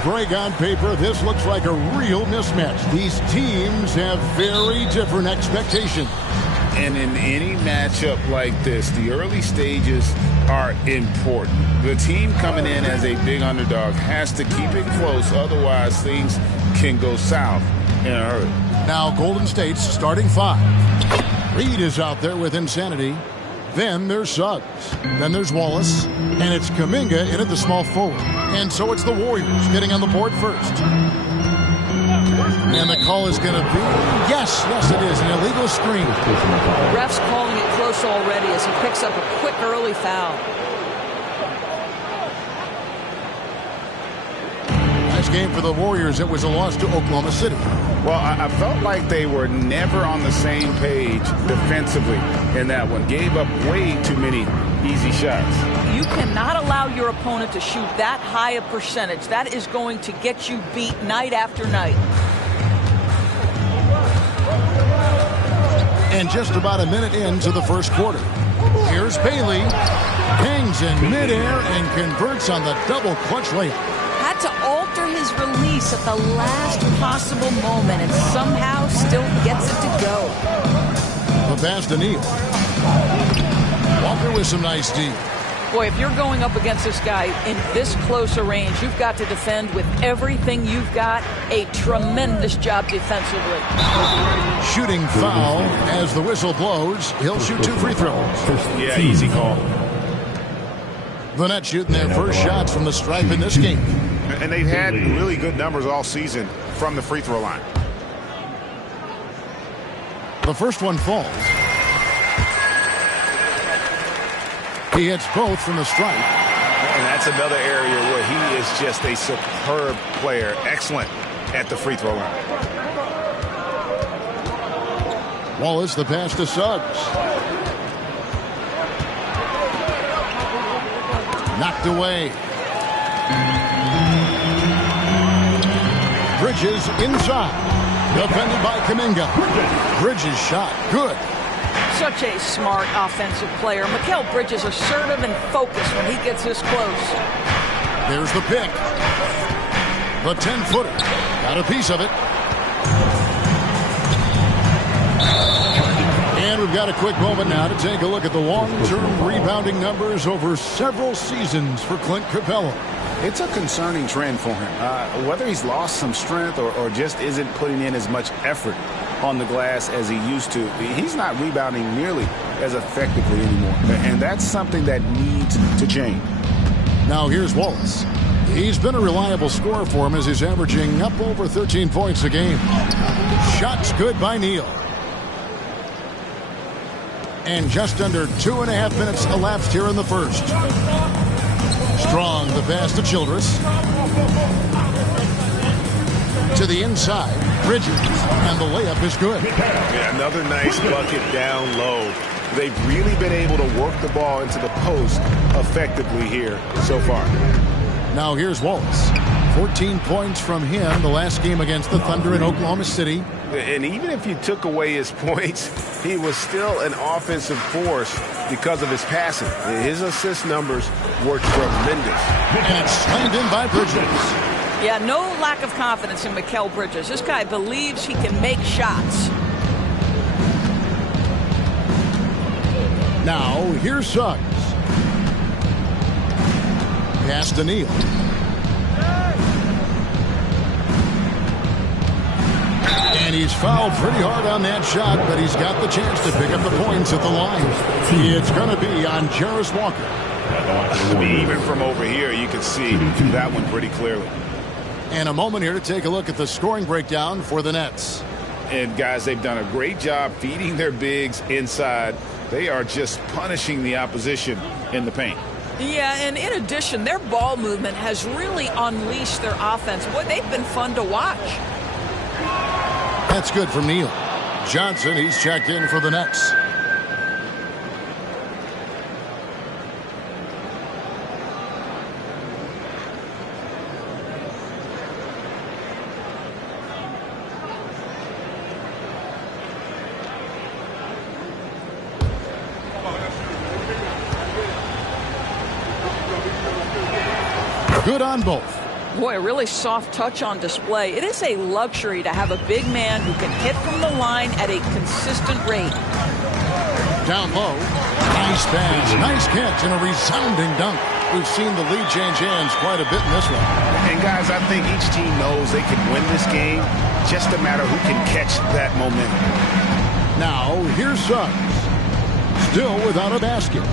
Greg, on paper, this looks like a real mismatch. These teams have very different expectations. And in any matchup like this, the early stages are important. The team coming in as a big underdog has to keep it close, otherwise things can go south in a hurry. Now Golden State's starting 5. Reed is out there with insanity. Then there's Suggs. Then there's Wallace. And it's Kuminga in at the small forward. And so it's the Warriors getting on the board first. And the call is going to be, yes, it is, an illegal screen. Ref's calling it close already as he picks up a quick early foul. Nice game for the Warriors. It was a loss to Oklahoma City. Well, I felt like they were never on the same page defensively in that one. Gave up way too many easy shots. You cannot allow your opponent to shoot that high a percentage. That is going to get you beat night after night. And just about a minute into the first quarter. Here's Bailey. Hangs in midair and converts on the double clutch layup. Had to alter his release at the last possible moment and somehow still gets it to go. The pass to Neal. Walker with some nice D. Boy, if you're going up against this guy in this close a range, you've got to defend with everything you've got. A tremendous job defensively. Shooting foul as the whistle blows. He'll shoot 2 free throws. Yeah, easy call. The Nets shooting their first shots from the stripe in this game. And they've had really good numbers all season from the free throw line. The first one falls. He hits both from the stripe. And that's another area where he is just a superb player. Excellent at the free throw line. Wallace, the pass to Suggs. Knocked away. Bridges inside. Defended by Kuminga. Bridges shot. Good. Such a smart offensive player. Mikal Bridges assertive and focused when he gets this close. There's the pick. The 10-footer. Got a piece of it. And we've got a quick moment now to take a look at the long-term rebounding numbers over several seasons for Clint Capella. It's a concerning trend for him. Whether he's lost some strength or just isn't putting in as much effort on the glass as he used to, he's not rebounding nearly as effectively anymore. And that's something that needs to change. Now here's Wallace. He's been a reliable scorer for him as he's averaging up over 13 points a game. Shots good by Neal. And just under 2.5 minutes elapsed here in the first. Strong, the pass to Childress. To the inside, Bridges, and the layup is good. Yeah, another nice bucket down low. They've really been able to work the ball into the post effectively here so far. Now here's Wallace. 14 points from him the last game against the Thunder in Oklahoma City. And even if you took away his points, he was still an offensive force because of his passing. His assist numbers were tremendous. And it's slammed in by Bridges. Yeah, no lack of confidence in Mikal Bridges. This guy believes he can make shots. Now, here's Suggs. Pass to Neal. And he's fouled pretty hard on that shot, but he's got the chance to pick up the points at the line. It's going to be on Jarris Walker. Even from over here, you can see that one pretty clearly. And a moment here to take a look at the scoring breakdown for the Nets. And guys, they've done a great job feeding their bigs inside. They are just punishing the opposition in the paint. Yeah, and in addition, their ball movement has really unleashed their offense. Boy, they've been fun to watch. That's good from Neal. Johnson, he's checked in for the Nets. Good on both. Boy, a really soft touch on display. It is a luxury to have a big man who can hit from the line at a consistent rate. Down low. Nice pass. Nice catch and a resounding dunk. We've seen the lead change hands quite a bit in this one. And guys, I think each team knows they can win this game. Just a matter who can catch that momentum. Now, here's Suggs. Still without a basket.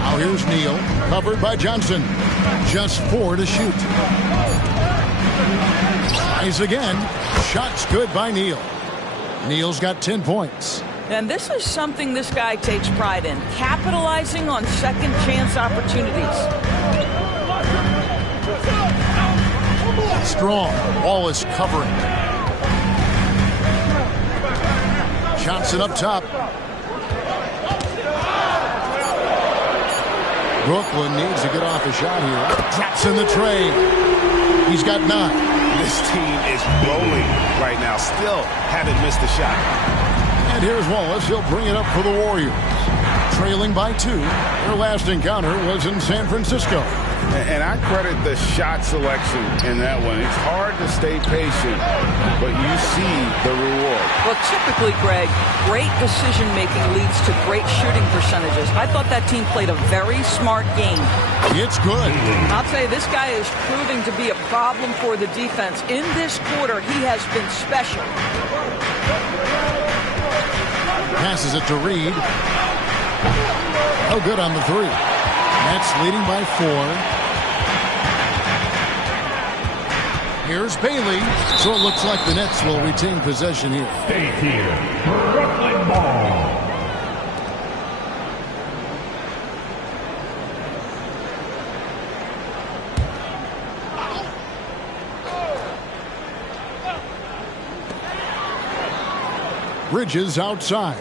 Now here's Neal, covered by Johnson. Just 4 to shoot. Tries again. Shot's good by Neal. Neal's got 10 points. And this is something this guy takes pride in, capitalizing on second chance opportunities. Strong. Wallace covering. Johnson up top. Brooklyn needs to get off a shot here. Drops in the tray. He's got 9. This team is rolling right now. Still haven't missed a shot. And here's Wallace. He'll bring it up for the Warriors. Trailing by 2. Their last encounter was in San Francisco. And I credit the shot selection in that one. It's hard to stay patient, but you see the reward. Well, typically, Greg, great decision-making leads to great shooting percentages. I thought that team played a very smart game. It's good. I'll tell you, this guy is proving to be a problem for the defense. In this quarter, he has been special. Passes it to Reed. Oh, good on the 3. Nets leading by 4. Here's Bailey. So it looks like the Nets will retain possession here. Stay here. Brooklyn ball. Bridges outside.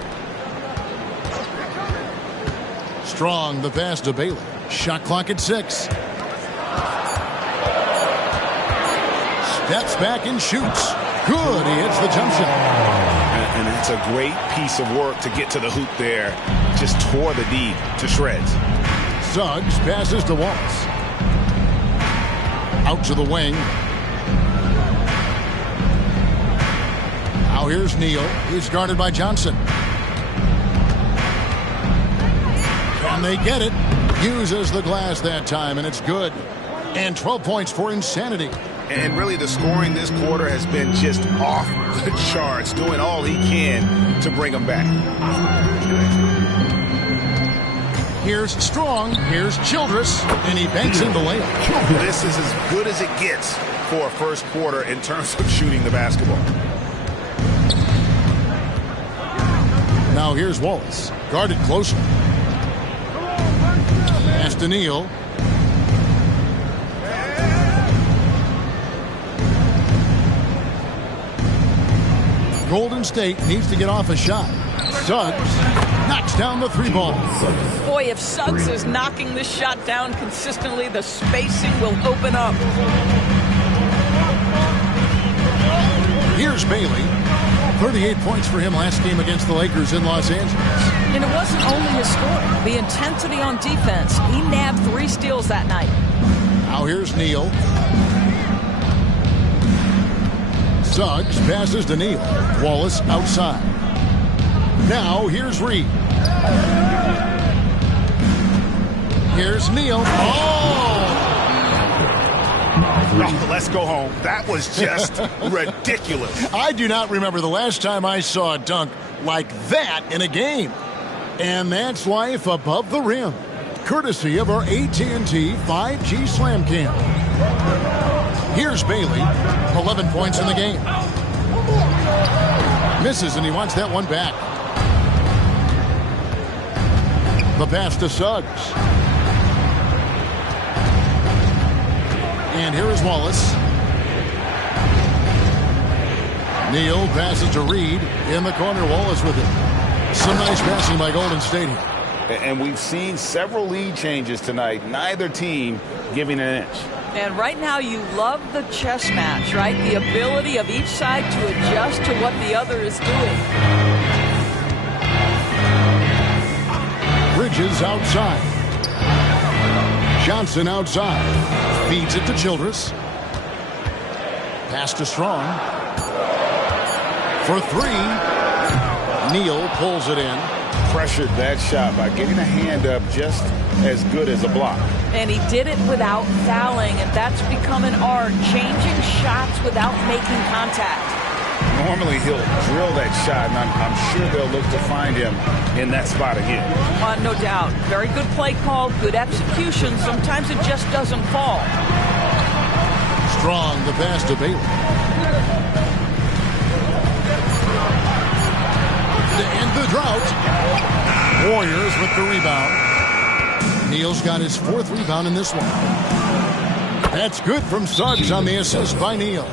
Strong, the pass to Bailey. Shot clock at 6. Steps back and shoots. Good, he hits the jump shot. And it's a great piece of work to get to the hoop there. Just tore the D to shreds. Suggs passes to Wallace. Out to the wing. Now here's Neal. He's guarded by Johnson. And they get it. Uses the glass that time, and it's good. And 12 points for Insanity. And really the scoring this quarter has been just off the charts, doing all he can to bring them back. Here's Strong. Here's Childress. And he banks in the layup. This is as good as it gets for a first quarter in terms of shooting the basketball. Now here's Wallace. Guarded closer. Pass to Neal. Golden State needs to get off a shot. Suggs knocks down the 3 ball. Boy, if Suggs is knocking this shot down consistently, the spacing will open up. Here's Bailey. 38 points for him last game against the Lakers in Los Angeles. And it wasn't only his scoring. The intensity on defense. He nabbed 3 steals that night. Now here's Neal. Suggs passes to Neal. Wallace outside. Now here's Reed. Here's Neal. Oh, let's go home. That was just ridiculous. I do not remember the last time I saw a dunk like that in a game. And that's life above the rim. Courtesy of our AT&T 5G Slam Cam. Here's Bailey. 11 points in the game. Misses, and he wants that one back. The pass to Suggs. And here is Wallace. Neal passes to Reed. In the corner, Wallace with it. Some nice passing by Golden State here. And we've seen several lead changes tonight. Neither team giving an inch. And right now you love the chess match, right? The ability of each side to adjust to what the other is doing. Bridges outside. Johnson outside. Feeds it to Childress. Pass to Strong. For three. Neal pulls it in. Pressured that shot by getting a hand up just as good as a block. And he did it without fouling, and that's become an art, changing shots without making contact. Normally he'll drill that shot, and I'm sure they'll look to find him in that spot again. No doubt. Very good play call, good execution. Sometimes it just doesn't fall. Strong, the pass to Bailey. To end the drought. Warriors with the rebound. Neal's got his 4th rebound in this one. That's good from Suggs on the assist by Neal.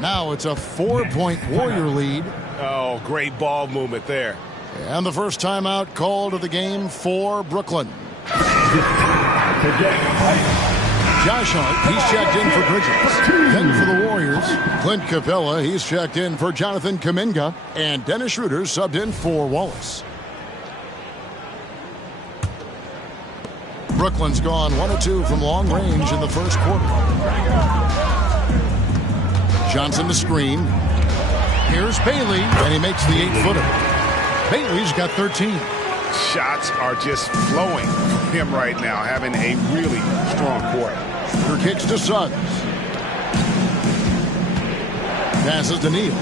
Now it's a 4-point Warrior lead. Oh, great ball movement there. And the first timeout called of the game for Brooklyn. Josh Hart, he's checked in for Bridges. Then for the Warriors, Clint Capella, he's checked in for Jonathan Kuminga. And Dennis Schroeder subbed in for Wallace. Brooklyn's gone 1 of 2 from long range in the first quarter. Johnson to screen. Here's Bailey, and he makes the 8-footer. Bailey's got 13. Shots are just flowing from him right now, having a really strong quarter. Shooter kicks to Suggs. Passes to Neal. 2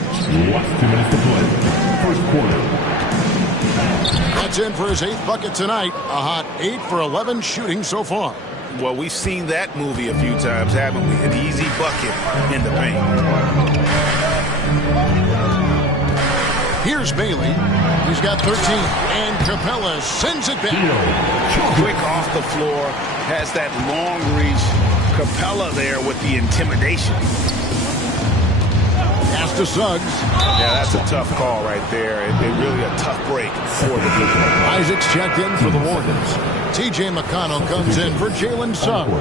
minutes to play. First quarter. That's in for his 8th bucket tonight. A hot 8 for 11 shooting so far. Well, we've seen that movie a few times, haven't we? An easy bucket in the paint. Here's Bailey. He's got 13. And Capella sends it back. Quick off the floor. Has that long reach. Capella there with the intimidation. Pass to Suggs. Yeah, that's a tough call right there. And really a tough break for the Blue Jays. Isaac's checked in for the Warriors. T.J. McConnell comes in for Jalen Suggs.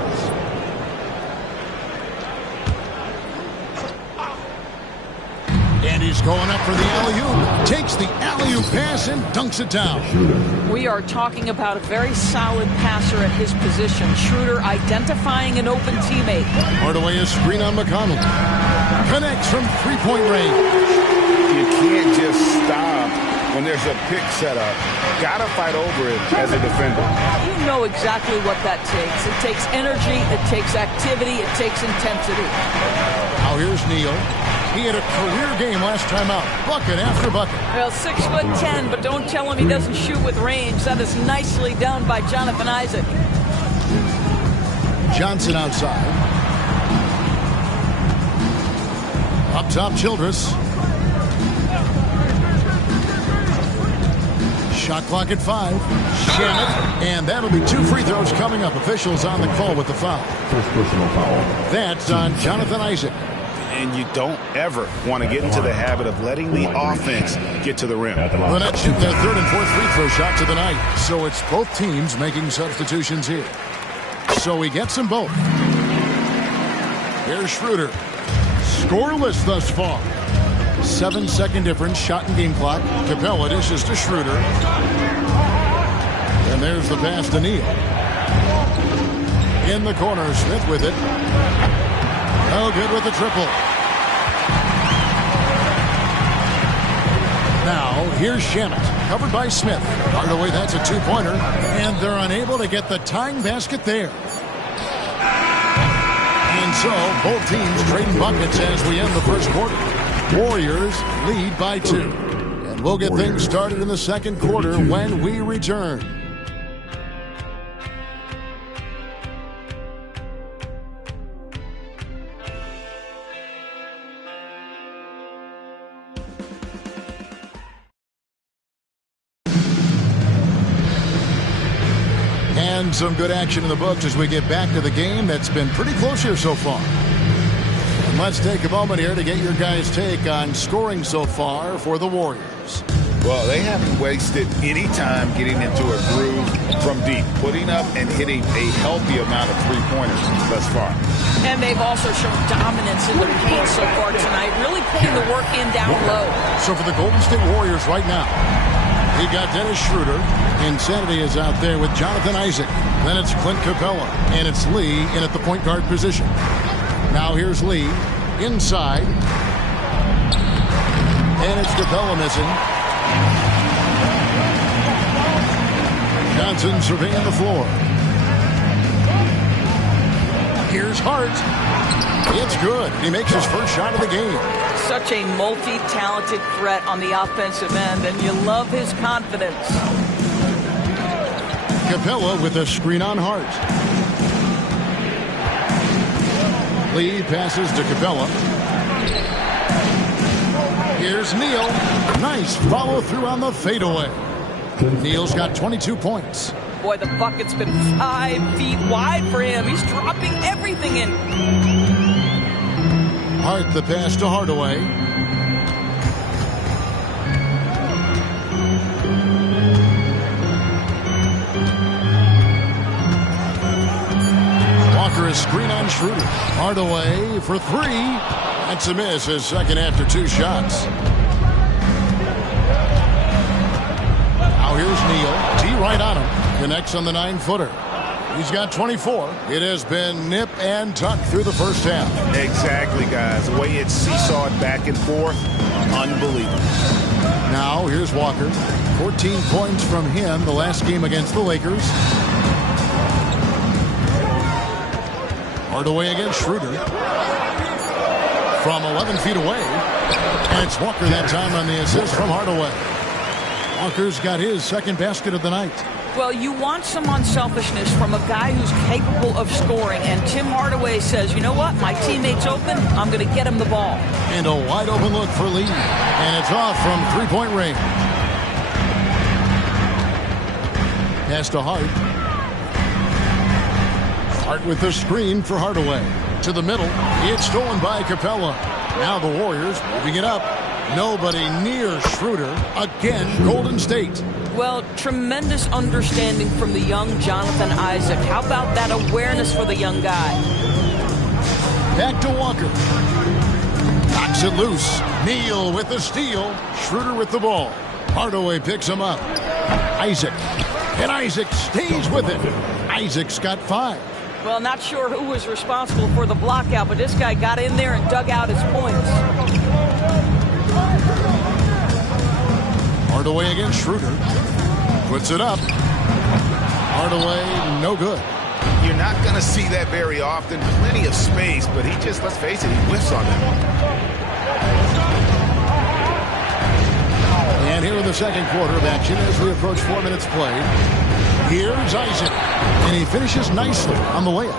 And he's going up for the alley-oop. Takes the alley-oop pass and dunks it down. We are talking about a very solid passer at his position. Schroeder identifying an open teammate. Hardaway is screen on McConnell. Connects from 3-point range. You can't just stop when there's a pick set up. Gotta fight over it as a defender. You know exactly what that takes. It takes energy, it takes activity, it takes intensity. Now here's Neal. He had a career game last time out. Bucket after bucket. Well, 6'10", but don't tell him he doesn't shoot with range. That is nicely done by Jonathan Isaac. Johnson outside. Up top, Childress. Shot clock at 5. Shamit. And that'll be 2 free throws coming up. Officials on the call with the foul. First personal foul. That's on Jonathan Isaac. And you don't ever want to get into the habit of letting the offense get to the rim. The Nets shooting their 3rd and 4th free throw shots of the night. So it's both teams making substitutions here. So he gets them both. Here's Schroeder. Scoreless thus far. 7-second difference, shot and game clock. Capella dishes to Schroeder. And there's the pass to Neal. In the corner, Smith with it. No good with the triple. Now, here's Shamit, covered by Smith. Hardaway, that's a 2-pointer. And they're unable to get the tying basket there. And so, both teams trading buckets as we end the first quarter. Warriors lead by 2. And we'll get things started in the second quarter when we return. And some good action in the books as we get back to the game that's been pretty close here so far. And let's take a moment here to get your guys' take on scoring so far for the Warriors. Well, they haven't wasted any time getting into a groove from deep, putting up and hitting a healthy amount of three-pointers thus far. And they've also shown dominance in the paint so far tonight, really putting the work in down low. So for the Golden State Warriors right now, He got Dennis Schroeder. Insanity is out there with Jonathan Isaac. Then it's Clint Capella. And it's Lee in at the point guard position. Now here's Lee inside. And it's Capella missing. Johnson surveying the floor. Here's Hart. It's good. He makes his first shot of the game. Such a multi-talented threat on the offensive end, and you love his confidence. Capella with a screen on Hart. Lee passes to Capella. Here's Neal. Nice follow through on the fadeaway. Neal's got 22 points. Boy, the bucket's been 5 feet wide for him. He's dropping everything in. Hart the pass to Hardaway. Walker is screen on Schroeder. Hardaway for 3. That's a miss. His second after 2 shots. Now here's Neal. T right on him. Connects on the 9-footer. He's got 24. It has been nip and tuck through the first half. Exactly, guys. The way it's seesawed back and forth, unbelievable. Now here's Walker. 14 points from him the last game against the Lakers. Hardaway against Schroeder. From 11 feet away. And it's Walker that time on the assist from Hardaway. Walker's got his second basket of the night. Well, you want some unselfishness from a guy who's capable of scoring. And Tim Hardaway says, you know what? My teammate's open. I'm going to get him the ball. And a wide open look for Lee. And it's off from 3-point range. Pass to Hart. Hart with the screen for Hardaway. To the middle. It's stolen by Capella. Now the Warriors moving it up. Nobody near Schroeder. Again, Golden State. Well, tremendous understanding from the young Jonathan Isaac. How about that awareness for the young guy? Back to Walker. Knocks it loose. Neal with the steal. Schroeder with the ball. Hardaway picks him up. Isaac. And Isaac stays with it. Isaac's got 5. Well, not sure who was responsible for the block out, but this guy got in there and dug out his points. Hardaway against Schroeder. Puts it up. Hardaway, no good. You're not going to see that very often. Plenty of space, but he just, let's face it, he whiffs on that one. And here in the second quarter of action as we approach 4 minutes played. Here's Isaac. And he finishes nicely on the layup.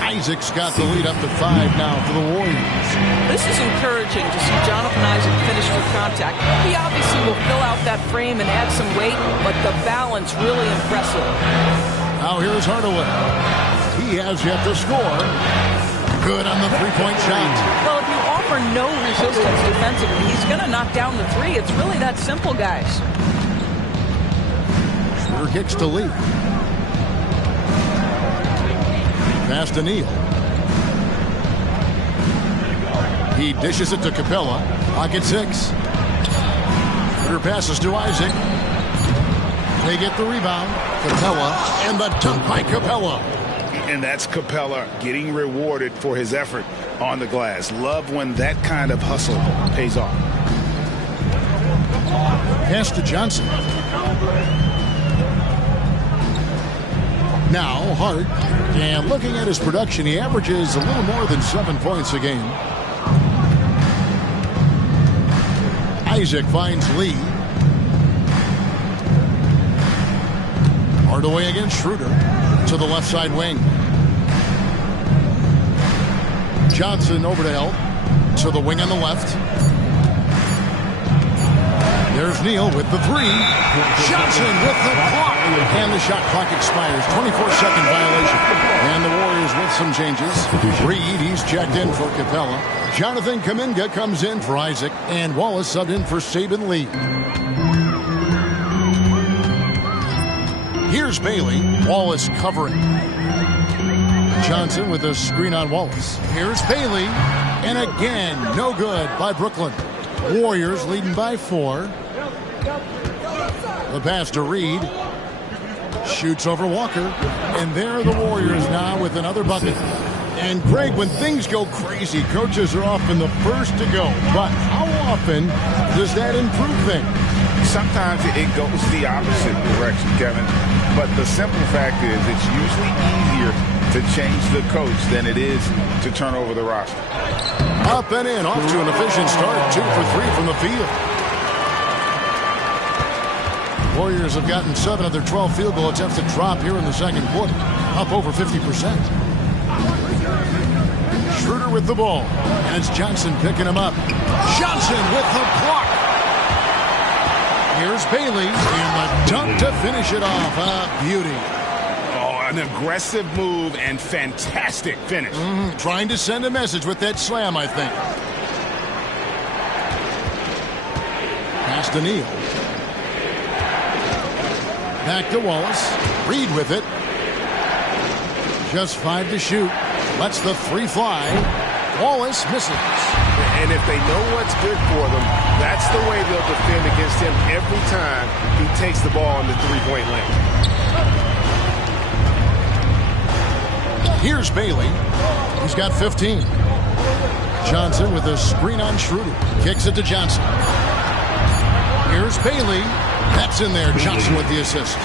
Isaac's got the lead up to 5 now for the Warriors. This is encouraging to see Jonathan Isaac finish with contact. He obviously will fill out that frame and add some weight, but the balance really impressive. Now here's Hardaway. He has yet to score. Good on the 3-point shot. Well, if you offer no resistance defensively, he's going to knock down the 3. It's really that simple, guys. Schroeder kicks to Lee. Pass to Neal. He dishes it to Capella. Pocket 6. Schroeder passes to Isaac. They get the rebound. Capella and the dunk by Capella. And that's Capella getting rewarded for his effort on the glass. Love when that kind of hustle pays off. Pass to Johnson. Now Hart. And looking at his production, he averages a little more than 7 points a game. Isaac finds Lee. Hardaway against Schroeder to the left side wing. Johnson over to help to the wing on the left. There's Neal with the 3. Johnson with the block. And the shot clock expires. 24-second violation. And the Warriors with some changes. Reed, he's checked in for Capella. Jonathan Kuminga comes in for Isaac. And Wallace subbed in for Saban Lee. Here's Bailey. Wallace covering. Johnson with a screen on Wallace. Here's Bailey. And again, no good by Brooklyn. Warriors leading by 4. The pass to Reed. Shoots over Walker. And there are the Warriors now with another bucket. And, Greg, when things go crazy, coaches are often the first to go. But how often does that improve things? Sometimes it goes the opposite direction, Kevin. But the simple fact is it's usually easier to change the coach than it is to turn over the roster. Up and in, off to an efficient start. 2 for 3 from the field. Warriors have gotten 7 of their 12 field goal attempts to drop here in the second quarter. Up over 50%. Schroeder with the ball. And it's Johnson picking him up. Johnson with the block. Here's Bailey. And the dunk to finish it off. A beauty. Oh, an aggressive move and fantastic finish. Trying to send a message with that slam, I think. Pass to Neal. Back to Wallace. Reed with it. Just 5 to shoot. Lets the 3 fly. Wallace misses. And if they know what's good for them, that's the way they'll defend against him every time he takes the ball in the three-point lane. Here's Bailey. He's got 15. Johnson with a screen on Schroeder. Kicks it to Johnson. Here's Bailey. That's in there. Johnson with the assist.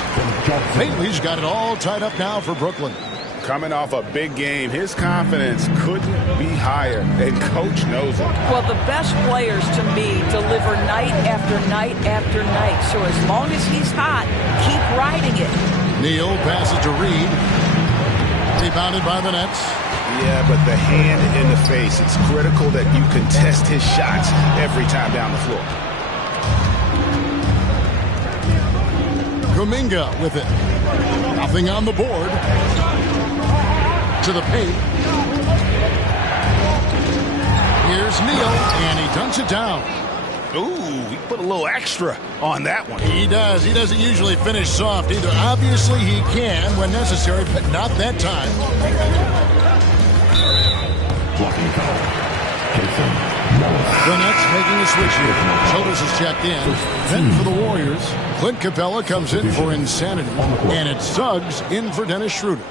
Bailey's got it all tied up now for Brooklyn. Coming off a big game, his confidence couldn't be higher, and Coach knows it. Well, the best players, to me, deliver night after night after night. So as long as he's hot, keep riding it. Neal passes to Reed. Rebounded by the Nets. Yeah, but the hand in the face, it's critical that you contest his shots every time down the floor. Kuminga with it. Nothing on the board. To the paint. Here's Neal, and he dunks it down. Ooh, he put a little extra on that one. He does. He doesn't usually finish soft either. Obviously, he can when necessary, but not that time. The Nets making a switch here. Childress is checked in. Then for the Warriors, Clint Capella comes in for Insanity. And it's Suggs in for Dennis Schroeder.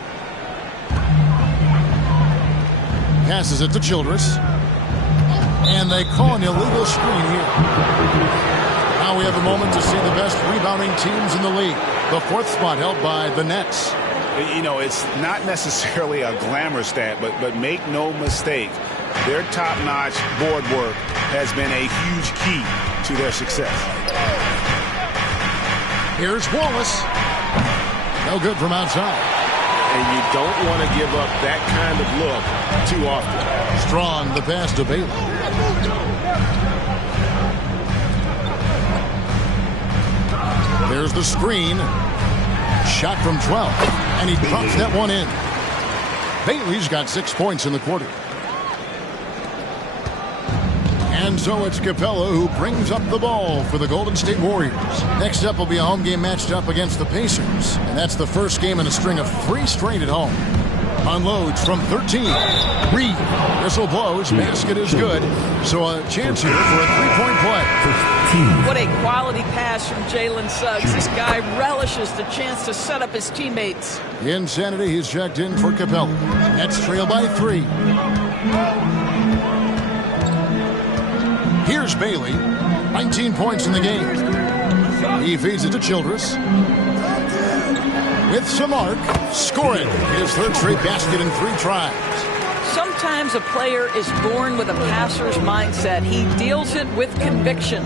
Passes it to Childress. And they call an illegal screen here. Now we have a moment to see the best rebounding teams in the league. The 4th spot held by the Nets. You know, it's not necessarily a glamour stat, but make no mistake, their top-notch board work has been a huge key to their success. Here's Wallace. No good from outside. And you don't want to give up that kind of look too often. Strong, the pass to Bailey. There's the screen. Shot from 12. And he drops that one in. Bailey's got 6 points in the quarter. And so it's Capella who brings up the ball for the Golden State Warriors. Next up will be a home game matched up against the Pacers. And that's the first game in a string of 3 straight at home. Unloads from 13. Reed. Whistle blows. Basket is good. So a chance here for a 3-point play. What a quality pass from Jalen Suggs. This guy relishes the chance to set up his teammates. Insanity, he's checked in for Capella. Nets trail by 3. Here's Bailey. 19 points in the game. He feeds it to Childress. With some arc. Scoring his 3rd straight basket in 3 tries. Sometimes a player is born with a passer's mindset. He deals it with conviction.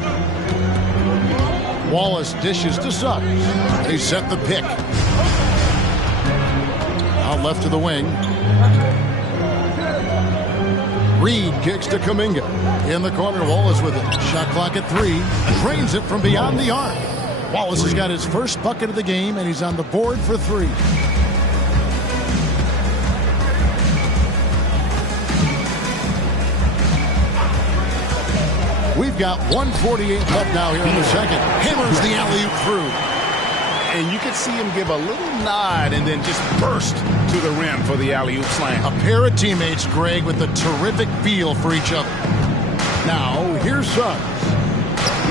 Wallace dishes to Suggs. They set the pick. Out left to the wing. Reed kicks to Kuminga. In the corner, Wallace with it. Shot clock at 3. Drains it from beyond the arc. Wallace has got his first bucket of the game, and he's on the board for 3. We've got 1:48 left now here in the second. Hammers the alley-oop through. And you could see him give a little nod and then just burst to the rim for the alley-oop slam. A pair of teammates, Greg, with a terrific feel for each other. Now, here's Suggs.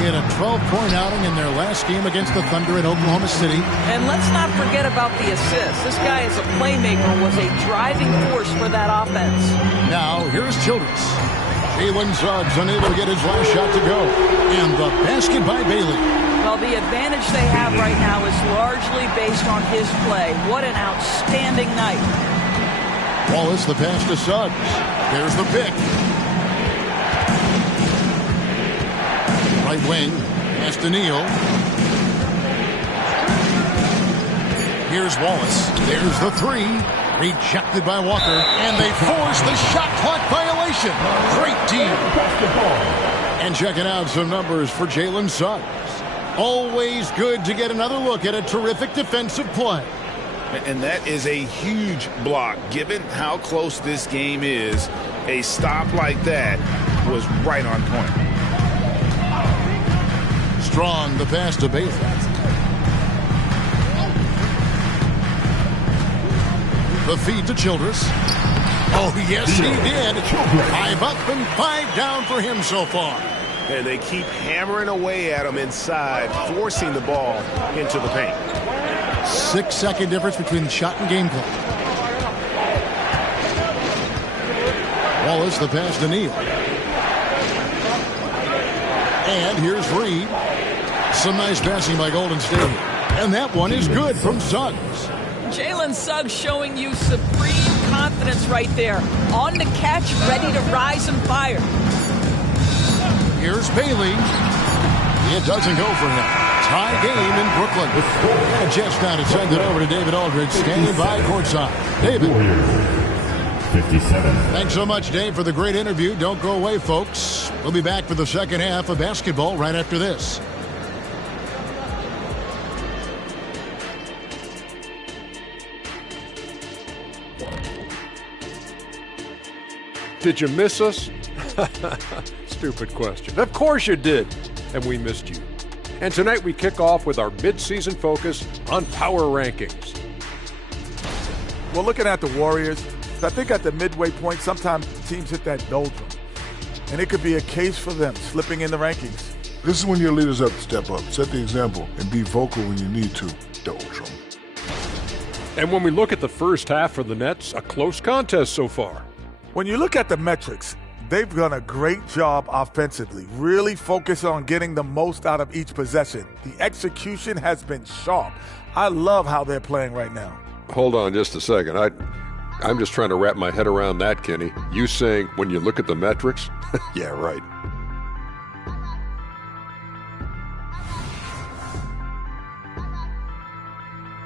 He had a 12-point outing in their last game against the Thunder in Oklahoma City. And let's not forget about the assist. This guy is a playmaker, was a driving force for that offense. Now, here's Childress. Jalen Suggs unable to get his last shot to go. And the basket by Bailey. Well, the advantage they have right now is largely based on his play. What an outstanding night. Wallace, the pass to Suggs. There's the pick. Right wing, pass to Neal. Here's Wallace. There's the three. Rejected by Walker. And they force the shot clock violation. Great team. And checking out some numbers for Jalen Suggs. Always good to get another look at a terrific defensive play. And that is a huge block. Given how close this game is, a stop like that was right on point. Strong, the pass to Bailey. The feed to Childress. Oh, yes, he did. 5 up and 5 down for him so far. And they keep hammering away at him inside, forcing the ball into the paint. 6-second difference between the shot and game clock. Wallace, the pass to Neal. And here's Reed. Some nice passing by Golden State. And that one is good from Suggs. Jalen Suggs showing you supreme confidence right there. On the catch, ready to rise and fire. Here's Bailey. It doesn't go for him. Tie game in Brooklyn. And just now to send it over to David Aldridge, standing by courtside. David. 57. Thanks so much, Dave, for the great interview. Don't go away, folks. We'll be back for the second half of basketball right after this. Did you miss us? Stupid question. Of course you did. And we missed you. And tonight we kick off with our mid-season focus on power rankings. Well, looking at the Warriors, I think at the midway point, sometimes teams hit that doldrum. And it could be a case for them slipping in the rankings. This is when your leaders have to step up, set the example, and be vocal when you need to. Doldrum. And when we look at the first half for the Nets, a close contest so far. When you look at the metrics, they've done a great job offensively, really focus on getting the most out of each possession. The execution has been sharp. I love how they're playing right now. Hold on just a second. I'm just trying to wrap my head around that, Kenny. You saying when you look at the metrics? Yeah, right.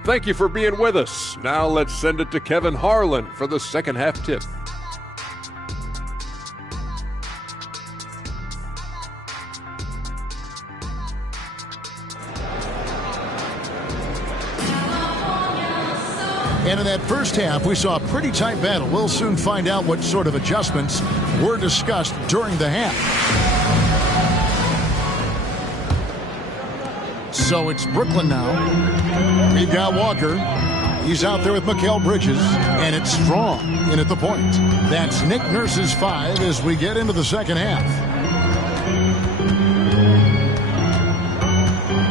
Thank you for being with us. Now let's send it to Kevin Harlan for the second half tip. And in that first half, we saw a pretty tight battle. We'll soon find out what sort of adjustments were discussed during the half. So it's Brooklyn now. We've got Walker. He's out there with Mikal Bridges, and it's Strong in at the point. That's Nick Nurse's 5 as we get into the second half.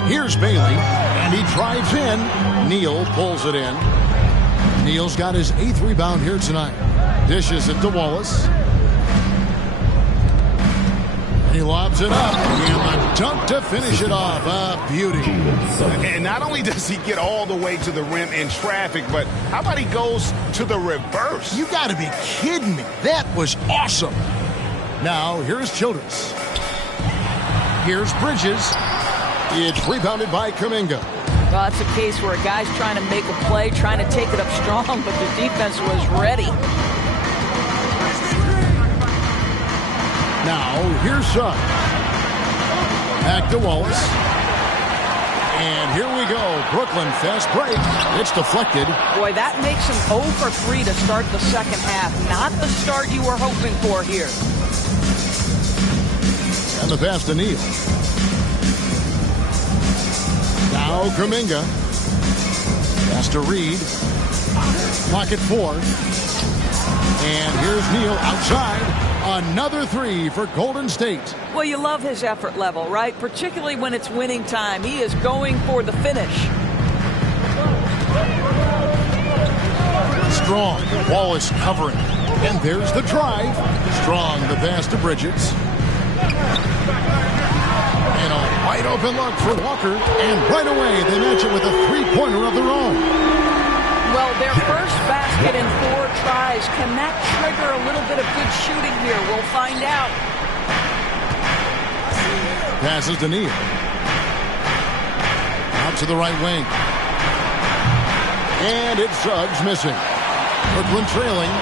Here's Bailey, and he drives in. Neal pulls it in. Neal's got his 8th rebound here tonight. Dishes it to Wallace. He lobs it up. And a dunk to finish it off. A beauty. And not only does he get all the way to the rim in traffic, but how about he goes to the reverse? You got to be kidding me. That was awesome. Now, here's Childress. Here's Bridges. It's rebounded by Kuminga. Well, it's a case where a guy's trying to make a play, trying to take it up strong, but the defense was ready. Now, here's Suggs. Back to Wallace. And here we go. Brooklyn, fast break. It's deflected. Boy, that makes him 0 for 3 to start the second half. Not the start you were hoping for here. And the pass to Neal. Now Kuminga. Pass to Reed. Pocket 4. And here's Neal outside. Another three for Golden State. Well, you love his effort level, right? Particularly when it's winning time. He is going for the finish. Strong. Wallace covering. And there's the drive. Strong, the pass to Bridges. And a wide open look for Walker. And right away, they match it with a three-pointer of their own. Well, their first basket in 4 tries. Can that trigger a little bit of good shooting here? We'll find out. Passes to Neal. Out to the right wing. And it's Suggs missing. Brooklyn trailing.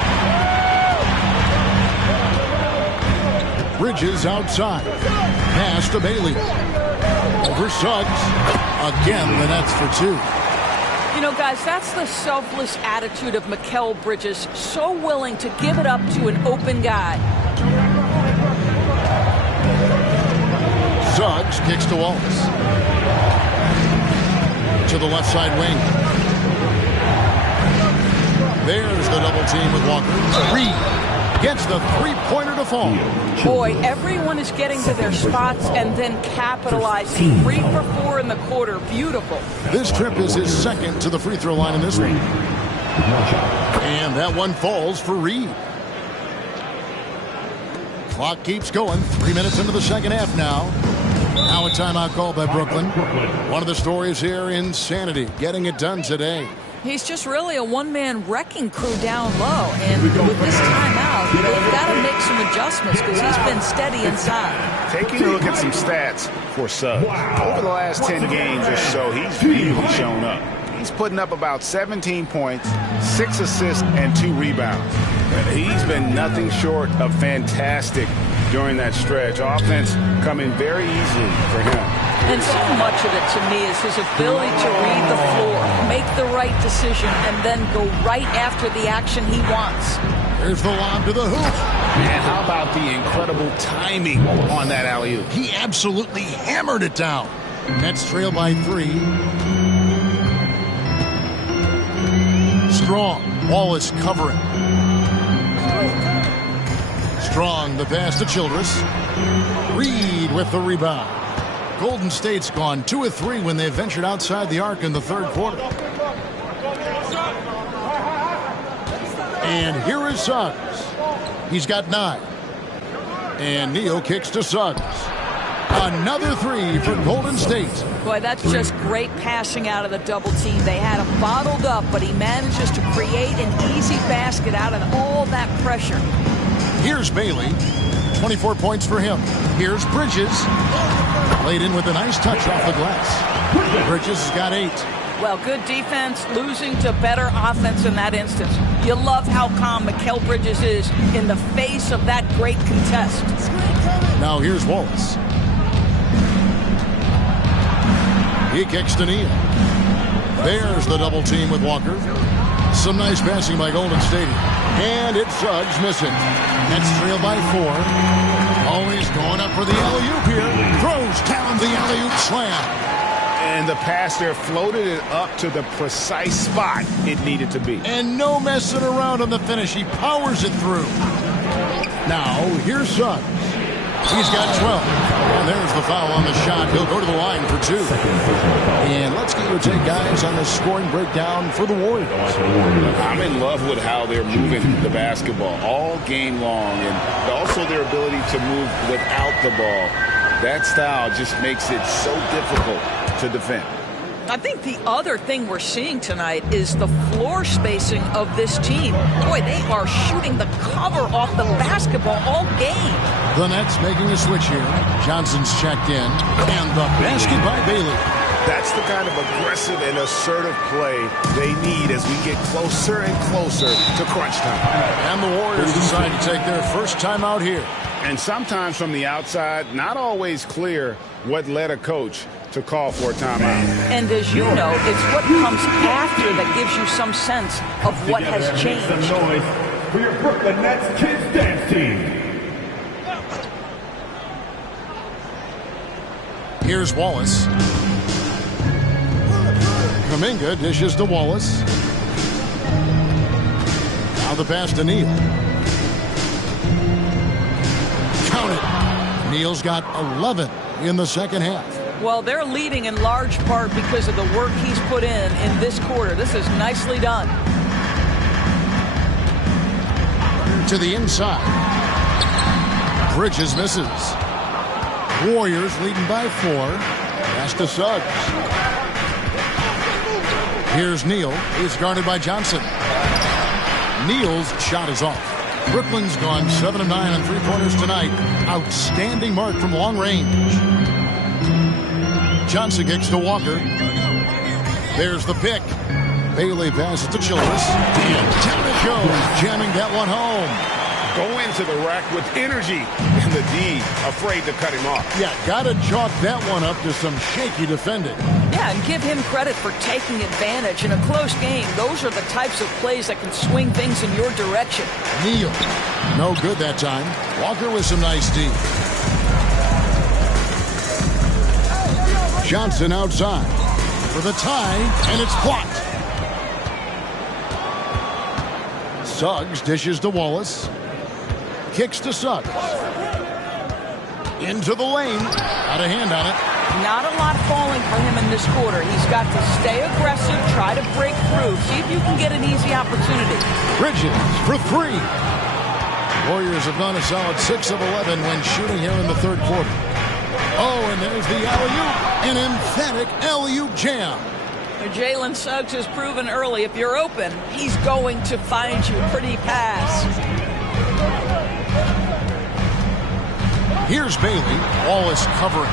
Bridges outside. Pass to Bailey. Over Suggs. Again, the Nets for 2. You know, guys, that's the selfless attitude of Mikal Bridges. So willing to give it up to an open guy. Suggs kicks to Wallace. To the left side wing. There's the double team with Walker. Reed gets the three-pointer to fall. Boy, everyone is getting to their spots and then capitalizing. 3 for 4 in the quarter. Beautiful. This trip is his second to the free throw line in this one. And that one falls for Reed. Clock keeps going. 3 minutes into the second half now. Now a timeout call by Brooklyn. One of the stories here, insanity, getting it done today. He's just really a one-man wrecking crew down low. And with this timeout, they've got to make some adjustments because he's been steady inside. Taking a look at some stats for Suggs. Over the last 10 games or so, he's really shown up. He's putting up about 17 points, 6 assists, and 2 rebounds. He's been nothing short of fantastic during that stretch. Offense coming very easily for him. And so much of it, to me, is his ability to read the floor, make the right decision, and then go right after the action he wants. There's the lob to the hoop. And how about the incredible timing on that alley-oop? He absolutely hammered it down. Nets trail by 3. Strong. Wallace covering. Strong, the pass to Childress. Reed with the rebound. Golden State's gone 2 of 3 when they ventured outside the arc in the third quarter. And here is Suggs. He's got 9. And Neal kicks to Suggs. Another 3 for Golden State. Boy, that's just great passing out of the double team. They had him bottled up, but he manages to create an easy basket out of all that pressure. Here's Bailey. 24 points for him. Here's Bridges. Laid in with a nice touch off the glass. Bridges has got 8. Well, good defense, losing to better offense in that instance. You love how calm Mikal Bridges is in the face of that great contest. Now here's Wallace. He kicks to Neal. There's the double team with Walker. Some nice passing by Golden State. And it's Suggs missing. Nets trail by 4. Always going up for the alley-oop here. Throws down the alley-oop slam. And the pass there floated it up to the precise spot it needed to be. And no messing around on the finish. He powers it through. Now, here's Suggs. He's got 12. And there's the foul on the shot. He'll go to the line for 2. And let's get your take, guys, on the scoring breakdown for the Warriors. I'm in love with how they're moving the basketball all game long, and also their ability to move without the ball. That style just makes it so difficult to defend. I think the other thing we're seeing tonight is the floor spacing of this team. Boy, they are shooting the cover off the basketball all game. The Nets making a switch here. Johnson's checked in. And the basket by Bailey. That's the kind of aggressive and assertive play they need as we get closer and closer to crunch time. And the Warriors decide to take their first time out here. And sometimes from the outside, not always clear what led a coach to call for a timeout. And as you know, it's what comes after that gives you some sense of what has changed. Make some noise for your Brooklyn Nets Kids Dance Team. Here's Wallace. Kuminga dishes to Wallace. Now the pass to Neal. Neal's got 11 in the second half. Well, they're leading in large part because of the work he's put in this quarter. This is nicely done. To the inside. Bridges misses. Warriors leading by 4. Pass to Suggs. Here's Neal. He's guarded by Johnson. Neal's shot is off. Brooklyn's gone 7 of 9 on three-pointers tonight. Outstanding mark from long range. Johnson kicks to Walker. There's the pick. Bailey passes to Childress. And down it goes, jamming that one home. Go into the rack with energy, and the D afraid to cut him off. Yeah, gotta chalk that one up to some shaky defending. Yeah, and give him credit for taking advantage in a close game. Those are the types of plays that can swing things in your direction. Neal, no good that time. Walker with some nice D. Johnson outside for the tie, and it's blocked. Suggs dishes to Wallace. Kicks to Suggs. Into the lane. Got a hand on it. Not a lot falling for him in this quarter. He's got to stay aggressive, try to break through, see if you can get an easy opportunity. Bridges for 3. Warriors have gone a solid 6 of 11 when shooting here in the third quarter. Oh, and there's the alley-oop. An emphatic alley-oop jam. Jalen Suggs has proven early, if you're open, he's going to find you. Pretty pass. Here's Bailey. Wallace covering.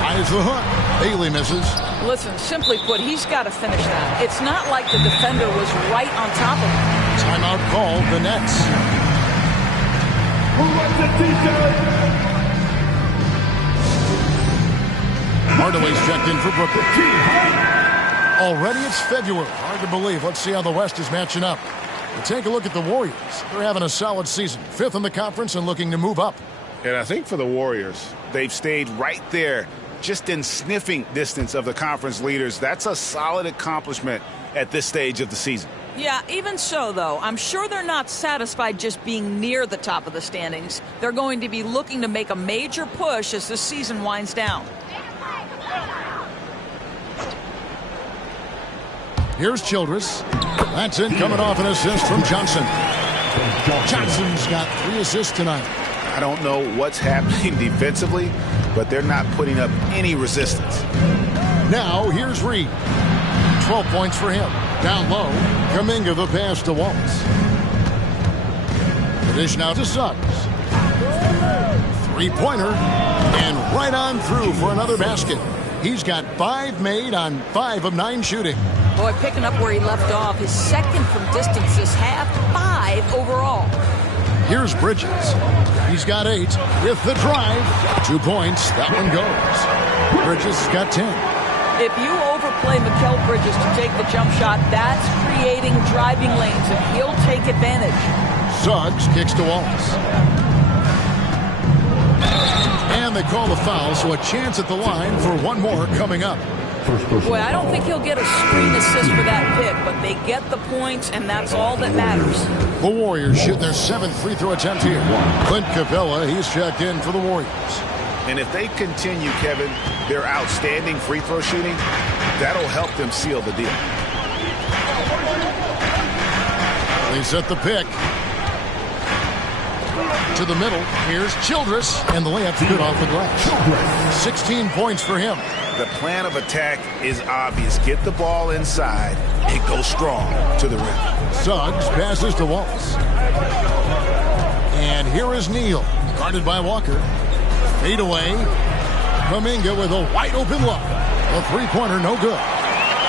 Tries the hook. Bailey misses. Listen, simply put, he's got to finish that. It's not like the defender was right on top of him. Timeout called. The Nets. Who wants the t-shirt? Hardaway's checked in for Brooklyn. Already it's February. Hard to believe. Let's see how the West is matching up. We'll take a look at the Warriors. They're having a solid season. 5th in the conference and looking to move up. And I think for the Warriors, they've stayed right there, just in sniffing distance of the conference leaders. That's a solid accomplishment at this stage of the season. Yeah, even so, though, I'm sure they're not satisfied just being near the top of the standings. They're going to be looking to make a major push as the season winds down. Here's Childress. That's it, coming off an assist from Johnson. Johnson's got 3 assists tonight. I don't know what's happening defensively, but they're not putting up any resistance. Now, here's Reed. 12 points for him. Down low, Kuminga the pass to Wallace. The dish now to Suggs. 3-pointer, and right on through for another basket. He's got 5 made on 5 of 9 shooting. Boy, picking up where he left off. His second from distance this half, 5 overall. Here's Bridges. He's got 8 with the drive. 2 points. That one goes. Bridges has got 10. If you overplay Mikal Bridges to take the jump shot, that's creating driving lanes, and he'll take advantage. Suggs kicks to Wallace. And they call the foul, so a chance at the line for one more coming up. Boy, I don't think he'll get a screen assist for that pick, but they get the points, and that's all that matters. The Warriors shooting their 7th free throw attempt here. Clint Capella, he's checked in for the Warriors. And if they continue, Kevin, their outstanding free throw shooting, that'll help them seal the deal. They set the pick. To the middle. Here's Childress, and the layup's good off the glass. 16 points for him. The plan of attack is obvious. Get the ball inside and go strong to the rim. Suggs passes to Wallace. And here is Neal, guarded by Walker. Fade away. Kuminga with a wide open look. A 3-pointer, no good.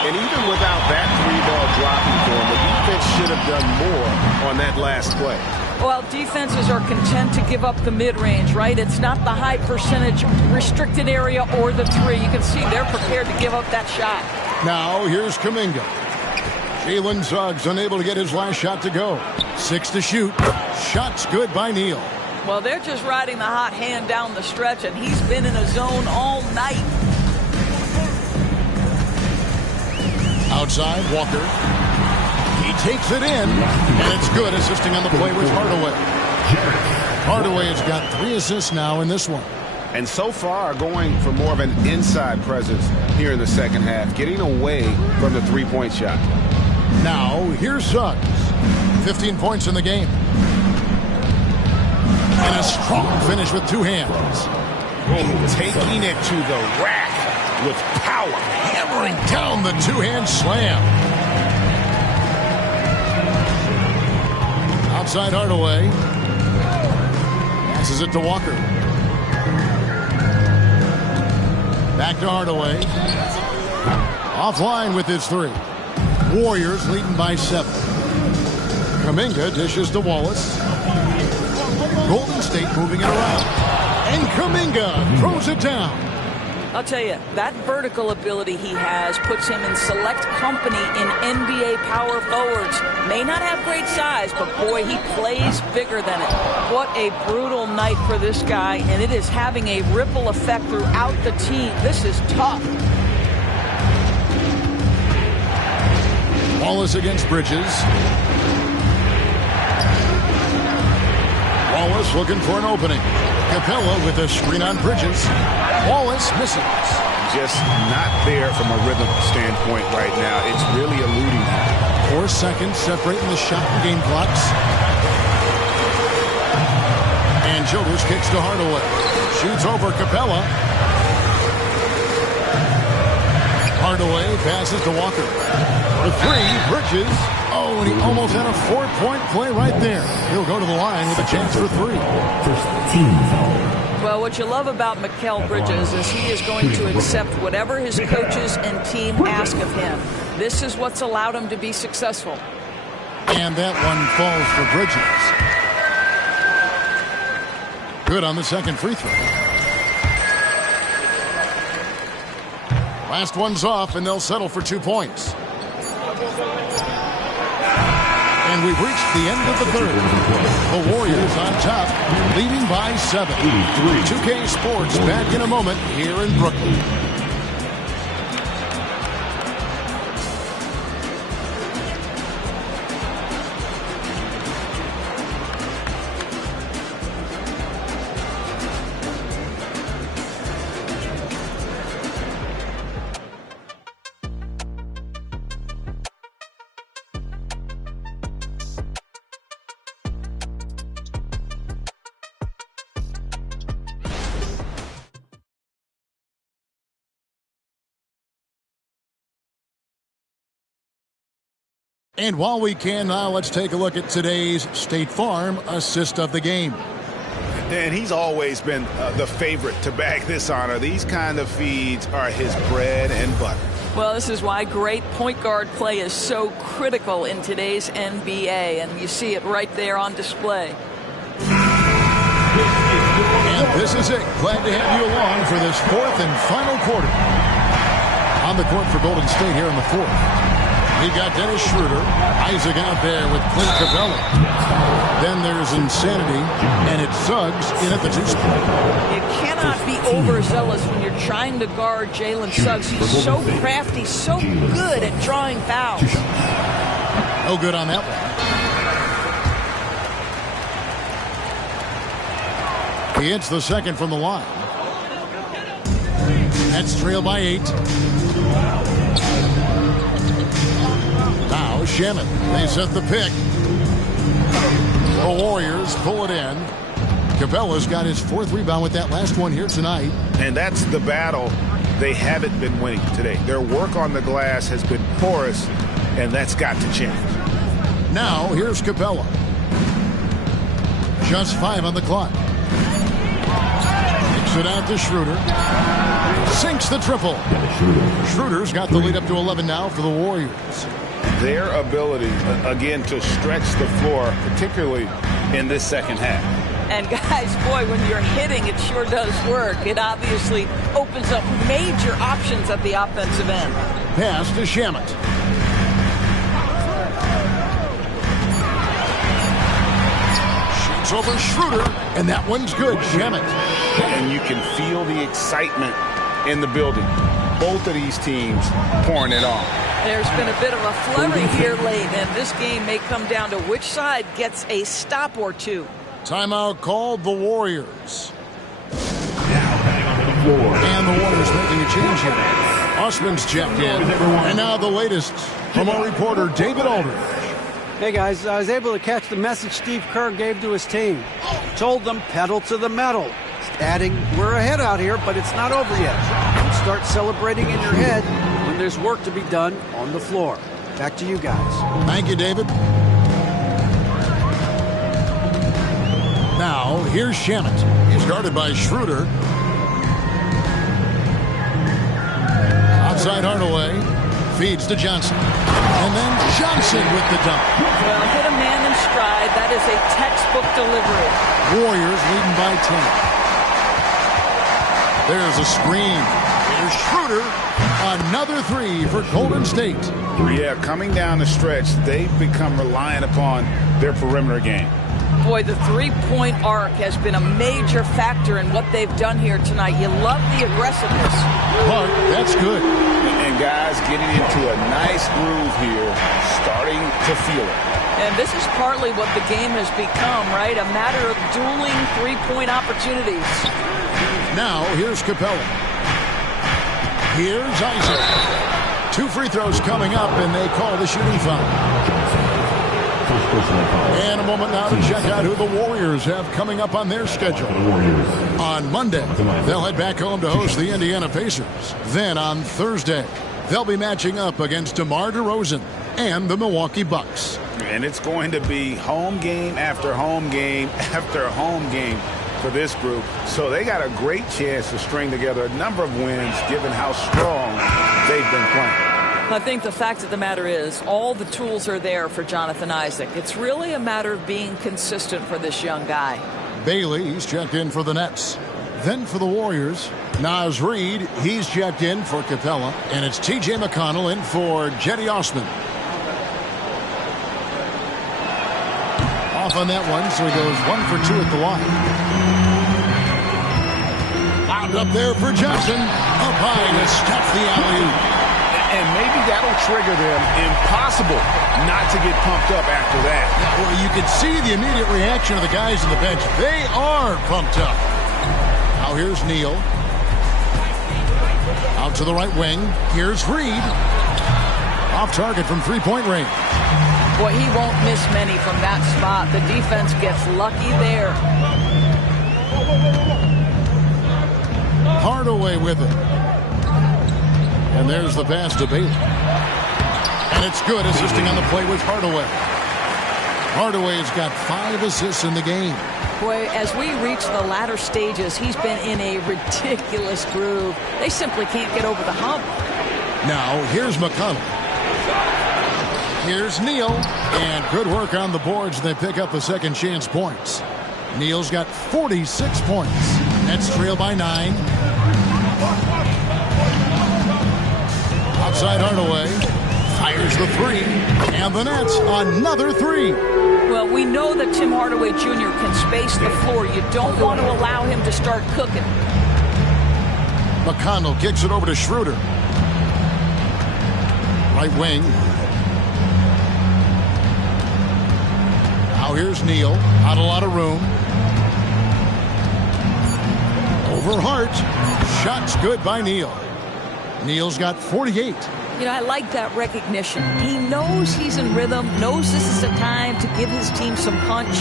And even without that 3-ball dropping for him, the defense should have done more on that last play. Well, defenses are content to give up the mid-range, right? It's not the high percentage restricted area or the 3. You can see they're prepared to give up that shot. Now, here's Kuminga. Jalen Suggs unable to get his last shot to go. 6 to shoot. Shot's good by Neal. Well, they're just riding the hot hand down the stretch, and he's been in a zone all night. Outside, Walker. He takes it in, and it's good, assisting on the play with Hardaway. Hardaway has got 3 assists now in this one. And so far, going for more of an inside presence here in the second half, getting away from the three-point shot. Now, here's Suggs. 15 points in the game. And a strong finish with two hands. Taking it to the rack with power. Hammering down the two-hand slam. Outside Hardaway. Passes it to Walker. Back to Hardaway. Offline with his three. Warriors leading by 7. Kuminga dishes to Wallace. Golden State moving it around. And Kuminga throws it down. I'll tell you, that vertical ability he has puts him in select company in NBA power forwards. May not have great size, but boy, he plays bigger than it. What a brutal night for this guy, and it is having a ripple effect throughout the team. This is tough. Wallace against Bridges. Wallace looking for an opening. Capella with a screen on Bridges. Wallace misses. Just not there from a rhythm standpoint right now. It's really eluding him. 4 seconds separating the shot and game clocks. And Childers kicks to Hardaway. Shoots over Capella. Hardaway passes to Walker. For 3, Bridges. Oh, and he almost had a 4-point play right there. He'll go to the line with a chance for 3. First team foul. Well, what you love about Mikal Bridges is he is going to accept whatever his coaches and team ask of him. This is what's allowed him to be successful. And that one falls for Bridges. Good on the second free throw. Last one's off, and they'll settle for 2 points. And we've reached the end of the third. The Warriors on top, leading by 7. 2K Sports back in a moment here in Brooklyn. And while we can now, let's take a look at today's State Farm assist of the game. Dan, he's always been the favorite to bag this honor. These kind of feeds are his bread and butter. Well, this is why great point guard play is so critical in today's NBA, and you see it right there on display. And this is it. Glad to have you along for this 4th and final quarter. On the court for Golden State here in the 4th. We got Dennis Schroeder, Isaac out there with Clint Capella. Then there's Insanity, and it's Suggs in at the 2 spot. You cannot be overzealous when you're trying to guard Jalen Suggs. He's so crafty, so good at drawing fouls. No good on that one. He hits the second from the line. That's trailed by 8. Now Shannon, they set the pick. The Warriors pull it in. Capella's got his 4th rebound with that last one here tonight. And that's the battle they haven't been winning today. Their work on the glass has been porous, and that's got to change. Now here's Capella. Just 5 on the clock. Kicks it out to Schroeder. Sinks the triple. Schroeder's got the lead up to 11 now for the Warriors. Their ability, again, to stretch the floor, particularly in this second half. And guys, boy, when you're hitting, it sure does work. It obviously opens up major options at the offensive end. Pass to Shamet. Shoots over Schroeder, and that one's good. Shamet. And you can feel the excitement in the building. Both of these teams pouring it on. There's been a bit of a flurry here late, and this game may come down to which side gets a stop or two. Timeout called the Warriors. change here. Osman's checked in. And now the latest from our reporter, David Aldridge. Hey, guys, I was able to catch the message Steve Kerr gave to his team. Told them pedal to the metal. Adding, we're ahead out here, but it's not over yet. And start celebrating in your head when there's work to be done on the floor. Back to you guys. Thank you, David. Now, here's Shamet. He's guarded by Schroeder. Outside Hardaway. Feeds to Johnson. And then Johnson with the dunk. Well, hit a man in stride. That is a textbook delivery. Warriors leading by 10. There's a screen. Here's Schroeder. Another three for Golden State. Yeah, coming down the stretch, they've become reliant upon their perimeter game. Boy, the three-point arc has been a major factor in what they've done here tonight. You love the aggressiveness. Clark, that's good. And guys getting into a nice groove here, starting to feel it. And this is partly what the game has become, right? A matter of dueling three-point opportunities. Now, here's Capella. Here's Isaac. 2 free throws coming up, and they call the shooting foul. And a moment now to check out who the Warriors have coming up on their schedule. On Monday, they'll head back home to host the Indiana Pacers. Then on Thursday, they'll be matching up against DeMar DeRozan and the Milwaukee Bucks. And it's going to be home game after home game after home game for this group. So they got a great chance to string together a number of wins given how strong they've been playing. I think the fact of the matter is all the tools are there for Jonathan Isaac. It's really a matter of being consistent for this young guy. Bailey, he's checked in for the Nets. Then for the Warriors, Naz Reid, he's checked in for Capella. And it's T.J. McConnell in for Jetty Osman. Off on that one, so he goes 1 for 2 at the line. Wound up there for Johnson. Up high to stop the alley-oop. And maybe that'll trigger them. Impossible not to get pumped up after that. Yeah, well, you can see the immediate reaction of the guys on the bench. They are pumped up. Now here's Neal. Out to the right wing. Here's Reid. Off target from three-point range. Boy, he won't miss many from that spot. The defense gets lucky there. Hardaway with it. And there's the pass to Bailey. And it's good. Assisting on the play was Hardaway. Hardaway's got 5 assists in the game. Boy, as we reach the latter stages, he's been in a ridiculous groove. They simply can't get over the hump. Now, here's McConnell. Here's Neal. And good work on the boards. They pick up the second chance points. Neal's got 46 points. Nets trail by 9. Outside Hardaway. Fires the three. And the Nets, another three. Well, we know that Tim Hardaway Jr. can space the floor. You don't want to allow him to start cooking. McConnell kicks it over to Schroeder. Right wing. Now here's Neal. Not a lot of room. Over Hart. Shots good by Neal. Neal's got 48. You know, I like that recognition. He knows he's in rhythm, knows this is a time to give his team some punch.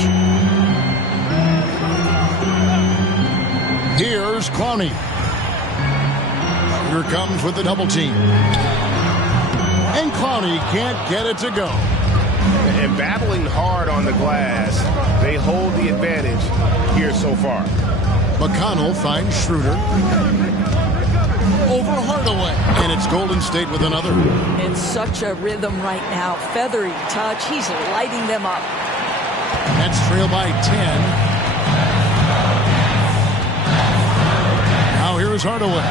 Here's Clowney. Here comes with the double team. And Clowney can't get it to go. And battling hard on the glass, they hold the advantage here so far. McConnell finds Schroeder. Over Hardaway. And it's Golden State with another. In such a rhythm right now. Feathery touch. He's lighting them up. Nets trail by 10. Now here is Hardaway.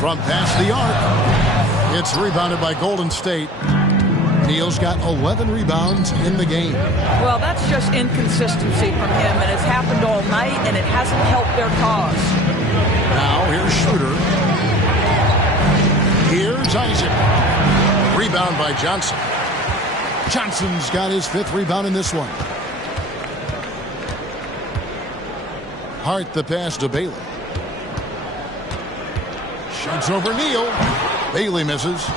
From past the arc. It's rebounded by Golden State. Neal's got 11 rebounds in the game. Well, that's just inconsistency from him, and it's happened all night, and it hasn't helped their cause. Now, here's Schroeder. Here's Isaac. Rebound by Johnson. Johnson's got his 5th rebound in this one. Hart the pass to Bailey. Shoots over Neal. Bailey misses.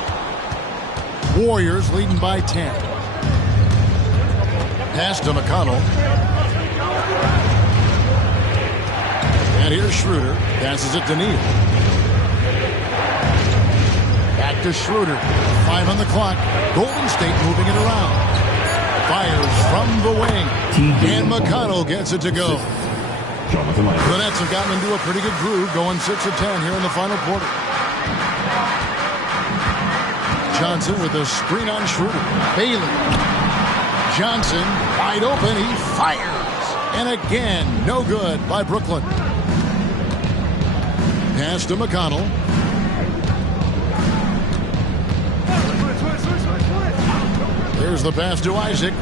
Warriors leading by 10. Pass to McConnell. And here's Schroeder. Passes it to Neal. Back to Schroeder. 5 on the clock. Golden State moving it around. Fires from the wing. And McConnell gets it to go. The Nets have gotten into a pretty good groove, going 6 of 10 here in the final quarter. Johnson with a screen on Schroeder. Bailey. Johnson wide open. He fires. And again, no good by Brooklyn. Pass to McConnell. There's the pass to Isaac.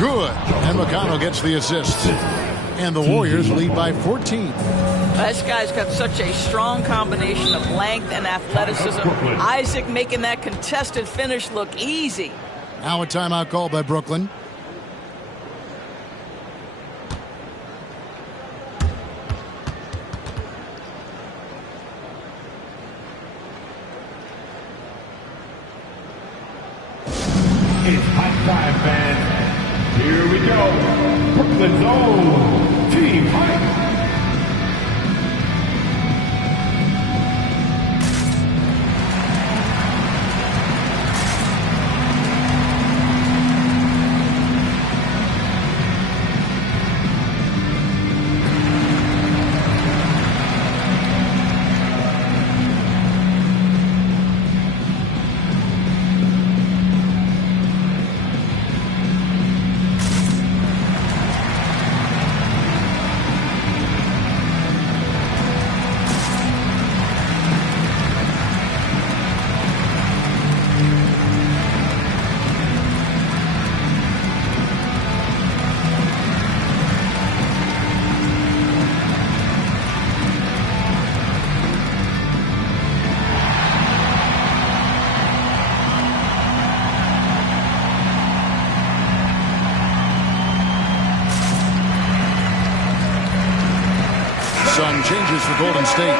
Good. And McConnell gets the assist. And the Warriors lead by 14. This guy's got such a strong combination of length and athleticism. Isaac making that contested finish look easy. Now a timeout called by Brooklyn. It's high five, fans. Here we go. Brooklyn's own Team Hype. Some changes for Golden State.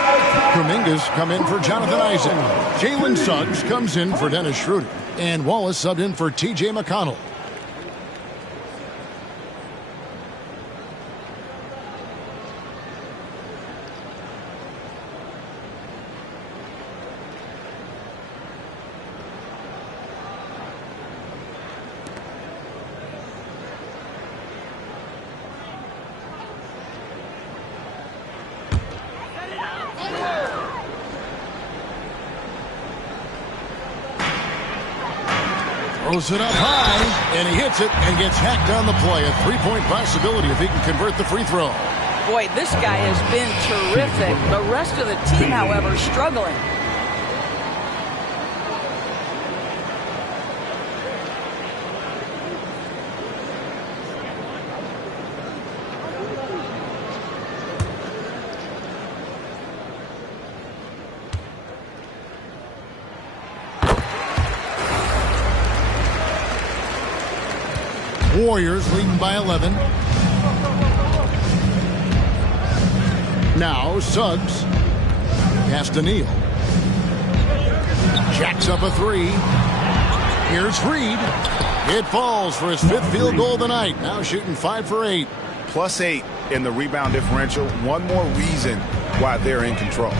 Kuminga's come in for Jonathan Isaac. Jalen Suggs comes in for Dennis Schroeder. And Wallace subbed in for T.J. McConnell. Throws it up high, and he hits it and gets hacked on the play. A three-point possibility if he can convert the free throw. Boy, this guy has been terrific. The rest of the team, however, struggling. Warriors leading by 11. Now Suggs. Pass to Neal. Jacks up a three. Here's Reed. It falls for his 5th field goal of the night. Now shooting 5 for 8. +8 in the rebound differential. One more reason why they're in control.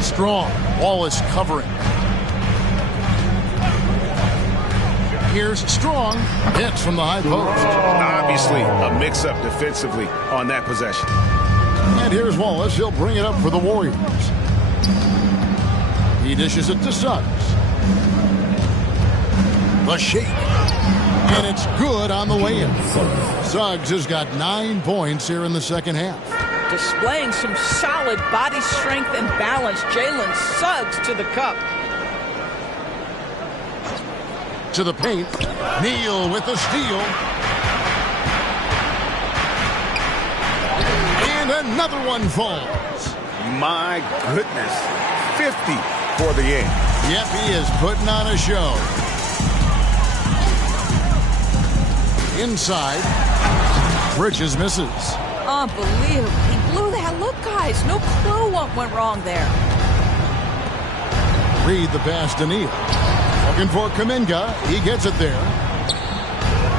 Strong. Wallace covering. Here's Strong. Hits from the high post. Obviously, a mix-up defensively on that possession. And here's Wallace. He'll bring it up for the Warriors. He dishes it to Suggs. The shake. And it's good on the way in. Suggs has got 9 points here in the second half. Displaying some solid body strength and balance. Jalen Suggs to the cup. To the paint. Neal with the steal. And another one falls. My goodness. 50 for the end. Yep, he is putting on a show. Inside. Bridges misses. Unbelievable. He blew that. Look, guys, no clue what went wrong there. Reed the pass to Neal. Looking for Kuminga. He gets it there.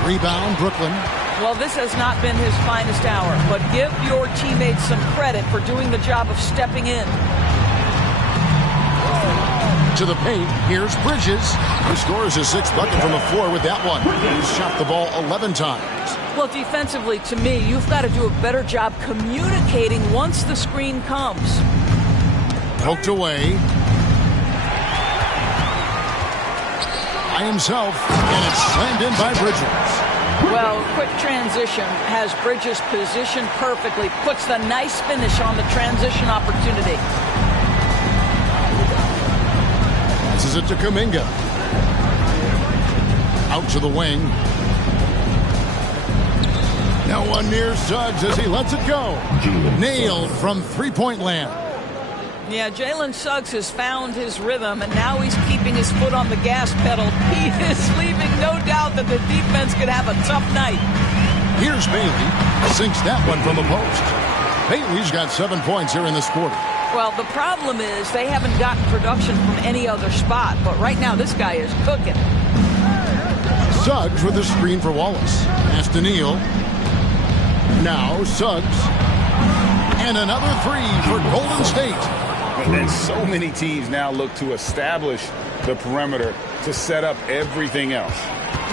Rebound, Brooklyn. Well, this has not been his finest hour, but give your teammates some credit for doing the job of stepping in. To the paint, here's Bridges, who scores his 6th bucket from the floor with that one. He's shot the ball 11 times. Well, defensively, to me, you've got to do a better job communicating once the screen comes. Poked away. By himself, and it's slammed in by Bridges. Well, quick transition has Bridges positioned perfectly, puts the nice finish on the transition opportunity. Passes it to Kuminga. Out to the wing. No one near Suggs as he lets it go. Nailed from three-point land. Yeah, Jalen Suggs has found his rhythm, and now he's keeping his foot on the gas pedal. He is leaving no doubt that the defense could have a tough night. Here's Bailey. Sinks that one from the post. Bailey's got 7 points here in this quarter. Well, the problem is they haven't gotten production from any other spot, but right now this guy is cooking. Suggs with the screen for Wallace. Pass to Neal. Now Suggs. And another 3 for Golden State. And so many teams now look to establish the perimeter to set up everything else.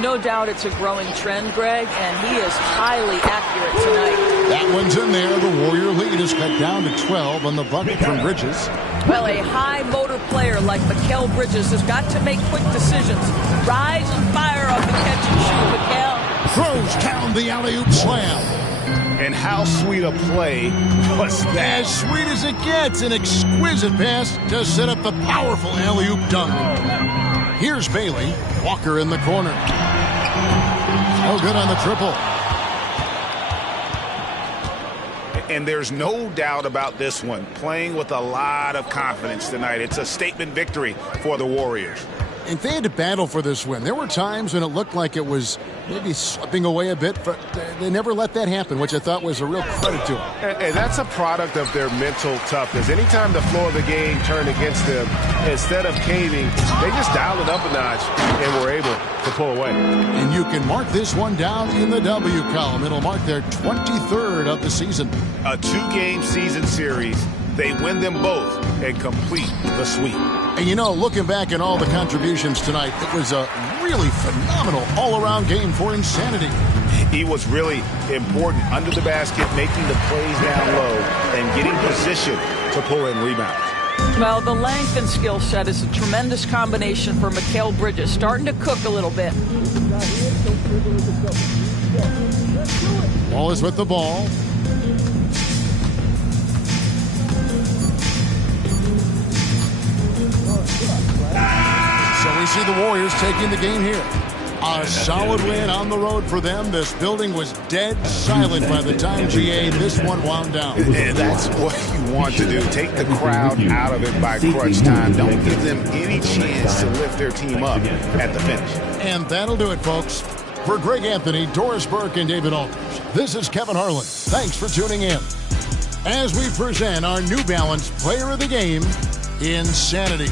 No doubt it's a growing trend, Greg, and he is highly accurate tonight. That one's in there. The Warrior lead is cut down to 12 on the bucket from Bridges. Well, a high-motor player like Mikal Bridges has got to make quick decisions. Rise and fire off the catch and shoot, Mikal. Throws down the alley-oop slam. And how sweet a play was that? As sweet as it gets, an exquisite pass to set up the powerful alley-oop dunk. Here's Bailey. Walker in the corner. Oh, good on the triple. And there's no doubt about this one. Playing with a lot of confidence tonight. It's a statement victory for the Warriors. And they had to battle for this win. There were times when it looked like it was maybe slipping away a bit, but they never let that happen, which I thought was a real credit to them. And that's a product of their mental toughness. Anytime the floor of the game turned against them, instead of caving, they just dialed it up a notch and were able to pull away. And you can mark this one down in the W column. It'll mark their 23rd of the season. A 2-game season series. They win them both and complete the sweep. And you know, looking back at all the contributions tonight, it was a really phenomenal all-around game for Insanity. He was really important under the basket, making the plays down low and getting position to pull in rebounds. Well, the length and skill set is a tremendous combination for Mikal Bridges, starting to cook a little bit. Wallace with the ball. So we see the Warriors taking the game here. A solid win on the road for them. This building was dead silent by the time, GA, this one wound down. And that's what you want to do. Take the crowd out of it by crunch time. Don't give them any chance to lift their team up at the finish. And that'll do it, folks. For Greg Anthony, Doris Burke, and David Aldridge, this is Kevin Harlan. Thanks for tuning in as we present our New Balance Player of the Game, Insanity.